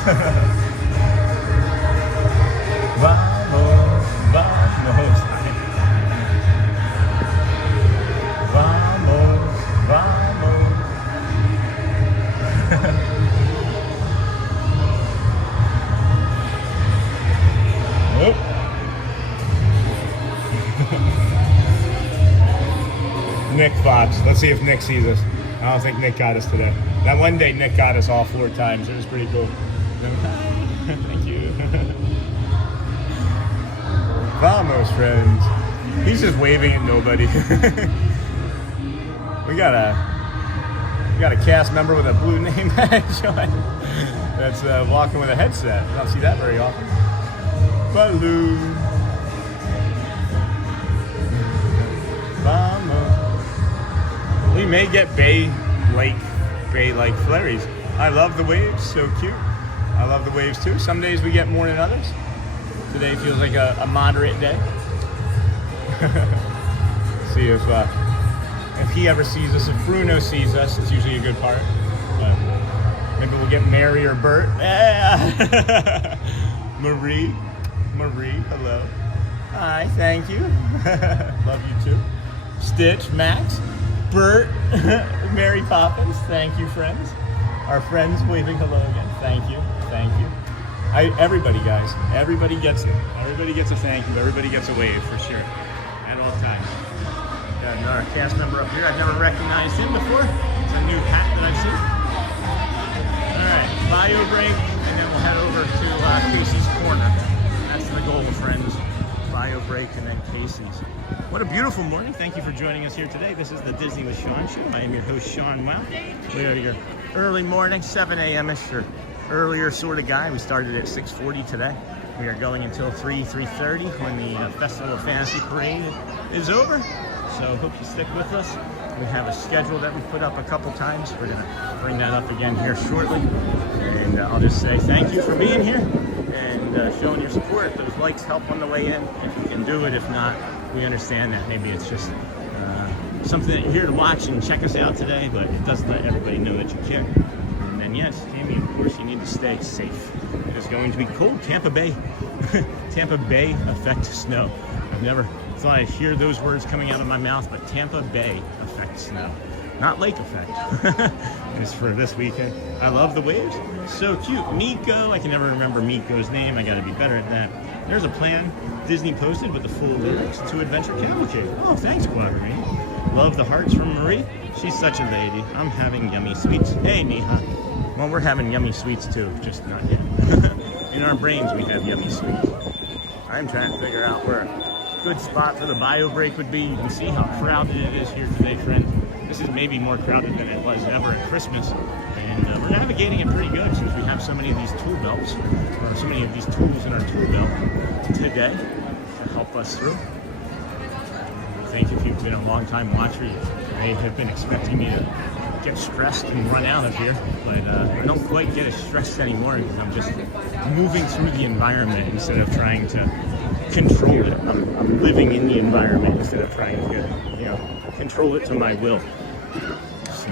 Vamos. Nick vibes. Let's see if Nick sees us. I don't think Nick got us today. That one day Nick got us all 4 times. It was pretty cool. Thank you. Vamos, friends. He's just waving at nobody. We got a cast member with a blue name badge on that's walking with a headset. I don't see that very often. Balloon. Vamos. We may get Bay Lake flurries. I love the waves, so cute. I love the waves too. Some days we get more than others. Today feels like a moderate day. See if he ever sees us. If Bruno sees us, it's usually a good part. Maybe we'll get Mary or Bert. Yeah. Marie, hello. Hi, thank you. Love you too. Stitch, Max, Bert, Mary Poppins. Thank you, friends. Our friends waving hello again. Thank you. Everybody, guys. Everybody gets it. Everybody gets a thank you. Everybody gets a wave for sure. At all times. Got another cast member up here. I've never recognized him before. It's a new hat that I've seen. All right, bio break, and then we'll head over to Casey's Corner. That's the goal, friends. Bio break and then Casey's. What a beautiful morning. Thank you for joining us here today. This is the Disney with Sean show. I am your host, Sean Wow. We are your early morning, 7 a.m.ish or earlier sort of guy. We started at 6:40 today. We are going until 3:30 when the Festival of Fantasy Parade is over. So hope you stick with us. We have a schedule that we put up a couple times. We're going to bring that up again here shortly. And I'll just say thank you for being here and showing your support. Those likes help on the way in. If you can do it, if not, we understand that. Maybe it's just something that you're here to watch and check us out today, but it doesn't let everybody know that you care. And then yes, Amy, of course, you need to stay safe. It is going to be cold. Tampa Bay effect snow. I've never thought I'd hear those words coming out of my mouth, but Tampa Bay effect snow. Not lake effect. It's for this weekend. I love the waves. So cute. Miko. I can never remember Miko's name. I gotta be better at that. There's a plan Disney posted with the full lyrics to Adventure Cavalcade. Oh, thanks, Quadrini. Love the hearts from Marie. She's such a lady. I'm having yummy sweets. Hey, Neha. Well, we're having yummy sweets too, just not yet. In our brains, we have yummy sweets. I'm trying to figure out where a good spot for the bio break would be. You can see how crowded it is here today, friends. This is maybe more crowded than it was ever at Christmas. And we're navigating it pretty good since we have so many of these tool belts, or so many of these tools in our tool belt today to help us through. I think if you've been a long-time watcher, you may have been expecting me to get stressed and run out of here, but I don't quite get as stressed anymore because I'm just moving through the environment instead of trying to control it. I'm living in the environment instead of trying to, control it to my will. So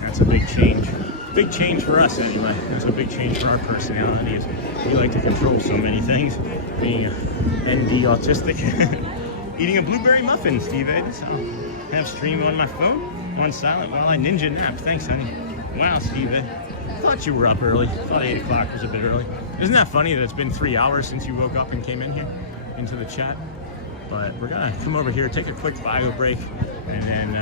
that's a big change. Big change for us anyway. That's a big change for our personalities. We like to control so many things. Being ND autistic. Eating a blueberry muffin, Steve Ed. So I have stream on my phone on silent while I ninja nap. Thanks, honey. Wow, Steve Ed. Thought you were up early. Thought 8 o'clock was a bit early. Isn't that funny that it's been 3 hours since you woke up and came in here into the chat? But we're gonna come over here, take a quick bio break, and then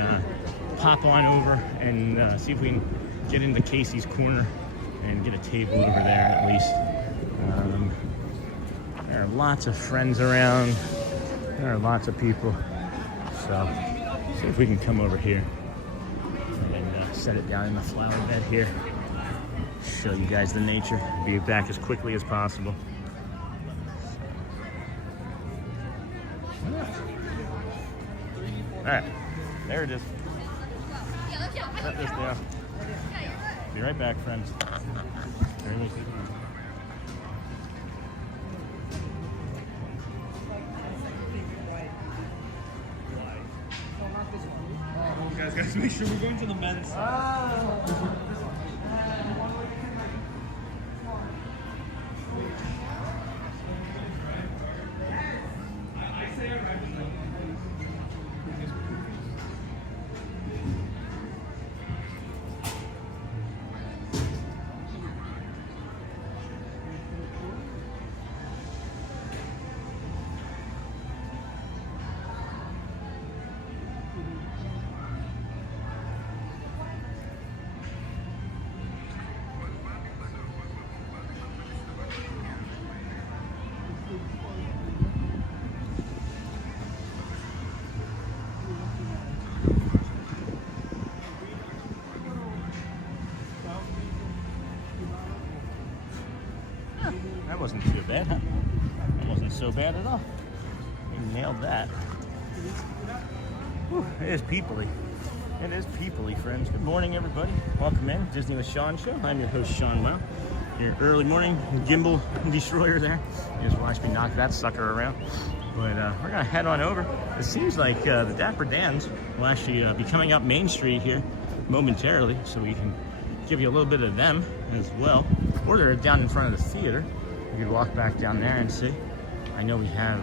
pop on over and see if we can get into Casey's Corner and get a table over there at least. There are lots of friends around. There are lots of people. So see if we can come over here and set it down in the flower bed here. Show you guys the nature. Be back as quickly as possible. All right, there it is. Set this down. Be right back, friends. Very nice. Guys, make sure we're going to the men's side. bad, huh? That wasn't so bad at all. We nailed that. Whew, it is peoply. It is peoply, friends. Good morning, everybody. Welcome in, Disney with Sean Show. I'm your host, Sean Wow. Your early morning gimbal destroyer there. You just watched me knock that sucker around. But we're gonna head on over. It seems like the Dapper Dans will actually be coming up Main Street here momentarily, so we can give you a little bit of them as well. Or they're down in front of the theater. You could walk back down there and see. I know we have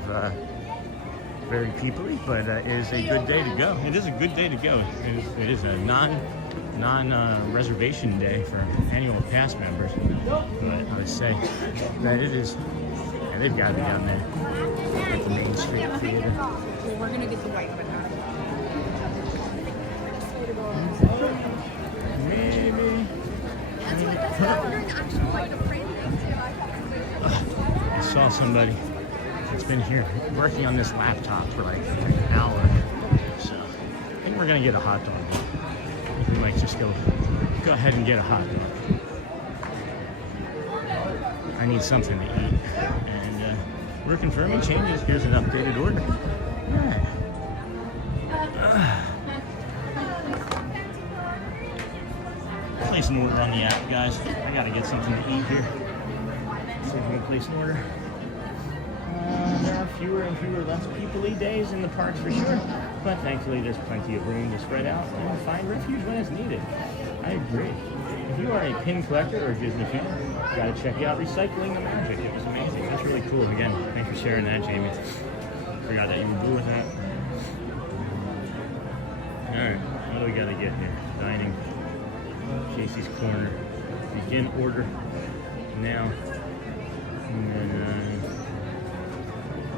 very peoply, but it is a good day to go. It is a good day to go. It is a non-reservation day for annual pass members. But I would say that it is, and they've got to be down there at the Main Street Theater. Well, we're gonna get the white one. Maybe. That's what I'm wondering. Actually, like a frame thing too. I saw somebody that's been here working on this laptop for like an hour. So I think we're gonna get a hot dog. I think we might just go ahead and get a hot dog. I need something to eat. And we're confirming changes. Here's an updated order. Place an order on the app, guys. I gotta get something to eat here. So I'm gonna place an order. There are fewer and fewer less people-y days in the parks for sure, but thankfully there's plenty of room to spread out and find refuge when it's needed. I agree. If you are a pin collector or a Disney fan, you gotta check out Recycling the Magic. It was amazing. That's really cool. Again, thanks for sharing that, Jamie. Forgot that you were doing that. Alright, what do we gotta get here? Dining. Casey's Corner. Begin order now. And then,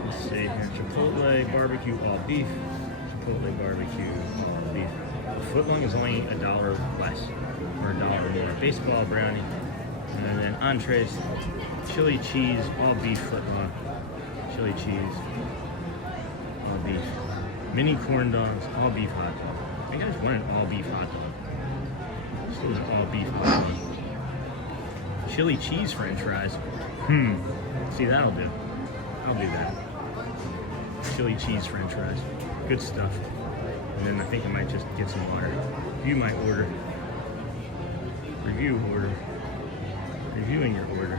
let's see here. Chipotle barbecue all beef. Chipotle barbecue all beef. The footlong is only $1 less, or $1 more. Baseball brownie. And then entrees. Chili cheese, all beef footlong. Chili cheese, all beef. Mini corn dogs, all beef hot dog. I think I just want an all beef hot dog. This was all beef hot dog. Chili cheese french fries. See, that'll do. I'll do that. Chili cheese french fries. Good stuff. And then I think I might just get some water. Review my order. Review order. Reviewing your order.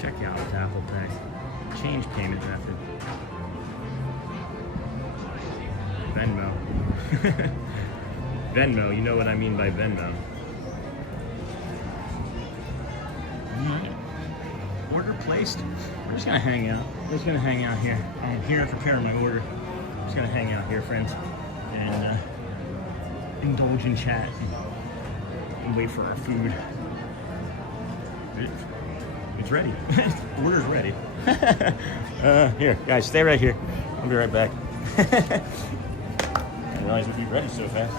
Check out with Apple Pay. Change payment method. Venmo. Venmo, you know what I mean by Venmo. Order placed. We're just gonna hang out. We're just gonna hang out here. I'm here preparing my order. I'm just gonna hang out here, friends, and indulge in chat and wait for our food. It's ready. Order's ready. Here, guys, stay right here. I'll be right back. I didn't realize we'd be ready so fast.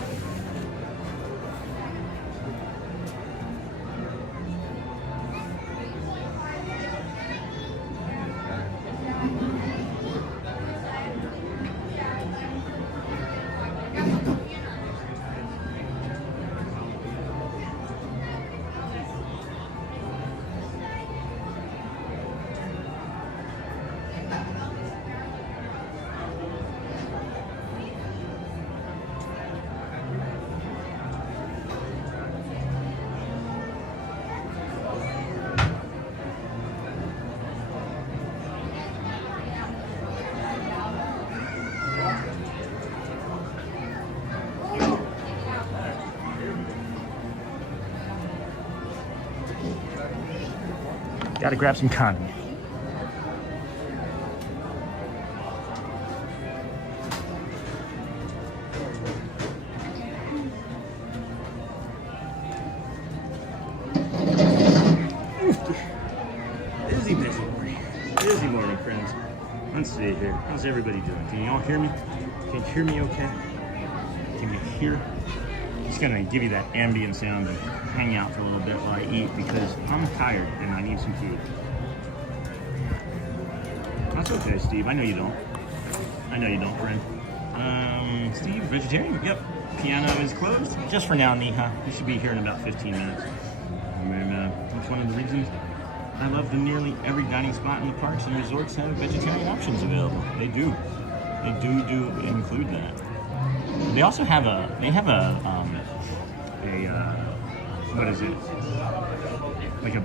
Gotta grab some condiment. Busy morning, friends. Let's see here. How's everybody doing? Can you all hear me? Can you hear me okay? Can you hear? I'm just gonna give you that ambient sound and hang out for a little bit while I eat because I'm tired and I need some food. That's okay, Steve. I know you don't. I know you don't, friend. Steve, vegetarian? Yep. Piano is closed. Just for now, Neha. You should be here in about 15 minutes. And then, that's one of the reasons I love that nearly every dining spot in the parks and resorts have vegetarian options available. They do. They do include that. They also have what is it? Like a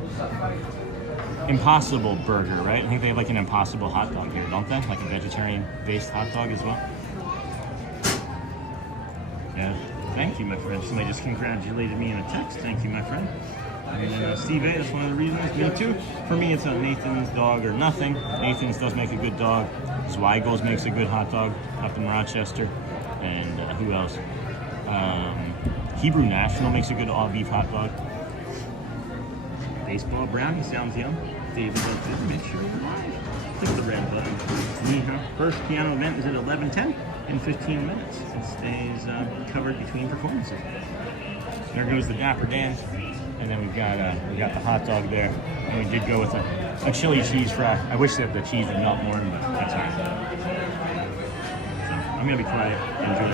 Impossible burger, right? I think they have like an Impossible hot dog here, don't they? Like a vegetarian-based hot dog as well. Yeah. Thank you, my friend. Somebody just congratulated me in a text. Thank you, my friend. And Steve A, that's one of the reasons. Me too. For me, it's a Nathan's dog or nothing. Nathan's does make a good dog. Zweigel's makes a good hot dog up in Rochester. And who else? Hebrew National makes a good all-beef hot dog. Baseball brownie sounds yum. David loves it. Make sure you're live. Click the red button. First piano event is at 11:10 in 15 minutes. It stays covered between performances. There goes the Dapper Dans. And then we got the hot dog there, and we did go with a chili cheese fry. I wish that the cheese would melt more, but that's all right. So I'm gonna be quiet. Enjoy.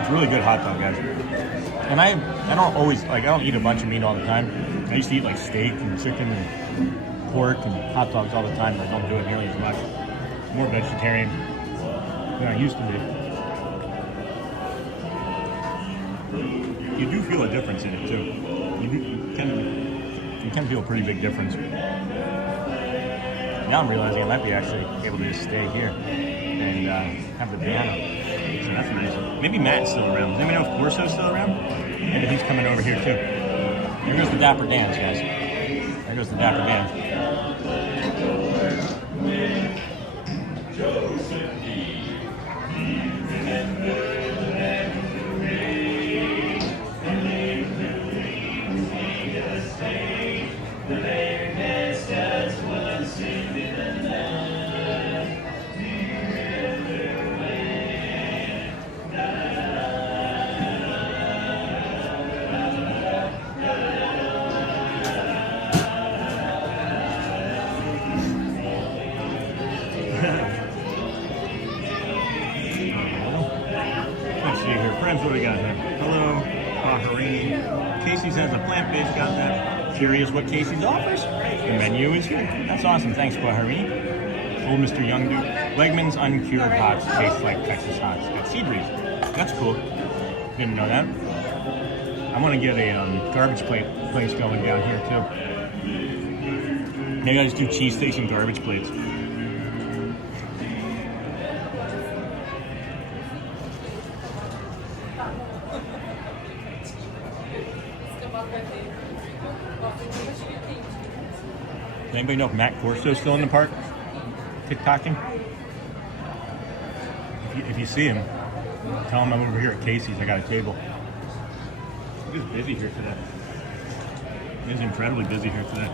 It's a really good hot dog, guys. And I don't eat a bunch of meat all the time. I used to eat like steak and chicken and pork and hot dogs all the time, but I don't do it nearly as much. More vegetarian than I used to be. You do feel a difference in it too. You can feel a pretty big difference. Now I'm realizing I might be actually able to just stay here and have the piano. So that's nice. Maybe Matt's still around. Does anybody know if Corso's still around? Maybe he's coming over here too. There goes the Dapper Dans, guys. There goes the Dapper Dans. Friends, what do we got here? Hello, Paharini. Casey's has a plant-based, got that. Curious what Casey's offers? The menu is here. That's awesome. Thanks, Paharini. Old Mr. Young Dude. Wegmans uncured hots taste like Texas hots. Got sea breeze. That's cool. Didn't know that. I want to get a garbage place going down here too. Maybe I'll just do cheesesteaks and garbage plates. Does anybody know if Matt Corso's still in the park? TikToking? If you see him, tell him I'm over here at Casey's. I got a table. It is busy here today. It is incredibly busy here today.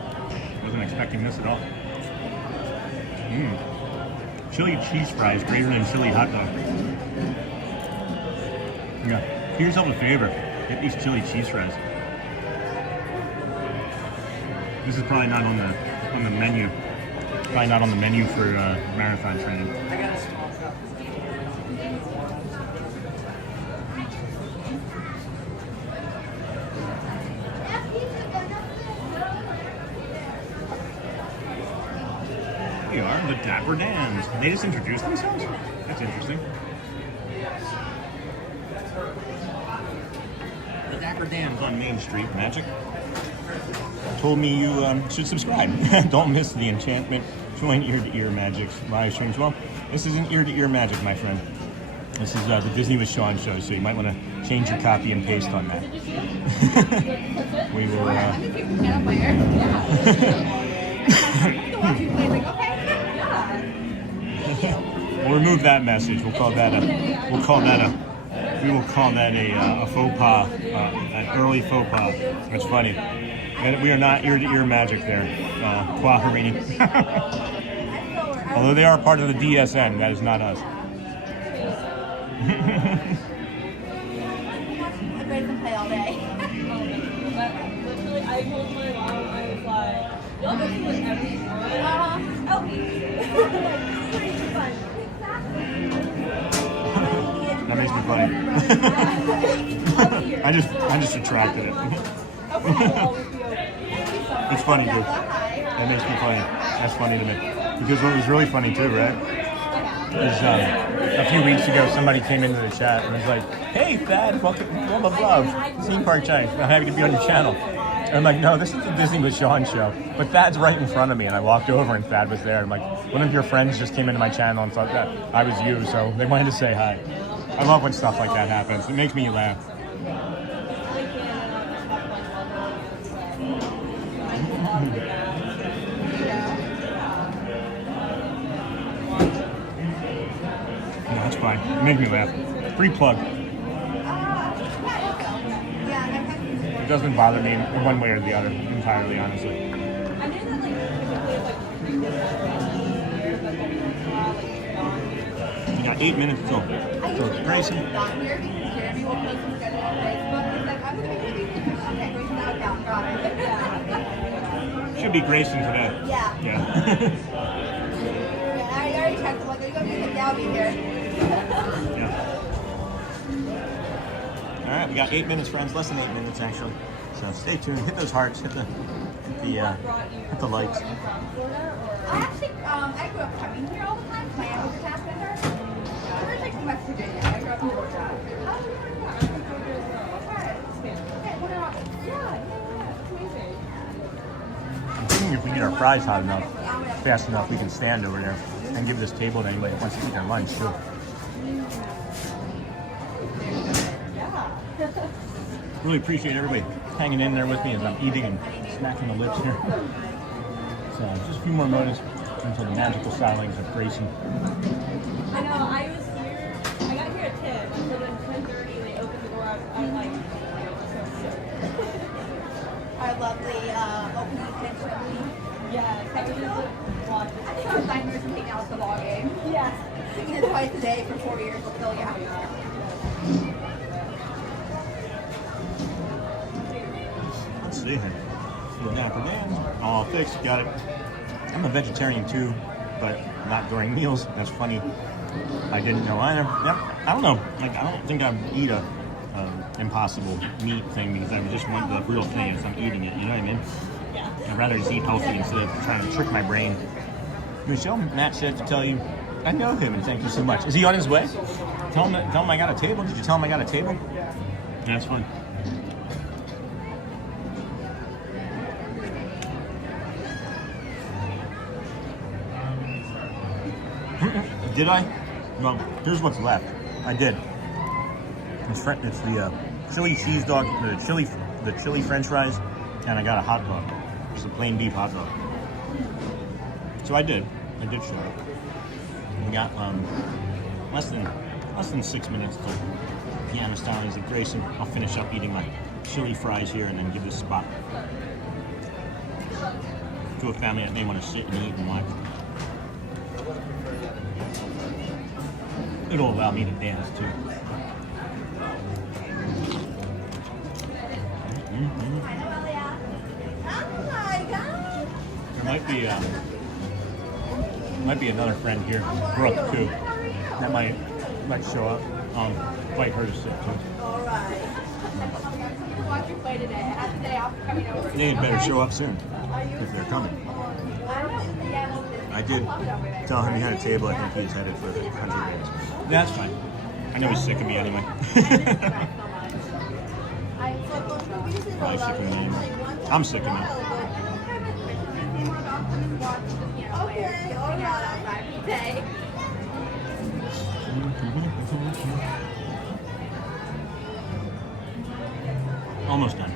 Wasn't expecting this at all. Chili cheese fries greater than chili hot dog. Yeah. Do yourself a favor. Get these chili cheese fries. This is probably not on the menu. Probably not on the menu for marathon training. I got a small cup. Here we are, the Dapper Dans. They just introduced themselves? That's interesting. The Dapper Dans on Main Street, Magic. Told me you should subscribe. Don't miss the enchantment. Join Ear-to-Ear Magic's live streams. Well, this isn't Ear-to-Ear Magic, my friend. This is the Disney with Sean show, so you might want to change your copy and paste on that. We will. We'll remove that message. We will call that a faux pas, an early faux pas. That's funny. And we are not Ear-to-Ear Magic there, Quaharini. Although they are part of the DSN, that is not us. I'm ready to play all day. I told my mom, I was like, y'all go see whatever you want. Oh, pretty fun. That makes me funny. I just retracted it. It's funny, dude. That makes me funny. That's funny to me. Because what was really funny too, right? Is a few weeks ago somebody came into the chat and was like, "Hey, Thad, welcome, blah blah blah, Theme Park Chinese. I'm happy to be on your channel." And I'm like, "No, this is the Disney with Sean show." But Thad's right in front of me, and I walked over and Thad was there. I'm like, "One of your friends just came into my channel and thought that I was you, so they wanted to say hi." I love when stuff like that happens. It makes me laugh. No, that's fine. It makes me laugh. Free plug. It doesn't bother me in one way or the other, entirely, honestly. You got 8 minutes till Grayson. Should be Grayson today. Yeah. Yeah. I already checked. I'm like, are you going to be I'll be here. Yeah. All right, we got 8 minutes, friends. Less than 8 minutes, actually. So stay tuned. Hit those hearts. Hit the likes. I actually, I grew up coming here all the time. My aunt was a task vendor. We're like from West Virginia. I grew up in Georgia. I'm thinking if we get our fries hot enough, fast enough, we can stand over there and give this table to anybody that wants to eat their lunch too. Really appreciate everybody hanging in there with me as I'm eating and smacking the lips here. So just a few more moments until the magical stylings of Grayson. I know, I was here, I got here at 10, until then 10:30 they opened the door. I was like, I love the opening picture. Yes, I was just watching. I think I was 9 years and taking out the ball game. Yes. Taking it twice a day for 4 years, but still, yeah. Let's see here. Dapper Dans, all fixed, got it. I'm a vegetarian too, but not during meals. That's funny. I didn't know either. Yep. I don't know. Like, I don't think I'd eat a impossible meat thing because I just want the real thing as I'm eating it. You know what I mean? Yeah. I'd rather just eat healthy instead of trying to trick my brain. Michelle, Matt said to tell you, I know him and thank you so much. Is he on his way? Tell him I got a table. Did you tell him I got a table? That's fun. Did I? Well, here's what's left. I did. It's the chili cheese dog, the chili French fries, and I got a hot dog. Just a plain beef hot dog. So I did show up. We got less than 6 minutes till Pianist stylings at Grayson. I'll finish up eating my chili fries here and then give this spot to a family that may want to sit and eat and watch. It'll allow me to dance too. There might be another friend here, Brooke too. That might show up. Invite her to sit too. All right. Watch your play today. I had the day off coming over. They had better show up soon if they're coming. I did tell him he had a table. I think he's headed for the country games. That's fine. I know he's sick of me anyway. Probably sick of me anyway. I'm sick of me. Okay, all right. Almost done.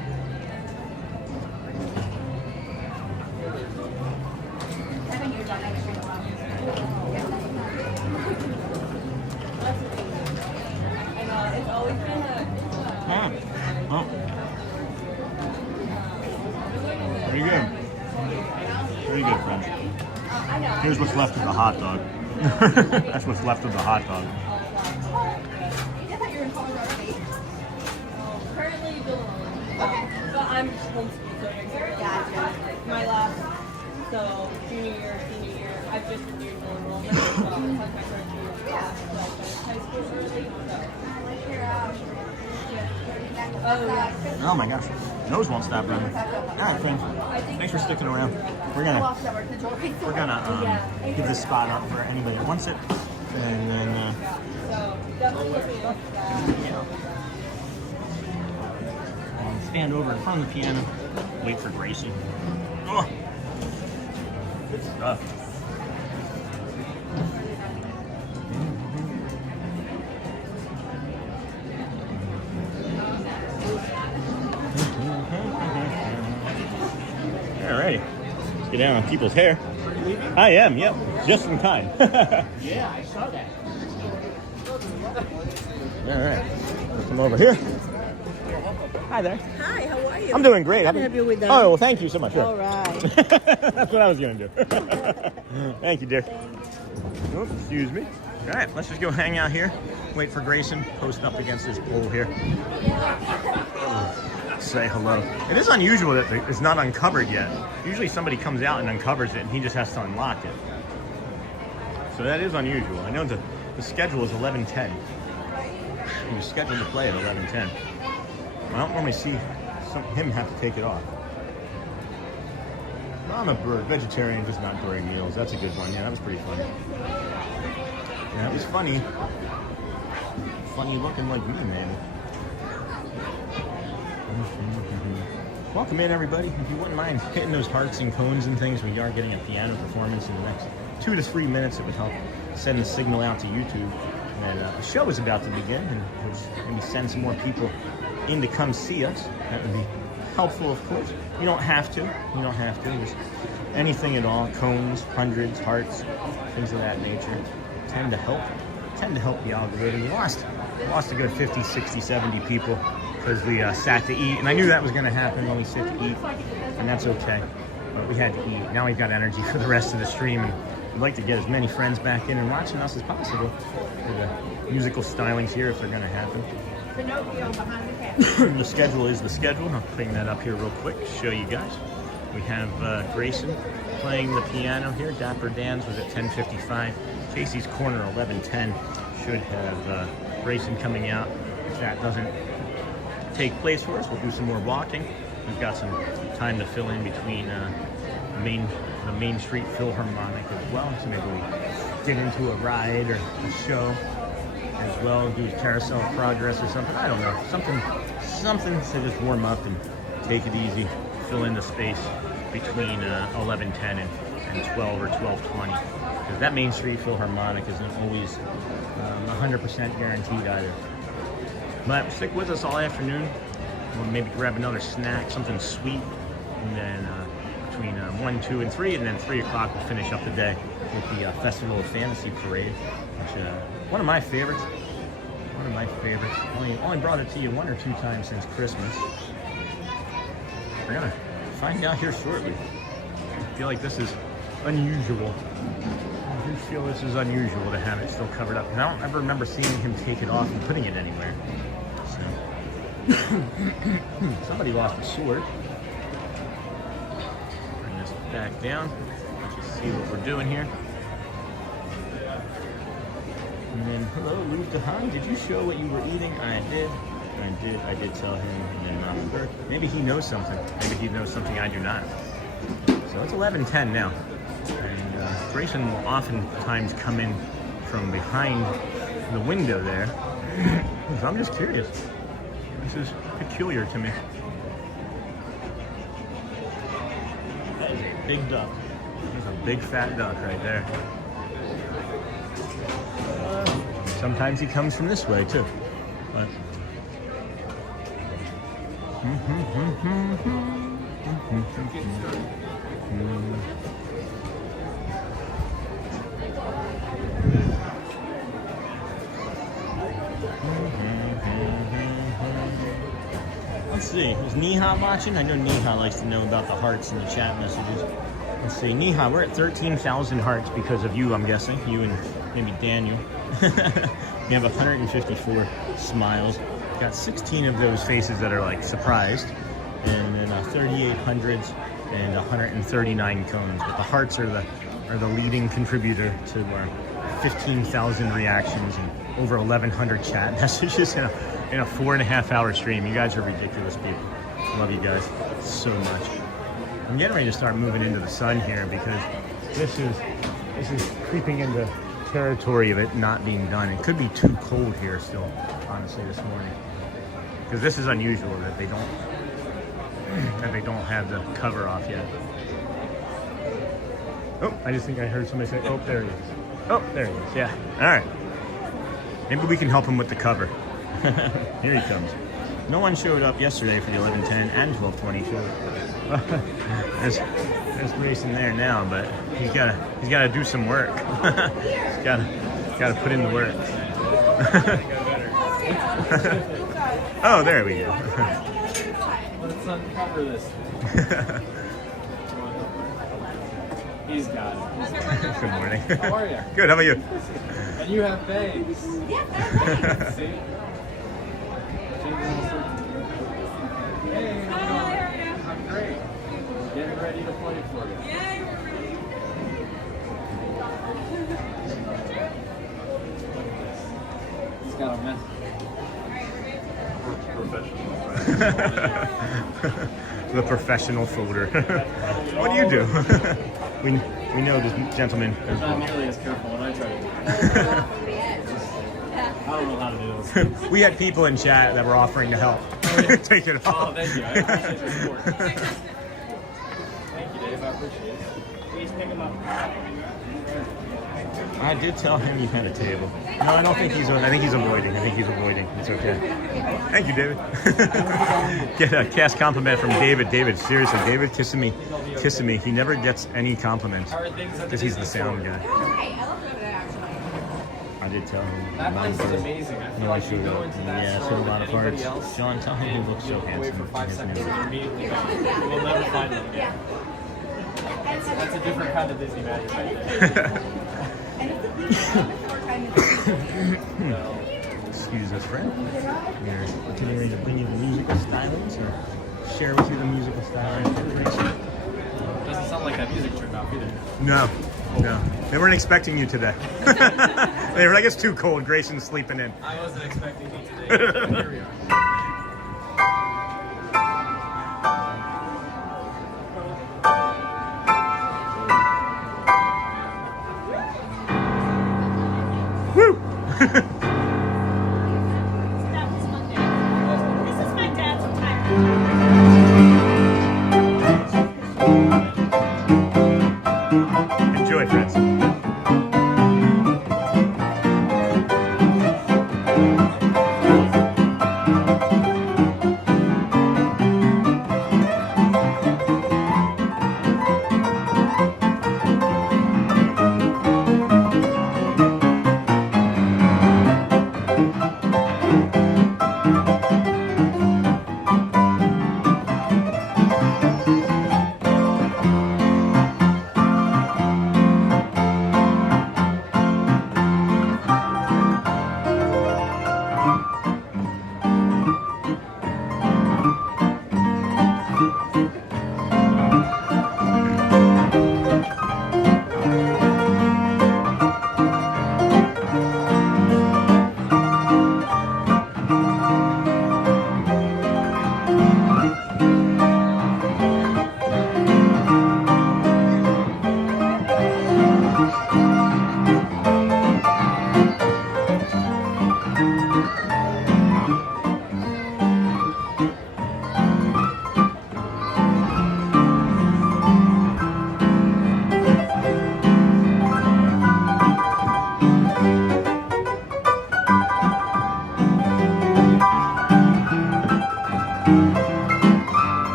Oh. Pretty good. Pretty good, friends. Here's what's left of the hot dog. That's what's left of the hot dog. Currently, but I'm homeschooled, so my last, so junior year, senior year, I've just renewed full enrollment, so it's like my first year of class, so I finished high school early, so. Oh my gosh, nose won't stop running. All right, friends, thanks for sticking around. We're gonna give this spot up for anybody that wants it, and then So definitely look at that. stand over in front of the piano, wait for Gracie. Oh, good stuff. Alrighty, let's get down on people's hair. I am, yep, just in time. Yeah, I saw that. Alright, come over here. Hi there. Hi, how are you? I'm doing great. Can I have you with them? Oh, well, thank you so much. Sure. All right. That's what I was going to do. Thank you, dear. Oh, excuse me. All right, let's just go hang out here. Wait for Grayson. Post up against this pole here. Say hello. It is unusual that it's not uncovered yet. Usually somebody comes out and uncovers it and he just has to unlock it. So that is unusual. I know the schedule is 11:10. You're scheduled to play at 11:10. I don't normally see him have to take it off. I'm a vegetarian, just not during meals. That's a good one. Yeah, that was pretty funny. Yeah, that was funny. Funny looking like me, man. Welcome in, everybody. If you wouldn't mind hitting those hearts and cones and things, we are getting a piano performance in the next 2 to 3 minutes. It would help send the signal out to YouTube. And the show is about to begin, and maybe send some more people in to come see us. That would be helpful, of course. You don't have to. You don't have to. Just anything at all. Cones, hundreds, hearts, things of that nature tend to help the algorithm. We lost a good 50, 60, 70 people because we sat to eat, and I knew that was going to happen when we sit to eat, and that's okay. But we had to eat. Now we've got energy for the rest of the stream, and we'd like to get as many friends back in and watching us as possible for the musical stylings here if they're going to happen. The schedule is the schedule. I'm putting that up here real quick to show you guys. We have Grayson playing the piano here. Dapper Dans was at 10:55. Casey's Corner 11:10. Should have Grayson coming out. If that doesn't take place for us, we'll do some more walking. We've got some time to fill in between the Main Street Philharmonic as well. So maybe we get into a ride or a show as well, do a carousel of progress or something. I don't know. Something to just warm up and take it easy. Fill in the space between 11:10 and 12 or 12:20. Because that Main Street Philharmonic isn't always 100% guaranteed either. But stick with us all afternoon. We'll maybe grab another snack, something sweet, and then between 1, 2, and 3, and then 3 o'clock we'll finish up the day with the Festival of Fantasy Parade, which one of my favorites. One of my favorites. Only brought it to you 1 or 2 times since Christmas. We're gonna find out here shortly. I feel like this is unusual. I do feel this is unusual to have it still covered up. And I don't ever remember seeing him take it off and putting it anywhere. So somebody lost a sword. Bring this back down. Let's just see what we're doing here. And then, hello, Lou Dahan, did you show what you were eating? I did tell him. And then maybe he knows something. Maybe he knows something I do not. So it's 11:10 now. And Grayson will oftentimes come in from behind the window there. So I'm just curious. This is peculiar to me. That is a big duck. There's a big fat duck right there. Sometimes he comes from this way too. But let's see, is Neha watching? I know Neha likes to know about the hearts in the chat messages. Let's see, Neha, we're at 13,000 hearts because of you, I'm guessing. You and maybe Daniel. We have 154 smiles. Got 16 of those faces that are like surprised. And then 3,800 and 139 cones. But the hearts are the leading contributor to 15,000 reactions and over 1,100 chat messages in a 4.5 hour stream. You guys are ridiculous people. Love you guys so much. I'm getting ready to start moving into the sun here because this is creeping into territory of it not being done. It could be too cold here still, honestly, this morning. Because this is unusual that they don't have the cover off yet. Oh, I just think I heard somebody say, oh, there he is. Oh, there he is, yeah. All right. Maybe we can help him with the cover. Here he comes. No one showed up yesterday for the 11:10 and 12:20 show. There's Grayson there now, but he's gotta do some work. He's gotta put in the work. Oh, there we go. Let's uncover this. He's got it. Good morning. How are you? Good, how about you? And you have bangs. Yeah. See? Hey, how are you? I'm great. Getting ready to play for you. Yay, we're ready. It's got a mess. The professional folder. What do you do? we know this gentleman. I'm not nearly as careful when I try to do it. I don't know how to do this. We had people in chat that were offering to help. Take it off. Oh, thank you. I appreciate your support. Thank you, Dave. I appreciate it. Please pick him up. I did tell him you had a table. No, I don't think he's. I think he's avoiding. It's okay. Thank you, David. Get a cast compliment from David. David, seriously, David kissing me. He never gets any compliments because he's the sound guy. I did tell him. That place is amazing. I feel like you go into that store a lot of with anybody parts. else. John, tell him he looks so handsome. For 5 seconds and immediately gone. We'll never find them again. That's a different kind of Disney magic right there. Excuse us, friend. We're getting ready to bring you the musical stylings or share with you the musical stylings. Doesn't sound like that music turned out either. No. They weren't expecting you today. They were like, it's too cold. Grayson's sleeping in. I wasn't expecting you today. But here we are. Woo! This is my dad's retirement. Enjoy, friends.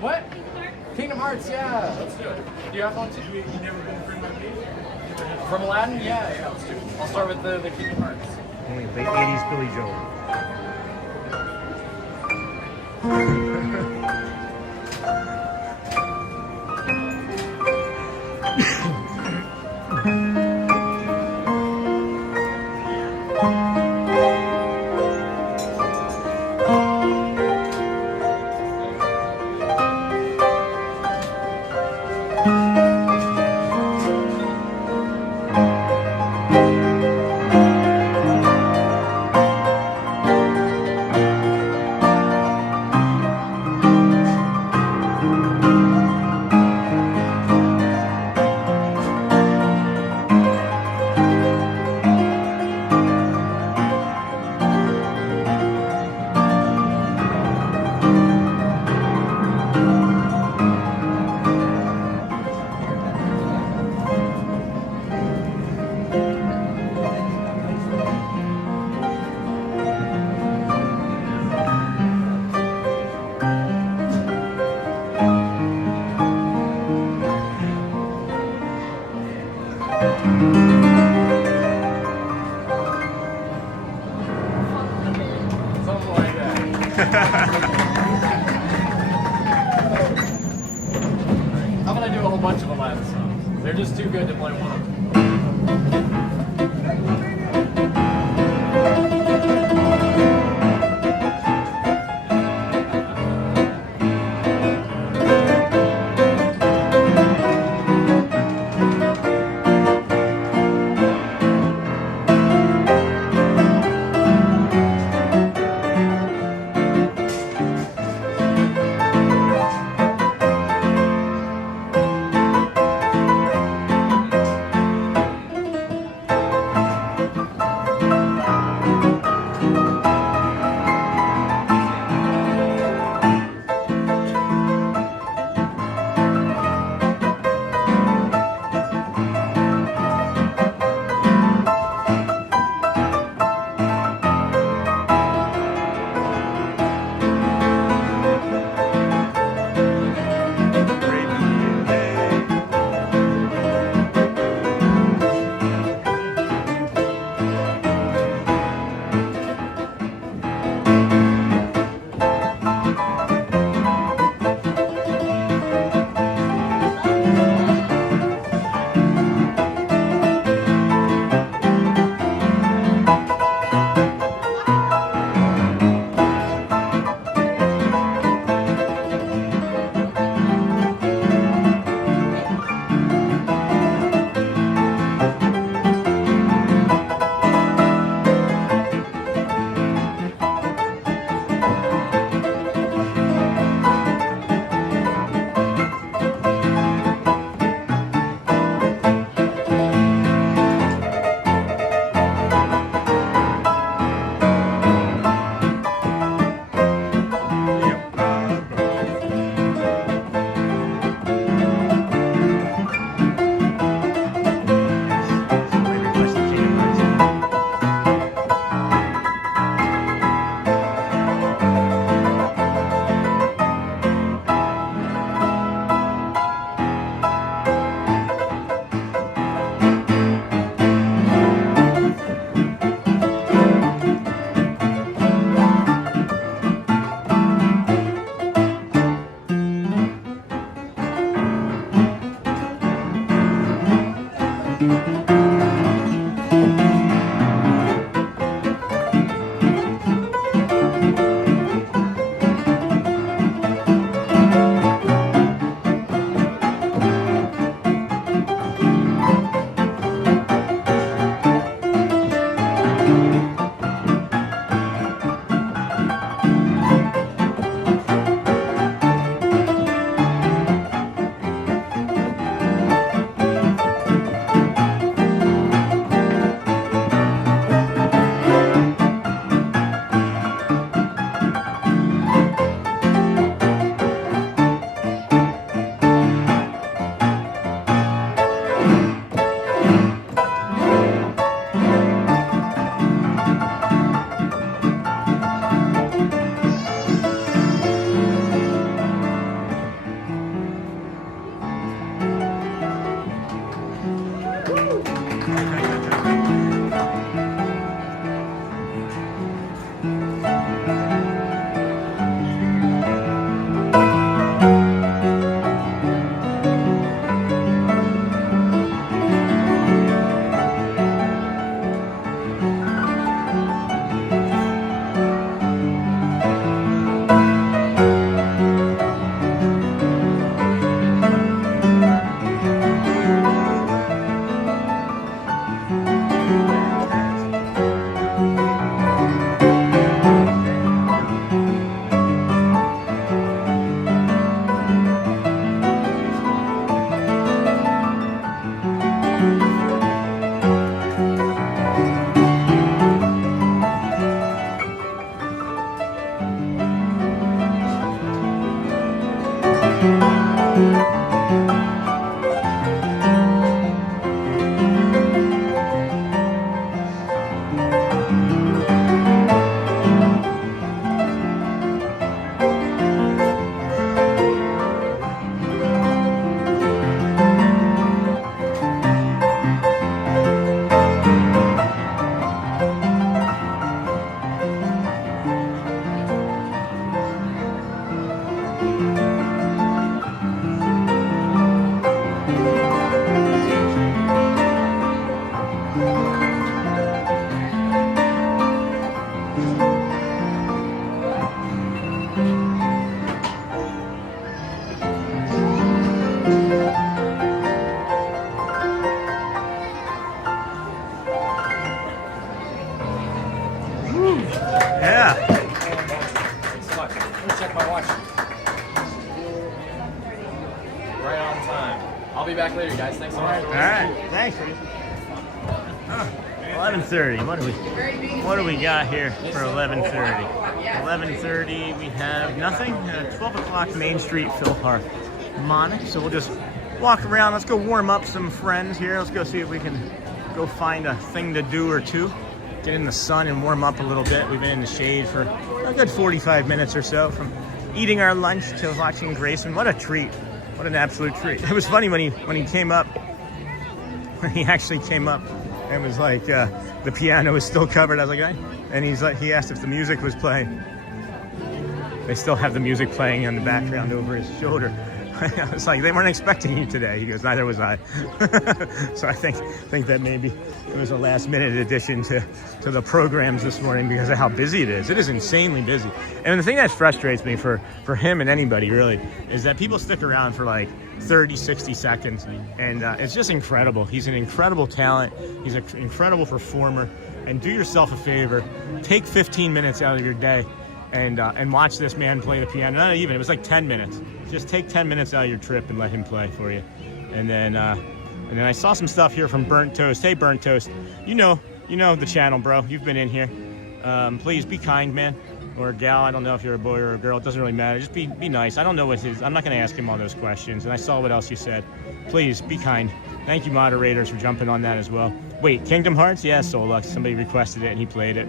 What? Kingdom Hearts, yeah. Let's do it. Do you have one too? You never been from Aladdin? Yeah, let's do it. I'll start with the Kingdom Hearts. Hey, late 80s Billy Joel. I'm gonna do a whole bunch of Aladdin songs. They're just too good to play one of them. All right. All right. Thanks. 11:30. What do we got here for 11:30? 11:30. We have nothing. 12 o'clock Main Street Philharmonic. So we'll just walk around. Let's go warm up some friends here. Let's go see if we can go find a thing to do or two. Get in the sun and warm up a little bit. We've been in the shade for a good 45 minutes or so, from eating our lunch to watching Grayson. What a treat. What an absolute treat. It was funny when he came up, when he actually came up and was like, the piano was still covered. I was like, and he asked if the music was playing. They still have the music playing in the background over his shoulder. I was like, they weren't expecting you today. He goes, neither was I. So I think that maybe it was a last minute addition to the programs this morning because of how busy it is. It is insanely busy. And the thing that frustrates me for him and anybody really is that people stick around for like 30, 60 seconds. And it's just incredible. He's an incredible talent. He's an incredible performer. And do yourself a favor, take 15 minutes out of your day and watch this man play the piano. Not even, it was like 10 minutes. Just take 10 minutes out of your trip and let him play for you. And then I saw some stuff here from Burnt Toast. Hey, Burnt Toast, you know the channel, bro. You've been in here. Please be kind, man, or gal. I don't know if you're a boy or a girl. It doesn't really matter. Just be nice. I don't know what his. I'm not going to ask him all those questions. And I saw what else you said. Please be kind. Thank you, moderators, for jumping on that as well. Wait, Kingdom Hearts? Yeah, Solux. Somebody requested it and he played it.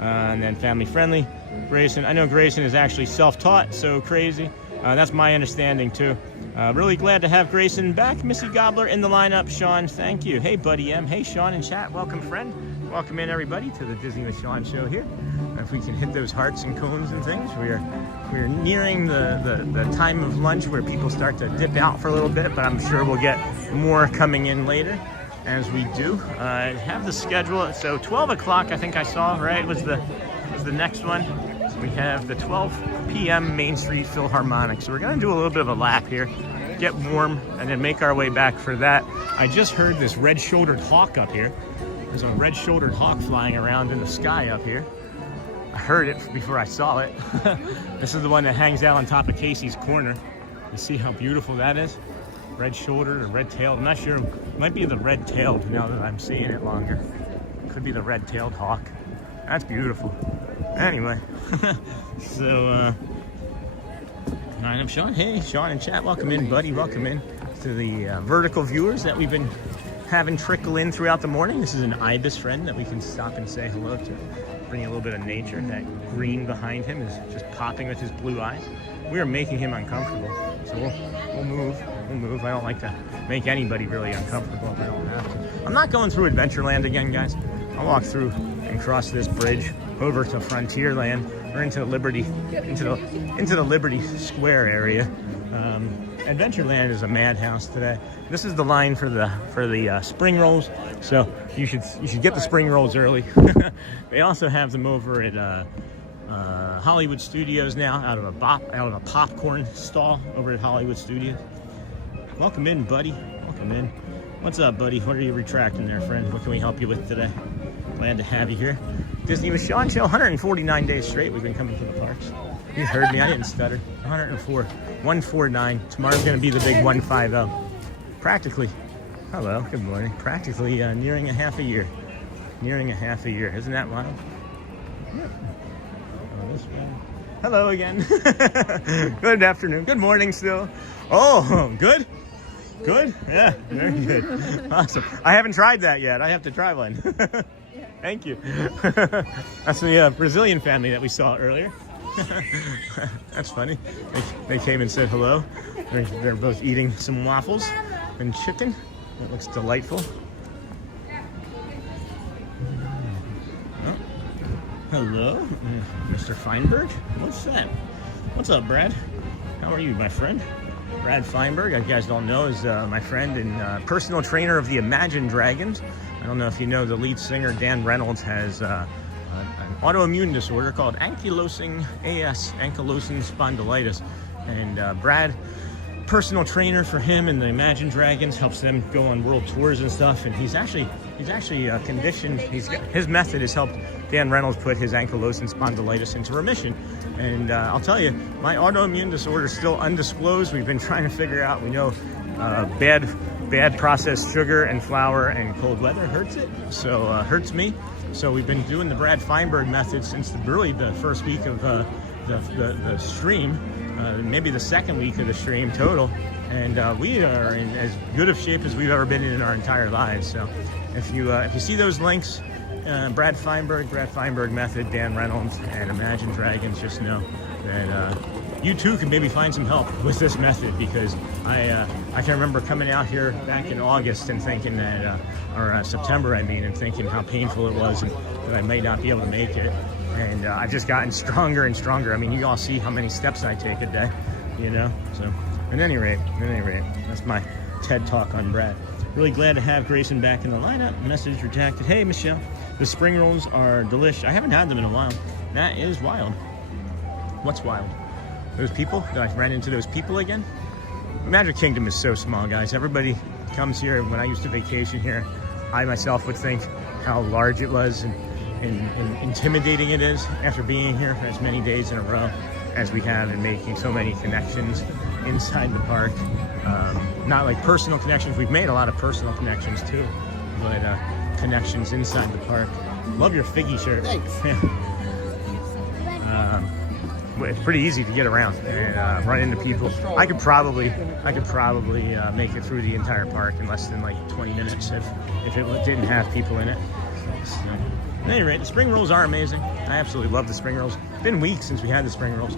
And then family friendly. Grayson. I know Grayson is actually self-taught. So crazy. That's my understanding too. Really glad to have Grayson back. Missy Gobbler in the lineup. Sean, thank you. Hey, Buddy M. Hey, Sean in chat. Welcome, friend. Welcome in, everybody, to the Disney with Sean show here. If we can hit those hearts and cones and things, we're nearing the time of lunch where people start to dip out for a little bit, but I'm sure we'll get more coming in later as we do. I have the schedule. So 12 o'clock, I think I saw, right, was the next one. We have the 12 p.m. Main Street Philharmonic. So we're going to do a little bit of a lap here, get warm, and then make our way back for that. I just heard this red-shouldered hawk up here. There's a red-shouldered hawk flying around in the sky up here. I heard it before I saw it. This is the one that hangs out on top of Casey's Corner. You see how beautiful that is? Red-shouldered or red-tailed. I'm not sure. It might be the red-tailed now that I'm seeing it longer. Could be the red-tailed hawk. That's beautiful. Anyway, so I'm Sean. Hey, Sean in chat. Welcome in, buddy. Welcome in to the vertical viewers that we've been having trickle in throughout the morning. This is an ibis friend that we can stop and say hello to. Bring a little bit of nature. That green behind him is just popping with his blue eyes. We are making him uncomfortable, so we'll move. We'll move. I don't like to make anybody really uncomfortable if I don't have to. I'm not going through Adventureland again, guys. I'll walk through and cross this bridge over to Frontierland or into Liberty, into the Liberty Square area. Adventureland is a madhouse today. This is the line for the spring rolls, so you should get the spring rolls early. They also have them over at Hollywood Studios now, out of a popcorn stall over at Hollywood Studios. Welcome in, buddy. Welcome in. What's up, buddy? What are you retracting there, friend? What can we help you with today? Glad to have you here. Disney with Sean show, 149 days straight we've been coming to the parks. You heard me, I didn't stutter. 104, 149. Tomorrow's gonna be the big 150. Practically, hello, good morning. Practically nearing a half a year. Nearing a half a year, isn't that wild? Yeah. Oh, this way. Hello again. Good afternoon, good morning still. Oh, good? Good? Yeah, very good. Awesome. I haven't tried that yet. I have to try one. Thank you. That's the Brazilian family that we saw earlier. That's funny. They came and said hello. They're both eating some waffles and chicken. That looks delightful. Oh. Hello, Mr. Feinberg. What's that? What's up, Brad? How are you, my friend? Brad Feinberg, you guys don't know, is my friend and personal trainer of the Imagine Dragons. I don't know if you know, the lead singer, Dan Reynolds, has an autoimmune disorder called ankylosing spondylitis. And Brad, personal trainer for him and the Imagine Dragons, helps them go on world tours and stuff. And he's actually conditioned. His method has helped Dan Reynolds put his ankylosing spondylitis into remission. And I'll tell you, my autoimmune disorder is still undisclosed. We've been trying to figure out. We know bad bad processed sugar and flour and cold weather hurts it, so hurts me. So we've been doing the Brad Feinberg method since really the first week of the stream, maybe the second week of the stream total, and we are in as good of shape as we've ever been in our entire lives. So if you see those links, Brad Feinberg method, Dan Reynolds, and Imagine Dragons, just know that you too can maybe find some help with this method, because I can remember coming out here back in August and thinking that, or September I mean, and thinking how painful it was and that I might not be able to make it. And I've just gotten stronger and stronger. I mean, you all see how many steps I take a day, you know? So at any rate, that's my TED Talk on Brad. Really glad to have Grayson back in the lineup. Message rejected. Hey, Michelle, the spring rolls are delish. I haven't had them in a while. That is wild. What's wild? Those people? Did I run into those people again? Magic Kingdom is so small, guys. Everybody comes here. When I used to vacation here, I myself would think how large it was and intimidating it is after being here for as many days in a row as we have and making so many connections inside the park. Not like personal connections. We've made a lot of personal connections too, but connections inside the park. Love your Figgy shirt. Thanks. It's pretty easy to get around and run into people. I could probably make it through the entire park in less than like 20 minutes if it didn't have people in it. So, at any rate, the spring rolls are amazing. I absolutely love the spring rolls. It's been weeks since we had the spring rolls.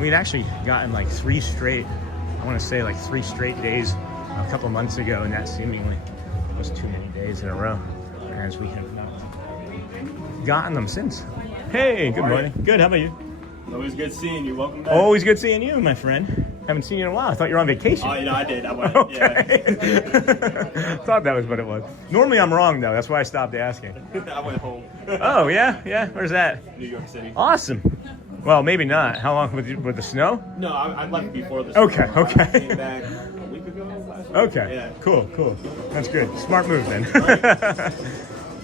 We'd actually gotten like 3 straight days a couple months ago, and that seemingly was too many days in a row, as we have not gotten them since. Hey, good morning. Good, how about you? Always good seeing you. Welcome back. Always good seeing you, my friend. Haven't seen you in a while. I thought you were on vacation. Oh, you know, I did. I went. Okay. Yeah. Thought that was what it was. Normally I'm wrong, though. That's why I stopped asking. I went home. Oh, yeah? Yeah? Where's that? New York City. Awesome. Well, maybe not. How long with the snow? No, I left before the snow. Okay, okay. I came back a week ago. Last week. Okay. Yeah. Cool. That's good. Smart move, then.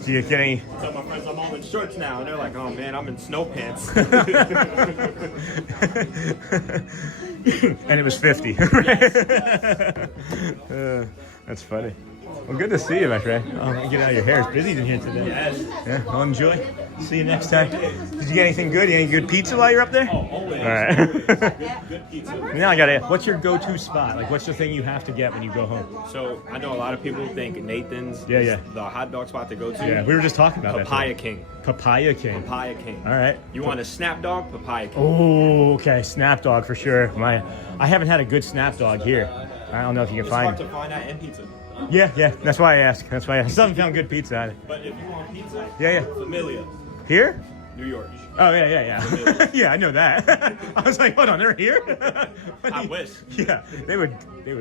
Do you get any? Tell my friends I'm all in shorts now, and they're like, "Oh man, I'm in snow pants." And it was 50. That's funny. Well, good to see you, my friend. Oh, get out of your hair. It's busy in here today. Yes. Yeah, well, enjoy. See you next time. Did you get anything good? Any good pizza while you're up there? Oh, always. All right. Good pizza. Now I gotta ask, what's your go-to spot? Like, what's the thing you have to get when you go home? So I know a lot of people think Nathan's Yeah. is the hot dog spot to go to. Yeah, we were just talking about Papaya King. Papaya King. Papaya King. All right. You want a snap dog? Papaya King. Oh, okay. Snap dog for sure. I haven't had a good snap dog here. I don't know if you can It's find. hard to find that in pizza. Yeah. That's why I asked. I still haven't found good pizza either. But if you want pizza, Yeah. Familia, Here? New York. Oh, yeah. Yeah, I know that. I was like, hold on, they're here? I wish. Yeah, they would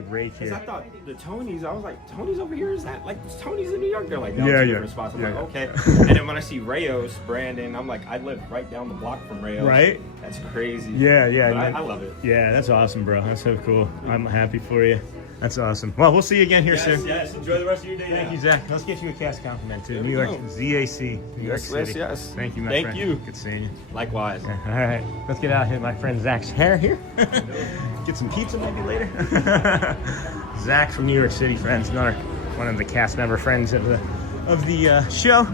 rake Because here. I thought the Tonys, I was like, Tony's over here? Is that like Tony's in New York? They're like, no, Yeah, two yeah. different spots. I'm Yeah, like, yeah. okay. And then when I see Rayos, Brandon, I'm like, I live right down the block from Rayos. Right? That's crazy. Yeah. But I love it. Yeah, that's awesome, bro. That's so cool. I'm happy for you. That's awesome. Well, we'll see you again here soon. Yes. Enjoy the rest of your day. Thank you, Zach. Let's get you a cast compliment to There New we York go. ZAC, New York City. Yes. Thank you, my Thank friend. you. Good seeing you. Likewise. Yeah, all right, let's get out here. My friend Zach's hair here. Get some pizza maybe later. Zach from New York City, friends. Another one of the cast member friends of the show,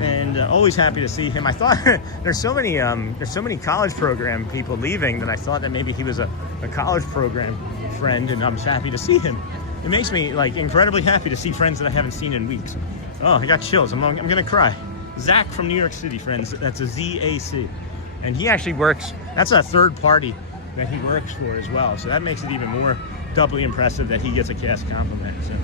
and always happy to see him. I thought there's so many college program people leaving that I thought that maybe he was a college program friend, and I'm just happy to see him. It makes me like incredibly happy to see friends that I haven't seen in weeks. Oh, I got chills. I'm gonna cry. Zach from New York City, friends. That's a ZAC, and he actually works. That's a third party that he works for as well. So that makes it even more doubly impressive that he gets a cast compliment. So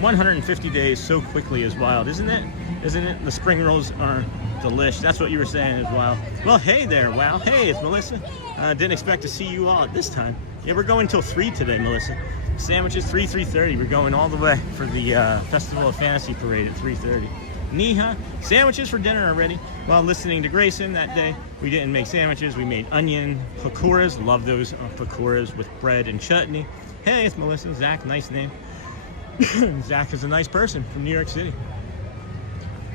150 days so quickly is wild, isn't it? Isn't it? The spring rolls are delish. That's what you were saying is wild. Well, hey there, wow. Hey, it's Melissa. Didn't expect to see you all at this time. Yeah, we're going till 3 today, Melissa. Sandwiches 3:30. We're going all the way for the Festival of Fantasy Parade at 3:30. Niha, sandwiches for dinner already. While listening to Grayson that day, we didn't make sandwiches. We made onion pakoras. Love those pakoras with bread and chutney. Hey, it's Melissa. Zach, nice name. Zach is a nice person from New York City.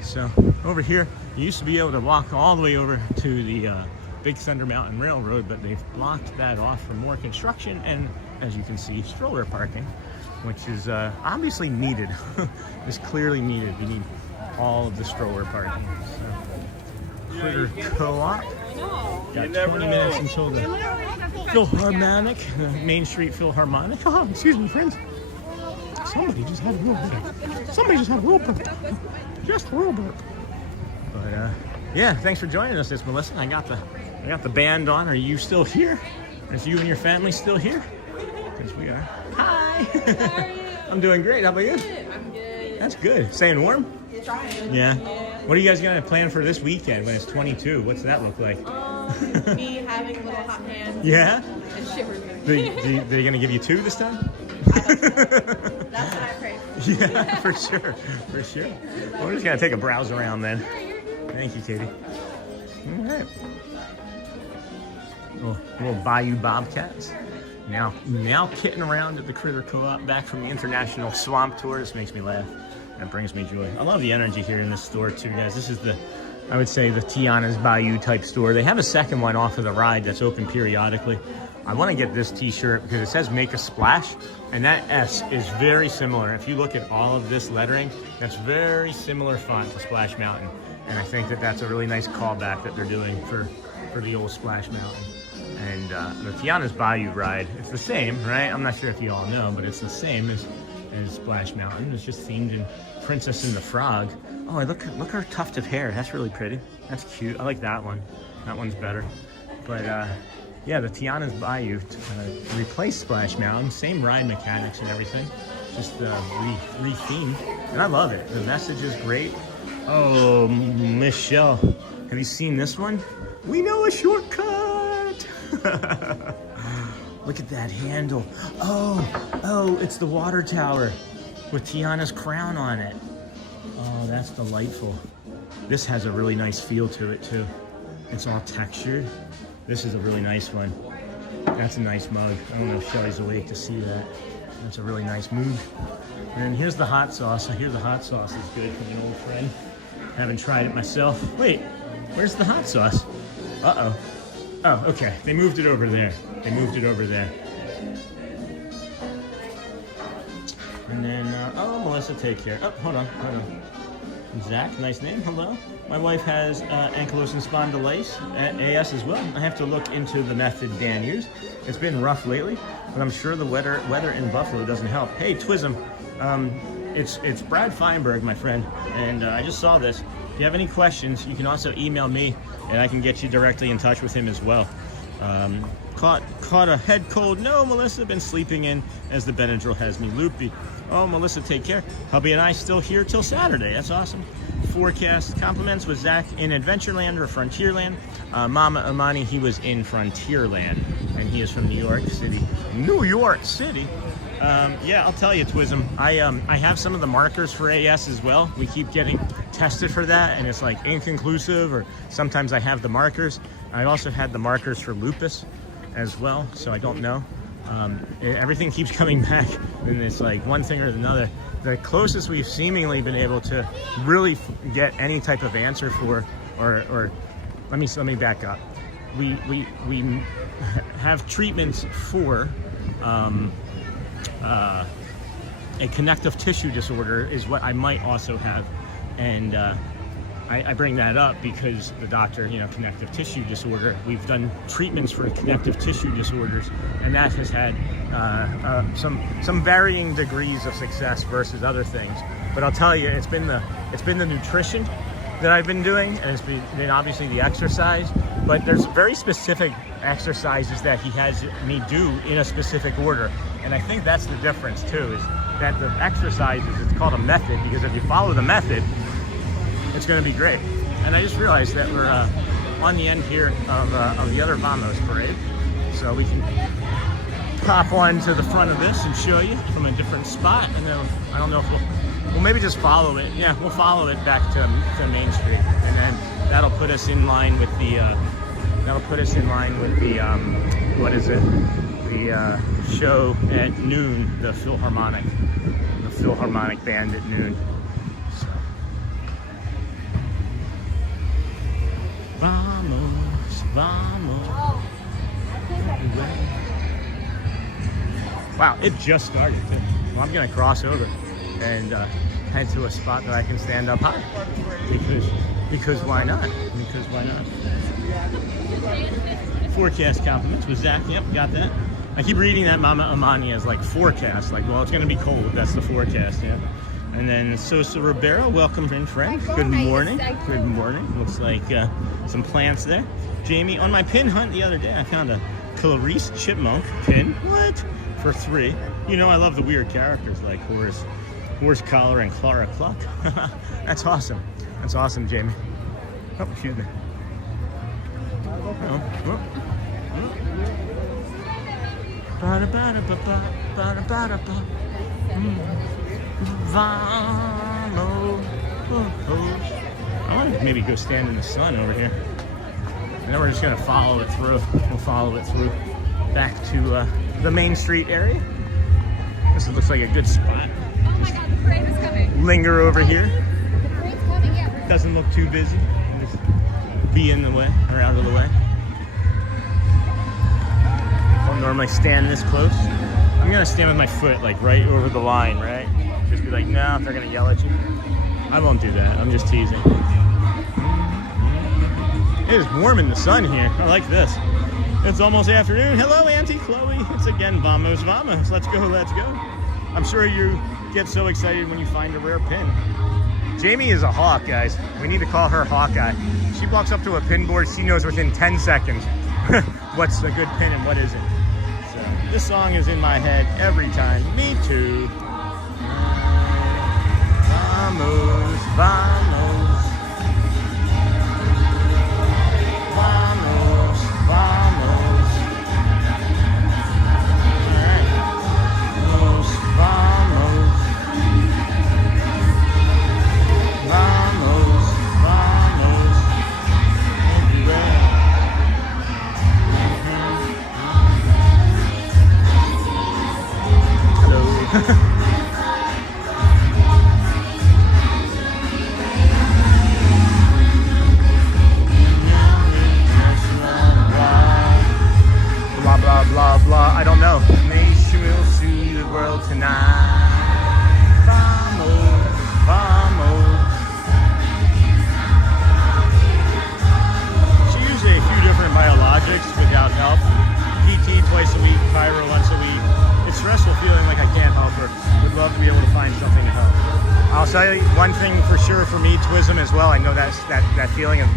So over here, you used to be able to walk all the way over to the Big Thunder Mountain Railroad, but they've blocked that off for more construction and, as you can see, stroller parking. which is obviously needed. It's clearly needed. You need all of the stroller parking. So, Critter Co-op. Got 20 minutes until the Philharmonic, the Main Street Philharmonic. Oh, excuse me, friends. Somebody just had a real burp. Somebody just had a real burp. Just a real burp. But yeah, thanks for joining us, this Melissa. I got the band on. Are you still here? Is you and your family still here? Because we are. Hi. How are you? I'm doing great. How about you? I'm good. That's good. Staying warm? Trying. Yeah. What are you guys gonna plan for this weekend when it's 22? What's that look like? Me having little hot hands. Yeah? And shivering. They're gonna give you 2 this time? That's what I pray for. Yeah, for sure. For sure. Well, we're just gonna take a browse around then. Thank you, Katie. All right. Little Bayou Bobcats. Now kitting around at the Critter Co-op, back from the International Swamp Tour. This makes me laugh. That brings me joy. I love the energy here in this store too, guys. This is I would say the Tiana's Bayou type store. They have a second one off of the ride that's open periodically. I want to get this t-shirt because it says Make a Splash, and that S is very similar. If you look at all of this lettering, that's very similar font to Splash Mountain. And I think that that's a really nice callback that they're doing for the old Splash Mountain. And the Tiana's Bayou ride, it's the same, right? I'm not sure if you all know, but it's the same as Splash Mountain. It's just themed in Princess and the Frog. Oh, look her tuft of hair. That's really pretty. That's cute. I like that one. That one's better. But yeah, the Tiana's Bayou replaced Splash Mountain. Same ride mechanics and everything. Just re-themed. And I love it. The message is great. Oh, Michelle, have you seen this one? We know a shortcut. Look at that handle. Oh, it's the water tower with Tiana's crown on it. Oh, that's delightful. This has a really nice feel to it too. It's all textured. This is a really nice one. That's a nice mug. I don't know if Shelly's awake to see that. That's a really nice move. And here's the hot sauce. I hear the hot sauce is good from an old friend. Haven't tried it myself. Wait, where's the hot sauce? Uh-oh. Oh, okay. They moved it over there. They moved it over there. And then, oh, Melissa, take care. Oh, hold on. Zach, nice name. Hello. My wife has ankylosing spondylitis at AS as well. I have to look into the method Dan used. It's been rough lately, but I'm sure the weather in Buffalo doesn't help. Hey, Twism. It's Brad Feinberg, my friend, and I just saw this. If you have any questions, you can also email me, and I can get you directly in touch with him as well. Caught a head cold. No, Melissa, been sleeping in as the Benadryl has me loopy. Oh, Melissa, take care. Hubby and I still here till Saturday. That's awesome. Forecast compliments with Zach in Adventureland or Frontierland. Mama Amani, he was in Frontierland, and he is from New York City. New York City? Yeah, I'll tell you, Twism. I have some of the markers for AS as well. We keep getting tested for that, and it's like inconclusive, or sometimes I have the markers. I also had the markers for lupus as well, so I don't know. Everything keeps coming back, and it's like one thing or another. The closest we've seemingly been able to really get any type of answer for, or let me back up. We have treatments for a connective tissue disorder is what I might also have, and I bring that up because the doctor, connective tissue disorder, we've done treatments for connective tissue disorders, and that has had some varying degrees of success versus other things. But I'll tell you, it's been the nutrition that I've been doing, and it's been obviously the exercise, but there's very specific exercises that he has me do in a specific order. And I think that's the difference too, is that the exercises, it's called a method, because if you follow the method, it's going to be great. And I just realized that we're on the end here of the other Vamos parade, so we can pop on to the front of this and show you from a different spot. And then I don't know if we'll maybe just follow it. Yeah, we'll follow it back to Main Street, and then that'll put us in line with the what is it? The show at noon, the Philharmonic band at noon. So. Vamos. Wow, it just started too. Well, I'm gonna cross over and head to a spot that I can stand up high. Because why not? Because why not? Forecast compliments with Zach. Yep, got that. I keep reading that Mama Amani as like forecast. Like, well, it's gonna be cold. That's the forecast, yeah. And then Sosa Ribeiro, welcome in, friend. Good morning. Good morning. Looks like some plants there. Jamie, on my pin hunt the other day, I found a Clarice Chipmunk pin. What? For 3. You know I love the weird characters like Horse Collar and Clara Cluck. That's awesome. That's awesome, Jamie. Oh, excuse me. I want to maybe go stand in the sun over here. And then we're just going to follow it through. We'll follow it through back to the Main Street area. This looks like a good spot. Oh my god, the parade is coming. Linger over here. The parade's coming, yeah. Doesn't look too busy. Just be in the way or out of the way. Don't normally stand this close. I'm gonna stand with my foot like right over the line, right? Just be like, no, if they're gonna yell at you. I won't do that. I'm just teasing. It is warm in the sun here. I like this. It's almost afternoon. Hello, Auntie Chloe. It's again Vamos Vamos. Let's go, let's go. I'm sure you get so excited when you find a rare pin. Jamie is a hawk, guys. We need to call her Hawkeye. She walks up to a pin board, she knows within 10 seconds what's a good pin and what isn't. So this song is in my head every time. Me too. Vamos, vamos. Vamos, vamos. All right. Vamos, vamos. Vamos, vamos. Everywhere. Hello. Blah, blah, blah, I don't know. Maybe we'll see the world tonight. Vamos, vamos. She used a few different biologics without help. PT twice a week, Pyro once a week. It's stressful feeling like I can't help her. Would love to be able to find something to help. I'll tell you one thing for sure for me, Twism as well. I know that feeling of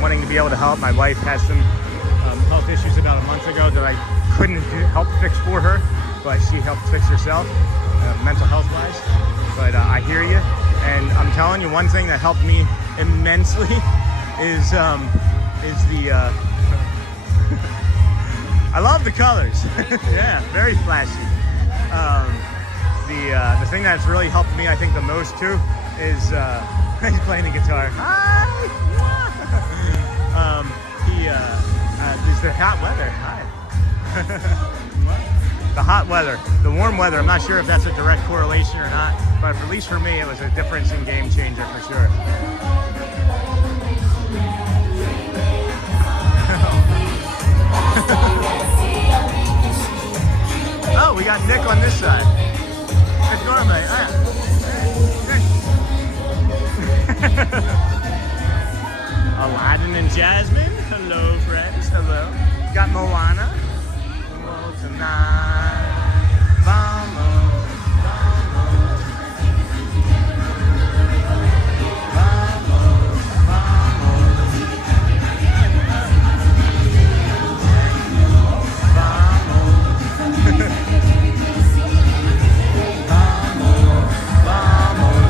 wanting to be able to help. My wife has some health issues about a month ago that I couldn't help fix for her, but she helped fix herself, mental health wise. But I hear you, and I'm telling you, one thing that helped me immensely is the I love the colors. Yeah, very flashy. The thing that's really helped me, I think, the most too is he's playing the guitar. Hi. Is the hot weather. Hi. The hot weather, the warm weather. I'm not sure if that's a direct correlation or not, but at least for me, it was a difference in game changer for sure. Oh, we got Nick on this side. It's Norma. Aladdin and Jasmine. Hello, friends. Hello. Got Moana. Hello tonight. Vamos. Vamos. Vamos.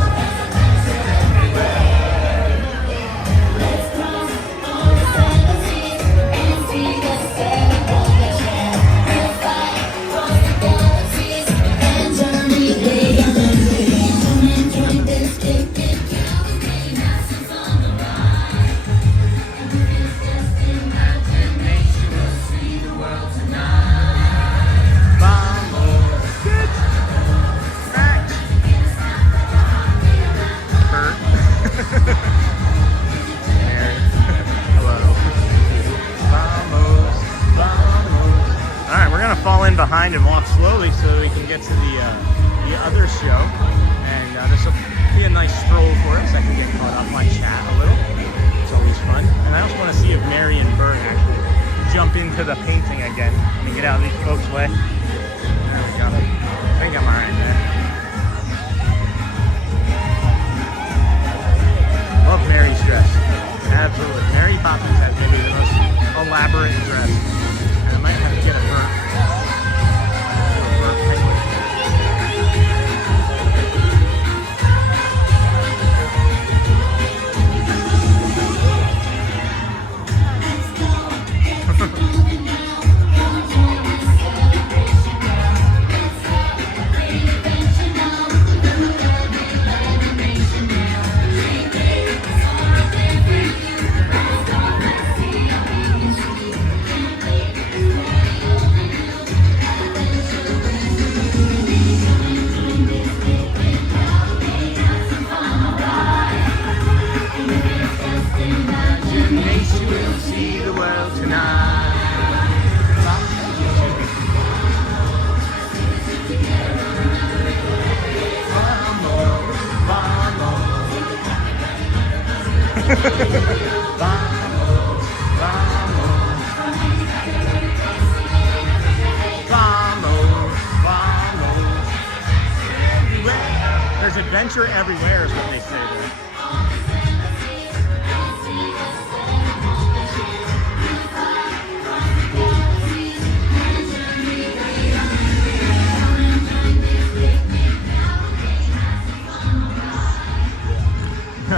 There's adventure everywhere is what they say there.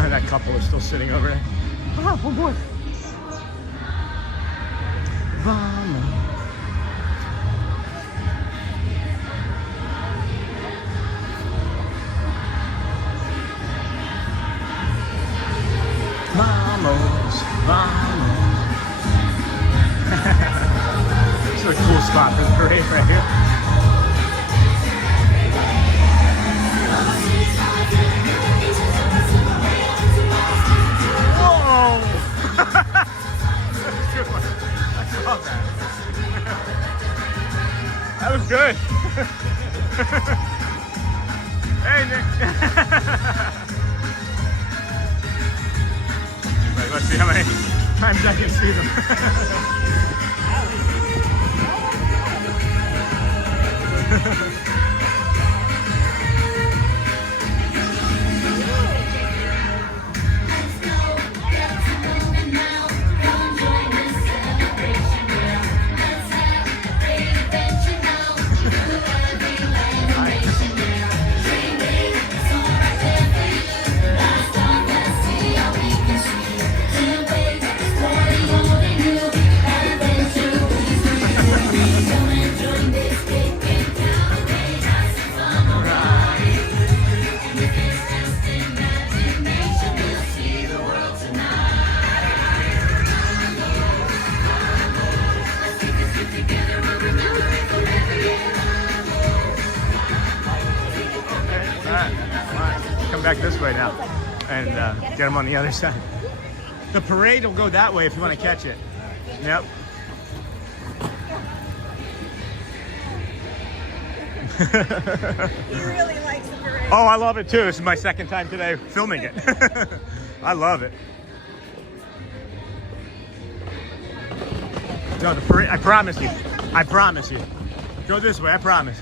That couple is still sitting over there. Oh boy. Vamos. Vamos, vamos. This is a cool spot for the parade right here. Whoa! That's a good one. I saw that. That was good. Hey, Nick. Let's see how many times I can see them. Back this way now and get them on the other side. The parade will go that way if you want to catch it. Yep. He really likes the parade. Oh, I love it too. This is my second time today filming it. I love it. No, the parade, I promise you. I promise you. Go this way, I promise.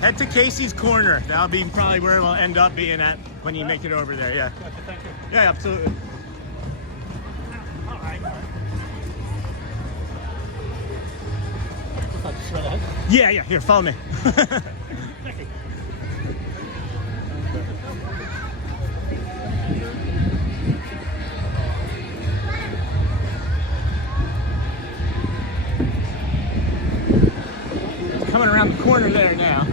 Head to Casey's Corner. That'll be probably where we'll end up being at when you make it over there, yeah. Yeah, absolutely. Yeah, yeah, here, follow me. Coming around the corner there now.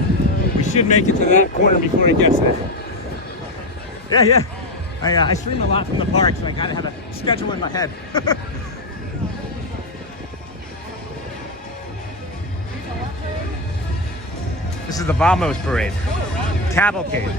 We should make it to that corner before it gets there. Yeah, yeah. I stream a lot from the park, so I gotta have a schedule in my head. This is the Vamos parade. Cavalcade.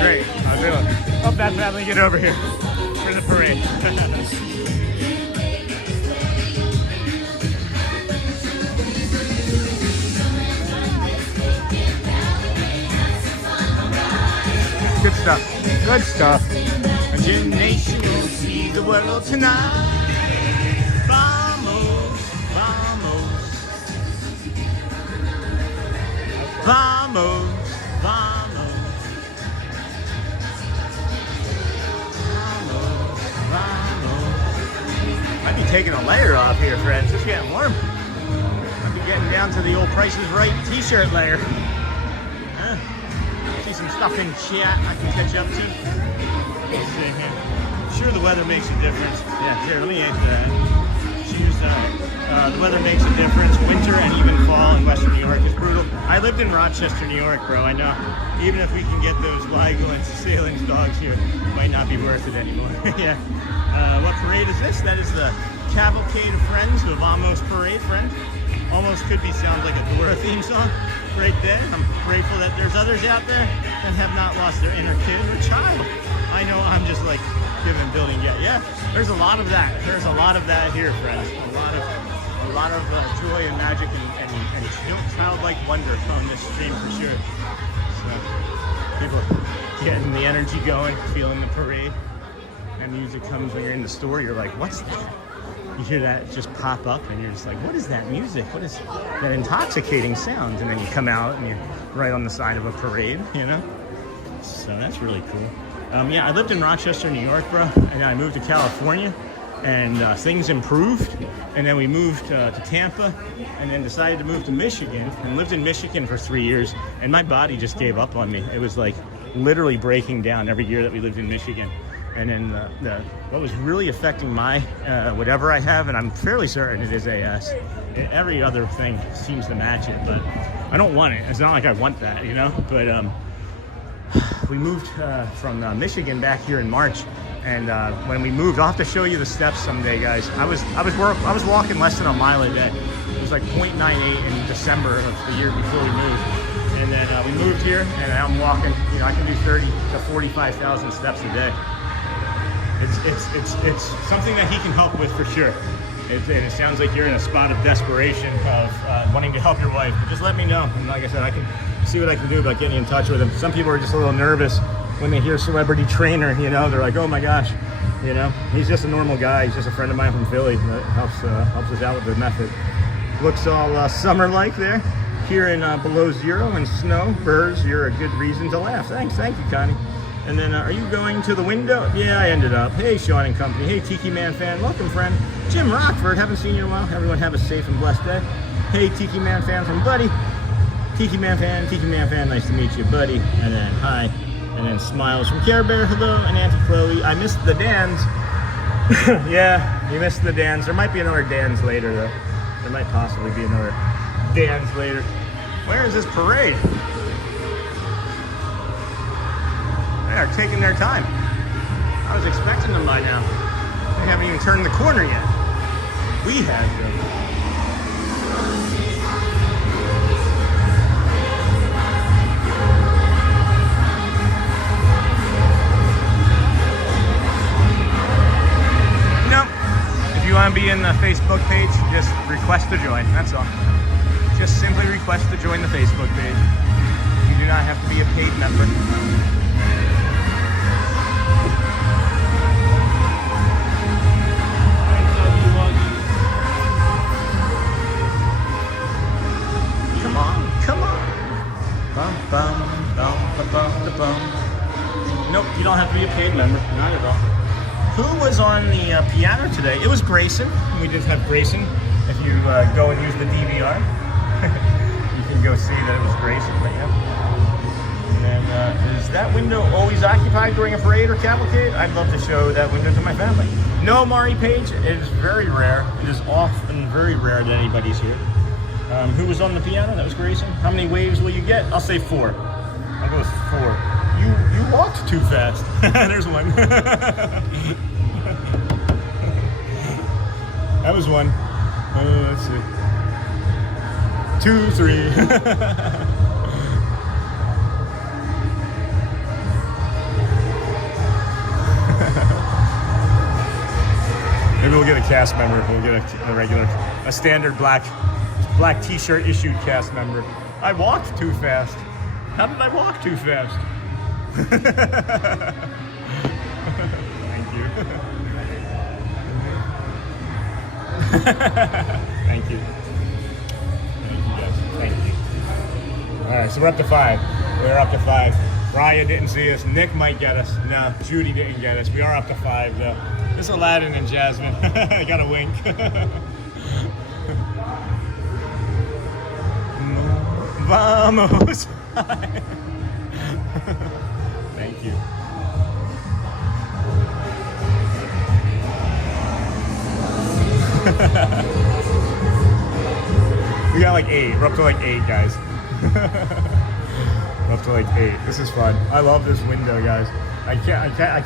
Great, I'll do it. Hope that family get over here for the parade. Good stuff, good stuff. Imagination will see the world tonight. Vamos, vamos. Vamos, vamos. Might be taking a layer off here, friends. It's getting warm. Might be getting down to the old Price is Right t-shirt layer. See some stuff in chat I can catch up to. Let's see here. I'm sure the weather makes a difference. Yeah, here, let me answer that. The weather makes a difference. Winter and even fall in Western New York is brutal. I lived in Rochester, New York, bro. I know. Even if we can get those Weigel and Cecilian's dogs here, it might not be worth it anymore. Yeah. What parade is this? That is the cavalcade of friends of Almost Parade friends. Almost could be sounds like a Dora theme song right there. I'm grateful that there's others out there that have not lost their inner kid or child. I know I'm just like giving building yet. Yeah, there's a lot of that. There's a lot of that here, friends. A lot of joy and magic and childlike wonder on this stream for sure. So people getting the energy going, feeling the parade. And music comes when you're in the store. You're like, what's that? You hear that just pop up and you're just like, what is that music? What is that intoxicating sound? And then you come out and you're right on the side of a parade, you know? So that's really cool. Yeah, I lived in Rochester, New York, bro. And I moved to California and things improved. And then we moved to Tampa and then decided to move to Michigan and lived in Michigan for 3 years. And my body just gave up on me. It was like literally breaking down every year that we lived in Michigan. And then what was really affecting my whatever I have, and I'm fairly certain it is AS. Every other thing seems to match it, but I don't want it. It's not like I want that, you know. But we moved from Michigan back here in March, and when we moved, I'll have to show you the steps someday, guys. I was walking less than a mile a day. It was like 0.98 in December of the year before we moved. And then we moved here, and I'm walking. You know, I can do 30 to 45,000 steps a day. It's something that he can help with for sure. And it sounds like you're in a spot of desperation of wanting to help your wife. But just let me know. And like I said, I can see what I can do about getting in touch with him. Some people are just a little nervous when they hear celebrity trainer, you know. They're like, oh my gosh, you know. He's just a normal guy. He's just a friend of mine from Philly that helps us out with the method. Looks all summer-like there. Here in below zero and snow, birds, you're a good reason to laugh. Thank you, Connie. And then, are you going to the window? Yeah, I ended up. Hey, Sean and company. Hey, Tiki Man fan. Welcome, friend. Jim Rockford. Haven't seen you in a while. Everyone have a safe and blessed day. Hey, Tiki Man fan from Buddy. Tiki Man fan. Nice to meet you, buddy. And then, hi. And then, smiles from Care Bear. Hello. And Auntie Chloe. I missed the Dans. Yeah, you missed the Dans. There might be another Dans later, though. There might possibly be another Dans later. Where is this parade? They are taking their time. I was expecting them by now. They haven't even turned the corner yet. We have them. No. If you want to be in the Facebook page, just request to join. That's all. Just simply request to join the Facebook page. You do not have to be a paid member. Come on. Bum, bum, bum, bum, bum, bum. Nope, you don't have to be a paid member. Not at all. Who was on the piano today? It was Grayson. We just have Grayson. If you go and use the DVR, you can go see that it was Grayson. But yeah. And then, is that window always occupied during a parade or cavalcade? I'd love to show that window to my family. No, Mari Page. It is very rare. It is often very rare that anybody's here. Who was on the piano? That was Grayson. How many waves will you get? I'll say 4. I'll go with 4. You walked too fast. There's one. That was one. Let's see. 2, 3. Maybe we'll get a cast member. We'll get a standard black t-shirt issued cast member. I walked too fast. How did I walk too fast? Thank you. Thank you. Thank you, guys. Thank you. All right, so we're up to 5. We're up to 5. Raya didn't see us. Nick might get us. No, Judy didn't get us. We are up to 5, though. This is Aladdin and Jasmine. I got a wink. Vamos. Thank you. We got like 8. We're up to like 8, guys. We're up to like 8. This is fun. I love this window, guys. I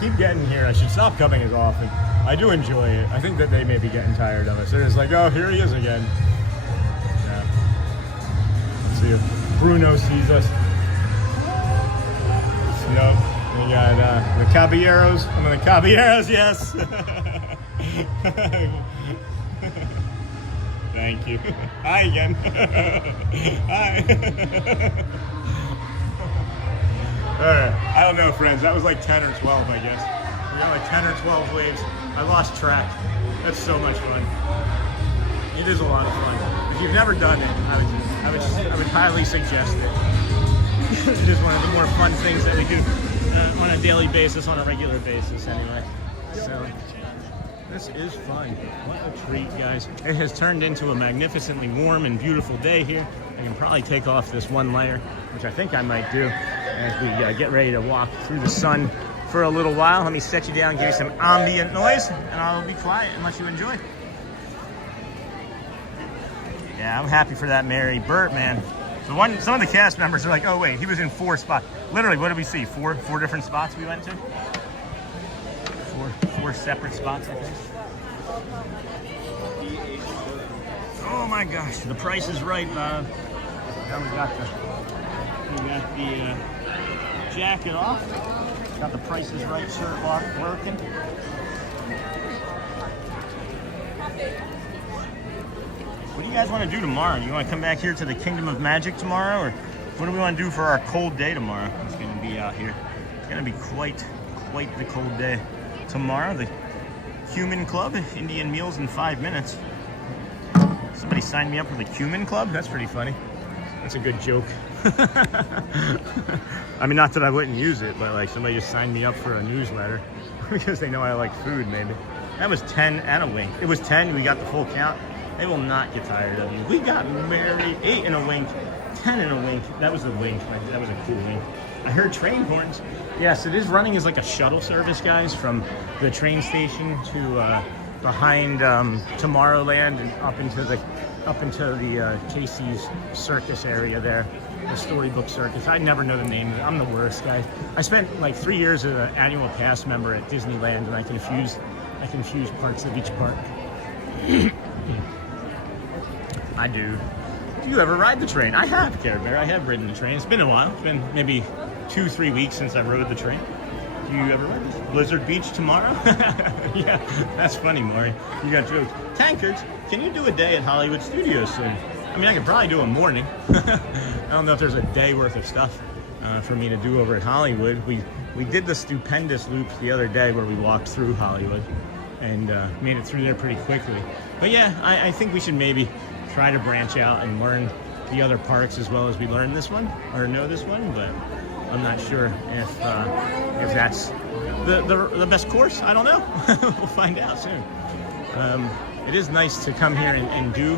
keep getting here. I should stop coming as often. I do enjoy it. I think that they may be getting tired of us. They're just like, oh, here he is again. Yeah. Let's see if Bruno sees us. Nope. We got the Caballeros. I'm in the Caballeros, yes. Thank you. Hi again. Hi. Alright. I don't know, friends. That was like 10 or 12, I guess. We got like 10 or 12 waves. I lost track. That's so much fun. It is a lot of fun. If you've never done it, I would highly suggest it. It is one of the more fun things that we do on a daily basis, on a regular basis anyway. So this is fun. What a treat, guys. It has turned into a magnificently warm and beautiful day here. I can probably take off this one layer, which I think I might do as we get ready to walk through the sun for a little while. Let me set you down, give you some ambient noise, and I'll be quiet and let you enjoy. Yeah, I'm happy for that Mary Burt, man. Some of the cast members are like, oh wait, he was in 4 spots. Literally, what did we see? Four different spots we went to? Four separate spots, I think. Oh my gosh, the price is right, Bob. Now we got the jacket off. Got the Price is Right shirt working. What do you guys want to do tomorrow? You want to come back here to the Kingdom of Magic tomorrow, or what do we want to do for our cold day tomorrow? It's going to be out here. It's going to be quite the cold day tomorrow. The Cumin Club, Indian meals in 5 minutes. Somebody signed me up for the Cumin Club? That's pretty funny. That's a good joke. I mean, not that I wouldn't use it, but like somebody just signed me up for a newsletter because they know I like food, maybe. That was 10 and a wink. It was 10, we got the full count. They will not get tired of you. We got married, 8 and a wink, 10 and a wink. That was a wink, right? That was a cool wink. I heard train horns. Yes, it is running as like a shuttle service, guys, from the train station to behind Tomorrowland and up into the Casey's Circus area there, the Storybook Circus. I never know the name of it. I'm the worst, guys. I spent like 3 years as an annual pass member at Disneyland, and I confuse parts of each park. I do. Do you ever ride the train? I have, Care Bear. I have ridden the train. It's been a while. It's been maybe 2-3 weeks since I rode the train. Do you ever ride this? Blizzard Beach tomorrow? Yeah, that's funny, Maury. You got jokes. Tankards, can you do a day at Hollywood Studios soon? I mean, I could probably do a morning. I don't know if there's a day worth of stuff for me to do over at Hollywood. We did the stupendous loops the other day where we walked through Hollywood and made it through there pretty quickly. But yeah, I think we should maybe try to branch out and learn the other parks as well as we learn this one, or know this one, but I'm not sure if that's the best course. I don't know. We'll find out soon. It is nice to come here and do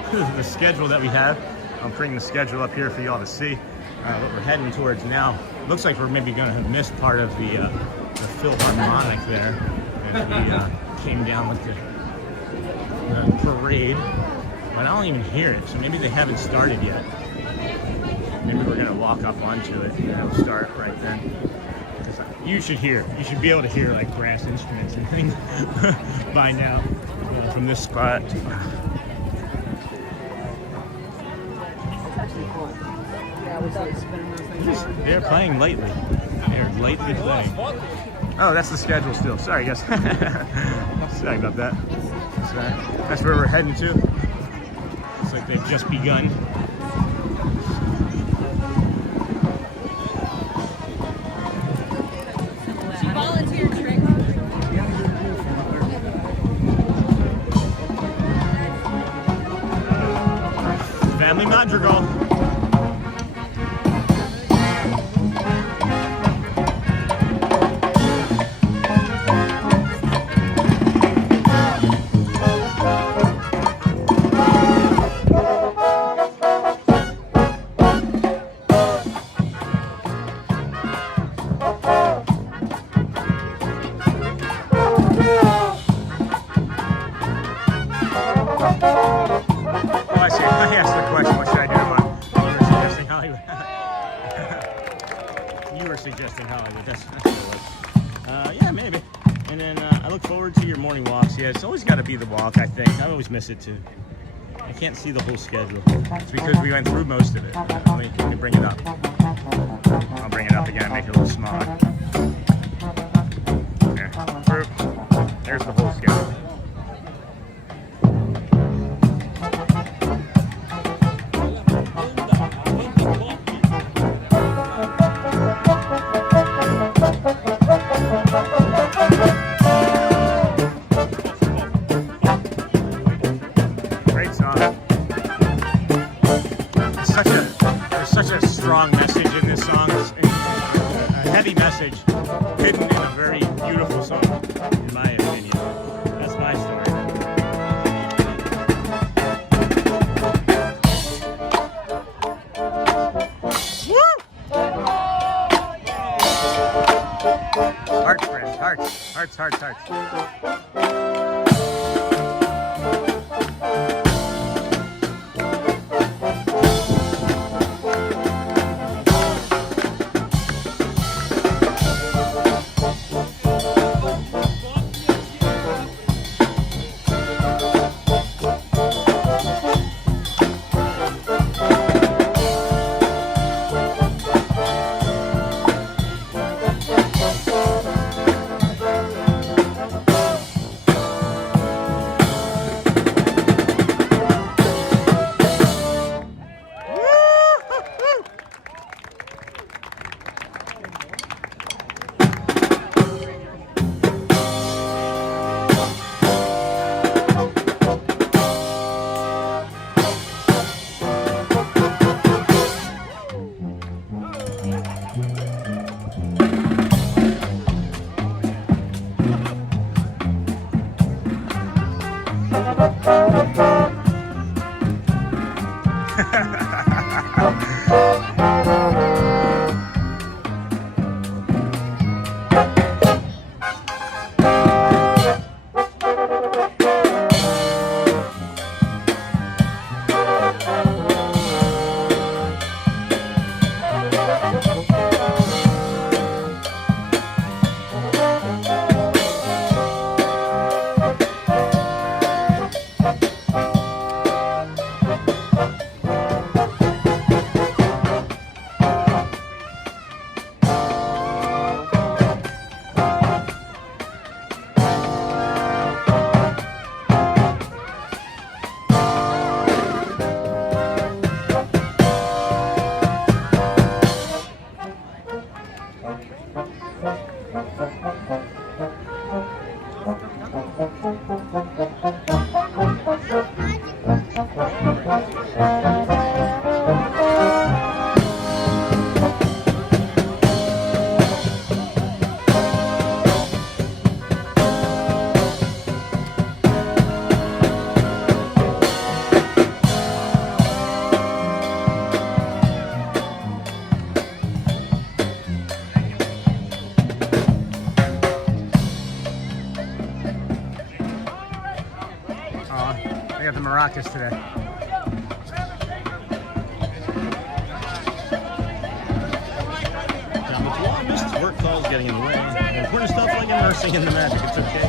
the schedule that we have. I'll bring the schedule up here for y'all to see what we're heading towards now. Looks like we're maybe going to have missed part of the Philharmonic there as we came down with the parade, but I don't even hear it, so maybe they haven't started yet. Maybe we're gonna walk up onto it and it'll start right then. You should be able to hear like brass instruments and things by now from this spot. They're playing lightly. They're lightly playing. Oh, that's the schedule still. Sorry, guys. Sorry about that. So that's where we're heading to. Looks like they've just begun. She volunteered trick. Family Madrigal. I asked the question, what should I do tomorrow? Yeah, maybe. And then I look forward to your morning walks. Yeah, it's always got to be the walk, I think. I always miss it too. I can't see the whole schedule. It's because we went through most of it. Let me bring it up. I'll bring it up again, make it a little smaller. There. There's the whole schedule. Great song. There's such a strong message in this song. It's a heavy message hidden in a very beautiful song, in my opinion. That's my story. Woo! Hearts, friends, hearts, hearts, hearts, hearts. I got the maracas today. Now, what you want is work calls getting in the way. And important stuff like immersing in the magic. It's okay.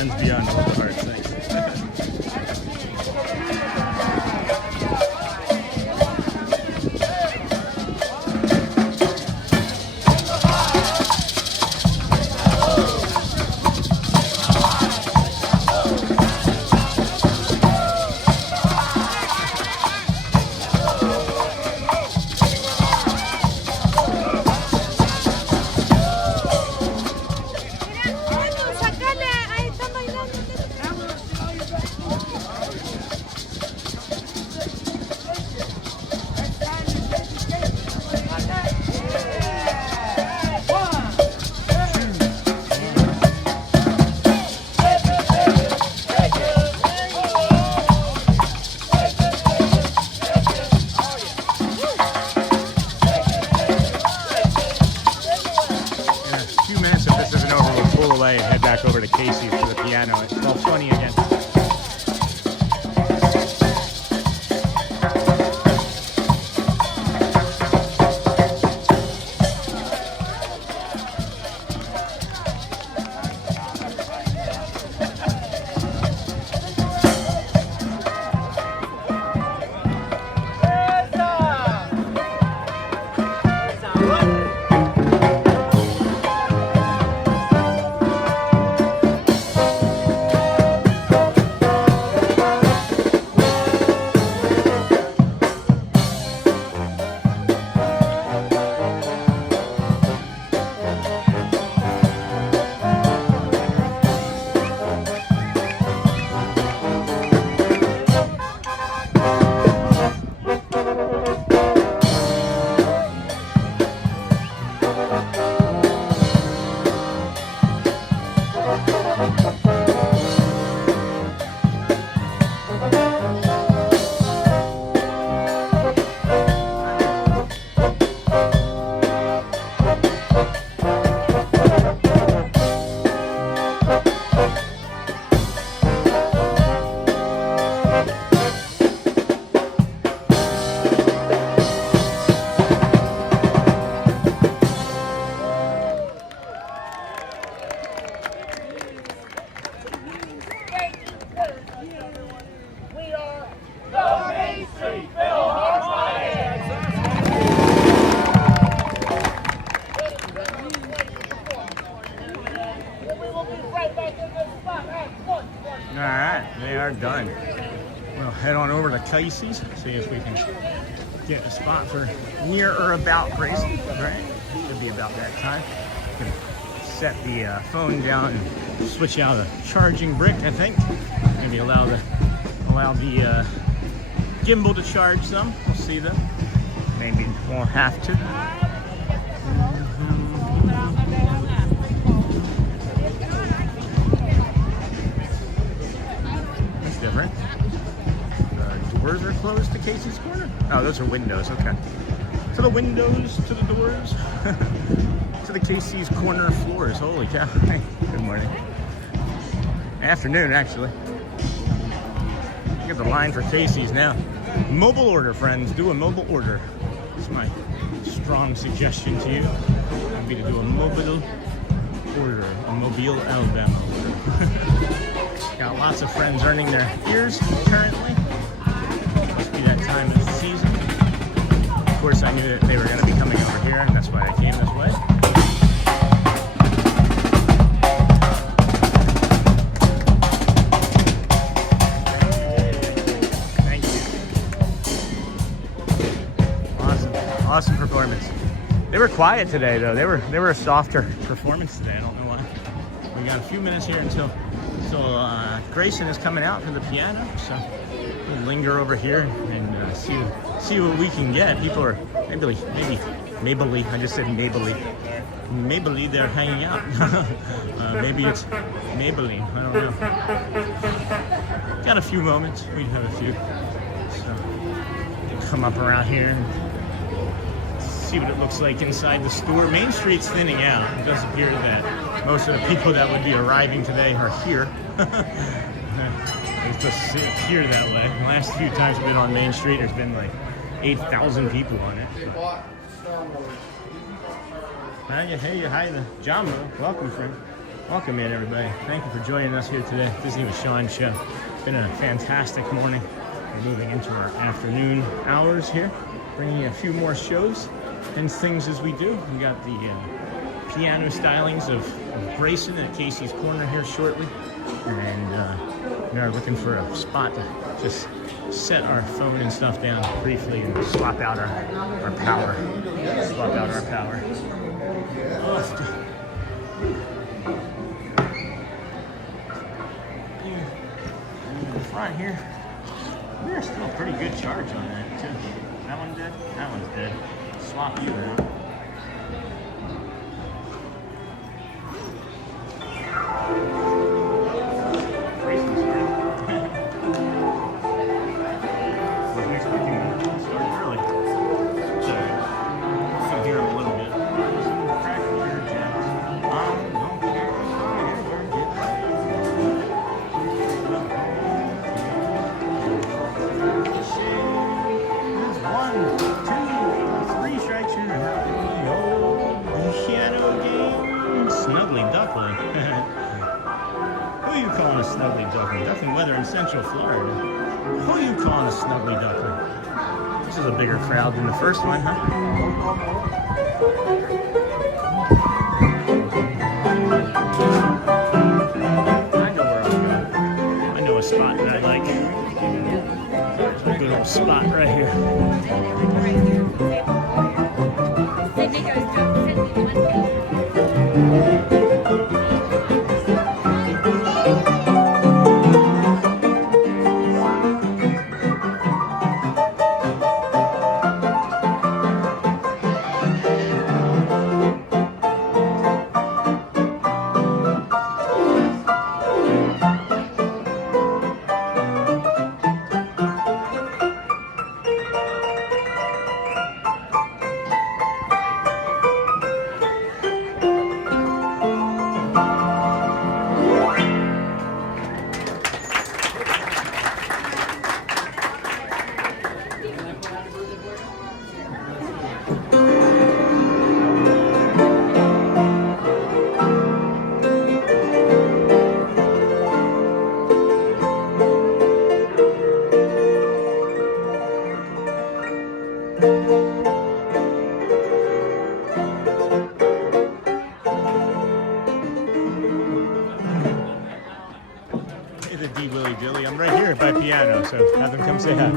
Lands Beyond All Hearts. Thanks. Head back over to Casey's for the piano at 12:20 again. Done. We'll head on over to Casey's, see if we can get a spot for near or about Gracie. Right? Should be about that time. Gonna set the phone down and switch out a charging brick, I think. Maybe allow the gimbal to charge some. We'll see them. Maybe won't have to. Different. Doors are closed to Casey's corner. Oh, those are windows. Okay. To the windows, to the doors, to the Casey's corner floors. Holy cow! Hey, good morning. Afternoon, actually. Get the line for Casey's now. Mobile order, friends. Do a mobile order. It's my strong suggestion to you. Would be to do a mobile order, a Mobile, Alabama order. Got lots of friends earning their ears currently. Must be that time of the season. Of course, I knew that they were going to be coming over here, and that's why I came this way. Thank you. Awesome performance. They were quiet today, though. They were a softer performance today. I don't know why. We got a few minutes here until Grayson is coming out for the piano, so we'll linger over here and see what we can get. People are maybe I just said maybe they're hanging out. Maybe it's Maybelline, I don't know. Got a few moments, we have a few. So we'll come up around here and see what it looks like inside the store. Main Street's thinning out. It does appear that most of the people that would be arriving today are here. It's just here that way. The last few times I've been on Main Street, there's been like 8,000 people on it. Hi, the Jamba. Welcome, friend. Welcome in, everybody. Thank you for joining us here today. Disney with Sean show. It's been a fantastic morning. We're moving into our afternoon hours here, bringing you a few more shows and things as we do. We got the piano stylings of Grayson at Casey's Corner here shortly, and we are looking for a spot to just set our phone and stuff down briefly and swap out our power. Swap out our power. Oh, in the front here, there's still a pretty good charge on that too. That one's dead. That one's dead. Swap you out. Wasn't expecting that to start early. So, can hear him a little bit. Crack your jacks. Don't care if I ever get there's 1, 2, 3 strikes here. The old piano game. Snuggly Duckling. Who are you calling a snuggly duckling? Duckling weather in Central Florida. Who are you calling a snuggly duckling? This is a bigger crowd than the first one, huh? I know where I'm going. I know a spot that I like. There's a good old spot right here. Hey, the D Willy Dilly. I'm right here by piano, so have them come say hi.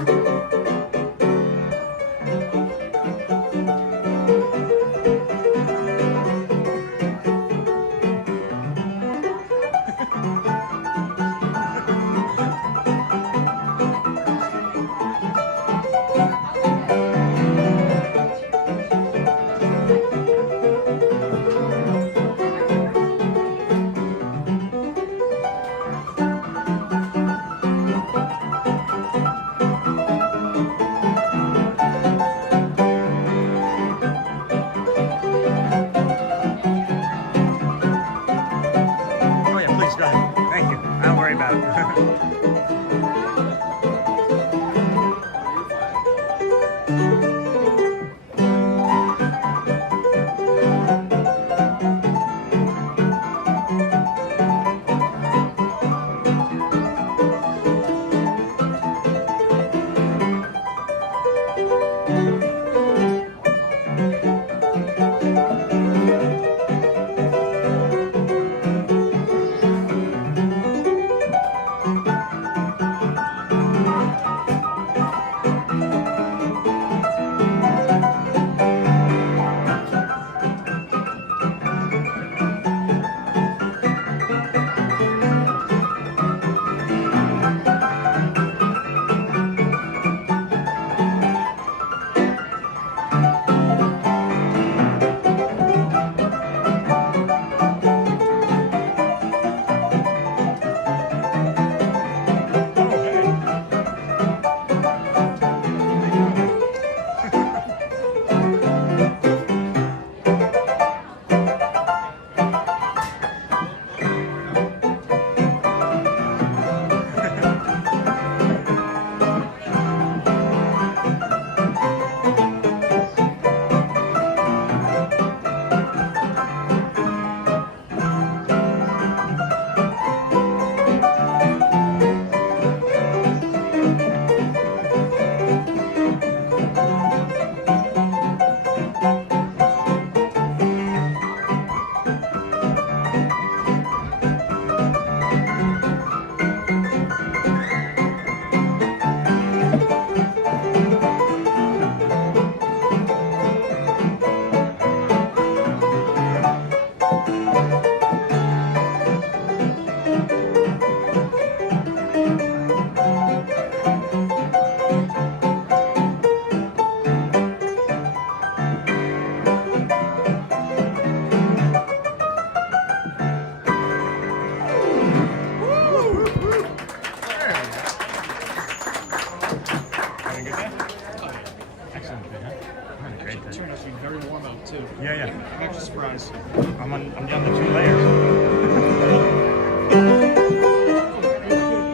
turned out to be very warm out too. Yeah, yeah. I'm actually surprised. I'm down to 2 layers.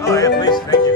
Oh yeah, please, thank you.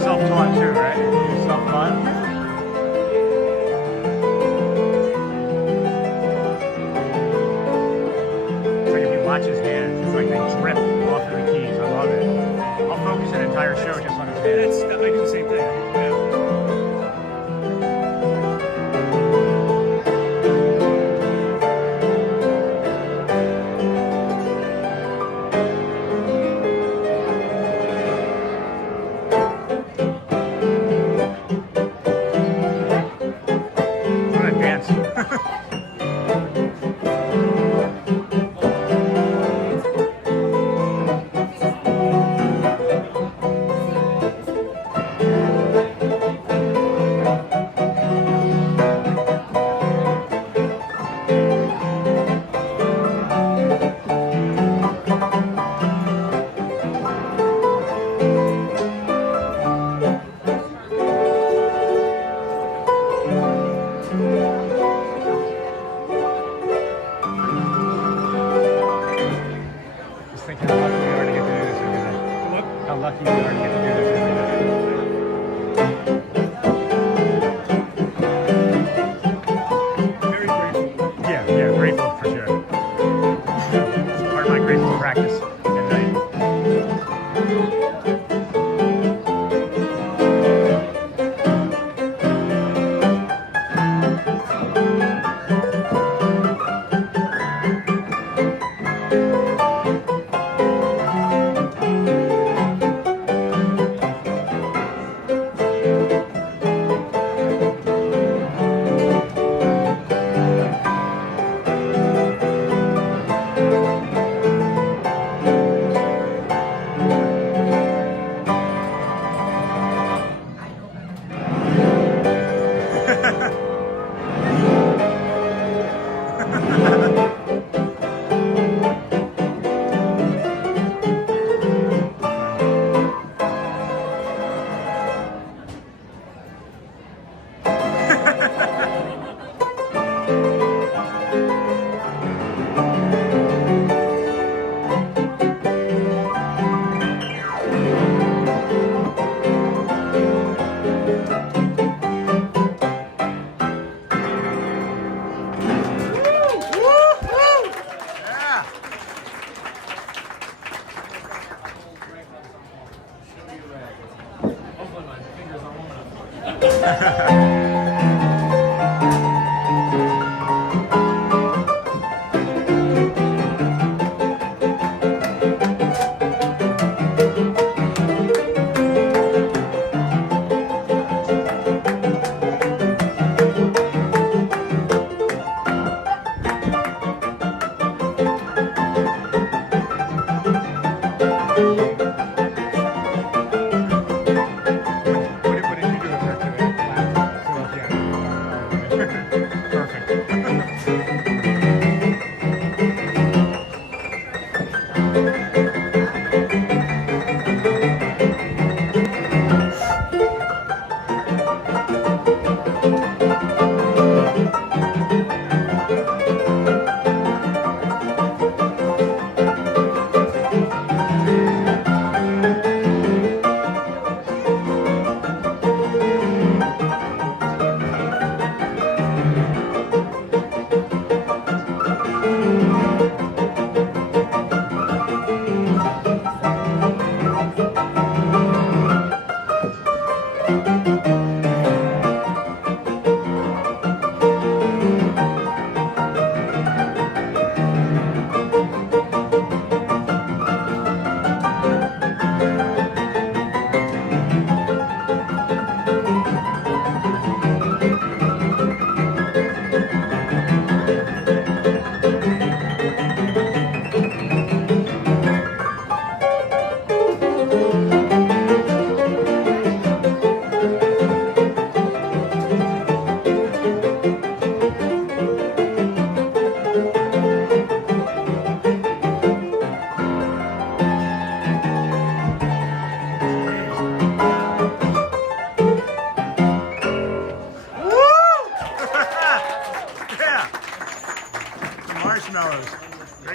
self-taught too, right? You're self-taught? watch his hands. It's like they drip off of the keys. I love it. I'll focus an entire show just on his hands. I do the same thing. Yeah.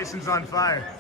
Jason's on fire.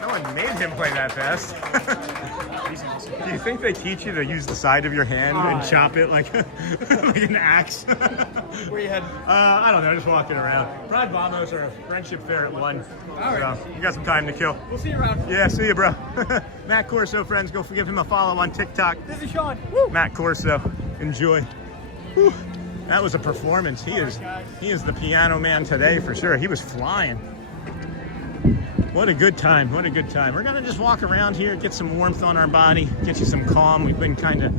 No one made him play that fast. Do you think they teach you to use the side of your hand and chop it like, like an axe? Where you heading? I don't know, just walking around. Pride Bombos are a friendship fair at 1. Alright. So you got some time to kill. We'll see you around. Yeah, see you, bro. Matt Corso, friends, go give him a follow on TikTok. This is Sean. Matt Corso, enjoy. Woo. That was a performance. He is the piano man today for sure. He was flying. What a good time, what a good time. We're gonna just walk around here, get some warmth on our body, get you some calm. We've been kind of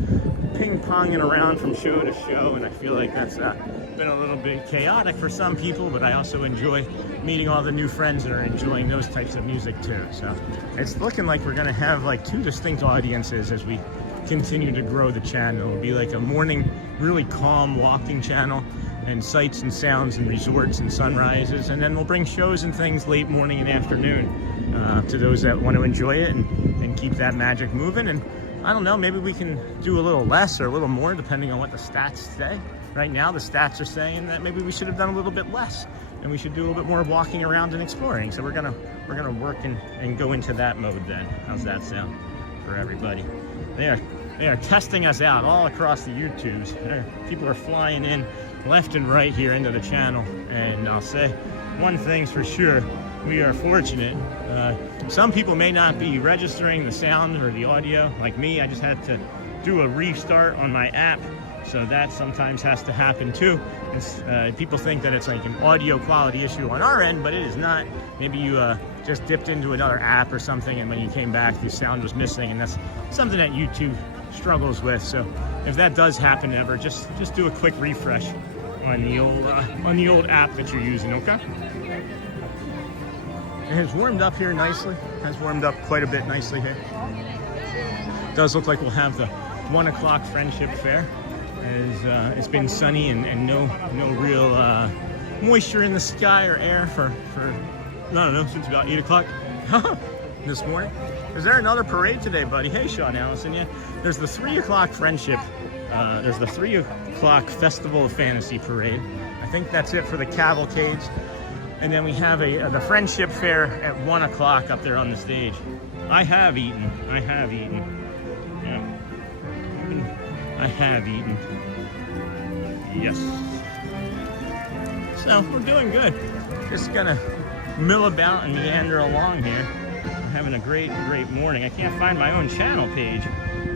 ping-ponging around from show to show, and I feel like that's been a little bit chaotic for some people, but I also enjoy meeting all the new friends that are enjoying those types of music too. So it's looking like we're gonna have like 2 distinct audiences as we continue to grow the channel. It'll be like a morning, really calm walking channel, and sights and sounds and resorts and sunrises, and then we'll bring shows and things late morning and afternoon to those that want to enjoy it and keep that magic moving. And I don't know, maybe we can do a little less or a little more depending on what the stats say. Right now the stats are saying that maybe we should have done a little bit less and we should do a little bit more walking around and exploring. So we're gonna work and go into that mode then. How's that sound for everybody? They are testing us out all across the YouTubes. People are flying in left and right here into the channel, and I'll say one thing's for sure, we are fortunate. Some people may not be registering the sound or the audio. Like me, I just had to do a restart on my app, so that sometimes has to happen too. People think that it's like an audio quality issue on our end, but it is not. Maybe you just dipped into another app or something, and when you came back the sound was missing, and that's something that YouTube struggles with. So if that does happen ever, just do a quick refresh on the old app that you're using, okay? It has warmed up here nicely. Has warmed up quite a bit nicely here. It does look like we'll have the 1 o'clock Friendship Fair. As it's been sunny and no real moisture in the sky or air for I don't know, since about 8 o'clock this morning. Is there another parade today, buddy? Hey, Sean Allison, yeah. There's the 3 o'clock Friendship. There's the 3 o'clock Festival of Fantasy Parade. I think that's it for the cavalcades. And then we have the Friendship Fair at 1 o'clock up there on the stage. I have eaten. Yeah. I have eaten. Yes. So we're doing good. Just gonna mill about and meander along here. We're having a great morning. I can't find my own channel page.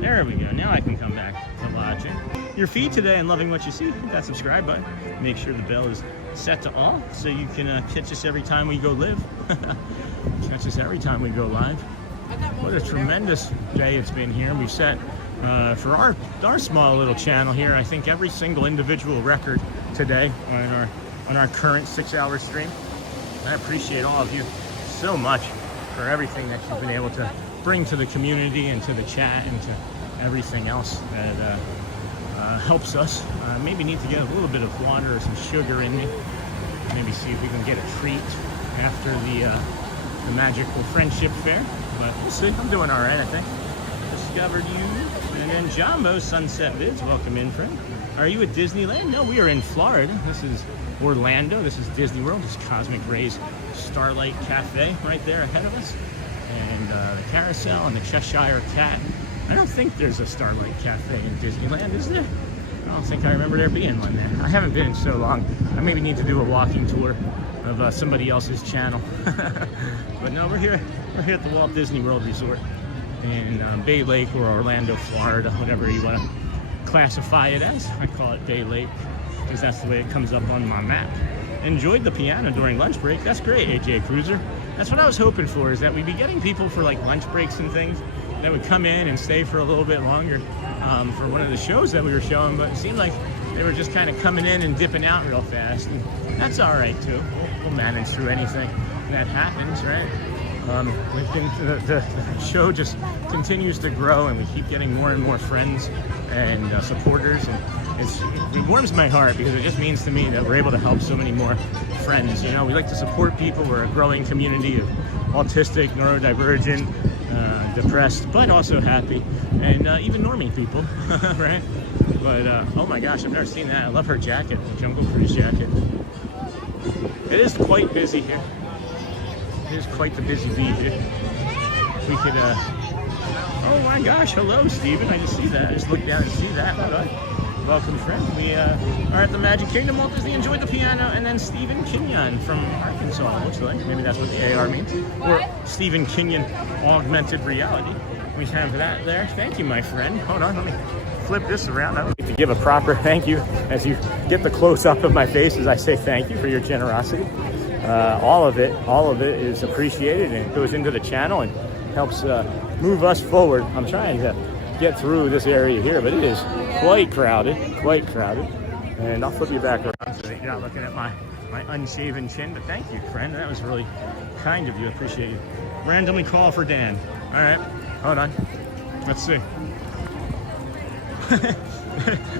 There we go. Now I can come back to watching. Your feed today and loving what you see. Hit that subscribe button. Make sure the bell is set to all so you can catch us every time we go live. Catch us every time we go live. What a tremendous day it's been here. We've set for our small little channel here, I think every single individual record today on our current 6-hour stream. I appreciate all of you so much for everything that you've been able to bring to the community and to the chat and to everything else that helps us. Maybe need to get a little bit of water or some sugar in me. Maybe see if we can get a treat after the magical Friendship Fair. But we'll see. I'm doing all right, I think. Discovered you. And then Jumbo Sunset Vids, welcome in, friend. Are you at Disneyland? No, we are in Florida. This is Orlando. This is Disney World. This is Cosmic Rays Starlight Cafe right there ahead of us. And the Carousel and the Cheshire Cat. I don't think there's a Starlight Cafe in Disneyland, is there? I don't think I remember there being one there. I haven't been in so long. I maybe need to do a walking tour of somebody else's channel. But no, we're here at the Walt Disney World Resort in Bay Lake or Orlando, Florida, whatever you want to classify it as. I call it Bay Lake because that's the way it comes up on my map. Enjoyed the piano during lunch break. That's great, AJ Cruiser. That's what I was hoping for, is that we'd be getting people for like lunch breaks and things that would come in and stay for a little bit longer for one of the shows that we were showing, but it seemed like they were just kind of coming in and dipping out real fast, and that's all right too. We'll manage through anything that happens, right? The show just continues to grow, and we keep getting more and more friends and supporters, and it warms my heart because it just means to me that we're able to help so many more friends. You know, we like to support people. We're a growing community of autistic, neurodivergent, depressed, but also happy, and even normie people, right? But oh my gosh, I've never seen that. I love her jacket, the Jungle Cruise jacket. It is quite busy here. It is quite the busy bee here. We could, oh my gosh, hello, Steven. I just see that. I just looked down and see that. Hold on. Welcome, friend. We are at the Magic Kingdom. Walt Disney enjoyed the piano, and then Stephen Kenyon from Arkansas, looks like. Maybe that's what the AR means. Or Stephen Kenyon Augmented Reality. We have that there. Thank you, my friend. Hold on, let me flip this around. I would like to give a proper thank you as you get the close-up of my face as I say thank you for your generosity. All of it is appreciated, and it goes into the channel and helps move us forward. I'm trying to get through this area here, but it is quite crowded, and I'll flip you back around so that you're not looking at my unshaven chin. But thank you, friend. That was really kind of you. I appreciate you. Randomly call for Dan. All right, hold on. Let's see.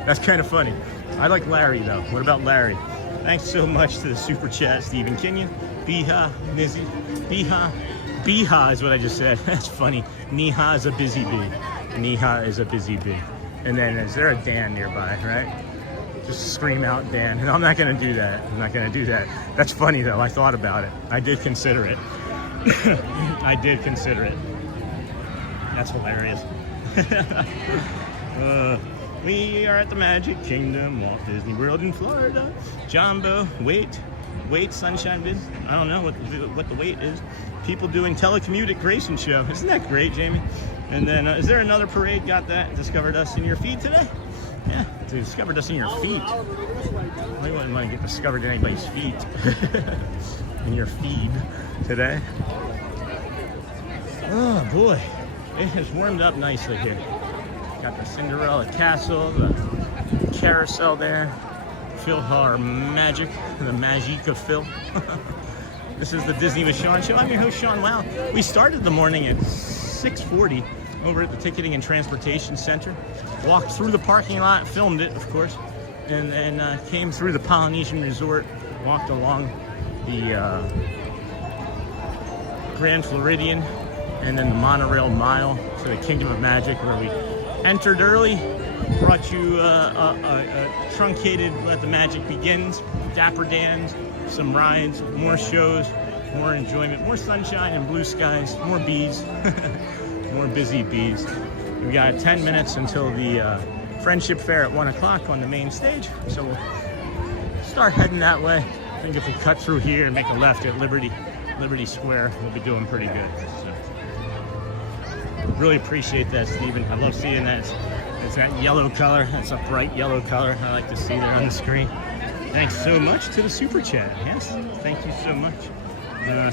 That's kind of funny. I like Larry though. What about Larry? Thanks so much to the super chat, Stephen Kenyon, Biha, Nizzy, Biha is what I just said. That's funny. Niha is a busy bee. Niha is a busy bee. And then is there a Dan nearby, right? Just scream out Dan. And I'm not gonna do that. I'm not gonna do that. That's funny though. I thought about it. I did consider it. I did consider it. That's hilarious. We are at the Magic Kingdom, Walt Disney World in Florida. Jumbo, wait, Sunshine Biz. I don't know what the wait is. People doing telecommute at Grayson Show. Isn't that great, Jamie? And then, is there another parade got that? Discovered us in your feed today? Yeah, discovered us in your feet. I wouldn't want to get discovered in anybody's feet. In your feed today. Oh boy, it has warmed up nicely here. Got the Cinderella Castle, the carousel there, Philharmonic, the magic of Phil. This is the Disney with Sean show. I'm your host, Sean Wow. We started the morning at 6:40 over at the Ticketing and Transportation Center. Walked through the parking lot, filmed it, of course, and then came through the Polynesian Resort, walked along the Grand Floridian, and then the Monorail Mile to the Kingdom of Magic, where we entered early, brought you a truncated Let the Magic Begins, Dapper Dans, some rides, more shows, more enjoyment, more sunshine and blue skies, more bees, more busy bees. We got 10 minutes until the Friendship Fair at 1 o'clock on the main stage, so we'll start heading that way. I think if we cut through here and make a left at Liberty Square, we'll be doing pretty good. So, really appreciate that, Stephen. I love seeing that. It's that yellow color. That's a bright yellow color I like to see there on the screen. Thanks so much to the super chat. Yes, thank you so much.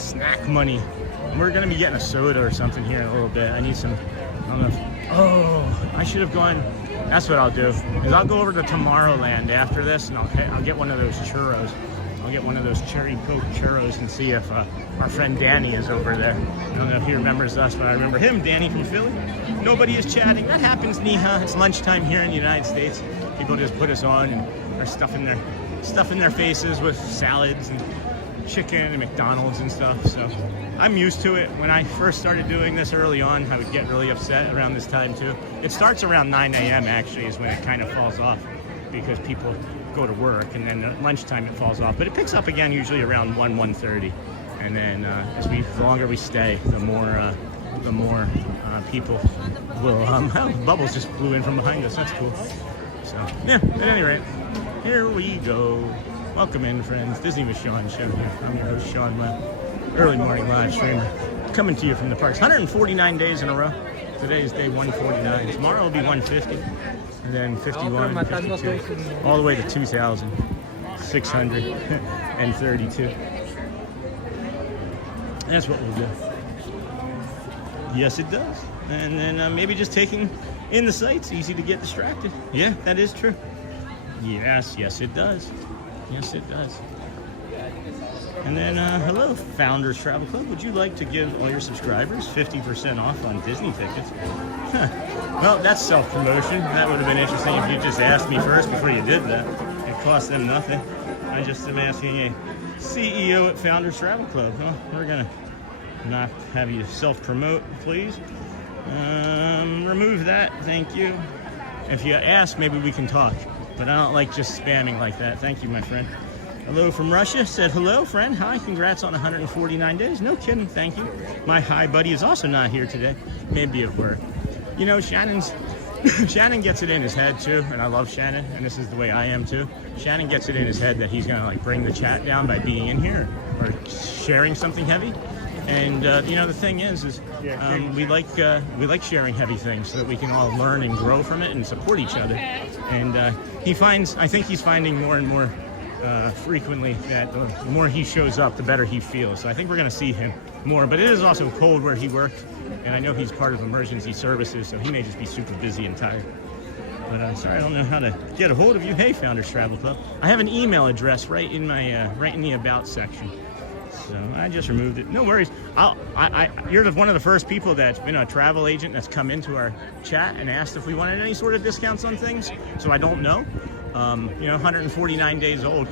Snack money. We're gonna be getting a soda or something here in a little bit. I need some. I don't know. Oh, I should have gone. That's what I'll do. Is I'll go over to Tomorrowland after this, and I'll get one of those churros. I'll get one of those cherry Coke churros and see if our friend Danny is over there. I don't know if he remembers us, but I remember him, Danny from Philly. Nobody is chatting. That happens, Niha. It's lunchtime here in the United States. People just put us on and are stuffing their faces with salads and chicken and McDonald's and stuff. So I'm used to it. When I first started doing this early on, I would get really upset around this time too. It starts around 9 a.m. actually is when it kind of falls off because people go to work, and then at lunchtime it falls off. But it picks up again usually around 1:30. And then the longer we stay, the more people will, Bubbles just flew in from behind us. That's cool. So, yeah, at any rate, here we go. Welcome in, friends. Disney with Sean show here. I'm your host, Sean Well, early morning live streamer, coming to you from the parks. 149 days in a row. Today is day 149. Tomorrow will be 150, and then 51, 52, all the way to 2,632. That's what we'll do. Yes, it does. And then maybe just taking in the sights, easy to get distracted. Yeah, that is true. Yes, it does. Yes, it does. And then, hello, Founders Travel Club. Would you like to give all your subscribers 50% off on Disney tickets? Well, that's self-promotion. That would have been interesting if you just asked me first before you did that. It cost them nothing. I just am asking a CEO at Founders Travel Club. Well, we're going to not have you self-promote, please. Remove that. Thank you. If you ask, maybe we can talk. But I don't like just spamming like that. Thank you, my friend. Hello from Russia. Said hello, friend. Hi, congrats on 149 days. No kidding, thank you. My hi buddy is also not here today. Maybe at work. You know, Shannon gets it in his head too, and I love Shannon, and this is the way I am too. Shannon gets it in his head that he's gonna like bring the chat down by being in here or sharing something heavy. And you know, the thing is we like sharing heavy things so that we can all learn and grow from it and support each other. And I think he's finding more and more frequently that the more he shows up, the better he feels. So I think we're going to see him more. But it is also cold where he worked, and I know he's part of emergency services, so he may just be super busy and tired. But I'm sorry, I don't know how to get a hold of you. Hey, Founders Travel Club. I have an email address right in my right in the About section. So I just removed it. No worries. You're one of the first people that's been a travel agent that's come into our chat and asked if we wanted any sort of discounts on things. So I don't know. You know, 149 days old.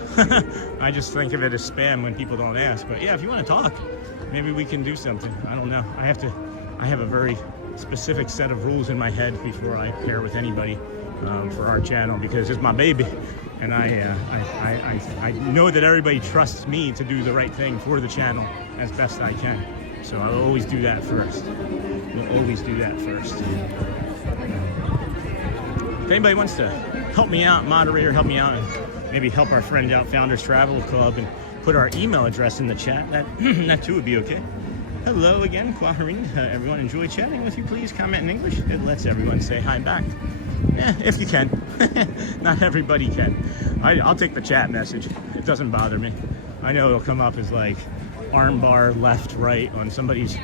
I just think of it as spam when people don't ask. But yeah, if you want to talk, maybe we can do something. I don't know. I have a very specific set of rules in my head before I pair with anybody for our channel, because it's my baby. And I know that everybody trusts me to do the right thing for the channel as best I can. So I'll always do that first. We'll always do that first. If anybody wants to help me out, moderator, help me out, and maybe help our friend out, Founders Travel Club, and put our email address in the chat, that too would be okay. Hello again, Quaharine. Everyone enjoy chatting with you, please. Comment in English. It lets everyone say hi back. If you can. Not everybody can. I'll take the chat message. It doesn't bother me. I know it'll come up as like armbar left, right on somebody's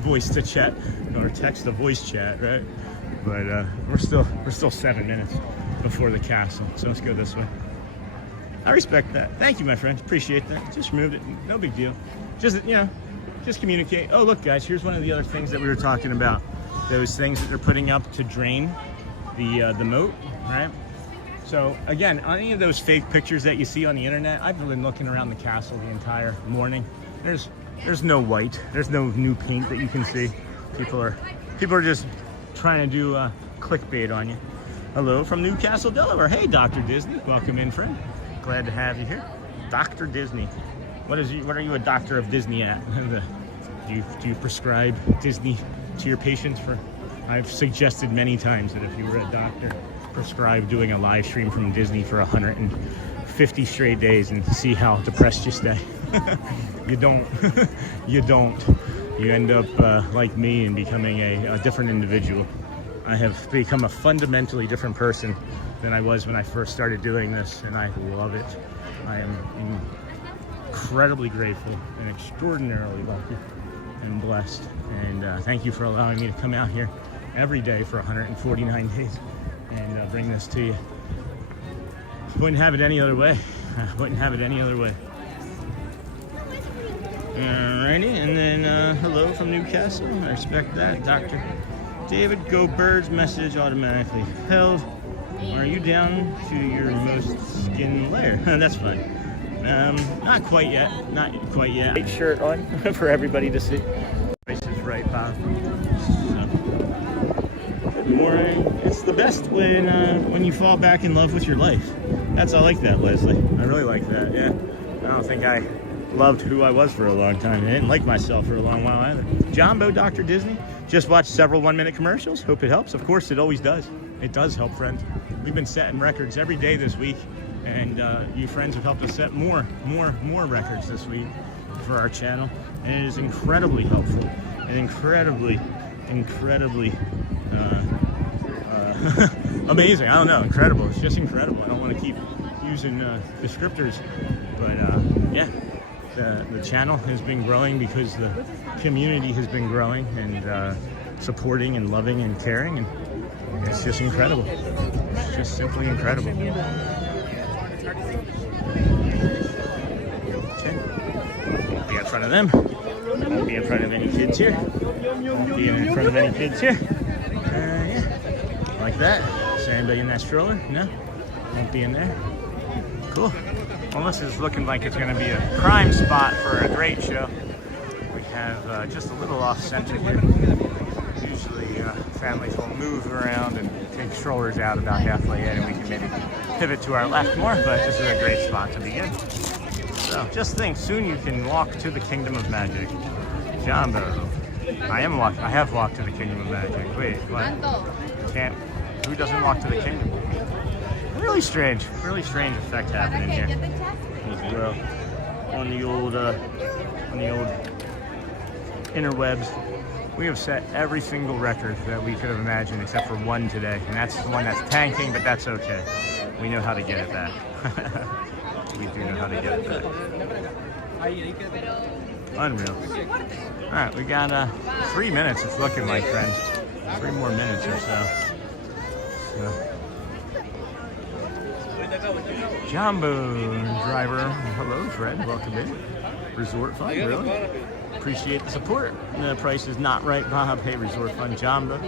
voice to chat or text to voice chat, right? But we're still 7 minutes before the castle, so let's go this way. I respect that. Thank you, my friend. Appreciate that. Just removed it. No big deal. Just, you know, just communicate. Oh, look, guys, here's one of the other things that we were talking about. Those things that they're putting up to drain the moat, right? So again, on any of those fake pictures that you see on the internet, I've been looking around the castle the entire morning. There's no white. There's no new paint that you can see. People are just trying to do clickbait on you. Hello from Newcastle, Delaware. Hey, Dr. Disney. Welcome in, friend. Glad to have you here. Dr. Disney. What are you a doctor of Disney at? Do you prescribe Disney to your patients? I've suggested many times that if you were a doctor, prescribe doing a live stream from Disney for 150 straight days and see how depressed you stay. You don't. You don't. You end up like me and becoming a different individual. I have become a fundamentally different person than I was when I first started doing this, and I love it. I am incredibly grateful and extraordinarily lucky and blessed. And thank you for allowing me to come out here every day for 149 days and bring this to you. Wouldn't have it any other way. Wouldn't have it any other way. Alrighty, and then hello from Newcastle. I respect that. Dr. David, go birds, message automatically held. Are you down to your most skin layer? That's fine. Not quite yet. Not quite yet. White shirt on for everybody to see. Price is right, Bob. So, good morning. It's the best when you fall back in love with your life. I like that, Leslie. I really like that. Yeah. I don't think I loved who I was for a long time. I didn't like myself for a long while either. Jumbo, Dr. Disney. Just watched several 1-minute commercials. Hope it helps. Of course, it always does. it does help friends. We've been setting records every day this week, and you friends have helped us set more records this week for our channel, and it is incredibly helpful and incredibly amazing. I don't know, incredible. It's just incredible. I don't want to keep using descriptors, but yeah, the channel has been growing because the community has been growing and supporting and loving and caring, and it's just incredible. It's just simply incredible. Okay. Be in front of them. Won't be in front of any kids here. Won't be in front of any kids here. Yeah, like that. Is there anybody in that stroller? No? Won't be in there. Cool. Well, this is looking like it's going to be a prime spot for a great show. We have just a little off center here. Usually families will move around and take strollers out about halfway in, and we can maybe pivot to our left more, but this is a great spot to begin. So just think, soon you can walk to the Kingdom of Magic. Jumbo. I have walked to the Kingdom of Magic. Wait, what? Can't. Who doesn't walk to the kingdom? Really strange effect happening here as well on the old interwebs. We have set every single record that we could have imagined except for one today, and that's the one that's tanking, but that's okay. We know how to get it back. We do know how to get it back. Unreal. All right, we got 3 minutes. It's looking like, friends. 3 more minutes or so. Jumbo driver. Hello, Fred. Welcome in. Resort Fund, really? Appreciate the support. The price is not right, Bob. Hey, Resort Fund, Jumbo.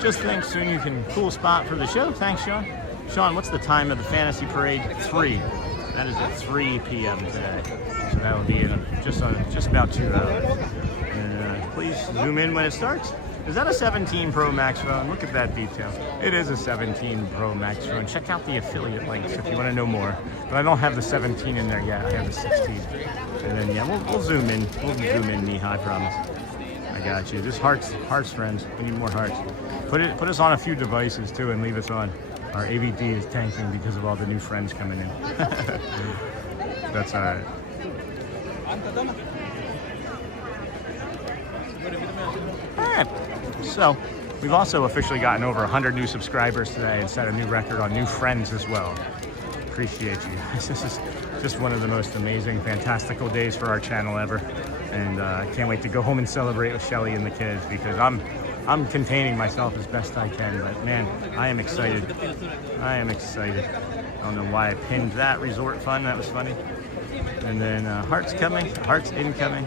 Just think, soon you can cool spot for the show. Thanks, Sean. Sean, what's the time of the Fantasy Parade? 3. That is at 3 p.m. today. So that will be in just about 2 hours. And please zoom in when it starts. Is that a 17 Pro Max phone? Look at that detail. It is a 17 Pro Max phone. Check out the affiliate links if you want to know more. But I don't have the 17 in there yet. I have the 16. And then, yeah, we'll zoom in. We'll zoom in, Miha, I promise. I got you. Just hearts, friends. We need more hearts. Put us on a few devices, too, and leave us on. Our AVD is tanking because of all the new friends coming in. That's all right. All right. So, we've also officially gotten over 100 new subscribers today and set a new record on new friends as well. Appreciate you. This is just one of the most amazing, fantastical days for our channel ever. And I can't wait to go home and celebrate with Shelly and the kids, because I'm containing myself as best I can. But man, I am excited. I am excited. I don't know why I pinned that. Resort Fund, that was funny. And then Heart's coming, Heart's incoming.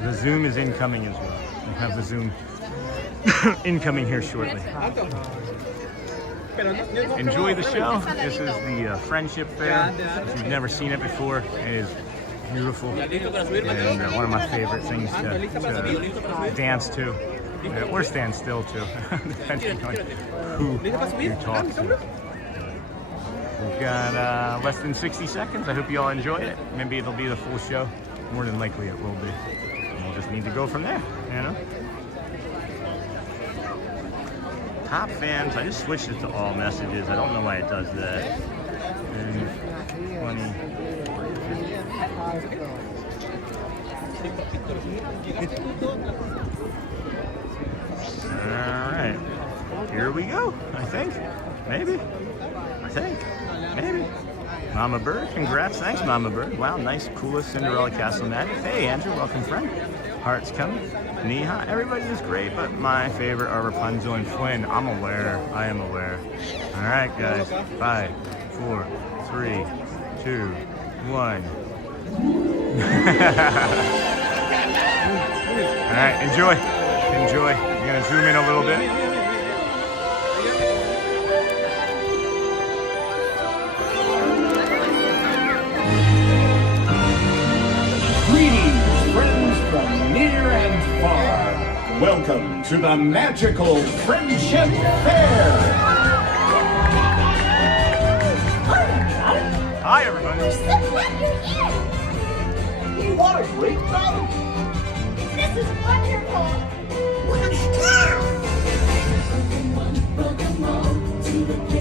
The Zoom is incoming as well. We'll have the Zoom incoming here shortly. Enjoy the show. This is the Friendship Fair. If you've never seen it before, it is beautiful and one of my favorite things to dance to, or stand still to, depending on who you talk to. We've got less than 60 seconds. I hope you all enjoy it. Maybe it'll be the full show. More than likely it will be. And we'll just need to go from there, you know? Top fans, I just switched it to all messages. I don't know why it does that. And 20. All right, here we go. I think, maybe. Mama Bird, congrats. Thanks, Mama Bird. Wow, nice, coolest Cinderella Castle magic. Hey, Andrew, welcome, friend. Heart's coming. Niha, everybody is great, but my favorite are Rapunzel and Flynn. I'm aware. I am aware. All right, guys. 5, 4, 3, 2, 1. All right, enjoy. I'm gonna zoom in a little bit. Greetings, friends from near and far. Welcome to the magical Friendship Fair. Hi, everybody. We're so glad you're here. What a great time. This is wonderful. Wow.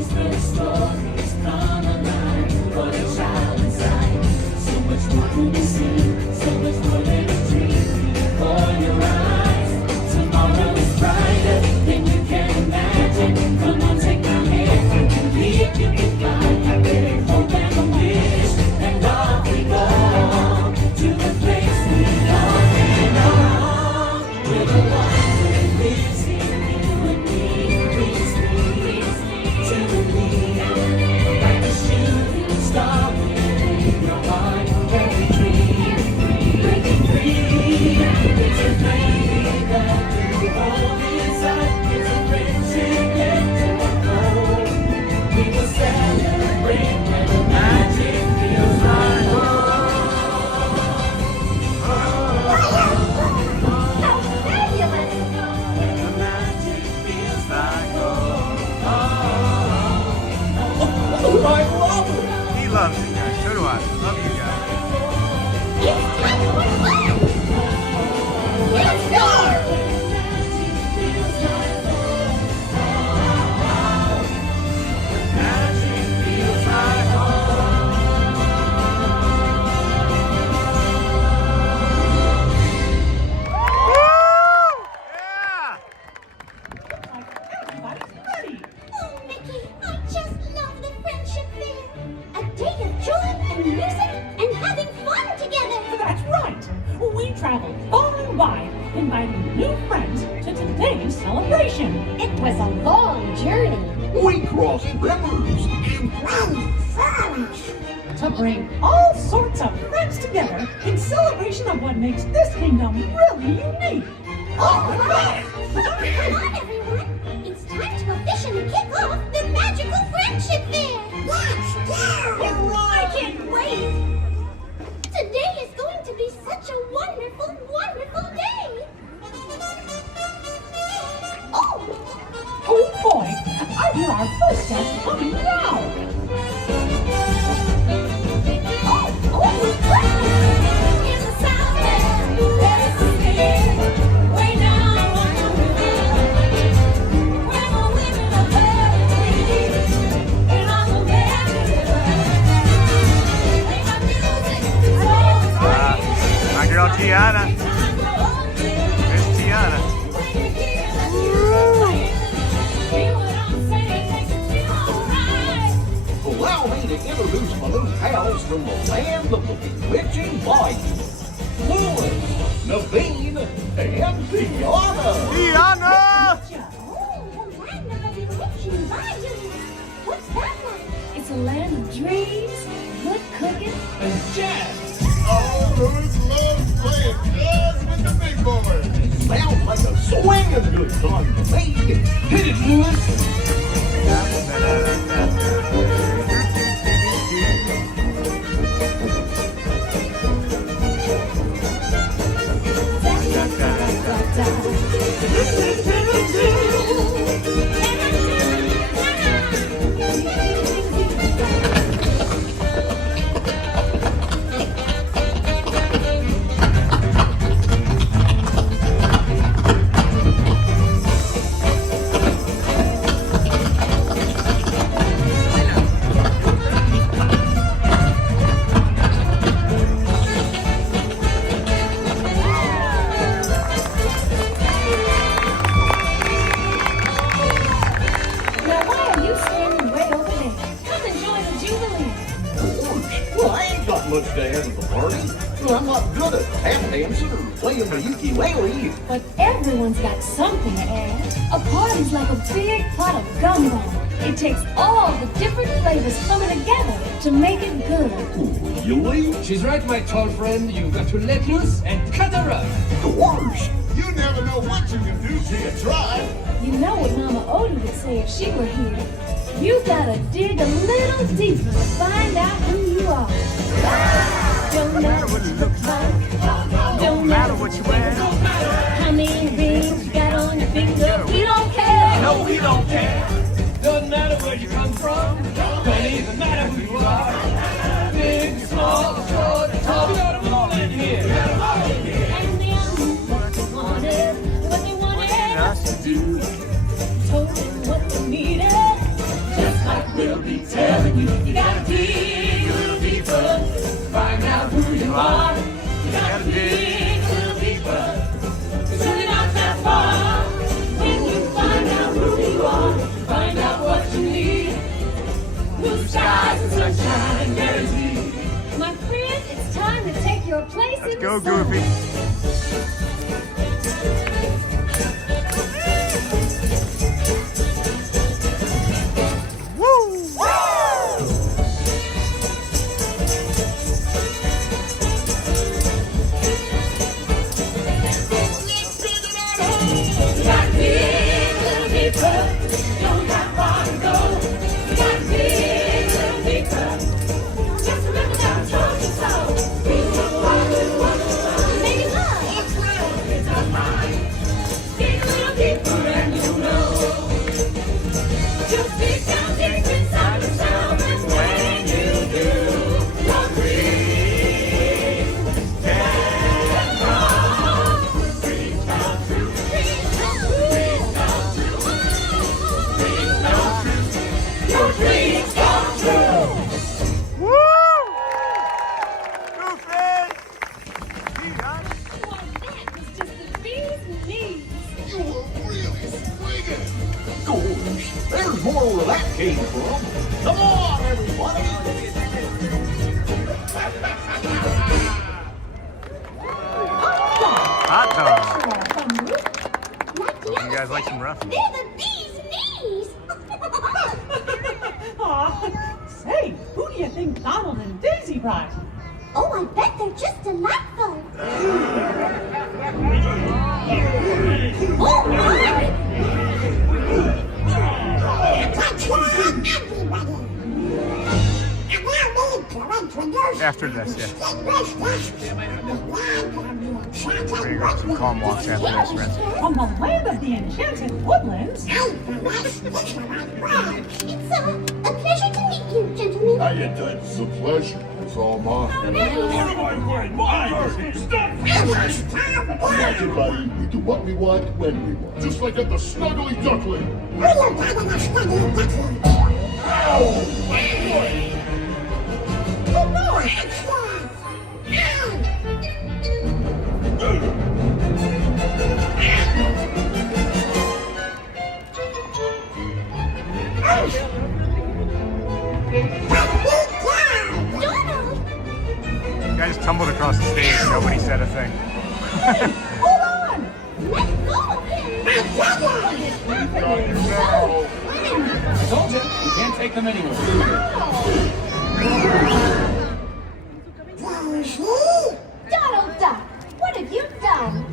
traveled far and wide, inviting new friends to today's celebration. It was a long journey. We crossed rivers and rode ferries. To bring all sorts of friends together in celebration of what makes this kingdom really unique. All right! Come on, everyone. It's time to officially kick off the magical friendship fair. Let's go! I can't wait. Today is going to be such a wonderful, wonderful day. Oh boy, I hear our first guest coming now. In the south end, there's a city way down on the river, where the women are very free, and on the magic river, they have music so free. My girl Tiana. There's Tiana. Allow me to introduce my new pals from the land of the bewitching light. Louis, Naveen, and Tiana. Tiana! Oh, the land of the bewitching bayou. What's that like? It's a land of dreams, good cooking, And jazz. Oh, Louis loves playing jazz with the big boys. Sounds like a swinging good time to me. Hit it, Louis. Much to add to the party. Well, I'm not good at tap dancing or playing the ukulele. but everyone's got something to add. A party's like a big pot of gumbo. It takes all the different flavors coming together to make it good. Really? She's right, my tall friend. You've got to let loose and cut her up. Gosh, you never know what you can do till you try. You know what Mama Odie would say if she were here. You gotta dig a little deeper to find out who you are. Don't matter what you look like. Don't matter what you wear. How many rings you got on your finger. We don't care. No, we don't care. Doesn't matter where you come from. Don't even matter who you are. Big, small, short, or tall. We got them all in here. And they knew what they wanted us to do. Told them what they needed. Just like we'll be telling you. You gotta dig a little deeper. Find out who you are. You gotta dig a little deeper. It's really not that far. When you find out who you are, find out what you need. Blue skies and sunshine guaranteed. My friend, it's time to take your place in Go, the sun. Goofy. There's more where that came from. Come on, everybody. guys like some rough? They're the bee's knees. Aw, say, who do you think Donald and Daisy brought? Oh, I bet they're just delightful. After this, yeah. We're gonna go some calm walks after this, friends. From the land of the enchanted woodlands. It's a pleasure to meet you, gentlemen. How you doing? It's a pleasure. It's all mine. Everybody, we do what we want when we want. Just like at the Snuggly Duckling. Oh no! You guys tumbled across the stage. Nobody said a thing. Hold on! Let go of him! I told you, you can't take them anywhere. Donald Duck, what have you done?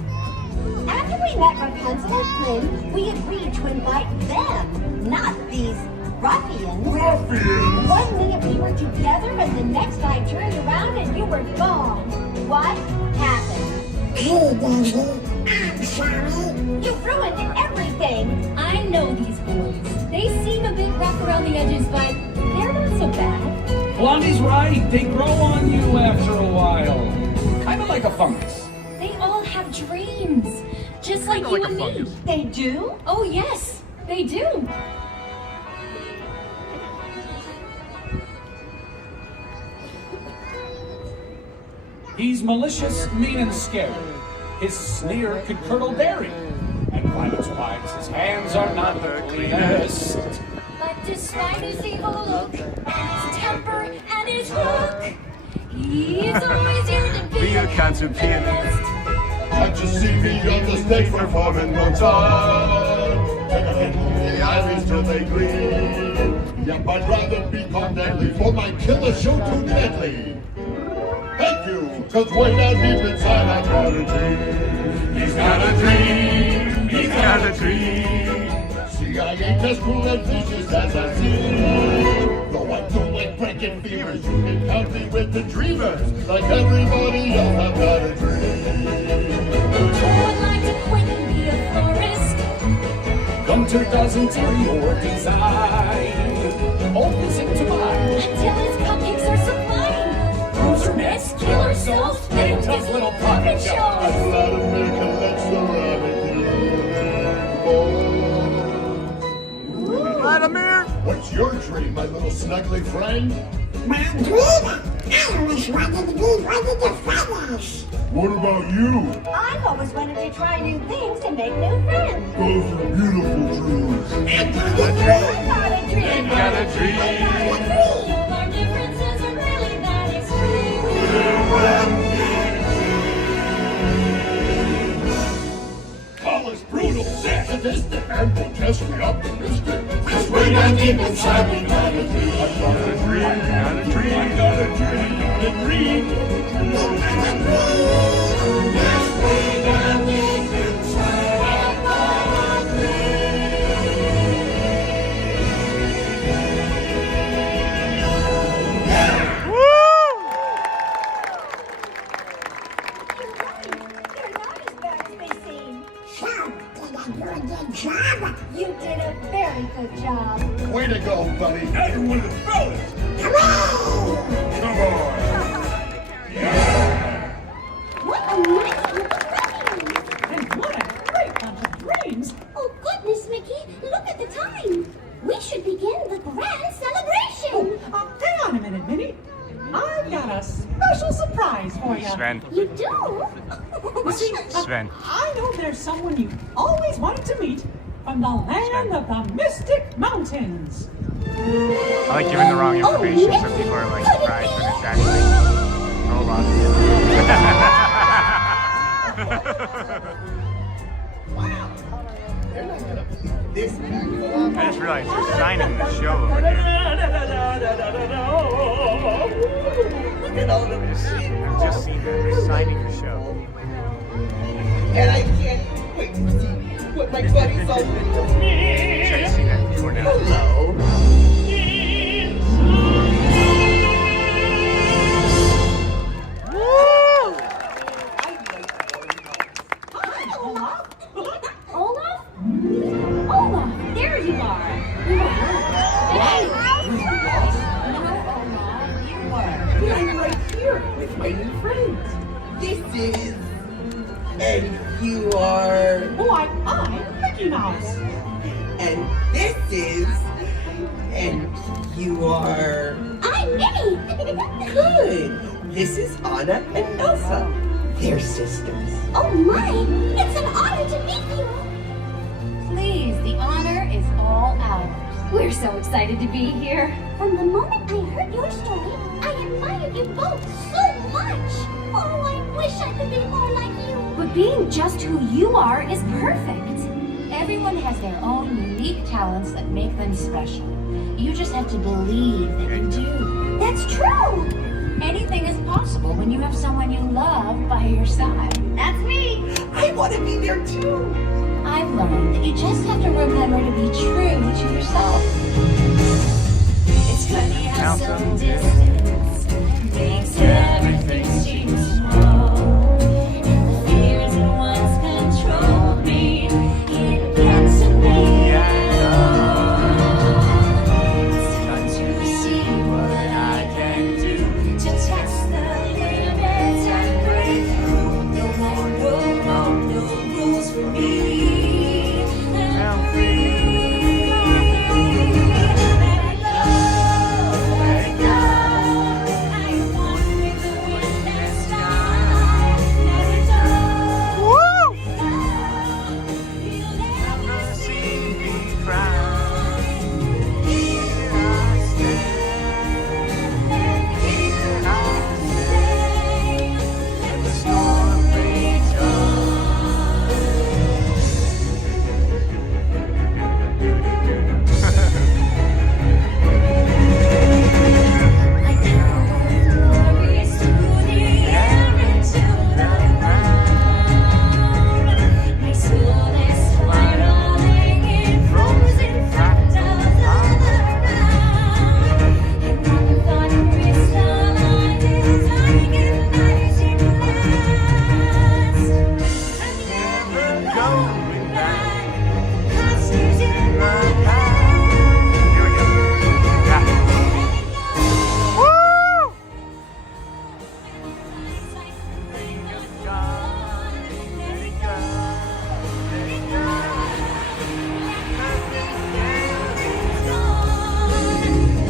After we met Rapunzel and Flynn, we agreed to invite them, not these ruffians. Ruffians? 1 minute we were together and the next I turned around and you were gone. What happened? Hey, Daisy, I'm sorry. You ruined everything. I know these boys. They seem a bit rough around the edges, but they're not so bad. Blondie's right. They grow on you after a while. Kind of like a fungus. They all have dreams, just like you and me. They do? Oh yes, they do. He's malicious, mean, and scary. His sneer could curdle dairy. And climate-wise, his hands are not the cleanest. But despite his evil look, his temper, and his look, he's always here to be a concert pianist. Can't you see me on the stage performing one time? Take a hit in the iris till they gleam. Yep, I'd rather be caught deadly for my killer show too deadly. Thank you, cause way down deep inside I got a dream. He's got a dream, he's got a dream. See, I ain't as cool and vicious as I seem. Though I do like breaking fevers, you can count me with the dreamers. Like everybody else, I've got a dream. Would like to quit and be a florist. Gunter doesn't tell your design. Hold this into mind. Until his cupcakes are sublime. Cruiser nets, kill ourselves, make tough little puppet shows. I'd rather make a lecture rabbit. Vladimir! What's your dream, my little snuggly friend? My dream? I always wanted to be one of the feathers. What about you? I've always wanted to try new things and make new friends. Those are beautiful dreams. I got a dream. Got a dream. Our differences are really that extreme. College brutal, sadistic, and grotesquely optimistic. Cause way down deep inside we got a dream. I got a dream, got a dream, I got a dream, got a dream. Yes, way down deep inside I've got a You did a very good job. Way to go, buddy. Now you're one of the fellas. Come on! Come on. What a nice group of friends! And what a great bunch of dreams! Oh, goodness, Mickey, look at the time. We should begin the grand celebration. Hang on a minute, Minnie. I've got a special surprise for you. Sven. You do? You see, Sven. I know there's someone you always wanted to meet from the land of the Mystic Mountains. I like giving the wrong information so people are like surprised when it's actually. Hold on. Wow, they're not a show over there. Look at all the machines. I've just seen them. They're signing the show. And I can't wait to see what my buddies all do. Check to see that before now. Hello. Olaf? Olaf, there you are. Hey! I'm right here with my new friends. This is... And you are... Oh, I'm Mickey Mouse. And this is... And you are... I'm Minnie. Good. This is Anna and Elsa. They're sisters. Oh my, it's an honor to meet you. Please, the honor is all ours. We're so excited to be here. From the moment I heard your story, I admired you both so much. Oh, I wish I could be more like you. But being just who you are is perfect. Everyone has their own unique talents that make them special. You just have to believe that you do. That's true. Anything is possible when you have someone you love by your side. That's me. I want to be there too. I've learned that you just have to remember to be true to yourself. It's funny how some distance makes everything seem small. And the fears that once controlled me, it gets to me. It's time to see what I can do to test the limits and break through. No rules for me. I'm free. Let it go, let it go. I am one with the wind and sky. Let it go. You'll never see me cry. Here I stand. Here I stay. Let the storm rage on. Like clouds glorious to the air and to the ground. My soul is spiraling in frozen fractals all around. And one thought crystallizes like an icy blast. I'm never going back. Past years in my past. Here we go. Yeah. Woo!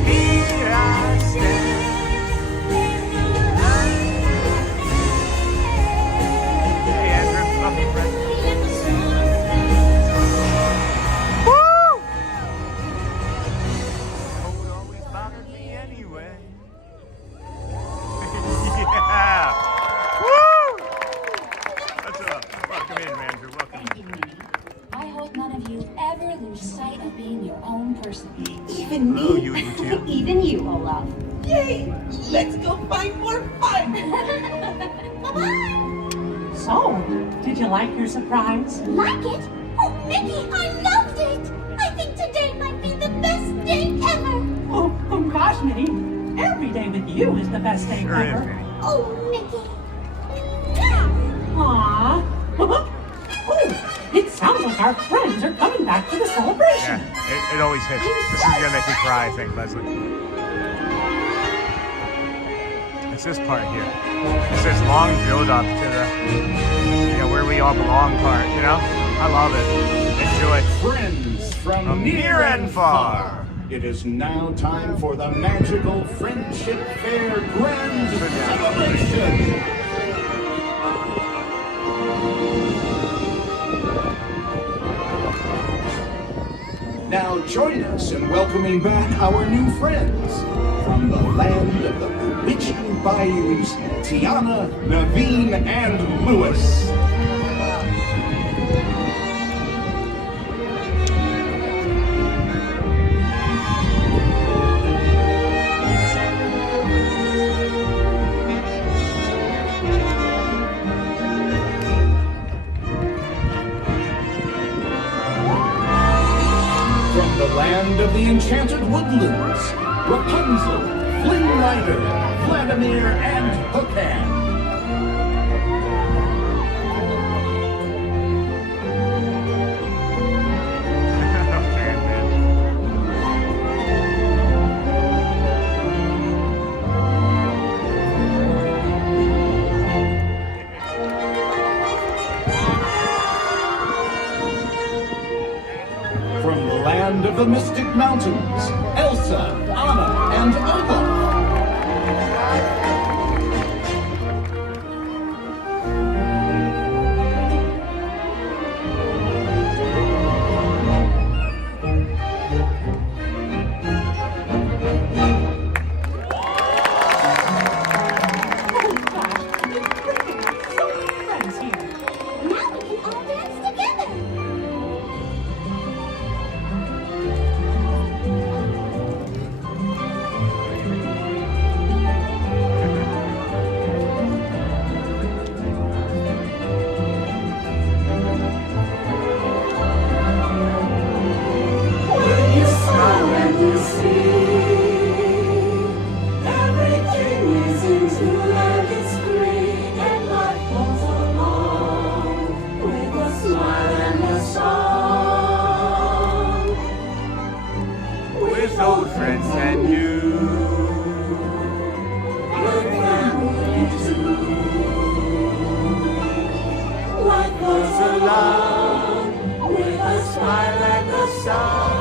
Here I stand. Hey, Andrew. Welcome, friend. Woo! Cold always bothered me anyway. Yeah. Woo! What's up? Welcome in, Andrew. Welcome. Thank you, Minnie. I hope none of you ever lose sight of being your own person. Even Oh, me. you too? Even you, Olaf. Yay! Let's go find more fun. Bye-bye. So, did you like your surprise? Like it? Oh, Mickey, I loved it. I think today might be the best day ever. Oh gosh, Minnie. Every day with you is the best day Sure is, ever. Minnie. Oh, Mickey. Aww. Oh, it sounds like our friends are coming back for the celebration. Yeah, it always hits. This is gonna make me cry, I think, Leslie. It's this part here. It's this long build-up to the, where we all belong part. I love it. Enjoy. Friends from near and far. It is now time for the magical Friendship Fair Grand Celebration. Now join us in welcoming back our new friends from the land of the bewitching bayous, Tiana, Naveen, and Lewis. land of the enchanted woodlands, Rapunzel, Flynn Rider, Vladimir, and Hookhand. From the land of the Mystic Mountains, Elsa, Anna, and Olaf. Old friends and new. Life goes along with a smile and a song.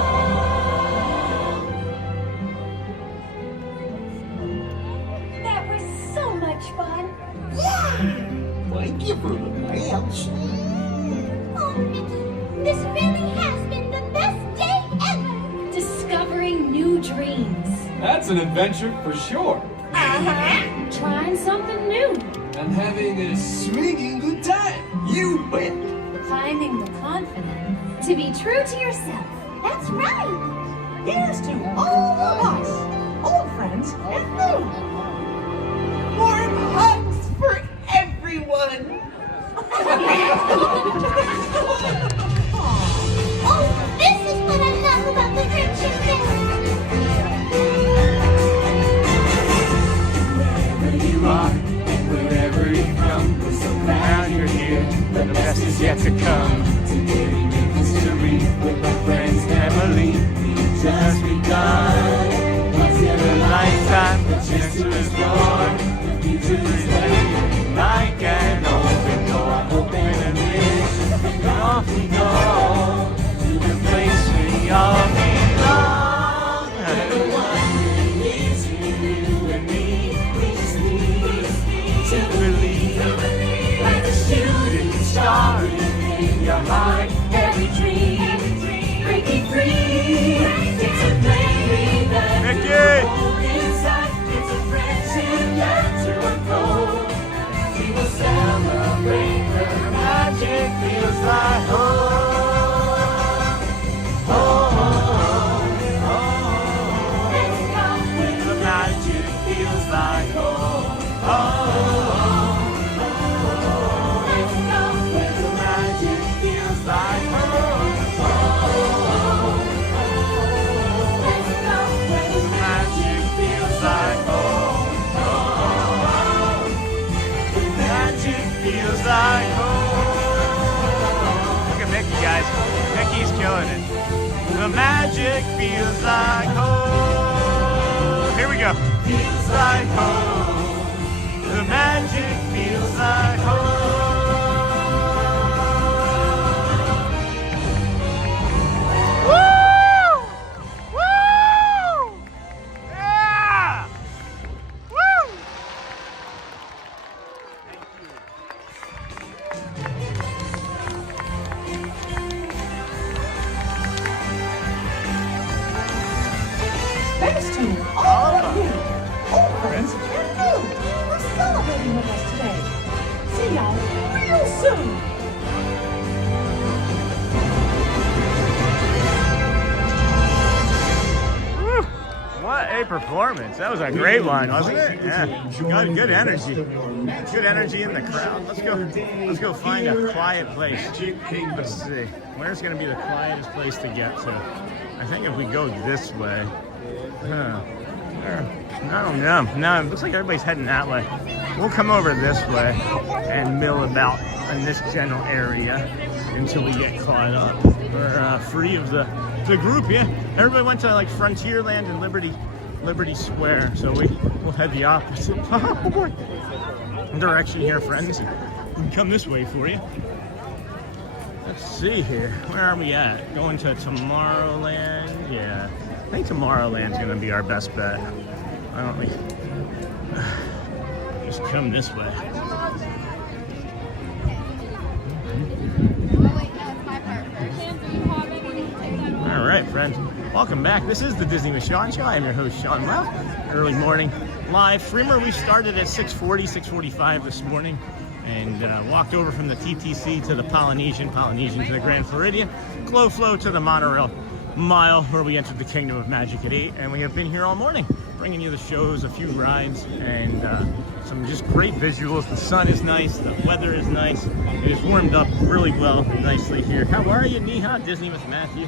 That was so much fun. Thank you for the dance. Oh, Mickey, this really has been the best day ever. Discovering new dreams. That's an adventure for sure. Trying something new. And having a swinging good time. You bet. Finding the confidence to be true to yourself. That's right. Here's to all of us, old friends and new. Warm hugs for everyone. Oh, this is what I love about the friendship fest. Wherever you are, wherever you come, so now you're here. The best is yet to come. Today we make history with our friends Emily. Just begun. Once in a lifetime, the chance to explore. The future is waiting like an open door. Open and wish, and off we go to the place we all belong. The one thing is you and me. We just need to believe, like a shooting star in your heart. Every dream, breaking free. It's a baby that you hold inside. It's a friendship that's to unfold. We will celebrate the magic feels like home. Oh, let's go with the magic feels like home. Let's go with the magic feels like home. Let's go where the magic feels like home. The magic feels like home. Look at Mickey, guys. Mickey's killing it. The magic feels like home. Here we go. Feels like home. The magic feels like home. Woo! Woo! Yeah! Woo! Thanks to all of you, old friends and new, for celebrating with us today. See y'all real soon. What a performance. That was a great one, wasn't it? Yeah. Good energy. Good energy in the crowd. Let's go find a quiet place. Let's see. Where's going to be the quietest place to get to? I think if we go this way, I don't know. No, it looks like everybody's heading that way. We'll come over this way and mill about in this general area until we get caught up. We're free of the group, yeah. Everybody went to like Frontierland and Liberty Square, so we'll head the opposite direction here, friends. We can come this way for you. Let's see here. Where are we at? Going to Tomorrowland? Yeah. I think Tomorrowland's going to be our best bet. Why don't we just come this way? All right, friends. Welcome back. This is the Disney with Sean Show. I am your host, Sean Well. Early morning live streamer. We started at 6:45 this morning and walked over from the TTC to the Polynesian to the Grand Floridian, Glow Flow to the Monorail Mile, where we entered the Kingdom of Magic at 8, and we have been here all morning, bringing you the shows, a few rides, and some just great visuals. The sun is nice, the weather is nice. It is warmed up really well, nicely here. How are you, Niha? Disney with Matthew,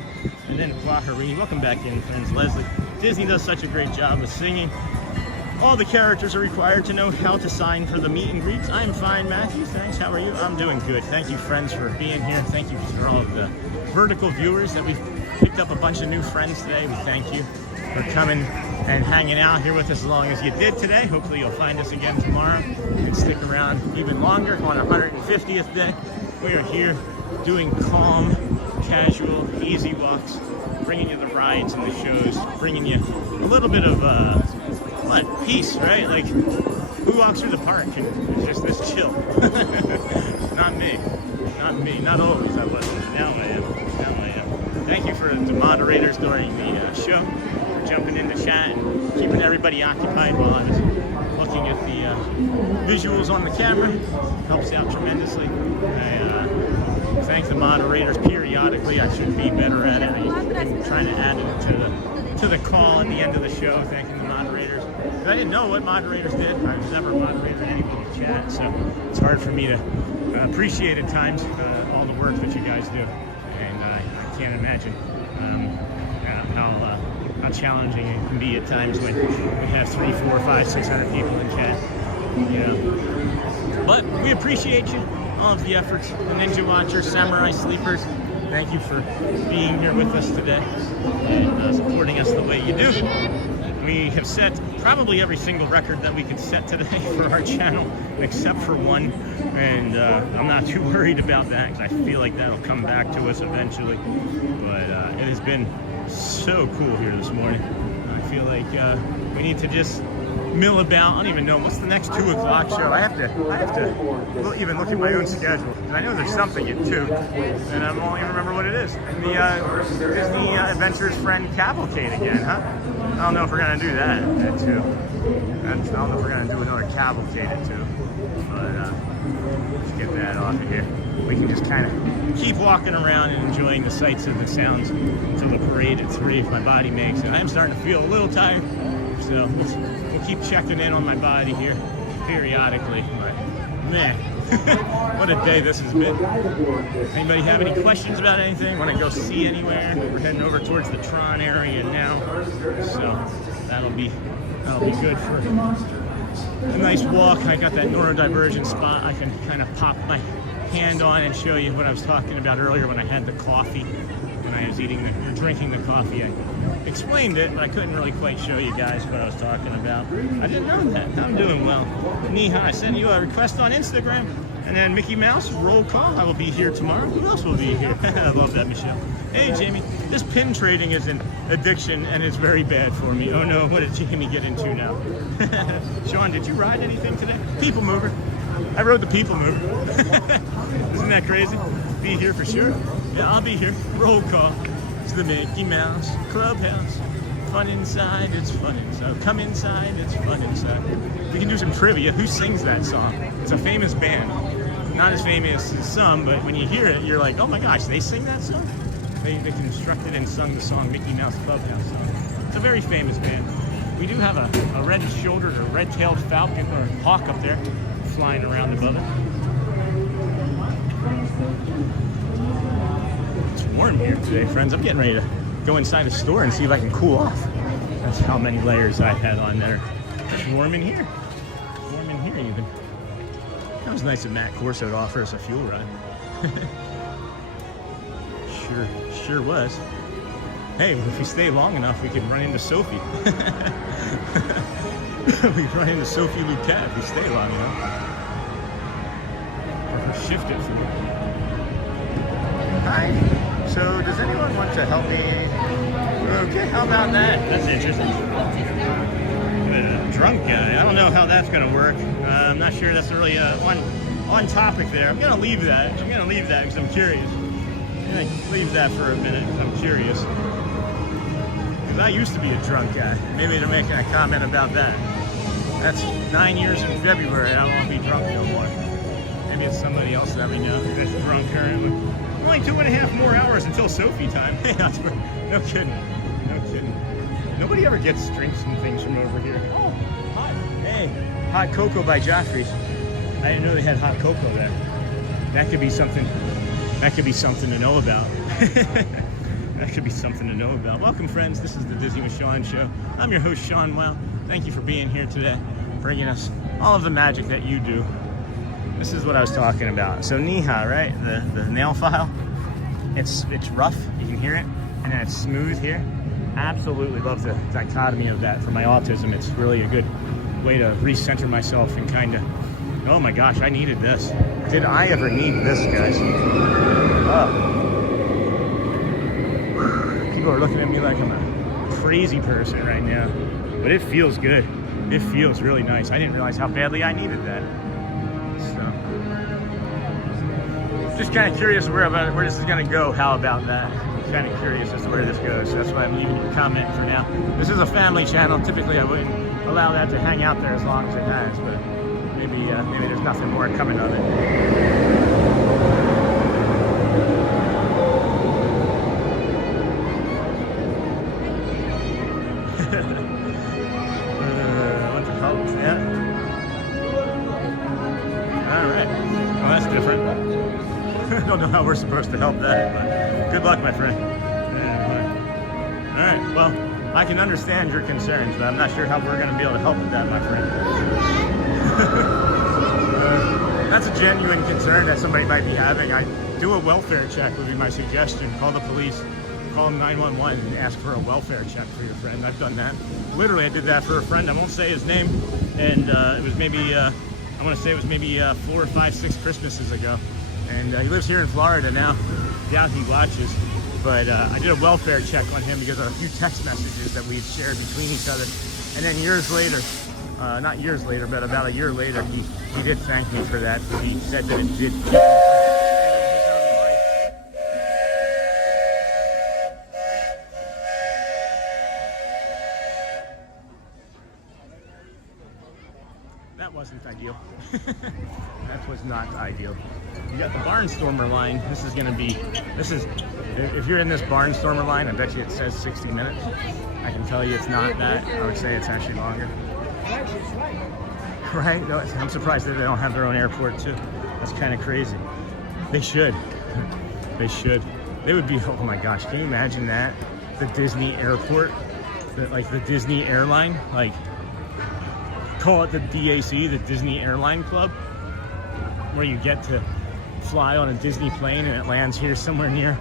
and then Quaharini. Welcome back in, friends. Leslie. Disney does such a great job of singing. All the characters are required to know how to sign for the meet and greets. I'm fine, Matthew. Thanks. How are you? I'm doing good. Thank you, friends, for being here. Thank you for all of the vertical viewers that we've picked up a bunch of new friends today. We thank you for coming and hanging out here with us as long as you did today. Hopefully you'll find us again tomorrow and stick around even longer on 150th day. We are here doing calm, casual, easy walks, bringing you the rides and the shows, bringing you a little bit of peace, right? Like, who walks through the park and it's just this chill? Not me. Not me. Not always I wasn't. Now I am. Thank you for the moderators during the show for jumping in the chat and keeping everybody occupied while I was looking at the visuals on the camera. Helps out tremendously. I thank the moderators periodically. I should be better at it. I'm trying to add it to the call at the end of the show, thanking the moderators. I didn't know what moderators did. I was never moderated anyone in the chat, so it's hard for me to appreciate at times all the work that you guys do. And I can't imagine how challenging it can be at times when we have 300, 400, 500, 600 people in chat. You know. But we appreciate you, all of the efforts, the Ninja Watchers, Samurai Sleepers. Thank you for being here with us today and supporting us the way you do. We have set probably every single record that we could set today for our channel, except for one, and I'm not too worried about that because I feel like that'll come back to us eventually. But it has been so cool here this morning. I feel like we need to just mill about. I don't even know what's the next 2 o'clock show. I have to even look at my own schedule, and I know there's something at 2, and I won't even remember what it is. The Disney Adventures Friend Cavalcade again, huh? I don't know if we're gonna do that at 2. I don't know if we're gonna do another Cavalcade at 2, but let's get that off of here. We can just kind of keep walking around and enjoying the sights and the sounds until the parade at 3 if my body makes it. I'm starting to feel a little tired, so we'll keep checking in on my body here periodically. But man, what a day this has been. Anybody have any questions about anything? Want to go see anywhere? We're heading over towards the Tron area now, so that'll be good for a nice walk. I got that neurodivergent spot I can kind of pop my hand on and show you what I was talking about earlier when I had the coffee, when I was drinking the coffee. I explained it, but I couldn't really quite show you guys what I was talking about. I didn't know that. I'm doing well. Niha, I sent you a request on Instagram. And then Mickey Mouse, roll call. I will be here tomorrow. Who else will be here? I love that, Michelle. Hey, Jamie. This pin trading is an addiction, and it's very bad for me. Oh, no. What did Jamie get into now? Sean, did you ride anything today? People Mover. I rode the People Mover. Isn't that crazy? Be here for sure. Yeah, I'll be here. Roll call. It's the Mickey Mouse Clubhouse. Fun inside, it's fun inside. Come inside, it's fun inside. We can do some trivia. Who sings that song? It's a famous band. Not as famous as some, but when you hear it, you're like, oh my gosh, they sing that song? They constructed and sung the song Mickey Mouse Clubhouse song. It's a very famous band. We do have a red-shouldered or red-tailed falcon or hawk up there flying around above it. It's warm here today, friends. I'm getting ready to go inside a store and see if I can cool off. That's how many layers I had on there. It's warm in here. Warm in here even. That was nice of Matt Corso to offer us a fuel ride. Sure was. Hey, if we stay long enough, we can run into Sophie. We run into Sophie Luquette if we stay long enough. Or if we shift it for Hi. So, does anyone want to help me? Okay, how about that? That's interesting. Drunk guy. I don't know how that's going to work. I'm not sure that's really on topic there. I'm going to leave that. I'm going to leave that because I'm curious. I'm going to leave that for a minute because I'm curious. Because I used to be a drunk guy. Maybe they're making a comment about that. That's 9 years in February. I won't be drunk no more. Maybe it's somebody else that we know that's drunk currently. Only 2.5 more hours until Sophie time. No kidding. No kidding. Nobody ever gets drinks and things from over here. Oh, hot. Hey, hot cocoa by Joffrey's. I didn't know they had hot cocoa there. That could be something. That could be something to know about. That could be something to know about. Welcome, friends. This is the Disney with Sean show. I'm your host, Sean Wow. Thank you for being here today, bringing us all of the magic that you do. This is what I was talking about. So Niha, right? The nail file. It's rough. You can hear it, and then it's smooth here. Absolutely love the dichotomy of that. For my autism, it's really a good way to recenter myself and kind of. Oh my gosh, I needed this. Did I ever need this, guys? Oh. People are looking at me like I'm a crazy person right now, but it feels good. It feels really nice. I didn't realize how badly I needed that. So, just kind of curious where this is going to go. How about that? Kind of curious as to where this goes. So that's why I'm leaving you a comment for now. This is a family channel. Typically, I wouldn't allow that to hang out there as long as it has, but maybe there's nothing more coming of it. What's it called? Yeah. All right. Well, that's different. I don't know how we're supposed to help that, but good luck, my friend. All right. Well, I can understand your concerns, but I'm not sure how we're going to be able to help with that, my friend. That's a genuine concern that somebody might be having. Do a welfare check would be my suggestion. Call the police, call 911 and ask for a welfare check for your friend. I've done that. Literally, I did that for a friend. I won't say his name. And it was maybe, I want to say it was maybe 4 or 5, 6 Christmases ago. And he lives here in Florida now. Doubt he watches. But I did a welfare check on him because of a few text messages that we had shared between each other. And then years later, not years later, but about a year later, he did thank me for that. He said that it did keep him. That wasn't ideal. That was not ideal. You got the Barnstormer line. This is, if you're in this Barnstormer line, I bet you it says 60 minutes. I can tell you it's not that. I would say it's actually longer. Right? No, I'm surprised that they don't have their own airport too. That's kind of crazy. They should. They should. They would be, oh my gosh, can you imagine that? The Disney airport, like the Disney airline, like call it the DAC, the Disney Airline Club, where you get to fly on a Disney plane and it lands here somewhere near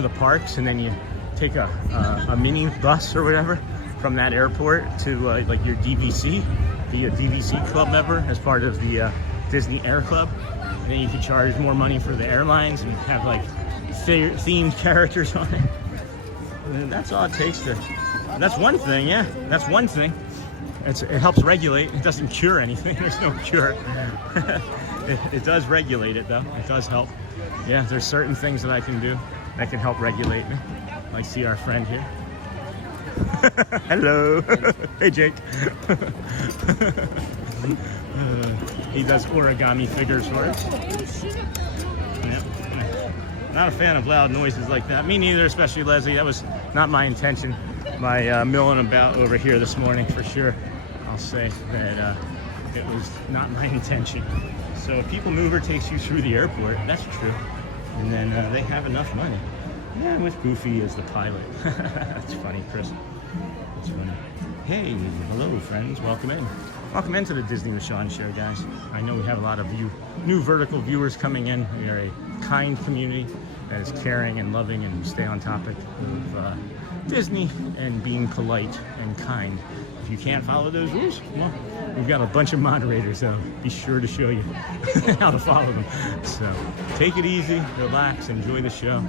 the parks, and then you take a mini bus or whatever from that airport to like your DVC, be a DVC club member as part of the Disney Air Club, and then you can charge more money for the airlines and have like themed characters on it. And that's all it takes to. That's one thing, yeah. That's one thing. It helps regulate. It doesn't cure anything. There's no cure. It does regulate it, though. It does help. Yeah, there's certain things that I can do that can help regulate me. Like see our friend here. Hello. Hey, Jake. He does origami figures for us. Yep. Not a fan of loud noises like that. Me neither, especially Leslie. That was not my intention. My milling about over here this morning, for sure. I'll say that it was not my intention. So if People Mover takes you through the airport, that's true. And then they have enough money. Yeah, with Goofy as the pilot. That's funny, Chris. That's funny. Hey, hello, friends. Welcome in. Welcome into the Disney with Sean show, guys. I know we have a lot of new vertical viewers coming in. We are a kind community that is caring and loving and stay on topic of Disney and being polite and kind. If you can't follow those rules, well, we've got a bunch of moderators that'll be sure to show you how to follow them. So take it easy, relax, enjoy the show,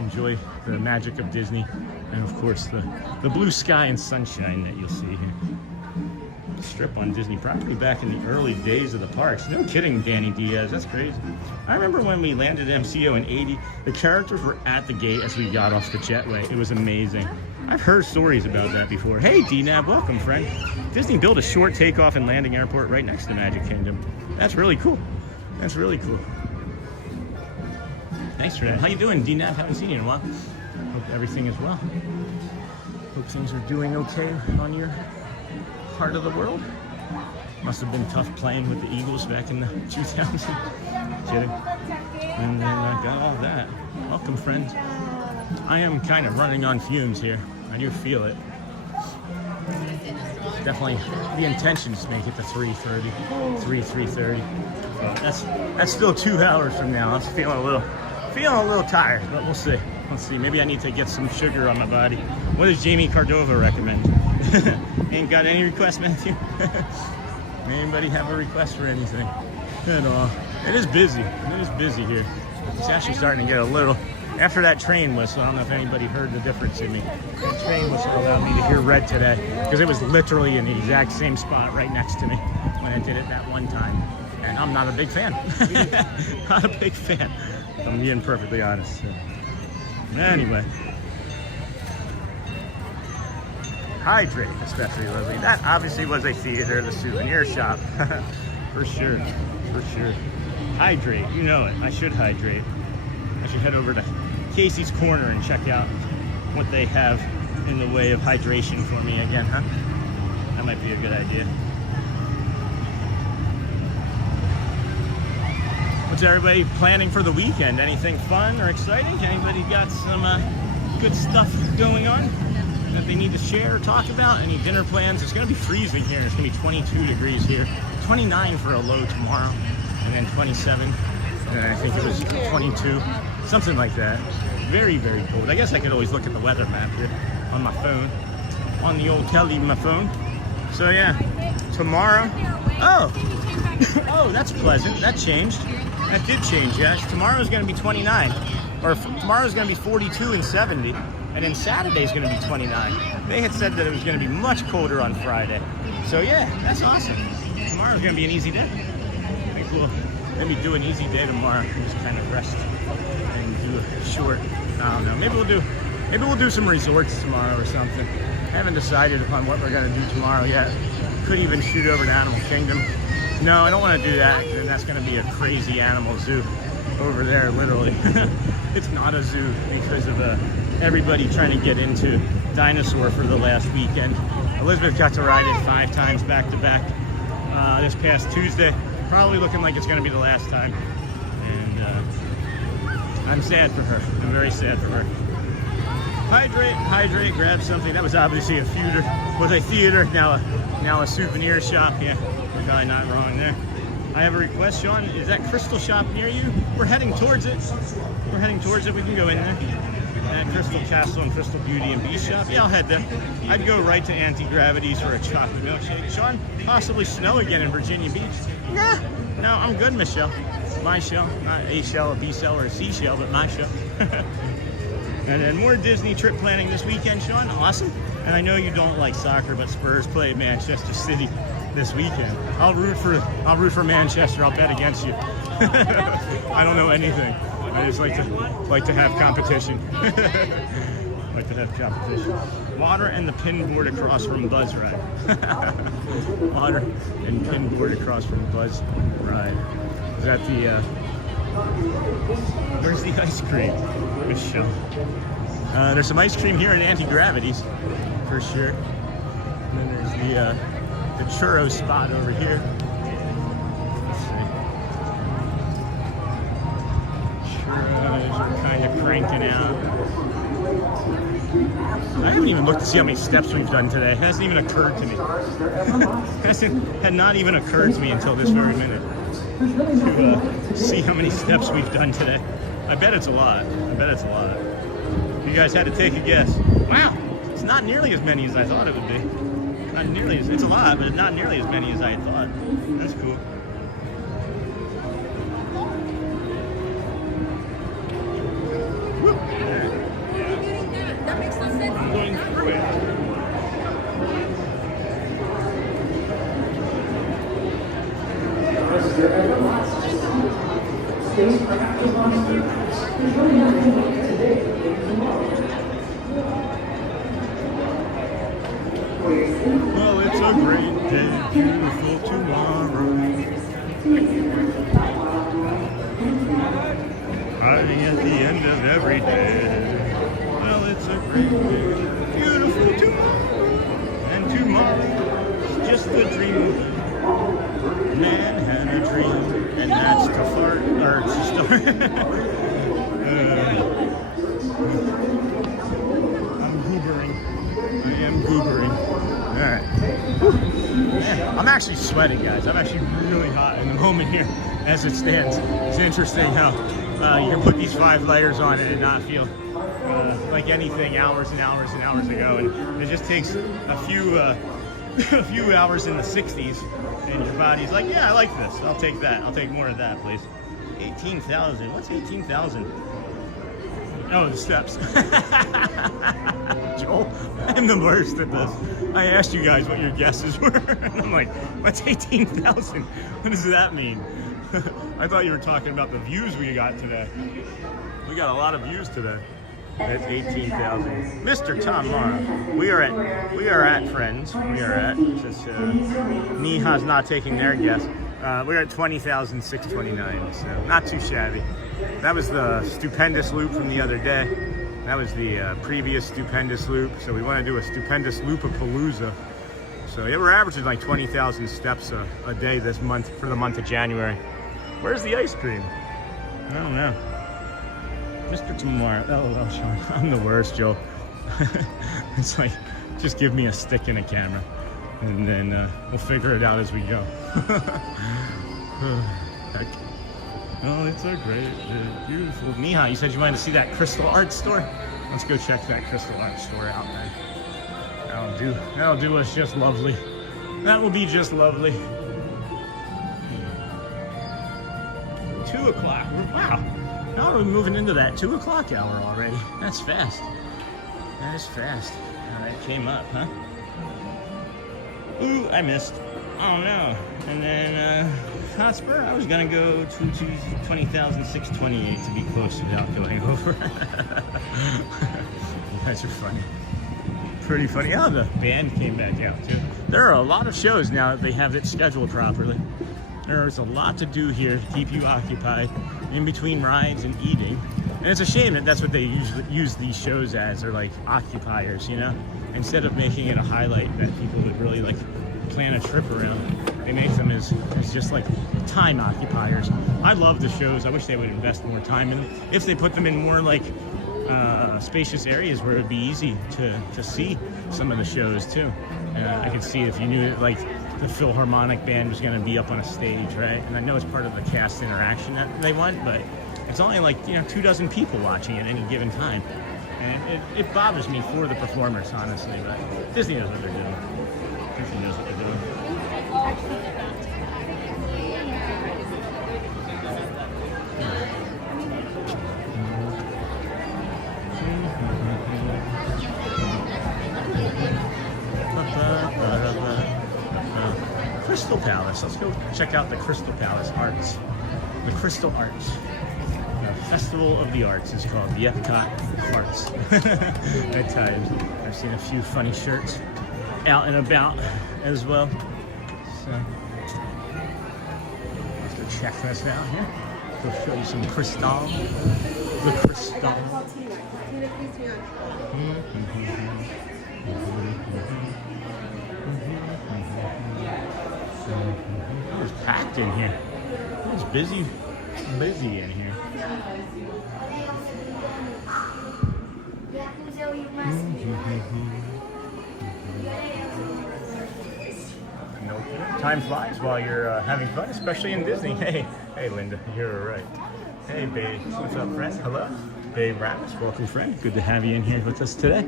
enjoy the magic of Disney, and of course the blue sky and sunshine that you'll see here. Strip on Disney property back in the early days of the parks. No kidding, Danny Diaz, that's crazy. I remember when we landed MCO in 80, the characters were at the gate as we got off the jetway. It was amazing. I've heard stories about that before. Hey, DNAB, welcome, friend. Disney built a short takeoff and landing airport right next to Magic Kingdom. That's really cool. That's really cool. Thanks for that. How you doing, DNAB? Haven't seen you in a while. Hope everything is well. Hope things are doing okay on your part of the world. Must have been tough playing with the Eagles back in the 2000s. Kidding. And then I got all that. Welcome, friends. I am kind of running on fumes here. I do feel it. Definitely the intention is to make it to 3:30. That's still 2 hours from now. I'm feeling a little tired, but we'll see. Let's see. Maybe I need to get some sugar on my body. What does Jamie Cordova recommend? Ain't got any requests, Matthew? Anybody have a request for anything at all? It is busy. It is busy here. It's actually starting to get a little. After that train whistle, I don't know if anybody heard the difference in me. That train whistle allowed me to hear red today because it was literally in the exact same spot right next to me when I did it that one time. And I'm not a big fan. Not a big fan. I'm being perfectly honest. So. Anyway. Hydrate, especially, Leslie. That obviously was a theater, the souvenir shop. For sure. For sure. Hydrate. You know it. I should hydrate. I should head over to Casey's Corner and check out what they have in the way of hydration for me again, huh? That might be a good idea. What's everybody planning for the weekend? Anything fun or exciting? Anybody got some good stuff going on that they need to share or talk about? Any dinner plans? It's going to be freezing here. It's going to be 22 degrees here. 29 for a low tomorrow, and then 27. And I think it was 22, something like that. Very, very cold. I guess I could always look at the weather map here on my phone, on the old Kelly, my phone. So yeah, tomorrow. Oh, oh, that's pleasant. That changed. That did change, yes. Tomorrow's going to be 29, or tomorrow's going to be 42 and 70, and then Saturday's going to be 29. They had said that it was going to be much colder on Friday. So yeah, that's awesome. Tomorrow's going to be an easy day. I think we'll maybe do an easy day tomorrow and just kind of rest and do a short, I don't know, maybe we'll do some resorts tomorrow or something. I haven't decided upon what we're going to do tomorrow yet. Could even shoot over to Animal Kingdom. No, I don't want to do that, and that's going to be a crazy animal zoo over there, literally. It's not a zoo because of everybody trying to get into Dinosaur for the last weekend. Elizabeth got to ride it 5 times back to back this past Tuesday. Probably looking like it's going to be the last time, and I'm sad for her. I'm very sad for her. Hydrate, grab something. That was obviously a theater, now a souvenir shop. Yeah, we're probably not wrong there. I have a request, Sean. Is that Crystal Shop near you? We're heading towards it. We can go in there. At Crystal Castle and Crystal Beauty and Beast Shop. Yeah, I'll head there. I'd go right to Anti-Gravity's for a chocolate milkshake. Sean, possibly snow again in Virginia Beach. Nah, no, I'm good, Michelle. My show, not a shell, a B shell, or a C shell, but my show. And then more Disney trip planning this weekend, Sean. Awesome. And I know you don't like soccer, but Spurs play Manchester City this weekend. I'll root for Manchester. I'll bet against you. I don't know anything. I just like to have competition. Water and the pin board across from Buzz Ride. Water and pin board across from Buzz Ride. Is that the where's the ice cream? Michelle. There's some ice cream here at Anti-Gravity's for sure. And then there's the churro spot over here. Let's see. Churros are kind of cranking out. I haven't even looked to see how many steps we've done today. It hasn't even occurred to me. Had not even occurred to me until this very minute to see how many steps we've done today. I bet it's a lot. I bet it's a lot. If you guys had to take a guess. Wow, it's not nearly as many as I thought it would be. Not nearly as, it's a lot, but not nearly as many as I had thought. That's cool. That makes no sense. I'm going through it. Is there ever lots to see? Spacecraft is on surface. There's no nothing like today and tomorrow. Well, it's a great day, beautiful tomorrow. Riding at the end of every day. Well, it's a great day, beautiful tomorrow. And tomorrow's just a dream. Man had a dream, and that's to fart, or to start. I'm goobering. I am goobering. Alright. Man, I'm actually sweating, guys. I'm actually really hot in the moment here as it stands. It's interesting how you can put these 5 layers on it and not feel like anything hours and hours and hours ago. And it just takes a few hours in the 60s and your body's like, yeah, I like this. I'll take that. I'll take more of that, please. 18,000. What's 18,000? Oh, the steps. Joel, I'm the worst at this. I asked you guys what your guesses were, and I'm like, what's 18,000? What does that mean? I thought you were talking about the views we got today. We got a lot of views today. That's 18,000. Mr. Tom Morrow, we are at Friends. We are at, since Niha's not taking their guess. We're at 20,629, so not too shabby. That was the stupendous loop from the other day. That was the previous stupendous loop. So we want to do a stupendous loop-a-palooza. So yeah, we're averaging like 20,000 steps a day this month for the month of January. Where's the ice cream? I don't know. Mr. Tomorrow. Oh, Sean, I'm the worst, Joe. It's like, just give me a stick and a camera, and then we'll figure it out as we go. Heck. Oh, it's a great, beautiful. Niha, you said you wanted to see that crystal art store? Let's go check that crystal art store out, man. That'll do us just lovely. That will be just lovely. 2 o'clock. Wow. Now we're moving into that 2 o'clock hour already. That's fast. That is fast. Now that came up, huh? Ooh, I missed. Oh no. And then Hotspur, I was gonna go to 20,628 to be close without going over. You guys are funny. Pretty funny. Oh, the band came back down too. There are a lot of shows now that they have it scheduled properly. There's a lot to do here to keep you occupied in between rides and eating. And it's a shame that that's what they usually use these shows as. They're like occupiers, you know? Instead of making it a highlight that people would really like plan a trip around, they make them as just like time occupiers. I love the shows. I wish they would invest more time in them. If they put them in more like spacious areas where it would be easy to see some of the shows too. I could see if you knew like the Philharmonic band was going to be up on a stage, right? And I know it's part of the cast interaction that they want, but it's only like, 24 people watching at any given time. And it bothers me for the performers, honestly, but Disney knows what they're doing. Disney knows what they're doing. Crystal Palace. Let's go check out the Crystal Palace Arts. The Crystal Arts. The Festival of the Arts is called the Epcot Arts. At times. I've seen a few funny shirts out and about as well. So let's go check this out here. Go show you some crystal. The crystal. It's packed in here. It's busy in here. No, time flies while you're having fun, especially in Disney. Hey, Linda, you're right. Hey, babe, what's up, friend? Hello, Babe Ramos, welcome, friend. Good to have you in here with us today.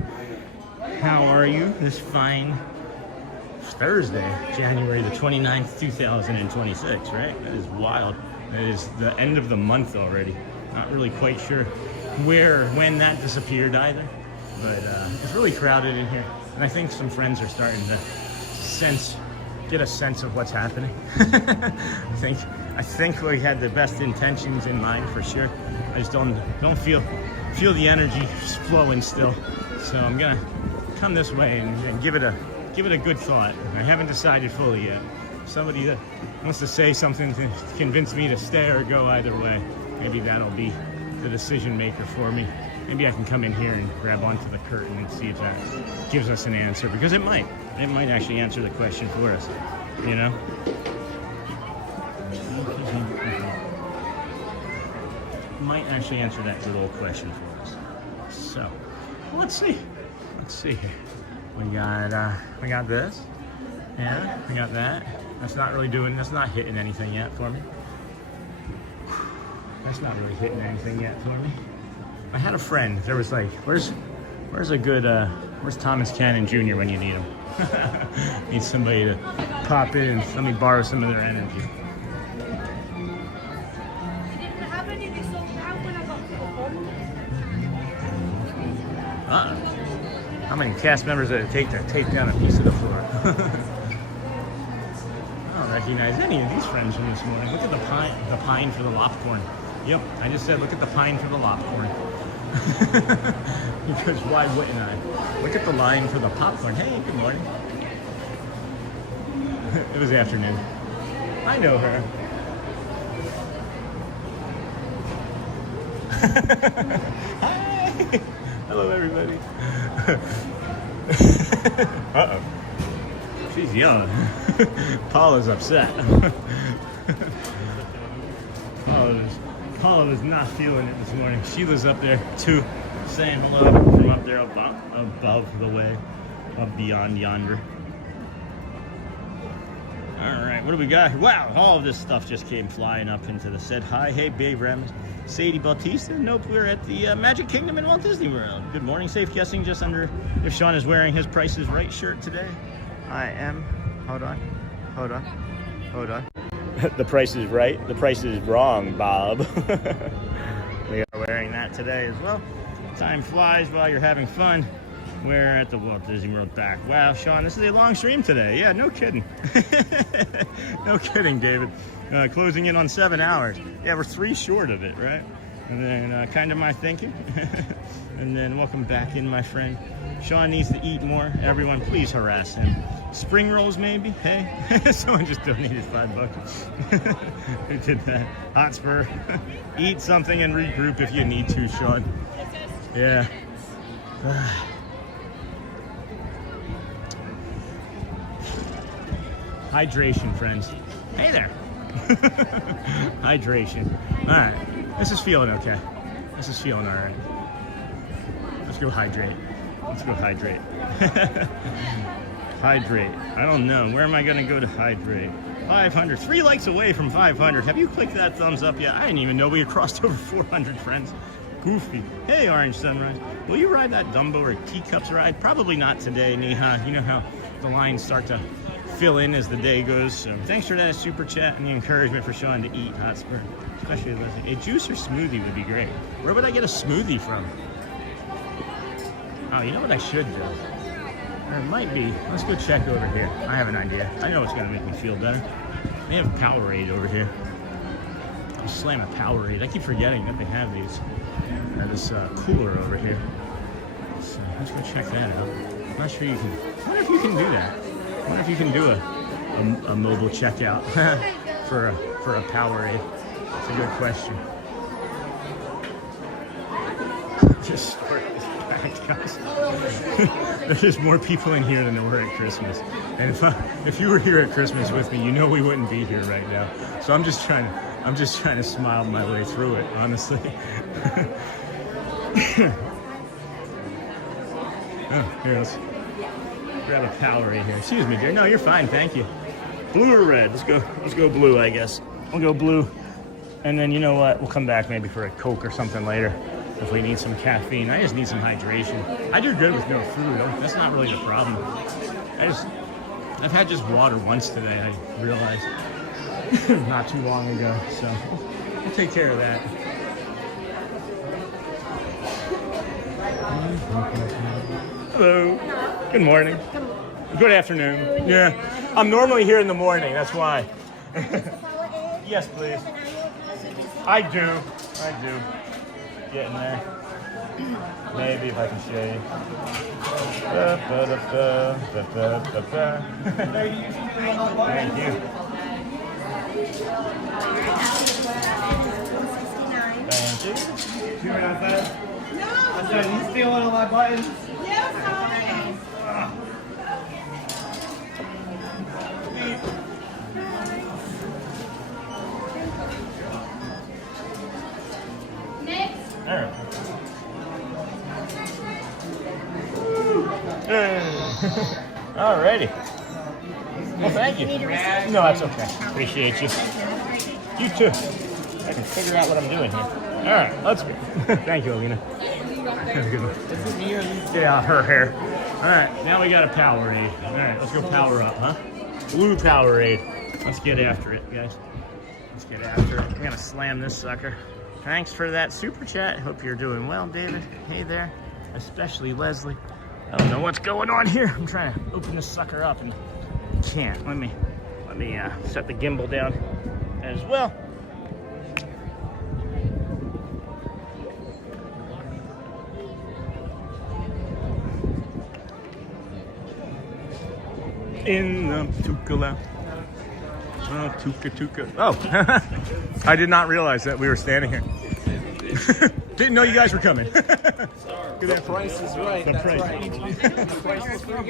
How are you this fine Thursday, January the 29th, 2026, right? That is wild. That is the end of the month already. Not really quite sure when that disappeared either, but it's really crowded in here, and I think some friends are starting to get a sense of what's happening. I think we had the best intentions in mind for sure. I just don't feel the energy flowing still, so I'm gonna come this way and give it a good thought. I haven't decided fully yet. Somebody that wants to say something to convince me to stay or go either way, maybe that'll be the decision maker for me. Maybe I can come in here and grab onto the curtain and see if that gives us an answer, because it might actually answer the question for us, you know? Might actually answer that good old question for us. So, let's see here. We got this. Yeah, we got that. That's not hitting anything yet for me. That's not really hitting anything yet for me. I had a friend, there was like, where's Thomas Cannon Jr. when you need him? Need somebody to pop in and let me borrow some of their energy. How many cast members did it take to take down a piece of the floor? I don't recognize any of these friends from this morning. Look at the pine for the lopcorn. Yep, I just said look at the pine for the lopcorn. Because why wouldn't I? Look at the line for the popcorn. Hey, good morning. It was afternoon. I know her. Hi. Hello, everybody. Uh-oh. She's yelling. Paula's upset. Paula was not feeling it this morning. Sheila's up there too, saying hello from up there above the way, up beyond yonder. All right, what do we got? Wow, all of this stuff just came flying up into the set. Hi, hey, Babe Rams. Sadie Bautista. Nope, we're at the Magic Kingdom in Walt Disney World. Good morning, safe guessing just under if Sean is wearing his Price is Right shirt today. I am. Hold on. The price is right. The price is wrong, Bob. We are wearing that today as well. Time flies while you're having fun. We're at the Walt Disney World back. Wow, Sean, this is a long stream today. Yeah, no kidding. No kidding, David. Closing in on 7 hours. Yeah, we're 3 short of it, right? And then kind of my thinking. And then welcome back in, my friend. Sean needs to eat more. Everyone, please harass him. Spring rolls, maybe? Hey, someone just donated $5. Who did that? Hotspur. Eat something and regroup if you need to, Sean. Yeah. Hydration, friends. Hey there. Hydration. All right. This is feeling okay. This is feeling all right. Let's go hydrate. Let's go hydrate. Hydrate. I don't know. Where am I going to go to hydrate? 500. 3 likes away from 500. Have you clicked that thumbs up yet? I didn't even know we had crossed over 400, friends. Goofy. Hey, Orange Sunrise. Will you ride that Dumbo or Teacups ride? Probably not today, Neha. You know how the lines start to fill in as the day goes. So thanks for that super chat and the encouragement for Sean to eat Hotspur. Especially a juice or smoothie would be great. Where would I get a smoothie from? Oh, you know what I should do? There might be. Let's go check over here. I have an idea. I know it's going to make me feel better. They have Powerade over here. I'll slam a Powerade. I keep forgetting that they have these. This cooler over here. So let's go check that out. I'm not sure you can. I wonder if you can do that. I wonder if you can do a mobile checkout for a Powerade. That's a good question. Just start this packed, guys. There's more people in here than there were at Christmas. And if you were here at Christmas with me, you know we wouldn't be here right now. So I'm just trying to smile my way through it, honestly. Oh, here, let's grab a Powerade here. Excuse me, dear. No, you're fine, thank you. Blue or red? Let's go blue, I guess. We'll go blue. And then, you know what? We'll come back maybe for a Coke or something later if we need some caffeine. I just need some hydration. I do good with no food. That's not really the problem. I've had just water once today, I realized. Not too long ago, so we'll take care of that. Hello. Good morning. Good afternoon. Yeah. I'm normally here in the morning, that's why. Yes, please. I do. Getting there. Maybe if I can show you. Thank you. Thank you. You were outside? No. I said, he's stealing all my buttons. Yes, sorry. Next. There. Alrighty. Well, thank you. No, that's okay. Appreciate you. You too. I can figure out what I'm doing here. All right, let's go. Thank you, Alina. Have a good one. Yeah, her hair. All right, now we got a Powerade. All right, let's go power up, huh? Blue Powerade. Let's get after it, guys. Let's get after it. I'm gonna slam this sucker. Thanks for that super chat. Hope you're doing well, David. Hey there. Especially Leslie. I don't know what's going on here. I'm trying to open this sucker up and can't. Let me set the gimbal down as well. In the Tukala. Oh, Tuka. Oh, I did not realize that we were standing here. Didn't know you guys were coming. The price is right. The That's price. right. The price is right.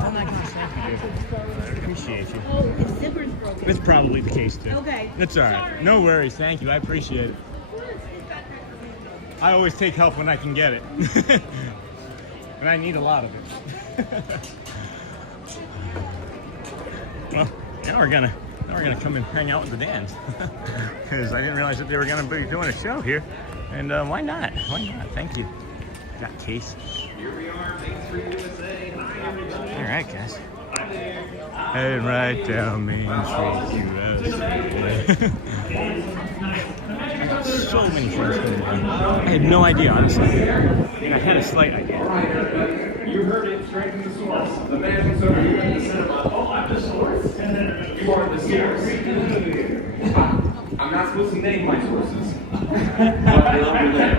Oh my gosh, thank you. I appreciate you. Oh, the zipper's broken. It's probably the case too. Okay. It's all right. No worries. Thank you. I appreciate it. I always take help when I can get it. And I need a lot of it. Well, now we're gonna come and hang out with the Dans. Because I didn't realize that they were gonna be doing a show here. And why not? Thank you. Got case. Here we are, Main Street, U.S.A. Hi, everybody. All right, guys. Heading right down Main Street, U.S.A. I got so many things going on. I had no idea, honestly. I mean, I had a slight idea. All right, everybody. You heard it. Strengthen the source. The magic's over here in the cinema. Oh, I'm the source. You are the source. I'm not supposed to name my sources. But they're over there.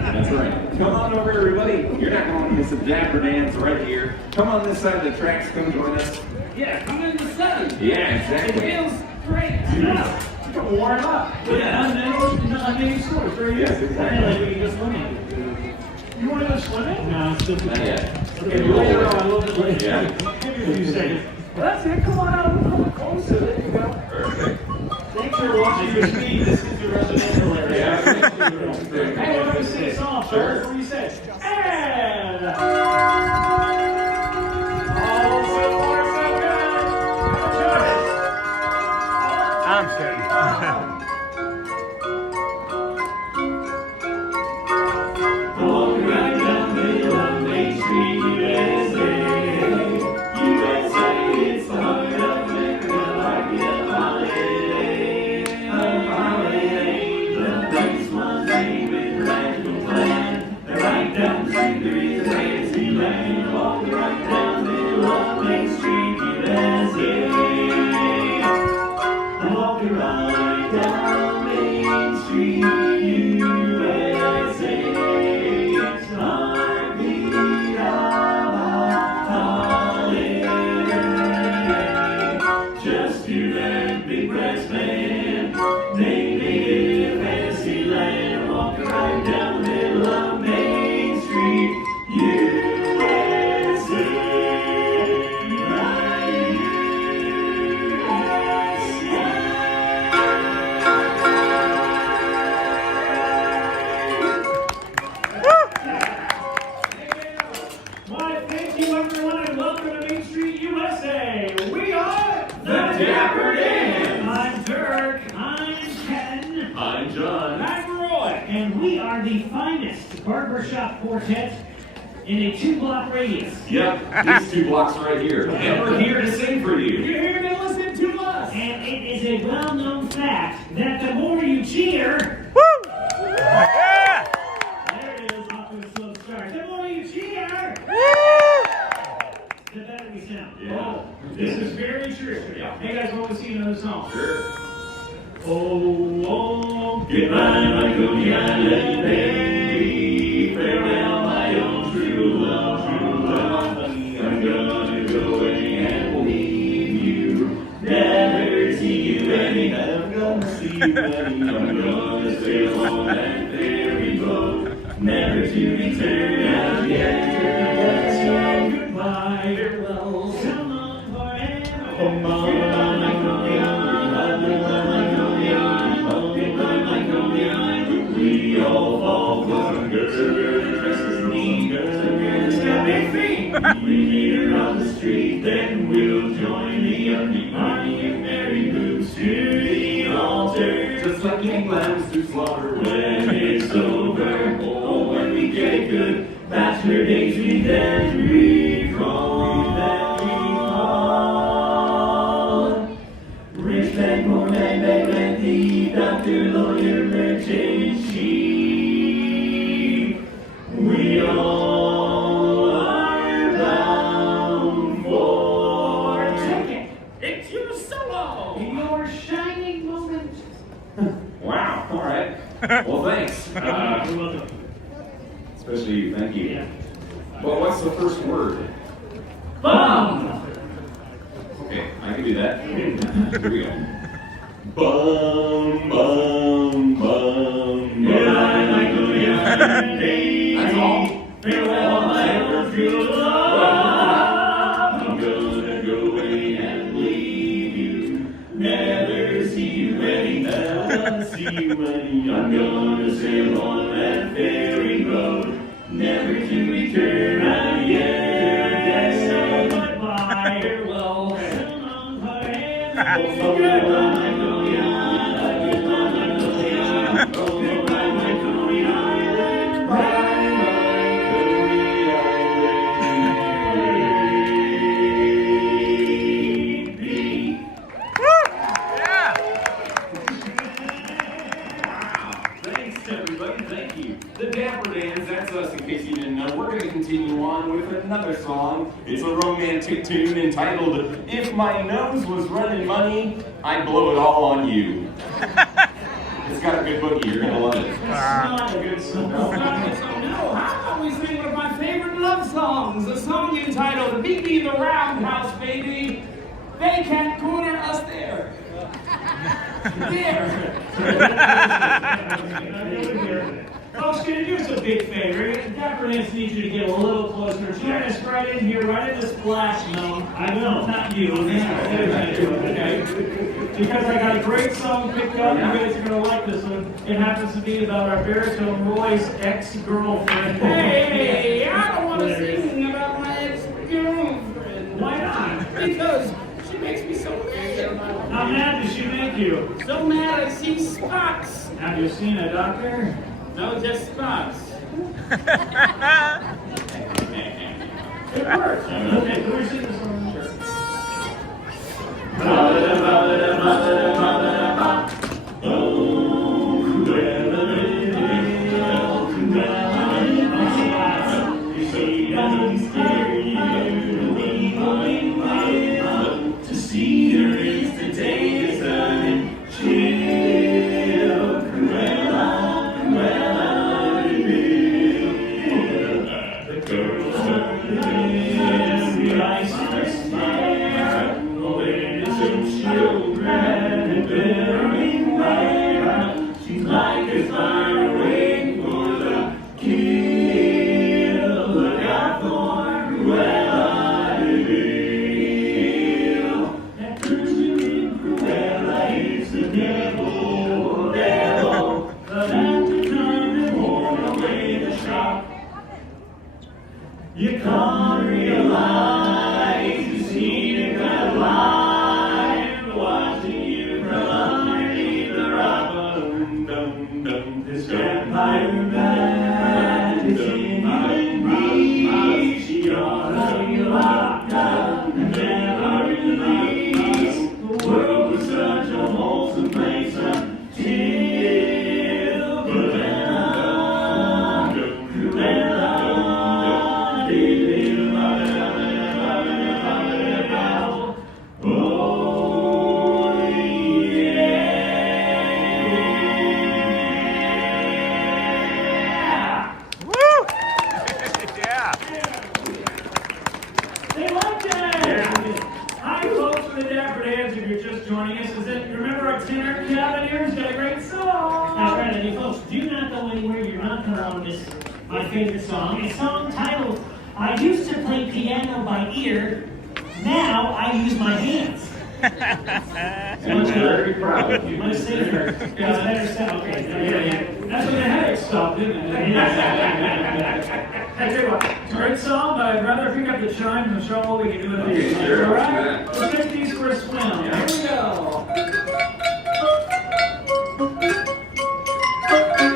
That's right. Come on over, everybody. You're not going to miss a Dapper Dans right here. Come on this side of the tracks. Come join us. Yeah, come in the sun. Yeah, exactly. It feels great. Yeah. Come warm up. Yeah, unnamed source right here. Yes, exactly. We can go swimming. You want to go swimming? No, it's just Not yet. okay. Later on, a little bit later. Yeah. Give me a few seconds. Well, that's it. Come on out a little closer. There you go. Perfect. Thanks for watching your speed. This is your residential area. Yeah. Hey, we're going to sing a song. Sure. What do you say? And all so far so good. I'm certain. Walking right down the middle of Main Street, USA. USA, it's the heart of America, like a holiday. A holiday. The best ones ain't been random plan. They're right down the street, there is a fancy land. Walking right down the middle of Main Street, USA. Walking right down Main Street, USA. It's the heartbeat of a holiday. Just you and big brass band, they live fancy land. Walking right And we are the finest barbershop quartet in a 2-block radius. Yep, these 2 blocks right here. And we're here to sing for you. You're here to listen to us. And it is a well-known fact that the more you cheer... Woo! Yeah! There it is, off to a slow start. The more you cheer... Woo! The better we sound. Yeah. Oh, this is very true. Yeah. Hey guys, want to see another song? Sure. Oh, oh, goodbye, my Coney Island baby. Farewell, my own true love, true love. I'm gonna go away and leave you. Never see you anytime. I'm gonna see you anytime. I'm gonna sail on that ferry boat, never to return again. So goodbye, farewell, so long forever. Oh, goodbye, my Coney Island. We all fall under Christmas Eve. We meet her on the street, then we'll join the army of merry boots to the altar, just like young lambs to slaughter. When it's over, oh, when we get good bachelor days, we then recall. Rich man, poor man, beg, thief, doctor, lawyer, merchant, sheep. We all are bound for ticket. It's your solo. Your shining moment. Wow, all right. Well, thanks. You're welcome. Especially you, thank you. Yeah. Well, what's the first word? Bum. Okay, I can do that. Here we go. Bum, bum, bum. Goodbye, my Coney Island baby. That's all. Farewell, my old true love. I'm gonna go away and leave you. Never see you anytime. I'm gonna see you any. I'm gonna sail on that ferry boat, never to return again. So goodbye, farewell, so long forever. Goodbye, my Coney Island. Goodbye, my Coney Island. Goodbye, my Coney Island. Bye. The Dapper Dans, that's us in case you didn't know. We're going to continue on with another song. It's a romantic tune entitled, If My Nose Was Running Money, I'd Blow It All on You. It's got a good boogie, you're going to love it. Not a good song. No, I always think one of my favorite love songs, a song entitled Meet Me in the Roundhouse, Baby. They can't corner us there. There. Folks, can you do us a big favor? Dapper Dans needs you to get a little closer. Join us right in here, right in this splash zone. I will, not you. Okay? Because I got a great song picked up. You guys are going to like this one. It happens to be about our baritone Roy's ex-girlfriend. Hey, I don't want to sing about my ex-girlfriend. Why not? Because she makes me so mad. How mad does she make you? So mad I see spots. Have you seen a doctor? No, just spots. It works. Okay, can we sing this one? To see her is the day is done. Chill, Cruella, Cruella, the girls turn to dance, the ice is there, oh, it is so children. The sapphire band is in the breeze. She ought to be locked up and never released. The world was such a wholesome place until They liked it! Hi, folks from the Dapper Dans, if you're just joining us. You remember our tenor, Cavalcade's got a great song! That's right, and you folks, do not go anywhere. You're not going to want to miss my favorite song. A song titled, I used to play piano by ear, now I use my hands. I'm very proud of you. Much safer. It's better sound. Okay. Yeah. That's when the headache stopped, didn't it? Hey, tell you what, great song, but I'd rather pick up the chime and show what we can do with these. Sure. All right? Let's get these for a swim. Here we go.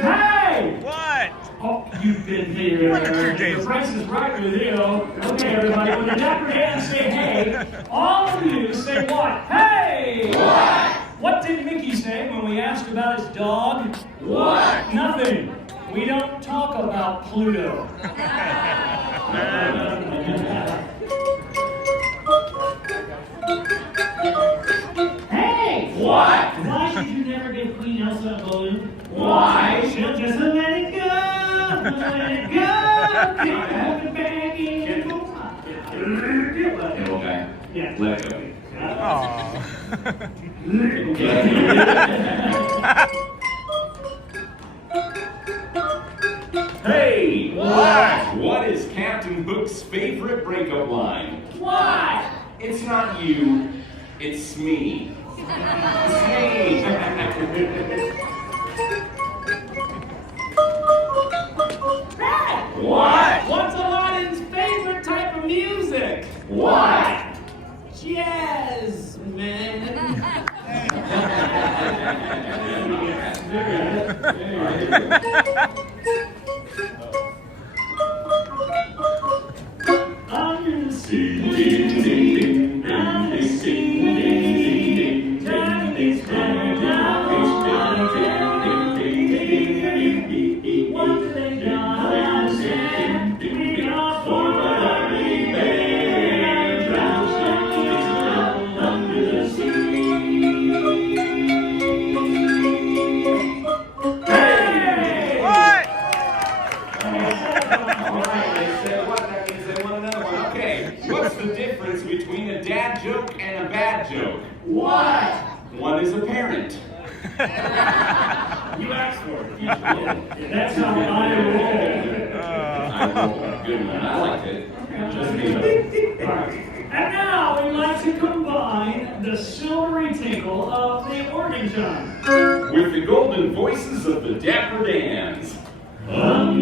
Hey! What? Oh, you've been here. The price is right with you. Okay, everybody, when the Dapper Dans say hey, all of you say what? Hey! What? What did Mickey say when we asked about his dog? What? Nothing. We don't talk about Pluto. Hey! What? Why should you never give Queen Elsa a balloon? Why? She'll just let it go, let it go. Can't hold it back anymore. Okay. Yeah. Let go. Hey! What? What is Captain Hook's favorite breakup line? What? It's not you, it's me. It's me. What? What's Aladdin's favorite type of music? What? Jazz, man. I'm in the sea, I'm in the sea, time is running out, what do they not understand? We are forever there, drowning under the sea. Hey! What? All right, they said what? That means they want another one. Okay, what's the difference between a dad joke and a bad joke? What? One is apparent. You asked for it. That's how I roll. I rolled a good one. I liked it. Just me. And now we'd like to combine the silvery tinkle of the organ chime. With the golden voices of the Dapper Dans. A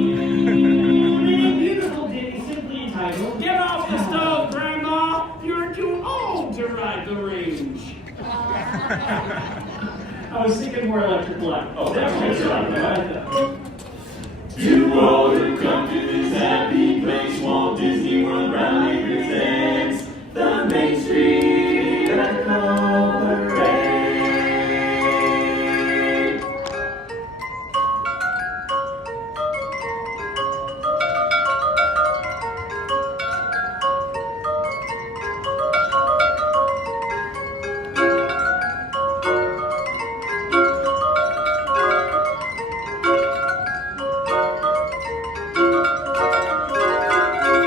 beautiful ditty simply entitled, Get off the stove, Grandma! You're too old to ride the range. I was thinking more electric light. Oh, that's what I thought. Too old to come to this happy place. Walt Disney World proudly presents the Main Street Electrical Parade.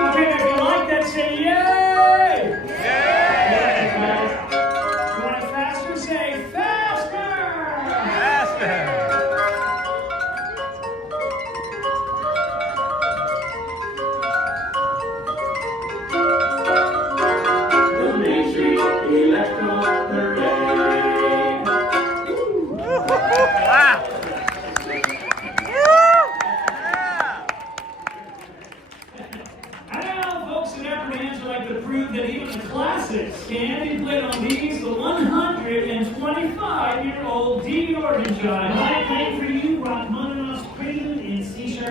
Okay, if you like that, say yay! Yay! You want it faster? Say faster! The Main Street Electrical Parade. Wow. Now, folks at Dapper Dans would like to prove that even the classics can be played on these, the 125-year-old D organ chime. I play for you Rachmaninoff's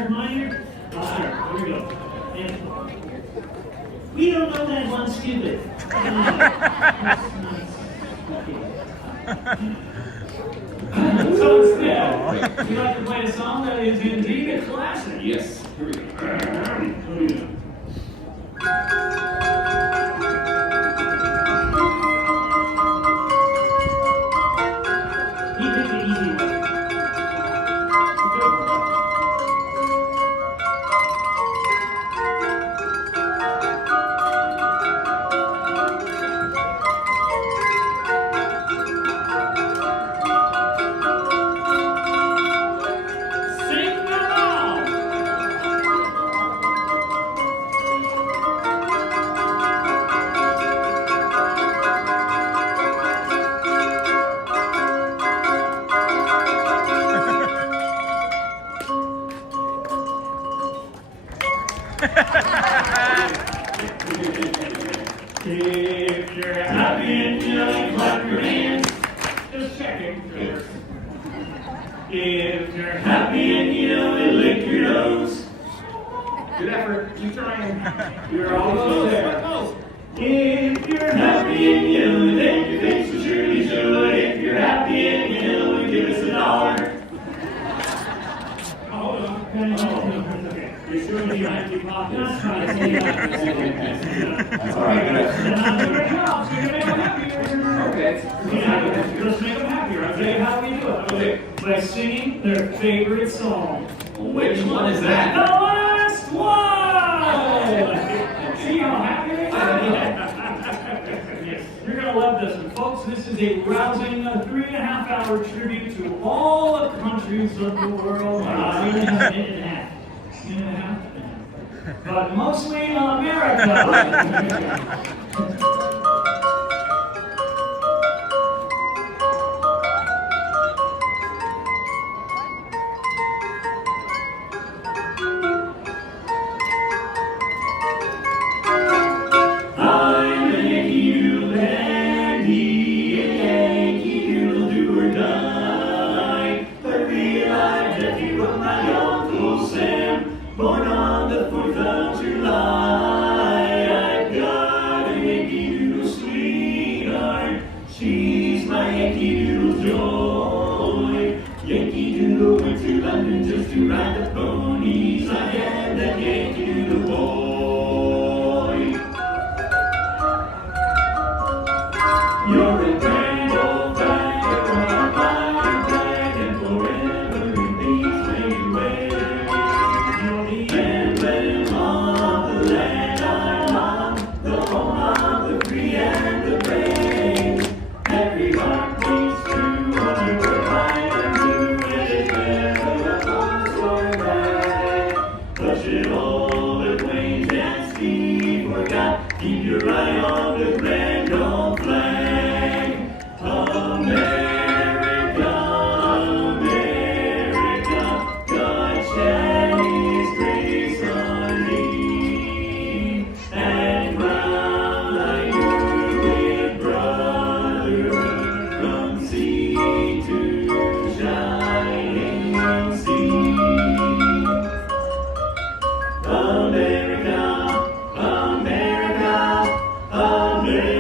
major, minor? Here we go. And we don't know that one stupid. So instead, we'd like to play a song that is indeed a classic. Yes. Here we go. He picked the easy one. Sing along! If you're happy and feeling, clap your hands. Just checking. If you're happy and feeling, lick your nose. Good effort. Keep trying. You're almost there. If you're happy and feeling, then your face will surely show it. If you're happy and feeling, give us $1. Hold on. Okay. You're sure you have empty pockets. Not trying to say that. That's all right. Okay. Let's make them happier. I'll tell you how we do it. Okay. By singing their favorite song. Which one is that? The last one! See how happy they are? Yes. You're going to love this one. Folks, this is a rousing 3.5-hour tribute to all the countries of the world. Even a minute and a half. Minute and a half. But mostly America. I'm a Yankee Doodle dandy, a Yankee Doodle do or die. I realized that you were my Uncle Sam, born on the 4th of July. I've got a Yankee Doodle sweetheart, she's my Yankee Doodle joy. Yankee Doodle went to London just to ride the ponies. I am that Yankee Doodle boy. You're a grand old flag, you're a fine flag, and forever in these many ways. You're the emblem of the land I love, the home of the free and the brave. Every heart beats true on your word, white and blue, and it's never a false or bad. Push it all the plains and sea forgot, keep your eye on the grand old flag. America, America, God shed His grace on thee, and crown thy youth with brotherhood from sea to shining sea. America, America, America.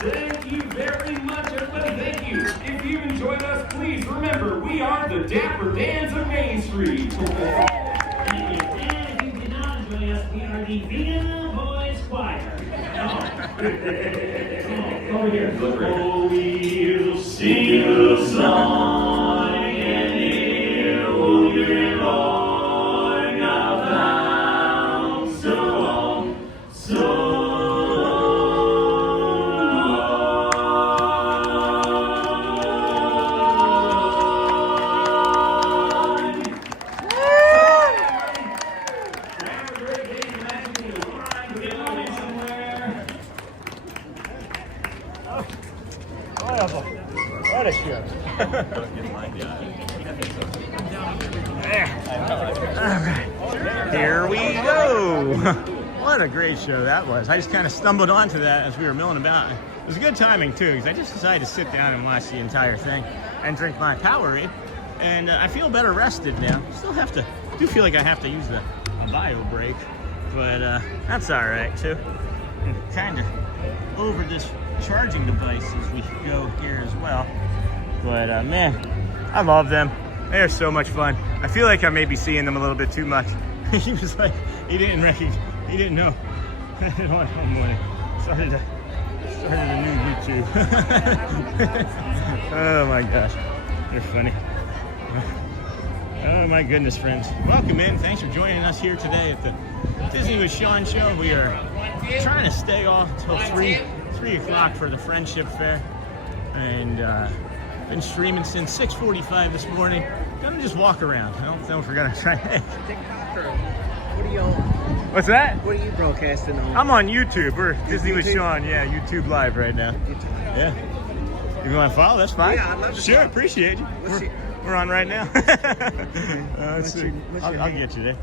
Thank you very much, everybody. Thank you. If you've enjoyed us, please remember we are the Dapper Dans of Main Street. And if you did not enjoy us, we are the Vienna Boys Choir. Over here. Oh, we'll sing a song and it'll be long about so long, so What a ship. All right. Here we go. Whoa, what a great show that was. I just kind of stumbled onto that as we were milling about. It was good timing too, because I just decided to sit down and watch the entire thing and drink my Powerade. And I feel better rested now. Still have to, do feel like I have to use a bio break, but that's all right too. I'm kind of over this charging device as we go here as well. But man, I love them. They're so much fun. I feel like I may be seeing them a little bit too much. He was like, he didn't know. All morning. Started a new YouTube. Oh my gosh, they're funny. Oh my goodness, friends. Welcome in. Thanks for joining us here today at the Disney with Sean show. We are trying to stay off until 3 o'clock for the Friendship Fair. And been streaming since 6:45 this morning. Gonna just walk around. I don't know if we're gonna try. What are y'all? What's that? What are you broadcasting on? I'm on YouTube. We're Disney with Sean. Yeah, YouTube Live right now. Yeah. You want to follow? That's fine. Yeah, I'd love to. Sure, appreciate you. We're on right now. I'll get you there.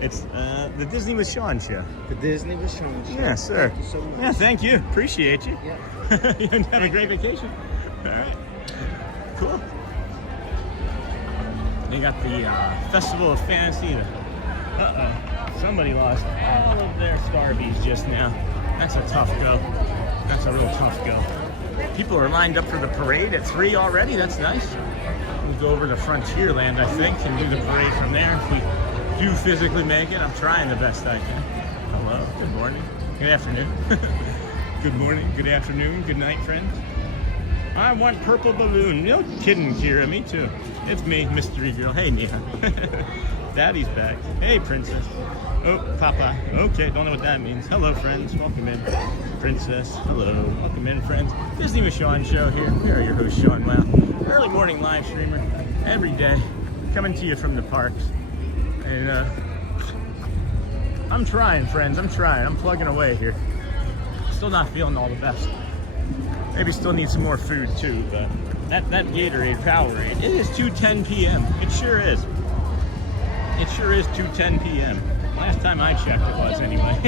It's the Disney with Sean show. The Disney with Sean show. Yeah, sir. Thank you so much. Yeah, thank you. Appreciate you. Yeah. You have a great vacation. All right. Cool. They got the Festival of Fantasy. Uh-oh. Somebody lost all of their Starbies just now. That's a tough go. That's a real tough go. People are lined up for the parade at 3 already. That's nice. We'll go over to Frontierland, I think, and do the parade from there. If we do physically make it, I'm trying the best I can. Hello. Good morning. Good afternoon. Good morning. Good afternoon. Good night, friends. I want purple balloon. No kidding, Kira. Me too. It's me, Mystery Girl. Hey, Nia. Daddy's back. Hey, Princess. Oh, Papa. Okay, don't know what that means. Hello, friends. Welcome in. Princess. Hello. Welcome in, friends. Disney with Sean show here. We are your host, Sean Wow. Early morning live streamer. Every day. Coming to you from the parks. And I'm trying, friends. I'm trying. I'm plugging away here. Still not feeling all the best. Maybe still need some more food too, but that Gatorade, Powerade, it is 2:10 p.m. It sure is. It sure is 2:10 p.m. Last time I checked it was anyway.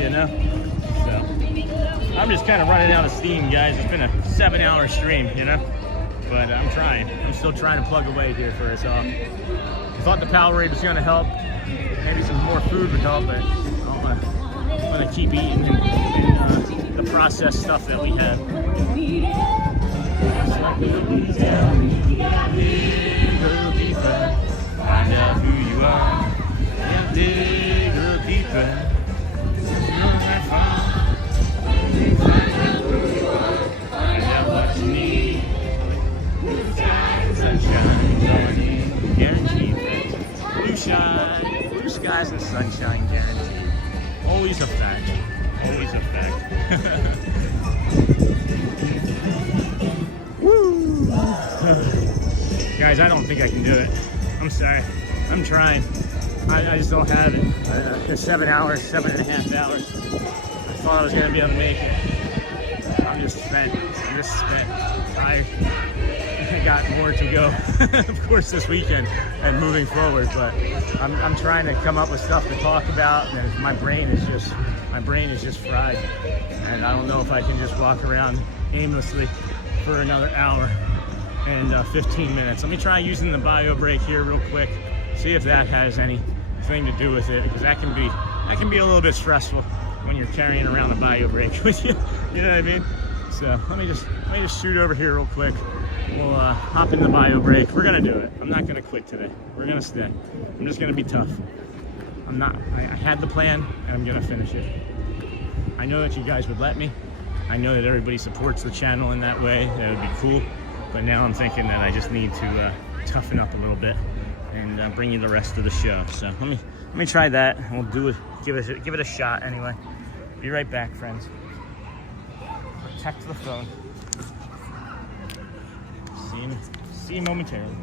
You know? So, I'm just kind of running out of steam, guys. It's been a 7-hour stream, you know? But I'm trying. I'm still trying to plug away here for us all. I thought the Powerade was going to help. Maybe some more food would help, but I'm going to keep eating and the processed stuff that we have. Find out who you are. Dig a little deeper. Find out what you need. Sunshine, guaranteed. Blue skies and sunshine guaranteed. Always a fact. Always a fact. Woo! Guys, I don't think I can do it. I'm sorry. I'm trying. I just don't have it. 7 hours, 7.5 hours. I thought I was going to be able to make it. I'm just spent. Tired. I got more to go, of course, this weekend and moving forward. But I'm trying to come up with stuff to talk about, and my brain is just fried. And I don't know if I can just walk around aimlessly for another hour and 15 minutes. Let me try using the bio break here real quick. See if that has anything to do with it, because that can be a little bit stressful when you're carrying around a bio break with you. You know what I mean? So let me just shoot over here real quick. We'll hop in the bio break. We're gonna do it. I'm not gonna quit today. We're gonna stay. I'm just gonna be tough. I had the plan and I'm gonna finish it. I know that you guys would let me. I know that everybody supports the channel in that way. That would be cool. But now I'm thinking that I just need to toughen up a little bit and bring you the rest of the show. So let me try that. We'll do it. Give it a shot anyway. Be right back, friends. Protect the phone. See you momentarily.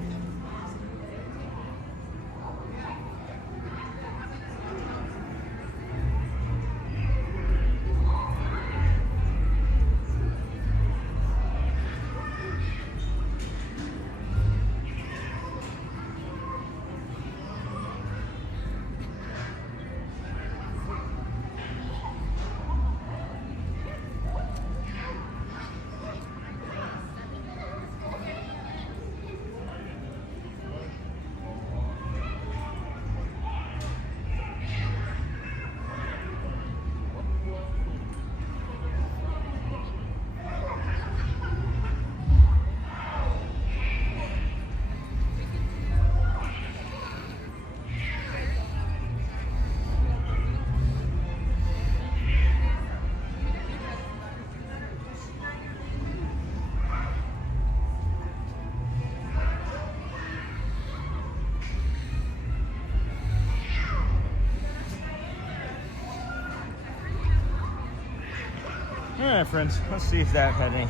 right, friends, let's see if that had any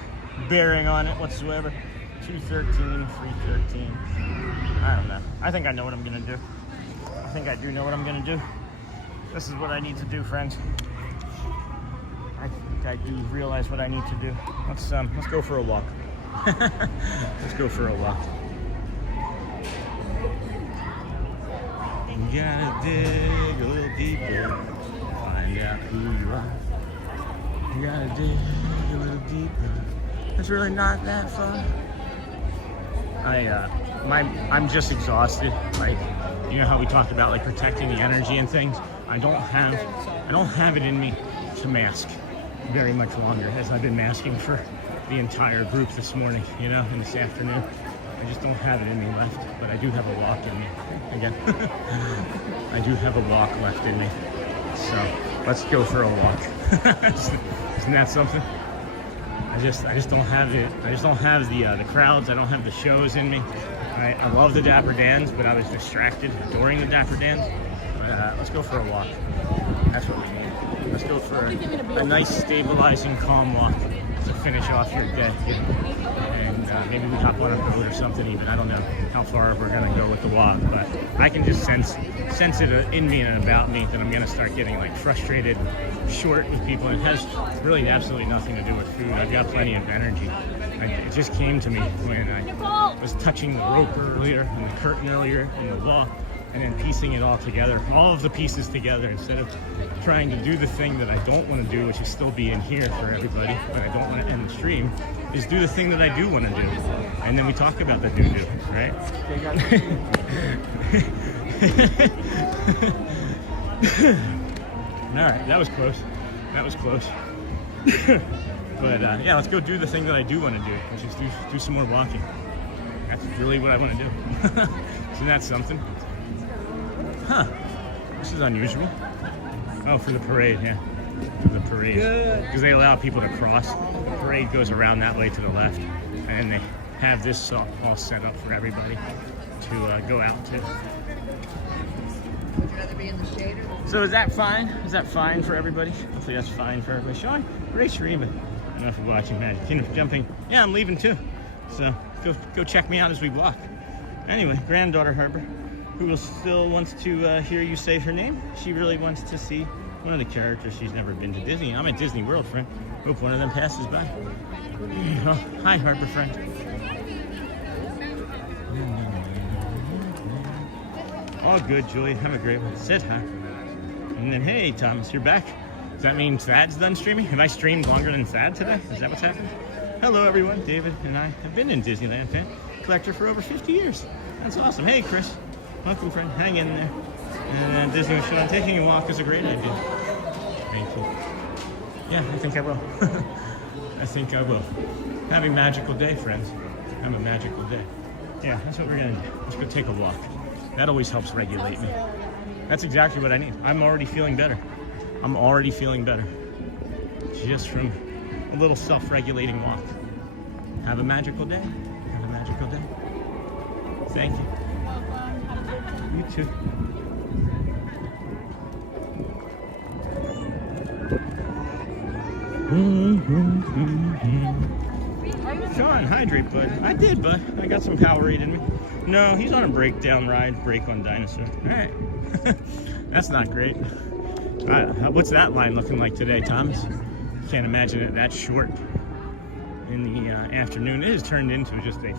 bearing on it whatsoever. 213, 313. I don't know. I think I know what I'm gonna do. I think I do know what I'm gonna do. This is what I need to do, friends. I think I do realize what I need to do. Let's go for a walk. Let's go for a walk. You gotta dig a little deeper, find out who you are. You gotta dig a little deeper. It's really not that far. I'm just exhausted. Like, you know how we talked about like protecting the energy and things. I don't have it in me to mask very much longer, as I've been masking for the entire group this morning, you know, and this afternoon. I just don't have it in me left, but I do have a walk in me. Again, I do have a walk left in me. So let's go for a walk. Isn't that something? I just don't have it. I just don't have the crowds. I don't have the shows in me. I love the Dapper Dans, but I was distracted during the Dapper Dans. Let's go for a walk. That's what we need. Let's go for a nice, stabilizing, calm walk to finish off your day. And maybe we hop on a boat or something even. I don't know how far we're gonna go with the walk, but I can just sense it in me and about me that I'm gonna start getting like frustrated, short with people. And it has really absolutely nothing to do with food. I've got plenty of energy. It just came to me when I was touching the rope earlier and the curtain earlier and the walk, and then piecing it all together, all of the pieces together, instead of trying to do the thing that I don't want to do, which is still be in here for everybody, but I don't want to end the stream, is do the thing that I do want to do. And then we talk about the do-do, right? All right, that was close. That was close. But yeah, let's go do the thing that I do want to do, which is do some more walking. That's really what I want to do. Isn't that something? Huh, this is unusual. Oh, for the parade, yeah. For the parade. Good. Because they allow people to cross. The parade goes around that way to the left. And they have this all set up for everybody to go out to. Would you rather be in the shade or the... So is that fine? Is that fine for everybody? Hopefully that's fine for everybody. Sean, great stream. I don't know if you're watching Magic Kingdom Jumping. Yeah, I'm leaving too. So go check me out as we walk. Anyway, granddaughter Harper, who still wants to hear you say her name. She really wants to see one of the characters. She's never been to Disney. I'm at Disney World, friend. Hope one of them passes by. Oh, hi, Harper, friend. All good, Julie. Have a great one. Sit, huh? And then, hey, Thomas, you're back. Does that mean Thad's done streaming? Have I streamed longer than Thad today? Is that what's happened? Hello, everyone. David and I have been in Disneyland, fan collector for over 50 years. That's awesome. Hey, Chris. Welcome, friend. Hang in there. And Disney with Sean, taking a walk is a great idea. Thank you. Yeah, I think I will. I think I will. Have a magical day, friends. Have a magical day. Yeah, that's what we're gonna do. Let's go take a walk. That always helps regulate me. That's exactly what I need. I'm already feeling better. I'm already feeling better. Just from a little self-regulating walk. Have a magical day. Have a magical day. Thank you. You too. Sean, hydrate, bud. I did, bud. I got some Powerade in me. No, he's on a breakdown ride. Break on dinosaur. All right. That's not great. What's that line looking like today, Thomas? Can't imagine it that short in the afternoon. It has turned into just a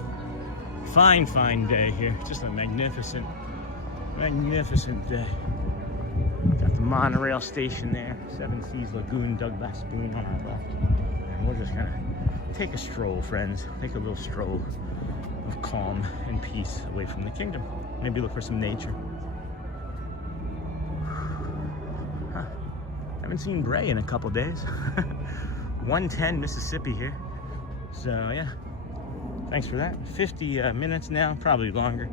fine, fine day here. Just a magnificent, magnificent day. Got the monorail station there. Seven Seas Lagoon, Douglas Spoon on our left. And we're just gonna take a stroll, friends. Take a little stroll of calm and peace away from the kingdom. Maybe look for some nature. Huh. Haven't seen Bray in a couple days. 110 Mississippi here. So yeah, thanks for that. 50 minutes now, probably longer.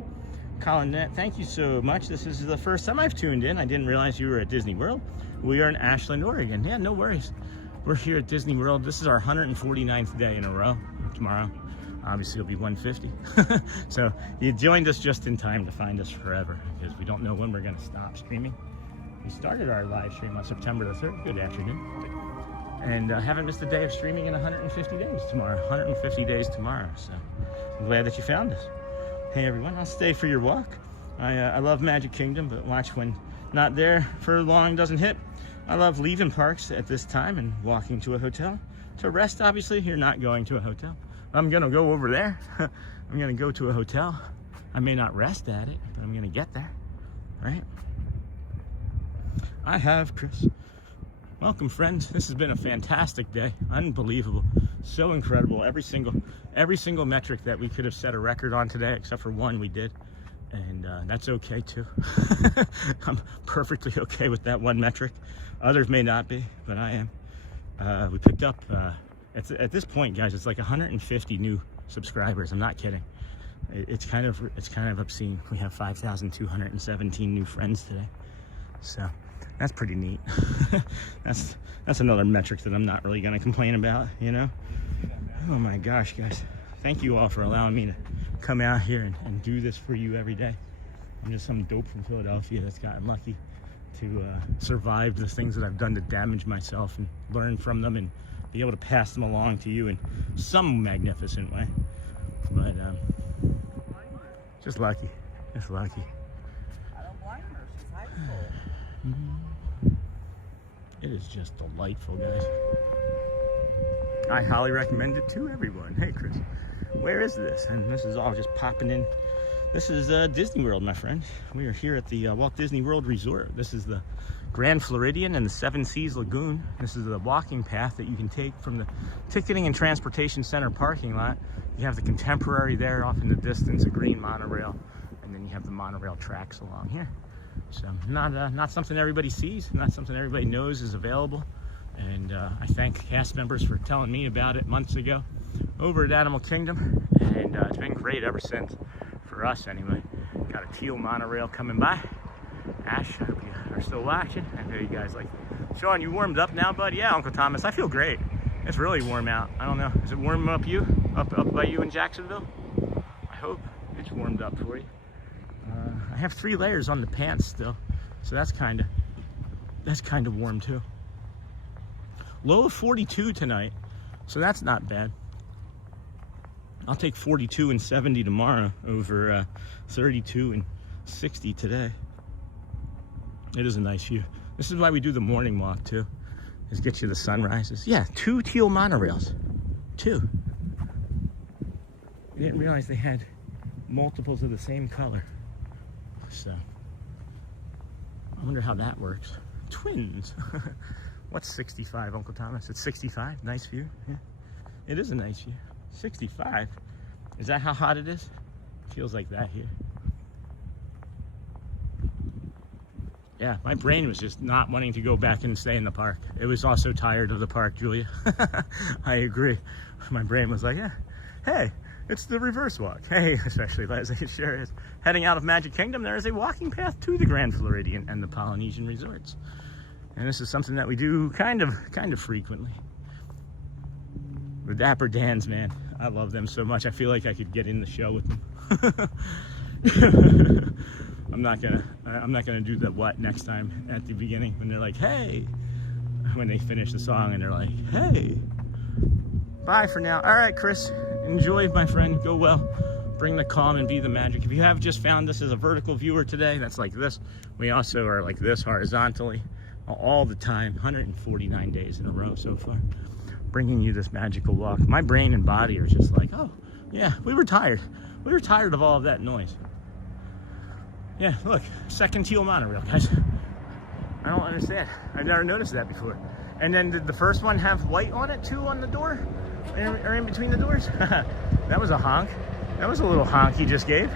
Colinette, thank you so much. This is the first time I've tuned in. I didn't realize you were at Disney World. We are in Ashland, Oregon. Yeah, no worries. We're here at Disney World. This is our 149th day in a row. Tomorrow, obviously, it'll be 150. So you joined us just in time to find us forever, because we don't know when we're going to stop streaming. We started our live stream on September the 3rd. Good afternoon. And haven't missed a day of streaming in 150 days tomorrow. 150 days tomorrow. So I'm glad that you found us. Hey everyone, I'll stay for your walk. I love Magic Kingdom, but watch when not there for long doesn't hit. I love leaving parks at this time and walking to a hotel. To rest, obviously, you're not going to a hotel. I'm gonna go over there. I'm gonna go to a hotel. I may not rest at it, but I'm gonna get there, right? I have Chris. Welcome, friends. This has been a fantastic day. Unbelievable. So incredible. Every single metric that we could have set a record on today, except for one, we did. And that's okay too. I'm perfectly okay with that one metric. Others may not be, but I am. We picked up, at this point, guys, it's like 150 new subscribers. I'm not kidding. It's kind of obscene. We have 5,217 new friends today. So that's pretty neat. That's another metric that I'm not really gonna complain about, you know? Oh my gosh, guys. Thank you all for allowing me to come out here and do this for you every day. I'm just some dope from Philadelphia that's gotten lucky to survive the things that I've done to damage myself and learn from them and be able to pass them along to you in some magnificent way. But just lucky, just lucky. I don't blame her. She's hypeful. It is just delightful, guys. I highly recommend it to everyone. Hey, Chris, where is this? And this is all just popping in. This is Disney World, my friend. We are here at the Walt Disney World Resort. This is the Grand Floridian and the Seven Seas Lagoon. This is the walking path that you can take from the Ticketing and Transportation Center parking lot. You have the Contemporary there off in the distance, a green monorail, and then you have the monorail tracks along here. So not something everybody sees, not something everybody knows is available. And I thank cast members for telling me about it months ago over at Animal Kingdom, and it's been great ever since, for us anyway. Got a teal monorail coming by. Ash, I hope you are still watching. I know you guys like, Sean, you warmed up now, bud? Yeah, Uncle Thomas, I feel great. It's really warm out. I don't know, is it warming up you? Up by you in Jacksonville? I hope it's warmed up for you. I have 3 layers on the pants still, so that's kind of warm too. Low of 42 tonight, so that's not bad. I'll take 42 and 70 tomorrow over 32 and 60 today. It is a nice view. This is why we do the morning walk too, is get you the sunrises. Yeah, 2 teal monorails. 2. I didn't realize they had multiples of the same color. So, I wonder how that works. Twins. What's 65, Uncle Thomas? It's 65? Nice view? Yeah. It is a nice view. 65? Is that how hot it is? Feels like that here. Yeah, my brain was just not wanting to go back and stay in the park. It was also tired of the park, Julia. I agree. My brain was like, yeah, hey, it's the reverse walk. Hey, especially Leslie, it sure is. Heading out of Magic Kingdom, there is a walking path to the Grand Floridian and the Polynesian resorts. And this is something that we do kind of frequently. The Dapper Dans, man, I love them so much. I feel like I could get in the show with them. I'm not gonna do the what next time at the beginning when they're like, hey, when they finish the song and they're like, hey, bye for now. All right, Chris, enjoy, my friend. Go well. Bring the calm and be the magic. If you have just found this as a vertical viewer today, that's like this. We also are like this horizontally all the time, 149 days in a row so far, bringing you this magical walk. My brain and body are just like, oh, yeah, we were tired. We were tired of all of that noise. Yeah, look, second teal monorail, guys. I don't understand. I've never noticed that before. And then did the first one have white on it too on the door? Or in between the doors? That was a honk. That was a little honk he just gave.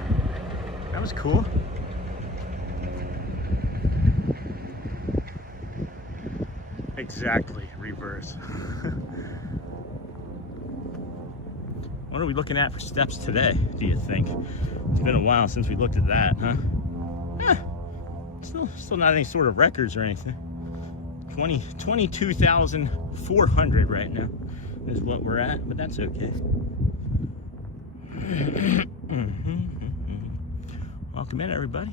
That was cool. Exactly, reverse. What are we looking at for steps today, do you think? It's been a while since we looked at that, huh? Still not any sort of records or anything. 22,400 right now is what we're at, but that's okay. Welcome in, everybody.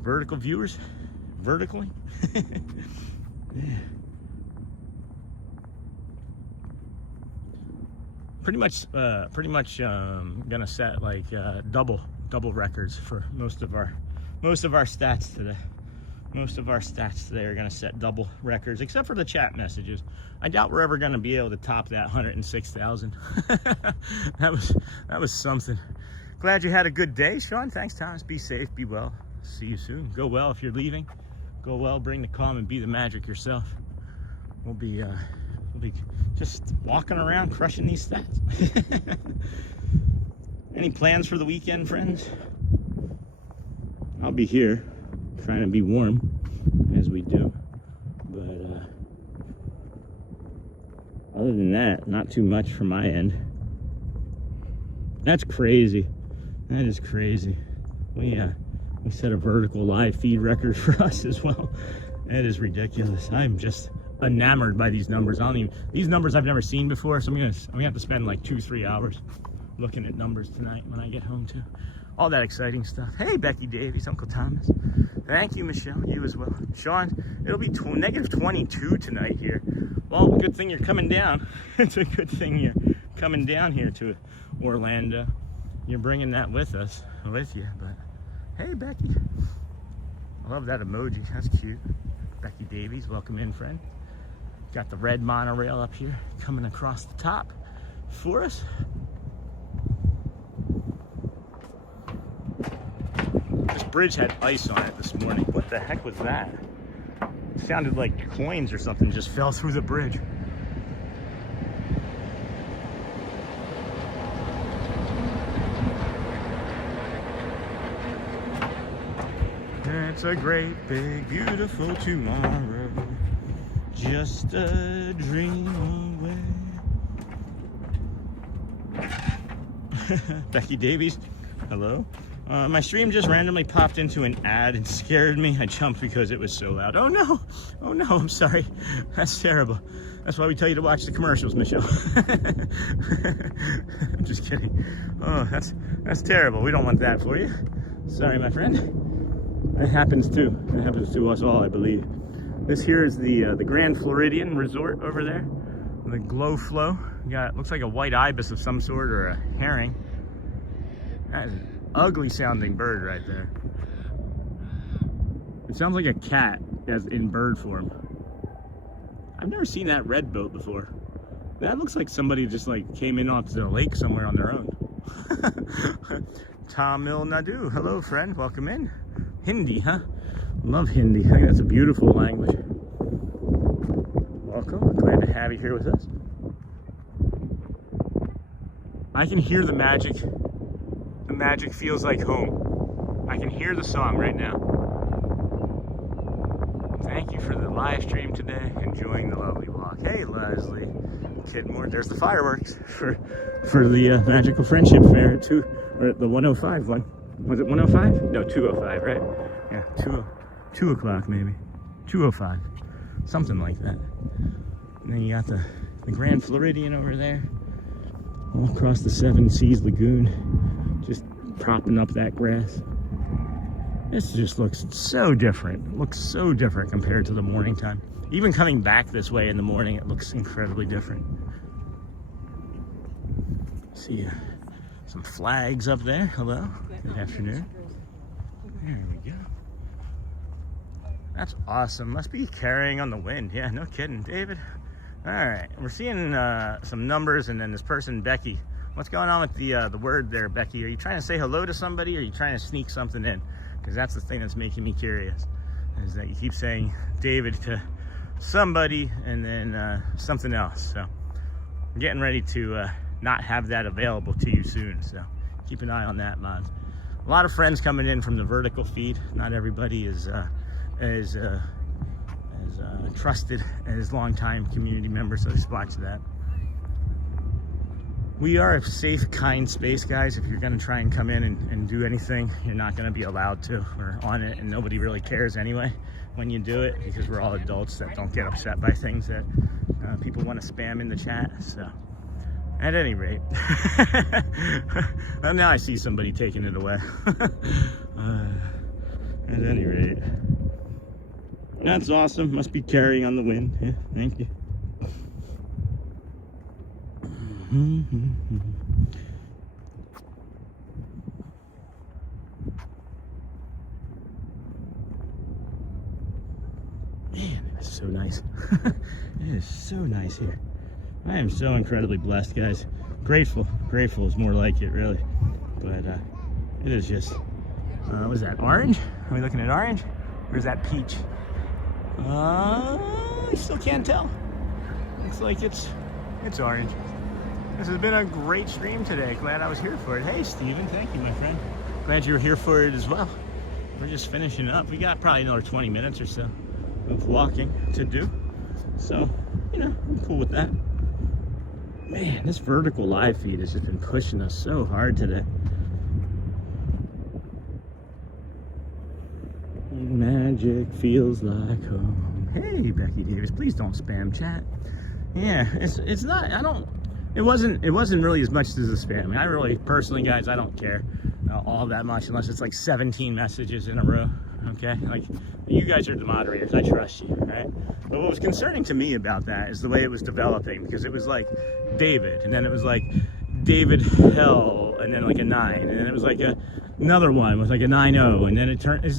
Vertical viewers, vertically. Yeah. pretty much gonna set like double records for most of our stats today. Most of our stats today are gonna set double records, except for the chat messages. I doubt we're ever gonna be able to top that 106,000. that was something. Glad you had a good day, Sean. Thanks, Thomas. Be safe, be well. See you soon. Go well if you're leaving. Go well, bring the calm and be the magic yourself. We'll be just walking around crushing these stats. Any plans for the weekend, friends? I'll be here trying to be warm as we do, but other than that, not too much from my end. That's crazy. That is crazy. We set a vertical live feed record for us as well. That is ridiculous. I'm just enamored by these numbers. These numbers I've never seen before, so I'm gonna have to spend like 2-3 hours looking at numbers tonight when I get home too. All that exciting stuff. Hey, Becky Davies, Uncle Thomas. Thank you, Michelle. You as well. Sean, it'll be negative 22 tonight here. Well, good thing you're coming down. It's a good thing you're coming down here to Orlando. You're bringing that with you. But hey, Becky. I love that emoji. That's cute. Becky Davies, welcome in, friend. Got the red monorail up here coming across the top for us. This bridge had ice on it this morning. What the heck was that? It sounded like coins or something just fell through the bridge. It's a great, big, beautiful tomorrow. Just a dream away. Becky Davies, hello. My stream just randomly popped into an ad and scared me. I jumped because it was so loud. Oh no, I'm sorry. That's terrible. That's why we tell you to watch the commercials, Michelle. I'm just kidding. Oh, that's terrible. We don't want that for you. Sorry, my friend. It happens too. It happens to us all, I believe. This here is the Grand Floridian resort over there. The Glow Flow. Looks like a white ibis of some sort or a herring. That is an ugly sounding bird right there. It sounds like a cat as in bird form. I've never seen that red boat before. That looks like somebody just like came in onto the lake somewhere on their own. Tamil Nadu, hello friend, welcome in. Hindi, huh? Love Hindi. I think that's a beautiful language. Welcome. Glad to have you here with us. I can hear the magic. The magic feels like home. I can hear the song right now. Thank you for the live stream today. Enjoying the lovely walk. Hey, Leslie Kidmore. There's the fireworks for the Magical Friendship Fair at the 105 one. Was it 105? No, 205, right? Yeah, 2 o'clock maybe. 2:05, something like that. And then you got the Grand Floridian over there, all across the Seven Seas Lagoon, just propping up that grass. This just looks so different. It looks so different compared to the morning time. Even coming back this way in the morning, it looks incredibly different. See some flags up there. Hello. Good afternoon. There we go. That's awesome. Must be carrying on the wind. Yeah, no kidding, David. All right, we're seeing some numbers, and then this person, Becky. What's going on with the word there, Becky? Are you trying to say hello to somebody, or are you trying to sneak something in? Because that's the thing that's making me curious, is that you keep saying David to somebody and then something else. So I'm getting ready to not have that available to you soon. So keep an eye on that, mods. A lot of friends coming in from the vertical feed. Not everybody is as trusted as longtime community members, so just watch that. We are a safe, kind space, guys. If you're gonna try and come in and do anything, you're not gonna be allowed to. We're on it, and nobody really cares anyway when you do it, because we're all adults that don't get upset by things that people want to spam in the chat. So at any rate, well, now I see somebody taking it away. At any rate, that's awesome. Must be carrying on the wind. Yeah, thank you. Man, it's so nice. It is so nice here. I am so incredibly blessed, guys. Grateful. Grateful is more like it, really. But it is just, what is that, orange? Are we looking at orange? Or is that peach? I still can't tell. Looks like it's orange. This has been a great stream today. Glad I was here for it. Hey, Steven, thank you, my friend. Glad you were here for it as well. We're just finishing up. We got probably another 20 minutes or so of walking to do. So, you know, I'm cool with that. Man, this vertical live feed has just been pushing us so hard today. Magic feels like home. Hey, Becky Davis, please don't spam chat. Yeah, it's not, it wasn't really as much as the spam. I mean, I really, personally, guys, I don't care all that much unless it's like 17 messages in a row, okay? Like, you guys are the moderators, I trust you, right? But what was concerning to me about that is the way it was developing, because it was like David, and then it was like David Hell, and then like a 9, and then it was like another one with like a 9-0, and then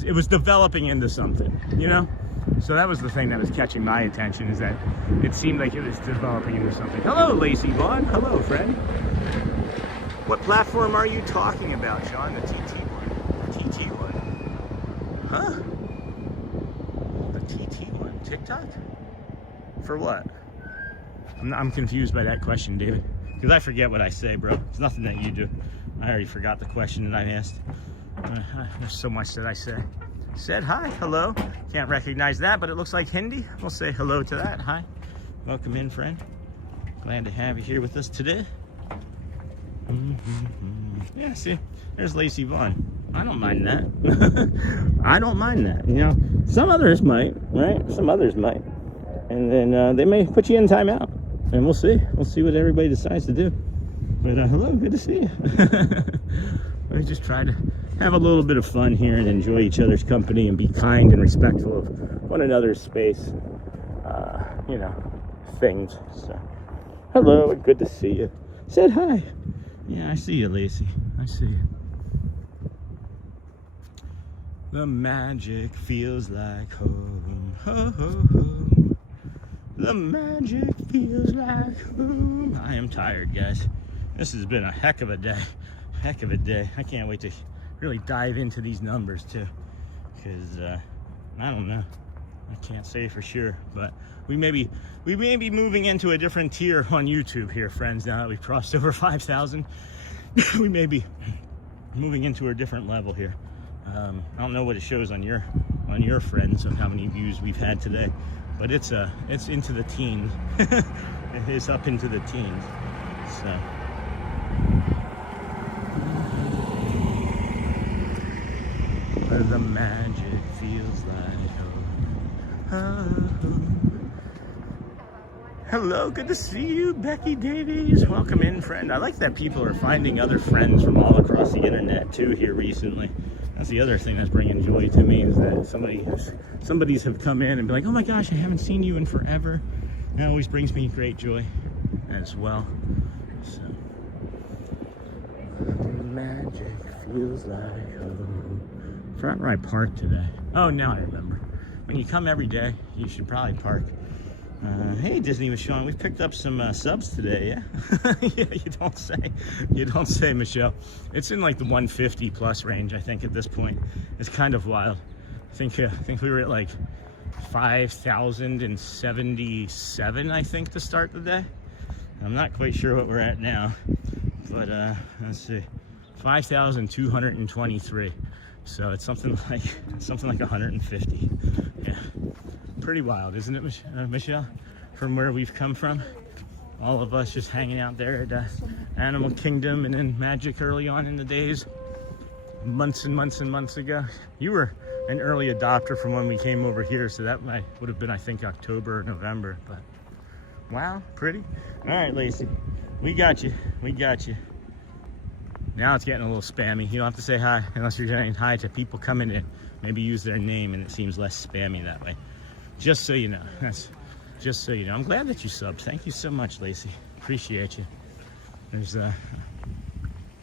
it was developing into something, you know? So that was the thing that was catching my attention, is that it seemed like it was developing into something. Hello, Lacey Vaughn. Hello, friend. What platform are you talking about, Sean? The TT one. The TT one. Huh? The TT one. TikTok? For what? I'm confused by that question, David. Because I forget what I say, bro. It's nothing that you do. I already forgot the question that I asked. There's so much that I say. Said hi, hello. Can't recognize that, but it looks like Hindi. We'll say hello to that. Hi. Welcome in, friend. Glad to have you here with us today. Yeah, see, there's Lacey Vaughn. I don't mind that. I don't mind that. You know, some others might, right? Some others might. And then they may put you in timeout. And we'll see. We'll see what everybody decides to do. But hello, good to see you. We just try to have a little bit of fun here and enjoy each other's company and be kind and respectful of one another's space, you know, things. So, hello, good to see you. Said hi. Yeah, I see you, Lacey. I see you. The magic feels like home. Ho, ho, ho. The magic feels like home. I am tired, guys. This has been a heck of a day. Heck of a day. I can't wait to really dive into these numbers too, because I don't know, I can't say for sure, but we may be moving into a different tier on YouTube here, friends. Now that we've crossed over 5,000, we may be moving into a different level here. I don't know what it shows on your friends of how many views we've had today, but it's into the teens. It is up into the teens. So where the magic feels like home. Hello, good to see you, Becky Davies. Welcome in, friend. I like that people are finding other friends from all across the internet too here recently. That's the other thing that's bringing joy to me, is that somebody's have come in and be like, oh my gosh, I haven't seen you in forever. That always brings me great joy as well. So, magic feels like home. Forgot where I parked today. Oh, now I remember. When you come every day, you should probably park. Hey, Disney with Sean, we've picked up some subs today, yeah? Yeah, you don't say. You don't say, Michelle. It's in like the 150 plus range, I think, at this point. It's kind of wild. I think we were at like 5,077, I think, to start the day. I'm not quite sure what we're at now, but let's see, 5,223. So it's something like 150. Yeah, pretty wild, isn't it, Michelle? From where we've come from, all of us just hanging out there at Animal Kingdom and then Magic early on in the days, months and months and months ago. You were an early adopter from when we came over here, so that would have been, I think, October or November. But wow, pretty. All right, Lacey, we got you. We got you. Now it's getting a little spammy. You don't have to say hi unless you're saying hi to people coming in. Maybe use their name and it seems less spammy that way. Just so you know. That's just so you know. I'm glad that you subbed. Thank you so much, Lacey. Appreciate you. There's a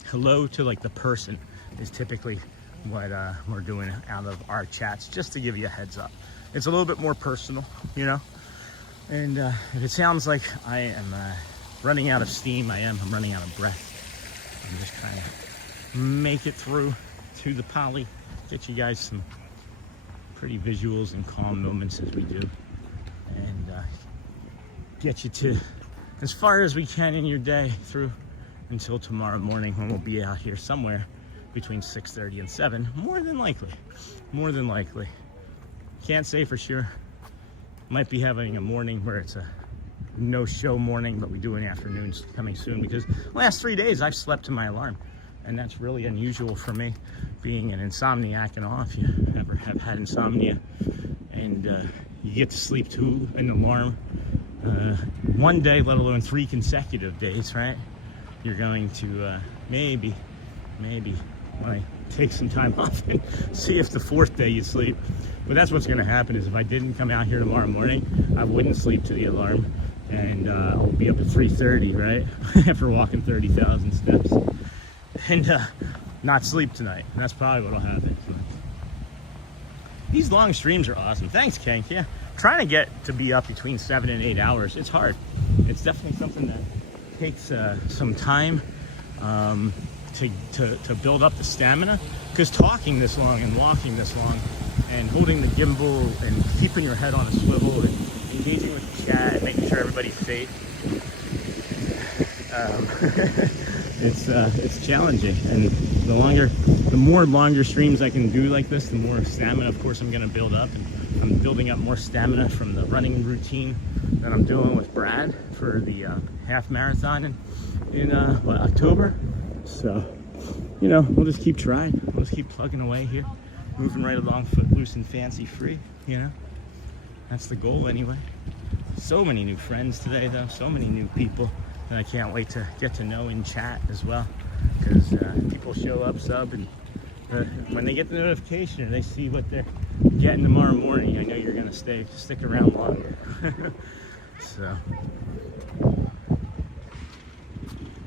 hello to like the person is typically what we're doing out of our chats, just to give you a heads up. It's a little bit more personal, you know. And if it sounds like I am running out of steam, I'm running out of breath. I'm just trying to make it through to the poly, get you guys some pretty visuals and calm moments as we do, and get you to as far as we can in your day through until tomorrow morning, when we'll be out here somewhere between 6:30 and 7, more than likely. Can't say for sure. Might be having a morning where it's a no-show morning, but we do an afternoon coming soon, because the last 3 days I've slept to my alarm, and that's really unusual for me, being an insomniac and all. If you ever have had insomnia and you get to sleep to an alarm one day, let alone 3 consecutive days, right? You're going to maybe want to take some time off and see if the 4th day you sleep. But that's what's going to happen, is if I didn't come out here tomorrow morning, I wouldn't sleep to the alarm, and I'll be up at 3:30, right? After walking 30,000 steps, and not sleep tonight. And that's probably what'll happen. These long streams are awesome. Thanks, Kank. Yeah, trying to get to be up between 7 and 8 hours, it's hard. It's definitely something that takes some time to build up the stamina, because talking this long and walking this long and holding the gimbal and keeping your head on a swivel and engaging with the chat and making sure everybody's safe, it's challenging. And the more longer streams I can do like this, the more stamina, of course, I'm going to build up. And I'm building up more stamina from the running routine that I'm doing with Brad for the half marathon in October. So, you know, we'll just keep trying. We'll just keep plugging away here, moving right along, footloose and fancy free, you know. That's the goal anyway. So many new friends today, though. So many new people that I can't wait to get to know in chat as well. Because people show up, sub, and when they get the notification or they see what they're getting tomorrow morning, I know you're going to stick around longer. So,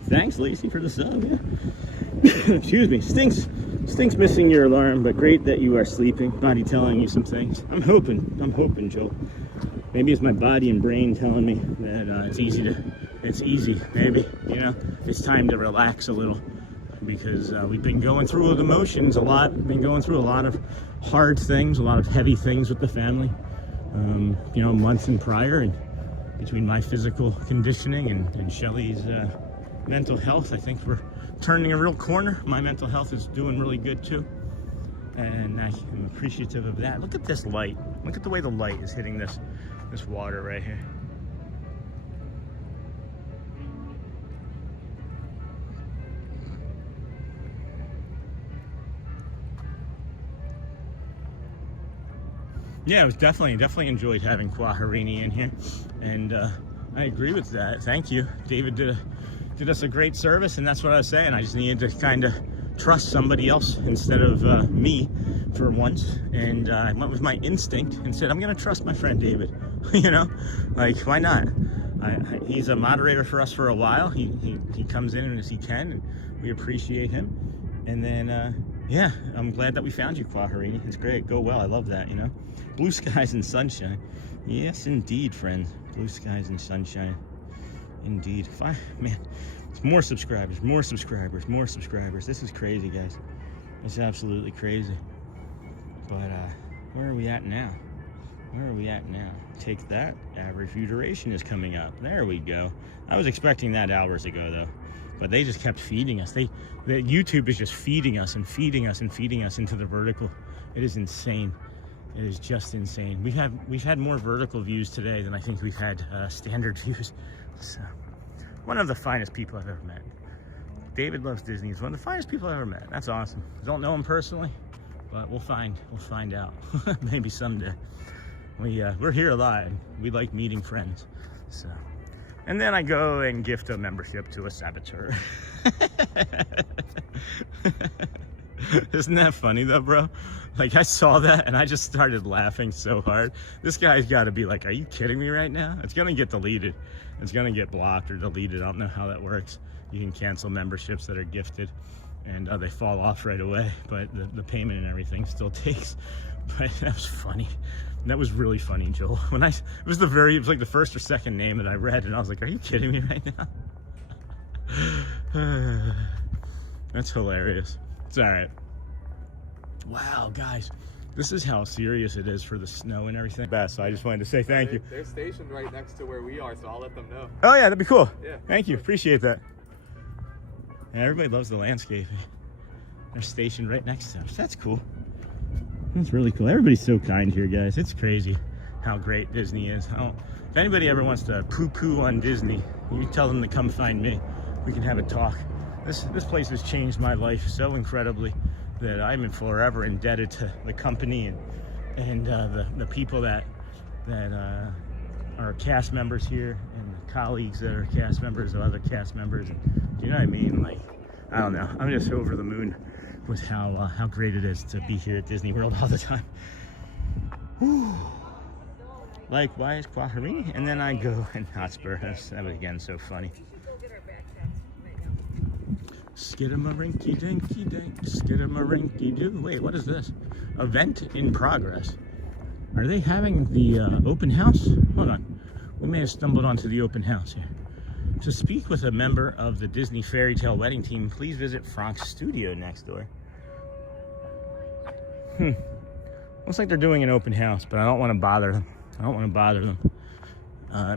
thanks, Lacey, for the sub. Yeah. Excuse me. Stinks missing your alarm, but great that you are sleeping. Body telling you some things. I'm hoping, Joel. Maybe it's my body and brain telling me that it's easy, maybe, you know, it's time to relax a little, because we've been going through the motions a lot, been going through a lot of hard things, a lot of heavy things with the family, you know, months and prior, and between my physical conditioning and Shelly's mental health, I think we're turning a real corner. My mental health is doing really good too, and I am appreciative of that. Look at this light. Look at the way the light is hitting this water right here. Yeah, it was definitely enjoyed having Quaharini in here, and I agree with that. Thank you. David did us a great service, and that's what I was saying. I just needed to kind of trust somebody else instead of me for once, and I went with my instinct and said, I'm gonna trust my friend David. You know, like, why not? He's a moderator for us for a while. He comes in as he can, and we appreciate him. And then yeah, I'm glad that we found you, Quaharini. It's great. Go well. I love that, you know. Blue skies and sunshine. Yes, indeed, friends. Blue skies and sunshine. Indeed. Man, it's more subscribers. This is crazy, guys. It's absolutely crazy. But where are we at now? Take that. Average view duration is coming up. There we go. I was expecting that hours ago, though. But they just kept feeding us. YouTube is just feeding us into the vertical. It is insane. It is just insane. We've had more vertical views today than I think we've had standard views. So, one of the finest people I've ever met. David Loves Disney. He's one of the finest people I've ever met. That's awesome. I don't know him personally, but we'll find out. Maybe someday. We're here a lot. We like meeting friends. So. And then I go and gift a membership to a saboteur. Isn't that funny though, bro? Like, I saw that and I just started laughing so hard. This guy's got to be like, are you kidding me right now? It's going to get deleted. It's going to get blocked or deleted. I don't know how that works. You can cancel memberships that are gifted, and they fall off right away, but the payment and everything still takes. But that was funny. That was really funny, Joel. When it was like the first or second name that I read, and I was like, are you kidding me right now? That's hilarious. It's all right. Wow, guys, this is how serious it is for the snow and everything. So I just wanted to say thank you. They're stationed right next to where we are, so I'll let them know. Oh yeah, that'd be cool. Yeah. Thank you, appreciate that. And everybody loves the landscape. They're stationed right next to us. That's cool. That's really cool. Everybody's so kind here, guys. It's crazy how great Disney is. If anybody ever wants to poo-poo on Disney, you tell them to come find me. We can have a talk. This place has changed my life so incredibly that I'm forever indebted to the company and the people that are cast members here, and the colleagues that are cast members of other cast members. And, do you know what I mean? Like, I don't know. I'm just over the moon with how great it is to be here at Disney World all the time. Whew. Likewise, Quaharini, and then I go and Hotspur. That was again so funny. Skidamarinky dinky dink, skidamarinky doo. Wait, what is this? Event in progress. Are they having the open house? Hold on. We may have stumbled onto the open house here. To speak with a member of the Disney Fairy Tale wedding team, please visit Frank's studio next door. Looks like they're doing an open house, but I don't want to bother them. I don't want to bother them.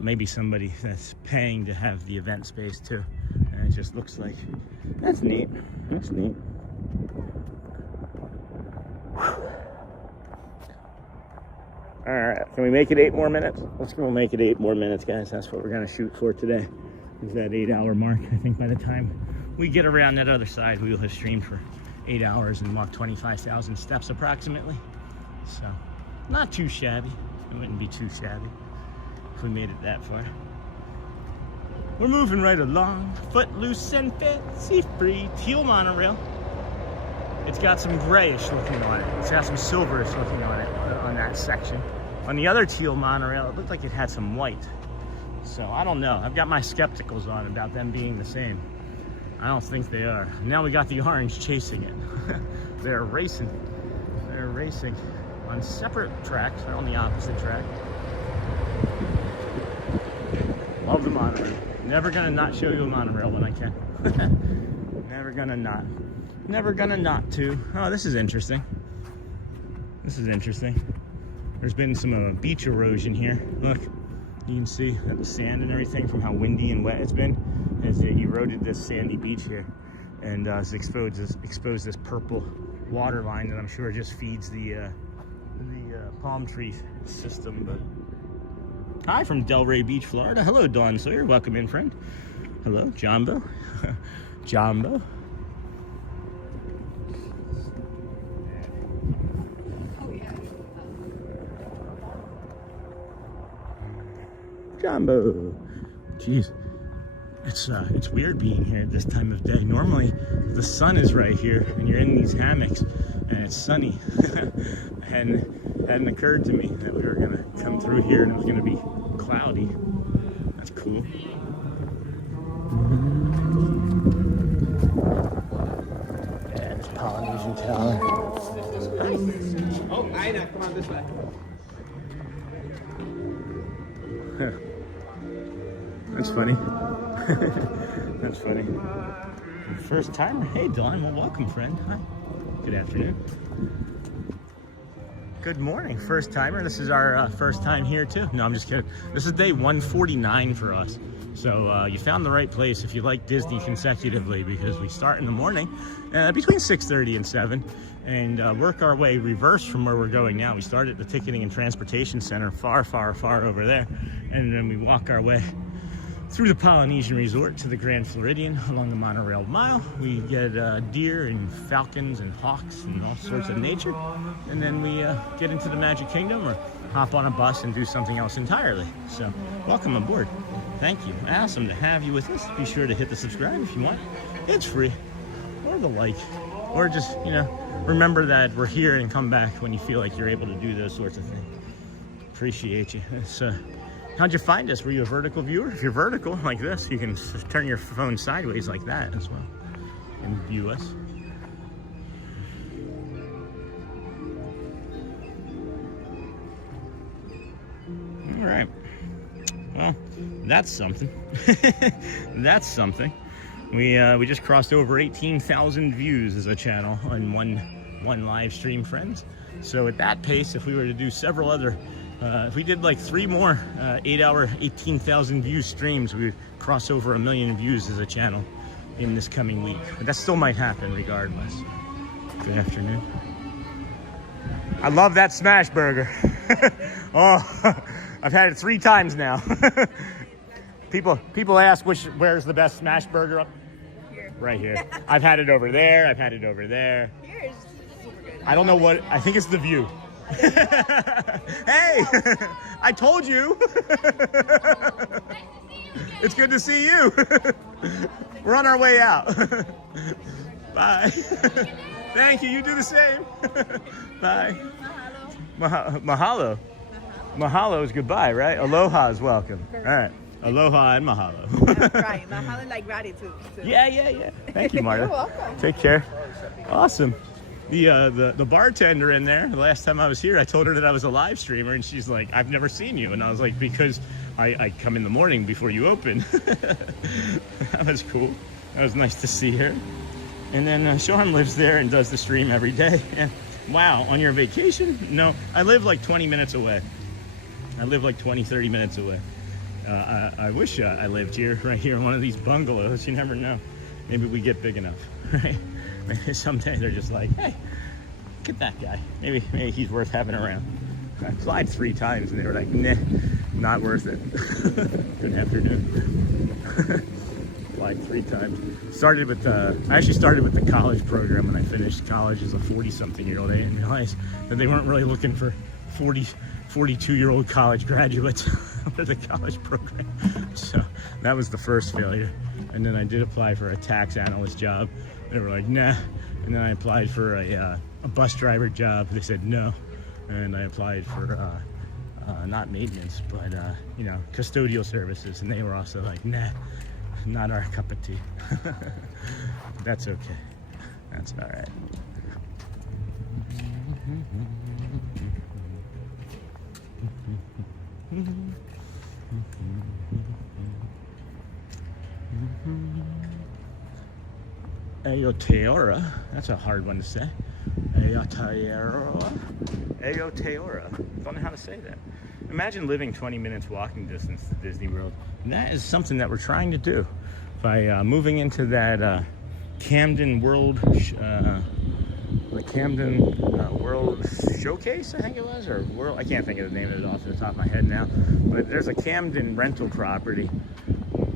Maybe somebody that's paying to have the event space too. And it just looks like, that's neat. That's neat. All right, can we make it 8 more minutes? Let's go make it 8 more minutes, guys. That's what we're gonna shoot for today. Is that 8-hour mark. I think by the time we get around that other side, we will have streamed for 8 hours and walked 25,000 steps approximately. So, not too shabby. It wouldn't be too shabby if we made it that far. We're moving right along. Footloose and fancy free. Teal monorail. It's got some grayish looking on it. It's got some silverish looking on it, on that section. On the other teal monorail, it looked like it had some white. So I don't know. I've got my skepticals on about them being the same. I don't think they are. Now we got the orange chasing it. They're racing. They're racing on separate tracks. They're on the opposite track. Love the monorail. Never gonna not show you a monorail when I can. Never gonna not. Never gonna not to. Oh, this is interesting. This is interesting. There's been some beach erosion here. Look, you can see that the sand and everything from how windy and wet it's been has eroded this sandy beach here, and it's exposed this purple water line that I'm sure just feeds the palm tree system. But hi from Delray Beach, Florida. Hello, Dawn Sawyer. Welcome in, friend. Hello, Jumbo. Jumbo. Jumbo. Jeez. It's weird being here at this time of day. Normally, the sun is right here, and you're in these hammocks, and it's sunny. And it hadn't occurred to me that we were gonna come through here and it was gonna be cloudy. That's cool. Yeah, this Polynesian Tower. Hi. Oh, Ina, come on this way. That's funny. That's funny. First timer. Hey, Dawn. Well, welcome, friend. Hi. Good afternoon. Good morning. First timer. This is our first time here, too. No, I'm just kidding. This is day 149 for us. So you found the right place if you like Disney consecutively, because we start in the morning between 6:30 and 7 and work our way reverse from where we're going now. We start at the Ticketing and Transportation Center far, far, far over there. And then we walk our way through the Polynesian Resort to the Grand Floridian along the Monorail Mile. We get deer and falcons and hawks and all sorts of nature. And then we get into the Magic Kingdom or hop on a bus and do something else entirely. So welcome aboard. Thank you. Awesome to have you with us. Be sure to hit the subscribe if you want. It's free. Or the like. Or just, remember that we're here and come back when you feel like you're able to do those sorts of things. Appreciate you. How'd you find us? Were you a vertical viewer? If you're vertical like this, you can turn your phone sideways like that as well and view us. All right. Well, that's something. That's something. We just crossed over 18,000 views as a channel on one live stream, friends. So at that pace, if we were to do several other, if we did like 3 more 8-hour, 18,000 view streams, we would cross over 1 million views as a channel in this coming week. But that still might happen regardless. Good afternoon. I love that smash burger. Oh, I've had it 3 times now. People ask where's the best smash burger up? Here. Right here. I've had it over there. I've had it over there. Here's super good. I don't know what, I think it's the view. Hey, I told you. It's good to see you. We're on our way out. Bye. Thank you. You do the same. Bye. Mahalo. Mahalo is goodbye, right? Aloha is welcome. All right. Aloha and mahalo. Right. Mahalo like gratitude. Too. Yeah. Thank you, Marta. You're welcome. Take care. Awesome. The bartender in there, the last time I was here, I told her that I was a live streamer, and she's like, I've never seen you. And I was like, because I come in the morning before you open. That was cool. That was nice to see her. And then Sean lives there and does the stream every day. Yeah. Wow, on your vacation? No, I live like 20 minutes away. I live like 20, 30 minutes away. I wish I lived here, right here in one of these bungalows. You never know. Maybe we get big enough, right? Maybe someday they're just like, hey, look at that guy. Maybe he's worth having around. I applied 3 times and they were like, nah, not worth it. Good afternoon. Applied 3 times. Started with I actually started with the college program when I finished college as a 40-something-year-old. I didn't realize that they weren't really looking for 42-year-old college graduates for the college program. So that was the first failure. And then I did apply for a tax analyst job. They were like, nah. And then I applied for a bus driver job. They said no. And I applied for not maintenance, but you know, custodial services. And they were also like, nah, not our cup of tea. That's okay. That's all right. Aotearoa. That's a hard one to say. Aotearoa. Aotearoa. Don't know how to say that. Imagine living 20 minutes walking distance to Disney World. And that is something that we're trying to do by moving into that Camden World, the Camden World Showcase, I think it was, or World. I can't think of the name of it off the top of my head now. But there's a Camden rental property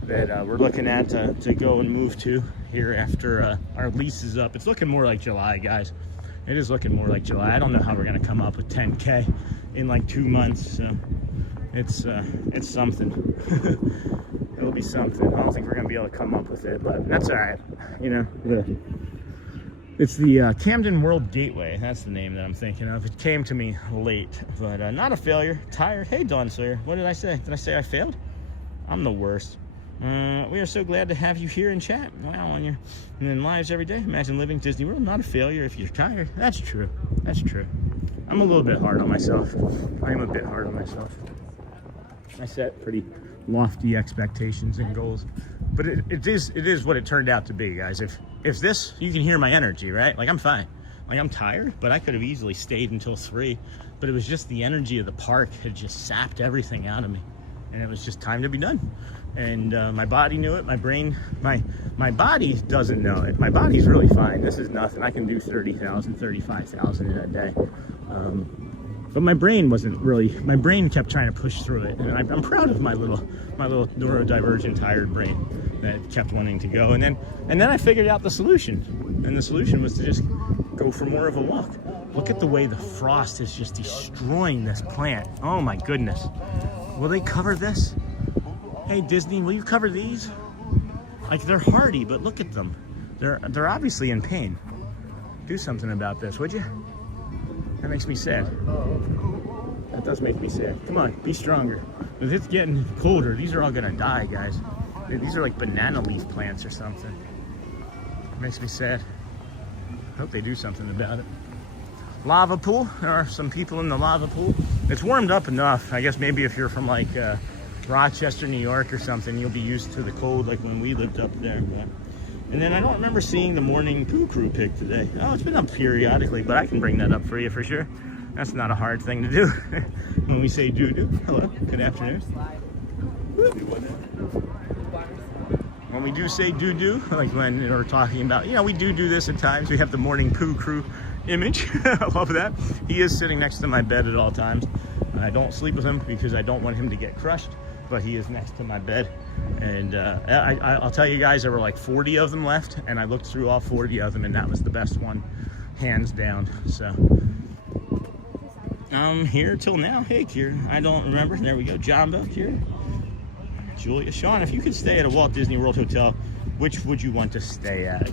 that we're looking at to go and move to here after our lease is up. It's looking more like July, guys. It is looking more like July. I don't know how we're gonna come up with 10K in like 2 months. So it's something. It'll be something. I don't think we're gonna be able to come up with it, but that's all right. You know, it's the Camden World Gateway. That's the name that I'm thinking of. It came to me late, but not a failure. Tired. Hey, Dawn Sawyer. What did I say? Did I say I failed? I'm the worst. We are so glad to have you here in chat. Wow, on your and then lives every day. Imagine living Disney World. Not a failure if you're tired. That's true. That's true. I'm a little bit hard on myself. I am a bit hard on myself. I set pretty lofty expectations and goals, but it is what it turned out to be, guys. If this, you can hear my energy, right? Like I'm fine. Like I'm tired, but I could have easily stayed until 3. But it was just the energy of the park had just sapped everything out of me, and it was just time to be done. And my body knew it. My brain, my body doesn't know it. My body's really fine. This is nothing. I can do 30,000, 35,000 in a day. But my brain wasn't really. My brain kept trying to push through it, and I'm proud of my little neurodivergent tired brain that kept wanting to go. And then I figured out the solution, and the solution was to just go for more of a walk. Look at the way the frost is just destroying this plant. Oh my goodness. Will they cover this? Hey Disney, will you cover these? Like they're hardy, but look at them. They're obviously in pain. Do something about this, would you? That makes me sad. does make me sad. Come on, be stronger. Because it's getting colder. These are all gonna die, guys. These are like banana leaf plants or something. It makes me sad. I hope they do something about it. Lava pool. There are some people in the lava pool. It's warmed up enough. I guess maybe if you're from like Rochester, New York or something, you'll be used to the cold like when we lived up there. But... And then I don't remember seeing the morning poo crew pic today. Oh, it's been up periodically, but I can bring that up for you for sure. That's not a hard thing to do. When we say doo-doo. Hello, good afternoon. When we do say doo-doo, like when we're talking about, you know, we do this at times. We have the morning poo crew image. I love that. He is sitting next to my bed at all times. I don't sleep with him because I don't want him to get crushed, but he is next to my bed. And I'll tell you guys, there were like 40 of them left, and I looked through all 40 of them, and that was the best one, hands down. So I'm here till now. Hey, Kieran, I don't remember. There we go. Jumbo, Kieran, Julia, Sean. If you could stay at a Walt Disney World hotel, which would you want to stay at?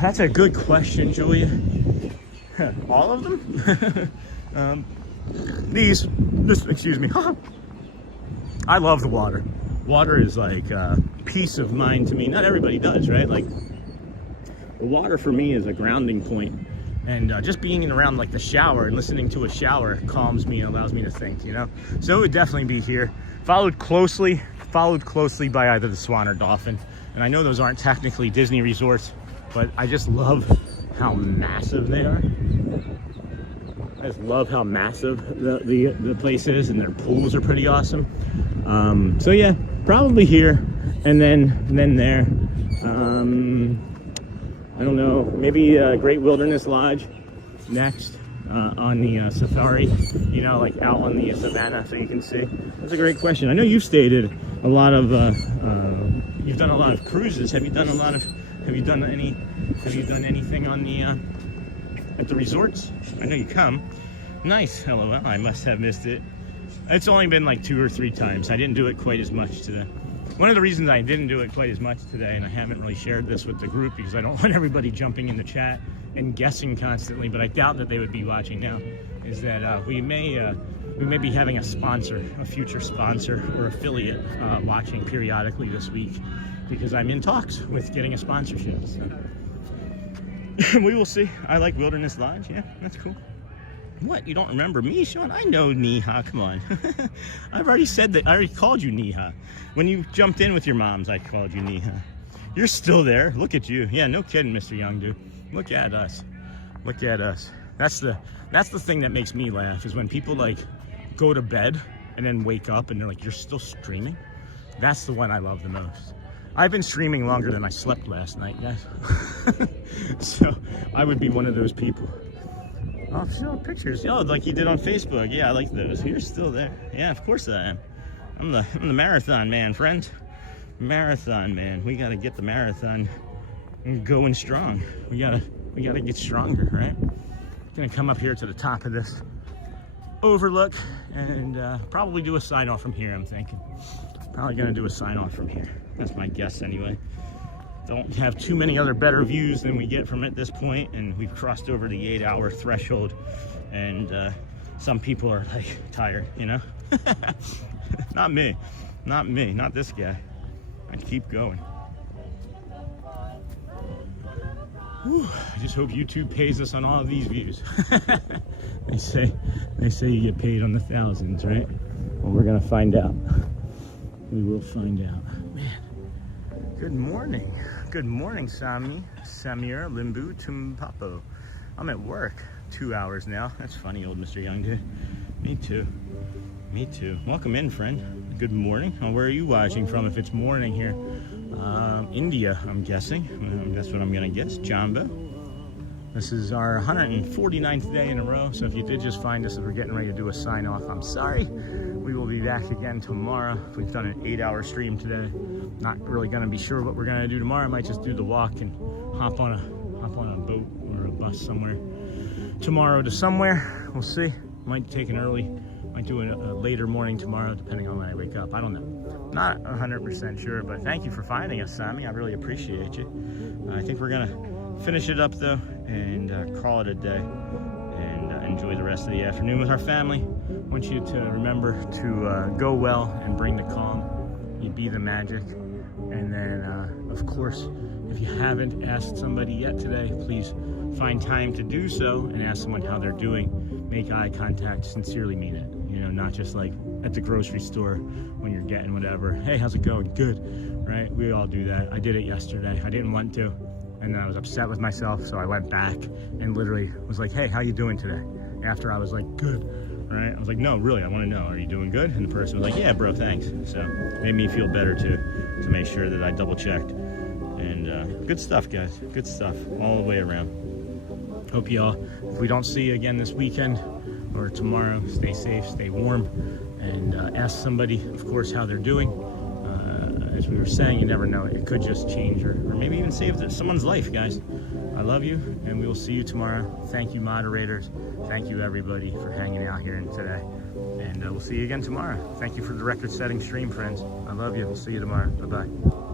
That's a good question, Julia. All of them? Excuse me. I love the water. Water is like peace of mind to me. Not everybody does, right? Like, the water for me is a grounding point. And just being around like the shower and listening to a shower calms me and allows me to think, you know? So it would definitely be here. Followed closely by either the Swan or Dolphin. And I know those aren't technically Disney resorts, but I just love how massive they are. I just love how massive the place is, and their pools are pretty awesome. So yeah, probably here, and then there. I don't know, maybe Great Wilderness Lodge next on the safari, you know, like out on the savannah, so you can see. That's a great question. I know you've stayed at a lot of, you've done a lot of cruises. Have you done anything on the at the resorts? I know you come. Nice. LOL. I must have missed it. It's only been like 2 or 3 times. I didn't do it quite as much today. One of the reasons I didn't do it quite as much today, and I haven't really shared this with the group because I don't want everybody jumping in the chat and guessing constantly, but I doubt that they would be watching now, is that we may be having a sponsor, a future sponsor or affiliate watching periodically this week, because I'm in talks with getting a sponsorship. So we will see. I like Wilderness Lodge. Yeah, that's cool. What? You don't remember me, Sean? I know Neha. Come on. I've already said that. I already called you Neha. When you jumped in with your moms, I called you Neha. You're still there. Look at you. Yeah, no kidding, Mr. Young Dude. Look at us. Look at us. That's the thing that makes me laugh, is when people like go to bed and then wake up and they're like, "You're still streaming?" That's the one I love the most. I've been streaming longer than I slept last night, guys. So I would be one of those people. Oh, show pictures. Oh, like you did on Facebook. Yeah, I like those. You're still there. Yeah, of course I am. I'm the marathon man, friends. Marathon man. We gotta get the marathon going strong. We gotta get stronger, right? Gonna come up here to the top of this overlook and probably do a sign off from here. I'm thinking. Probably gonna do a sign off from here. That's my guess anyway. Don't have too many other better views than we get from it at this point, and we've crossed over the 8-hour threshold, and some people are like tired, you know. Not me, not this guy. I'd keep going. Whew, I just hope YouTube pays us on all of these views. They say you get paid on the thousands, right? Well, we're gonna find out. We will find out. Man, good morning. Good morning, Samir, Limbu, Tumpapo. I'm at work 2 hours now. That's funny, old Mr. Young Dude. Me too. Me too. Welcome in, friend. Good morning. Oh, where are you watching from if it's morning here? India, I'm guessing. That's what I'm gonna guess. Jumbo. This is our 149th day in a row. So if you did just find us as we're getting ready to do a sign off, I'm sorry. We will be back again tomorrow. We've done an 8-hour stream today. Not really gonna be sure what we're gonna do tomorrow. I might just do the walk and hop on a boat or a bus somewhere tomorrow to somewhere. We'll see. Might take an early, might do a later morning tomorrow, depending on when I wake up. I don't know. Not 100% sure, but thank you for finding us, Sammy. I really appreciate you. I think we're gonna finish it up though and call it a day and enjoy the rest of the afternoon with our family. I want you to remember to go well and bring the calm. You be the magic. And then, of course, if you haven't asked somebody yet today, please find time to do so and ask someone how they're doing. Make eye contact, sincerely mean it. You know, not just like at the grocery store when you're getting whatever. Hey, how's it going? Good, right? We all do that. I did it yesterday. I didn't want to, and then I was upset with myself, so I went back and literally was like, hey, how you doing today? After I was like, good, right? I was like, no, really, I want to know, are you doing good? And the person was like, yeah, bro, thanks. So it made me feel better to make sure that I double checked. And good stuff, guys. Good stuff all the way around. Hope y'all, if we don't see you again this weekend or tomorrow, stay safe, stay warm, and ask somebody, of course, how they're doing. As we were saying, you never know. It could just change or maybe even save someone's life, guys. I love you, and we will see you tomorrow. Thank you, moderators. Thank you, everybody, for hanging out here today. And we'll see you again tomorrow. Thank you for the record-setting stream, friends. I love you. We'll see you tomorrow. Bye-bye.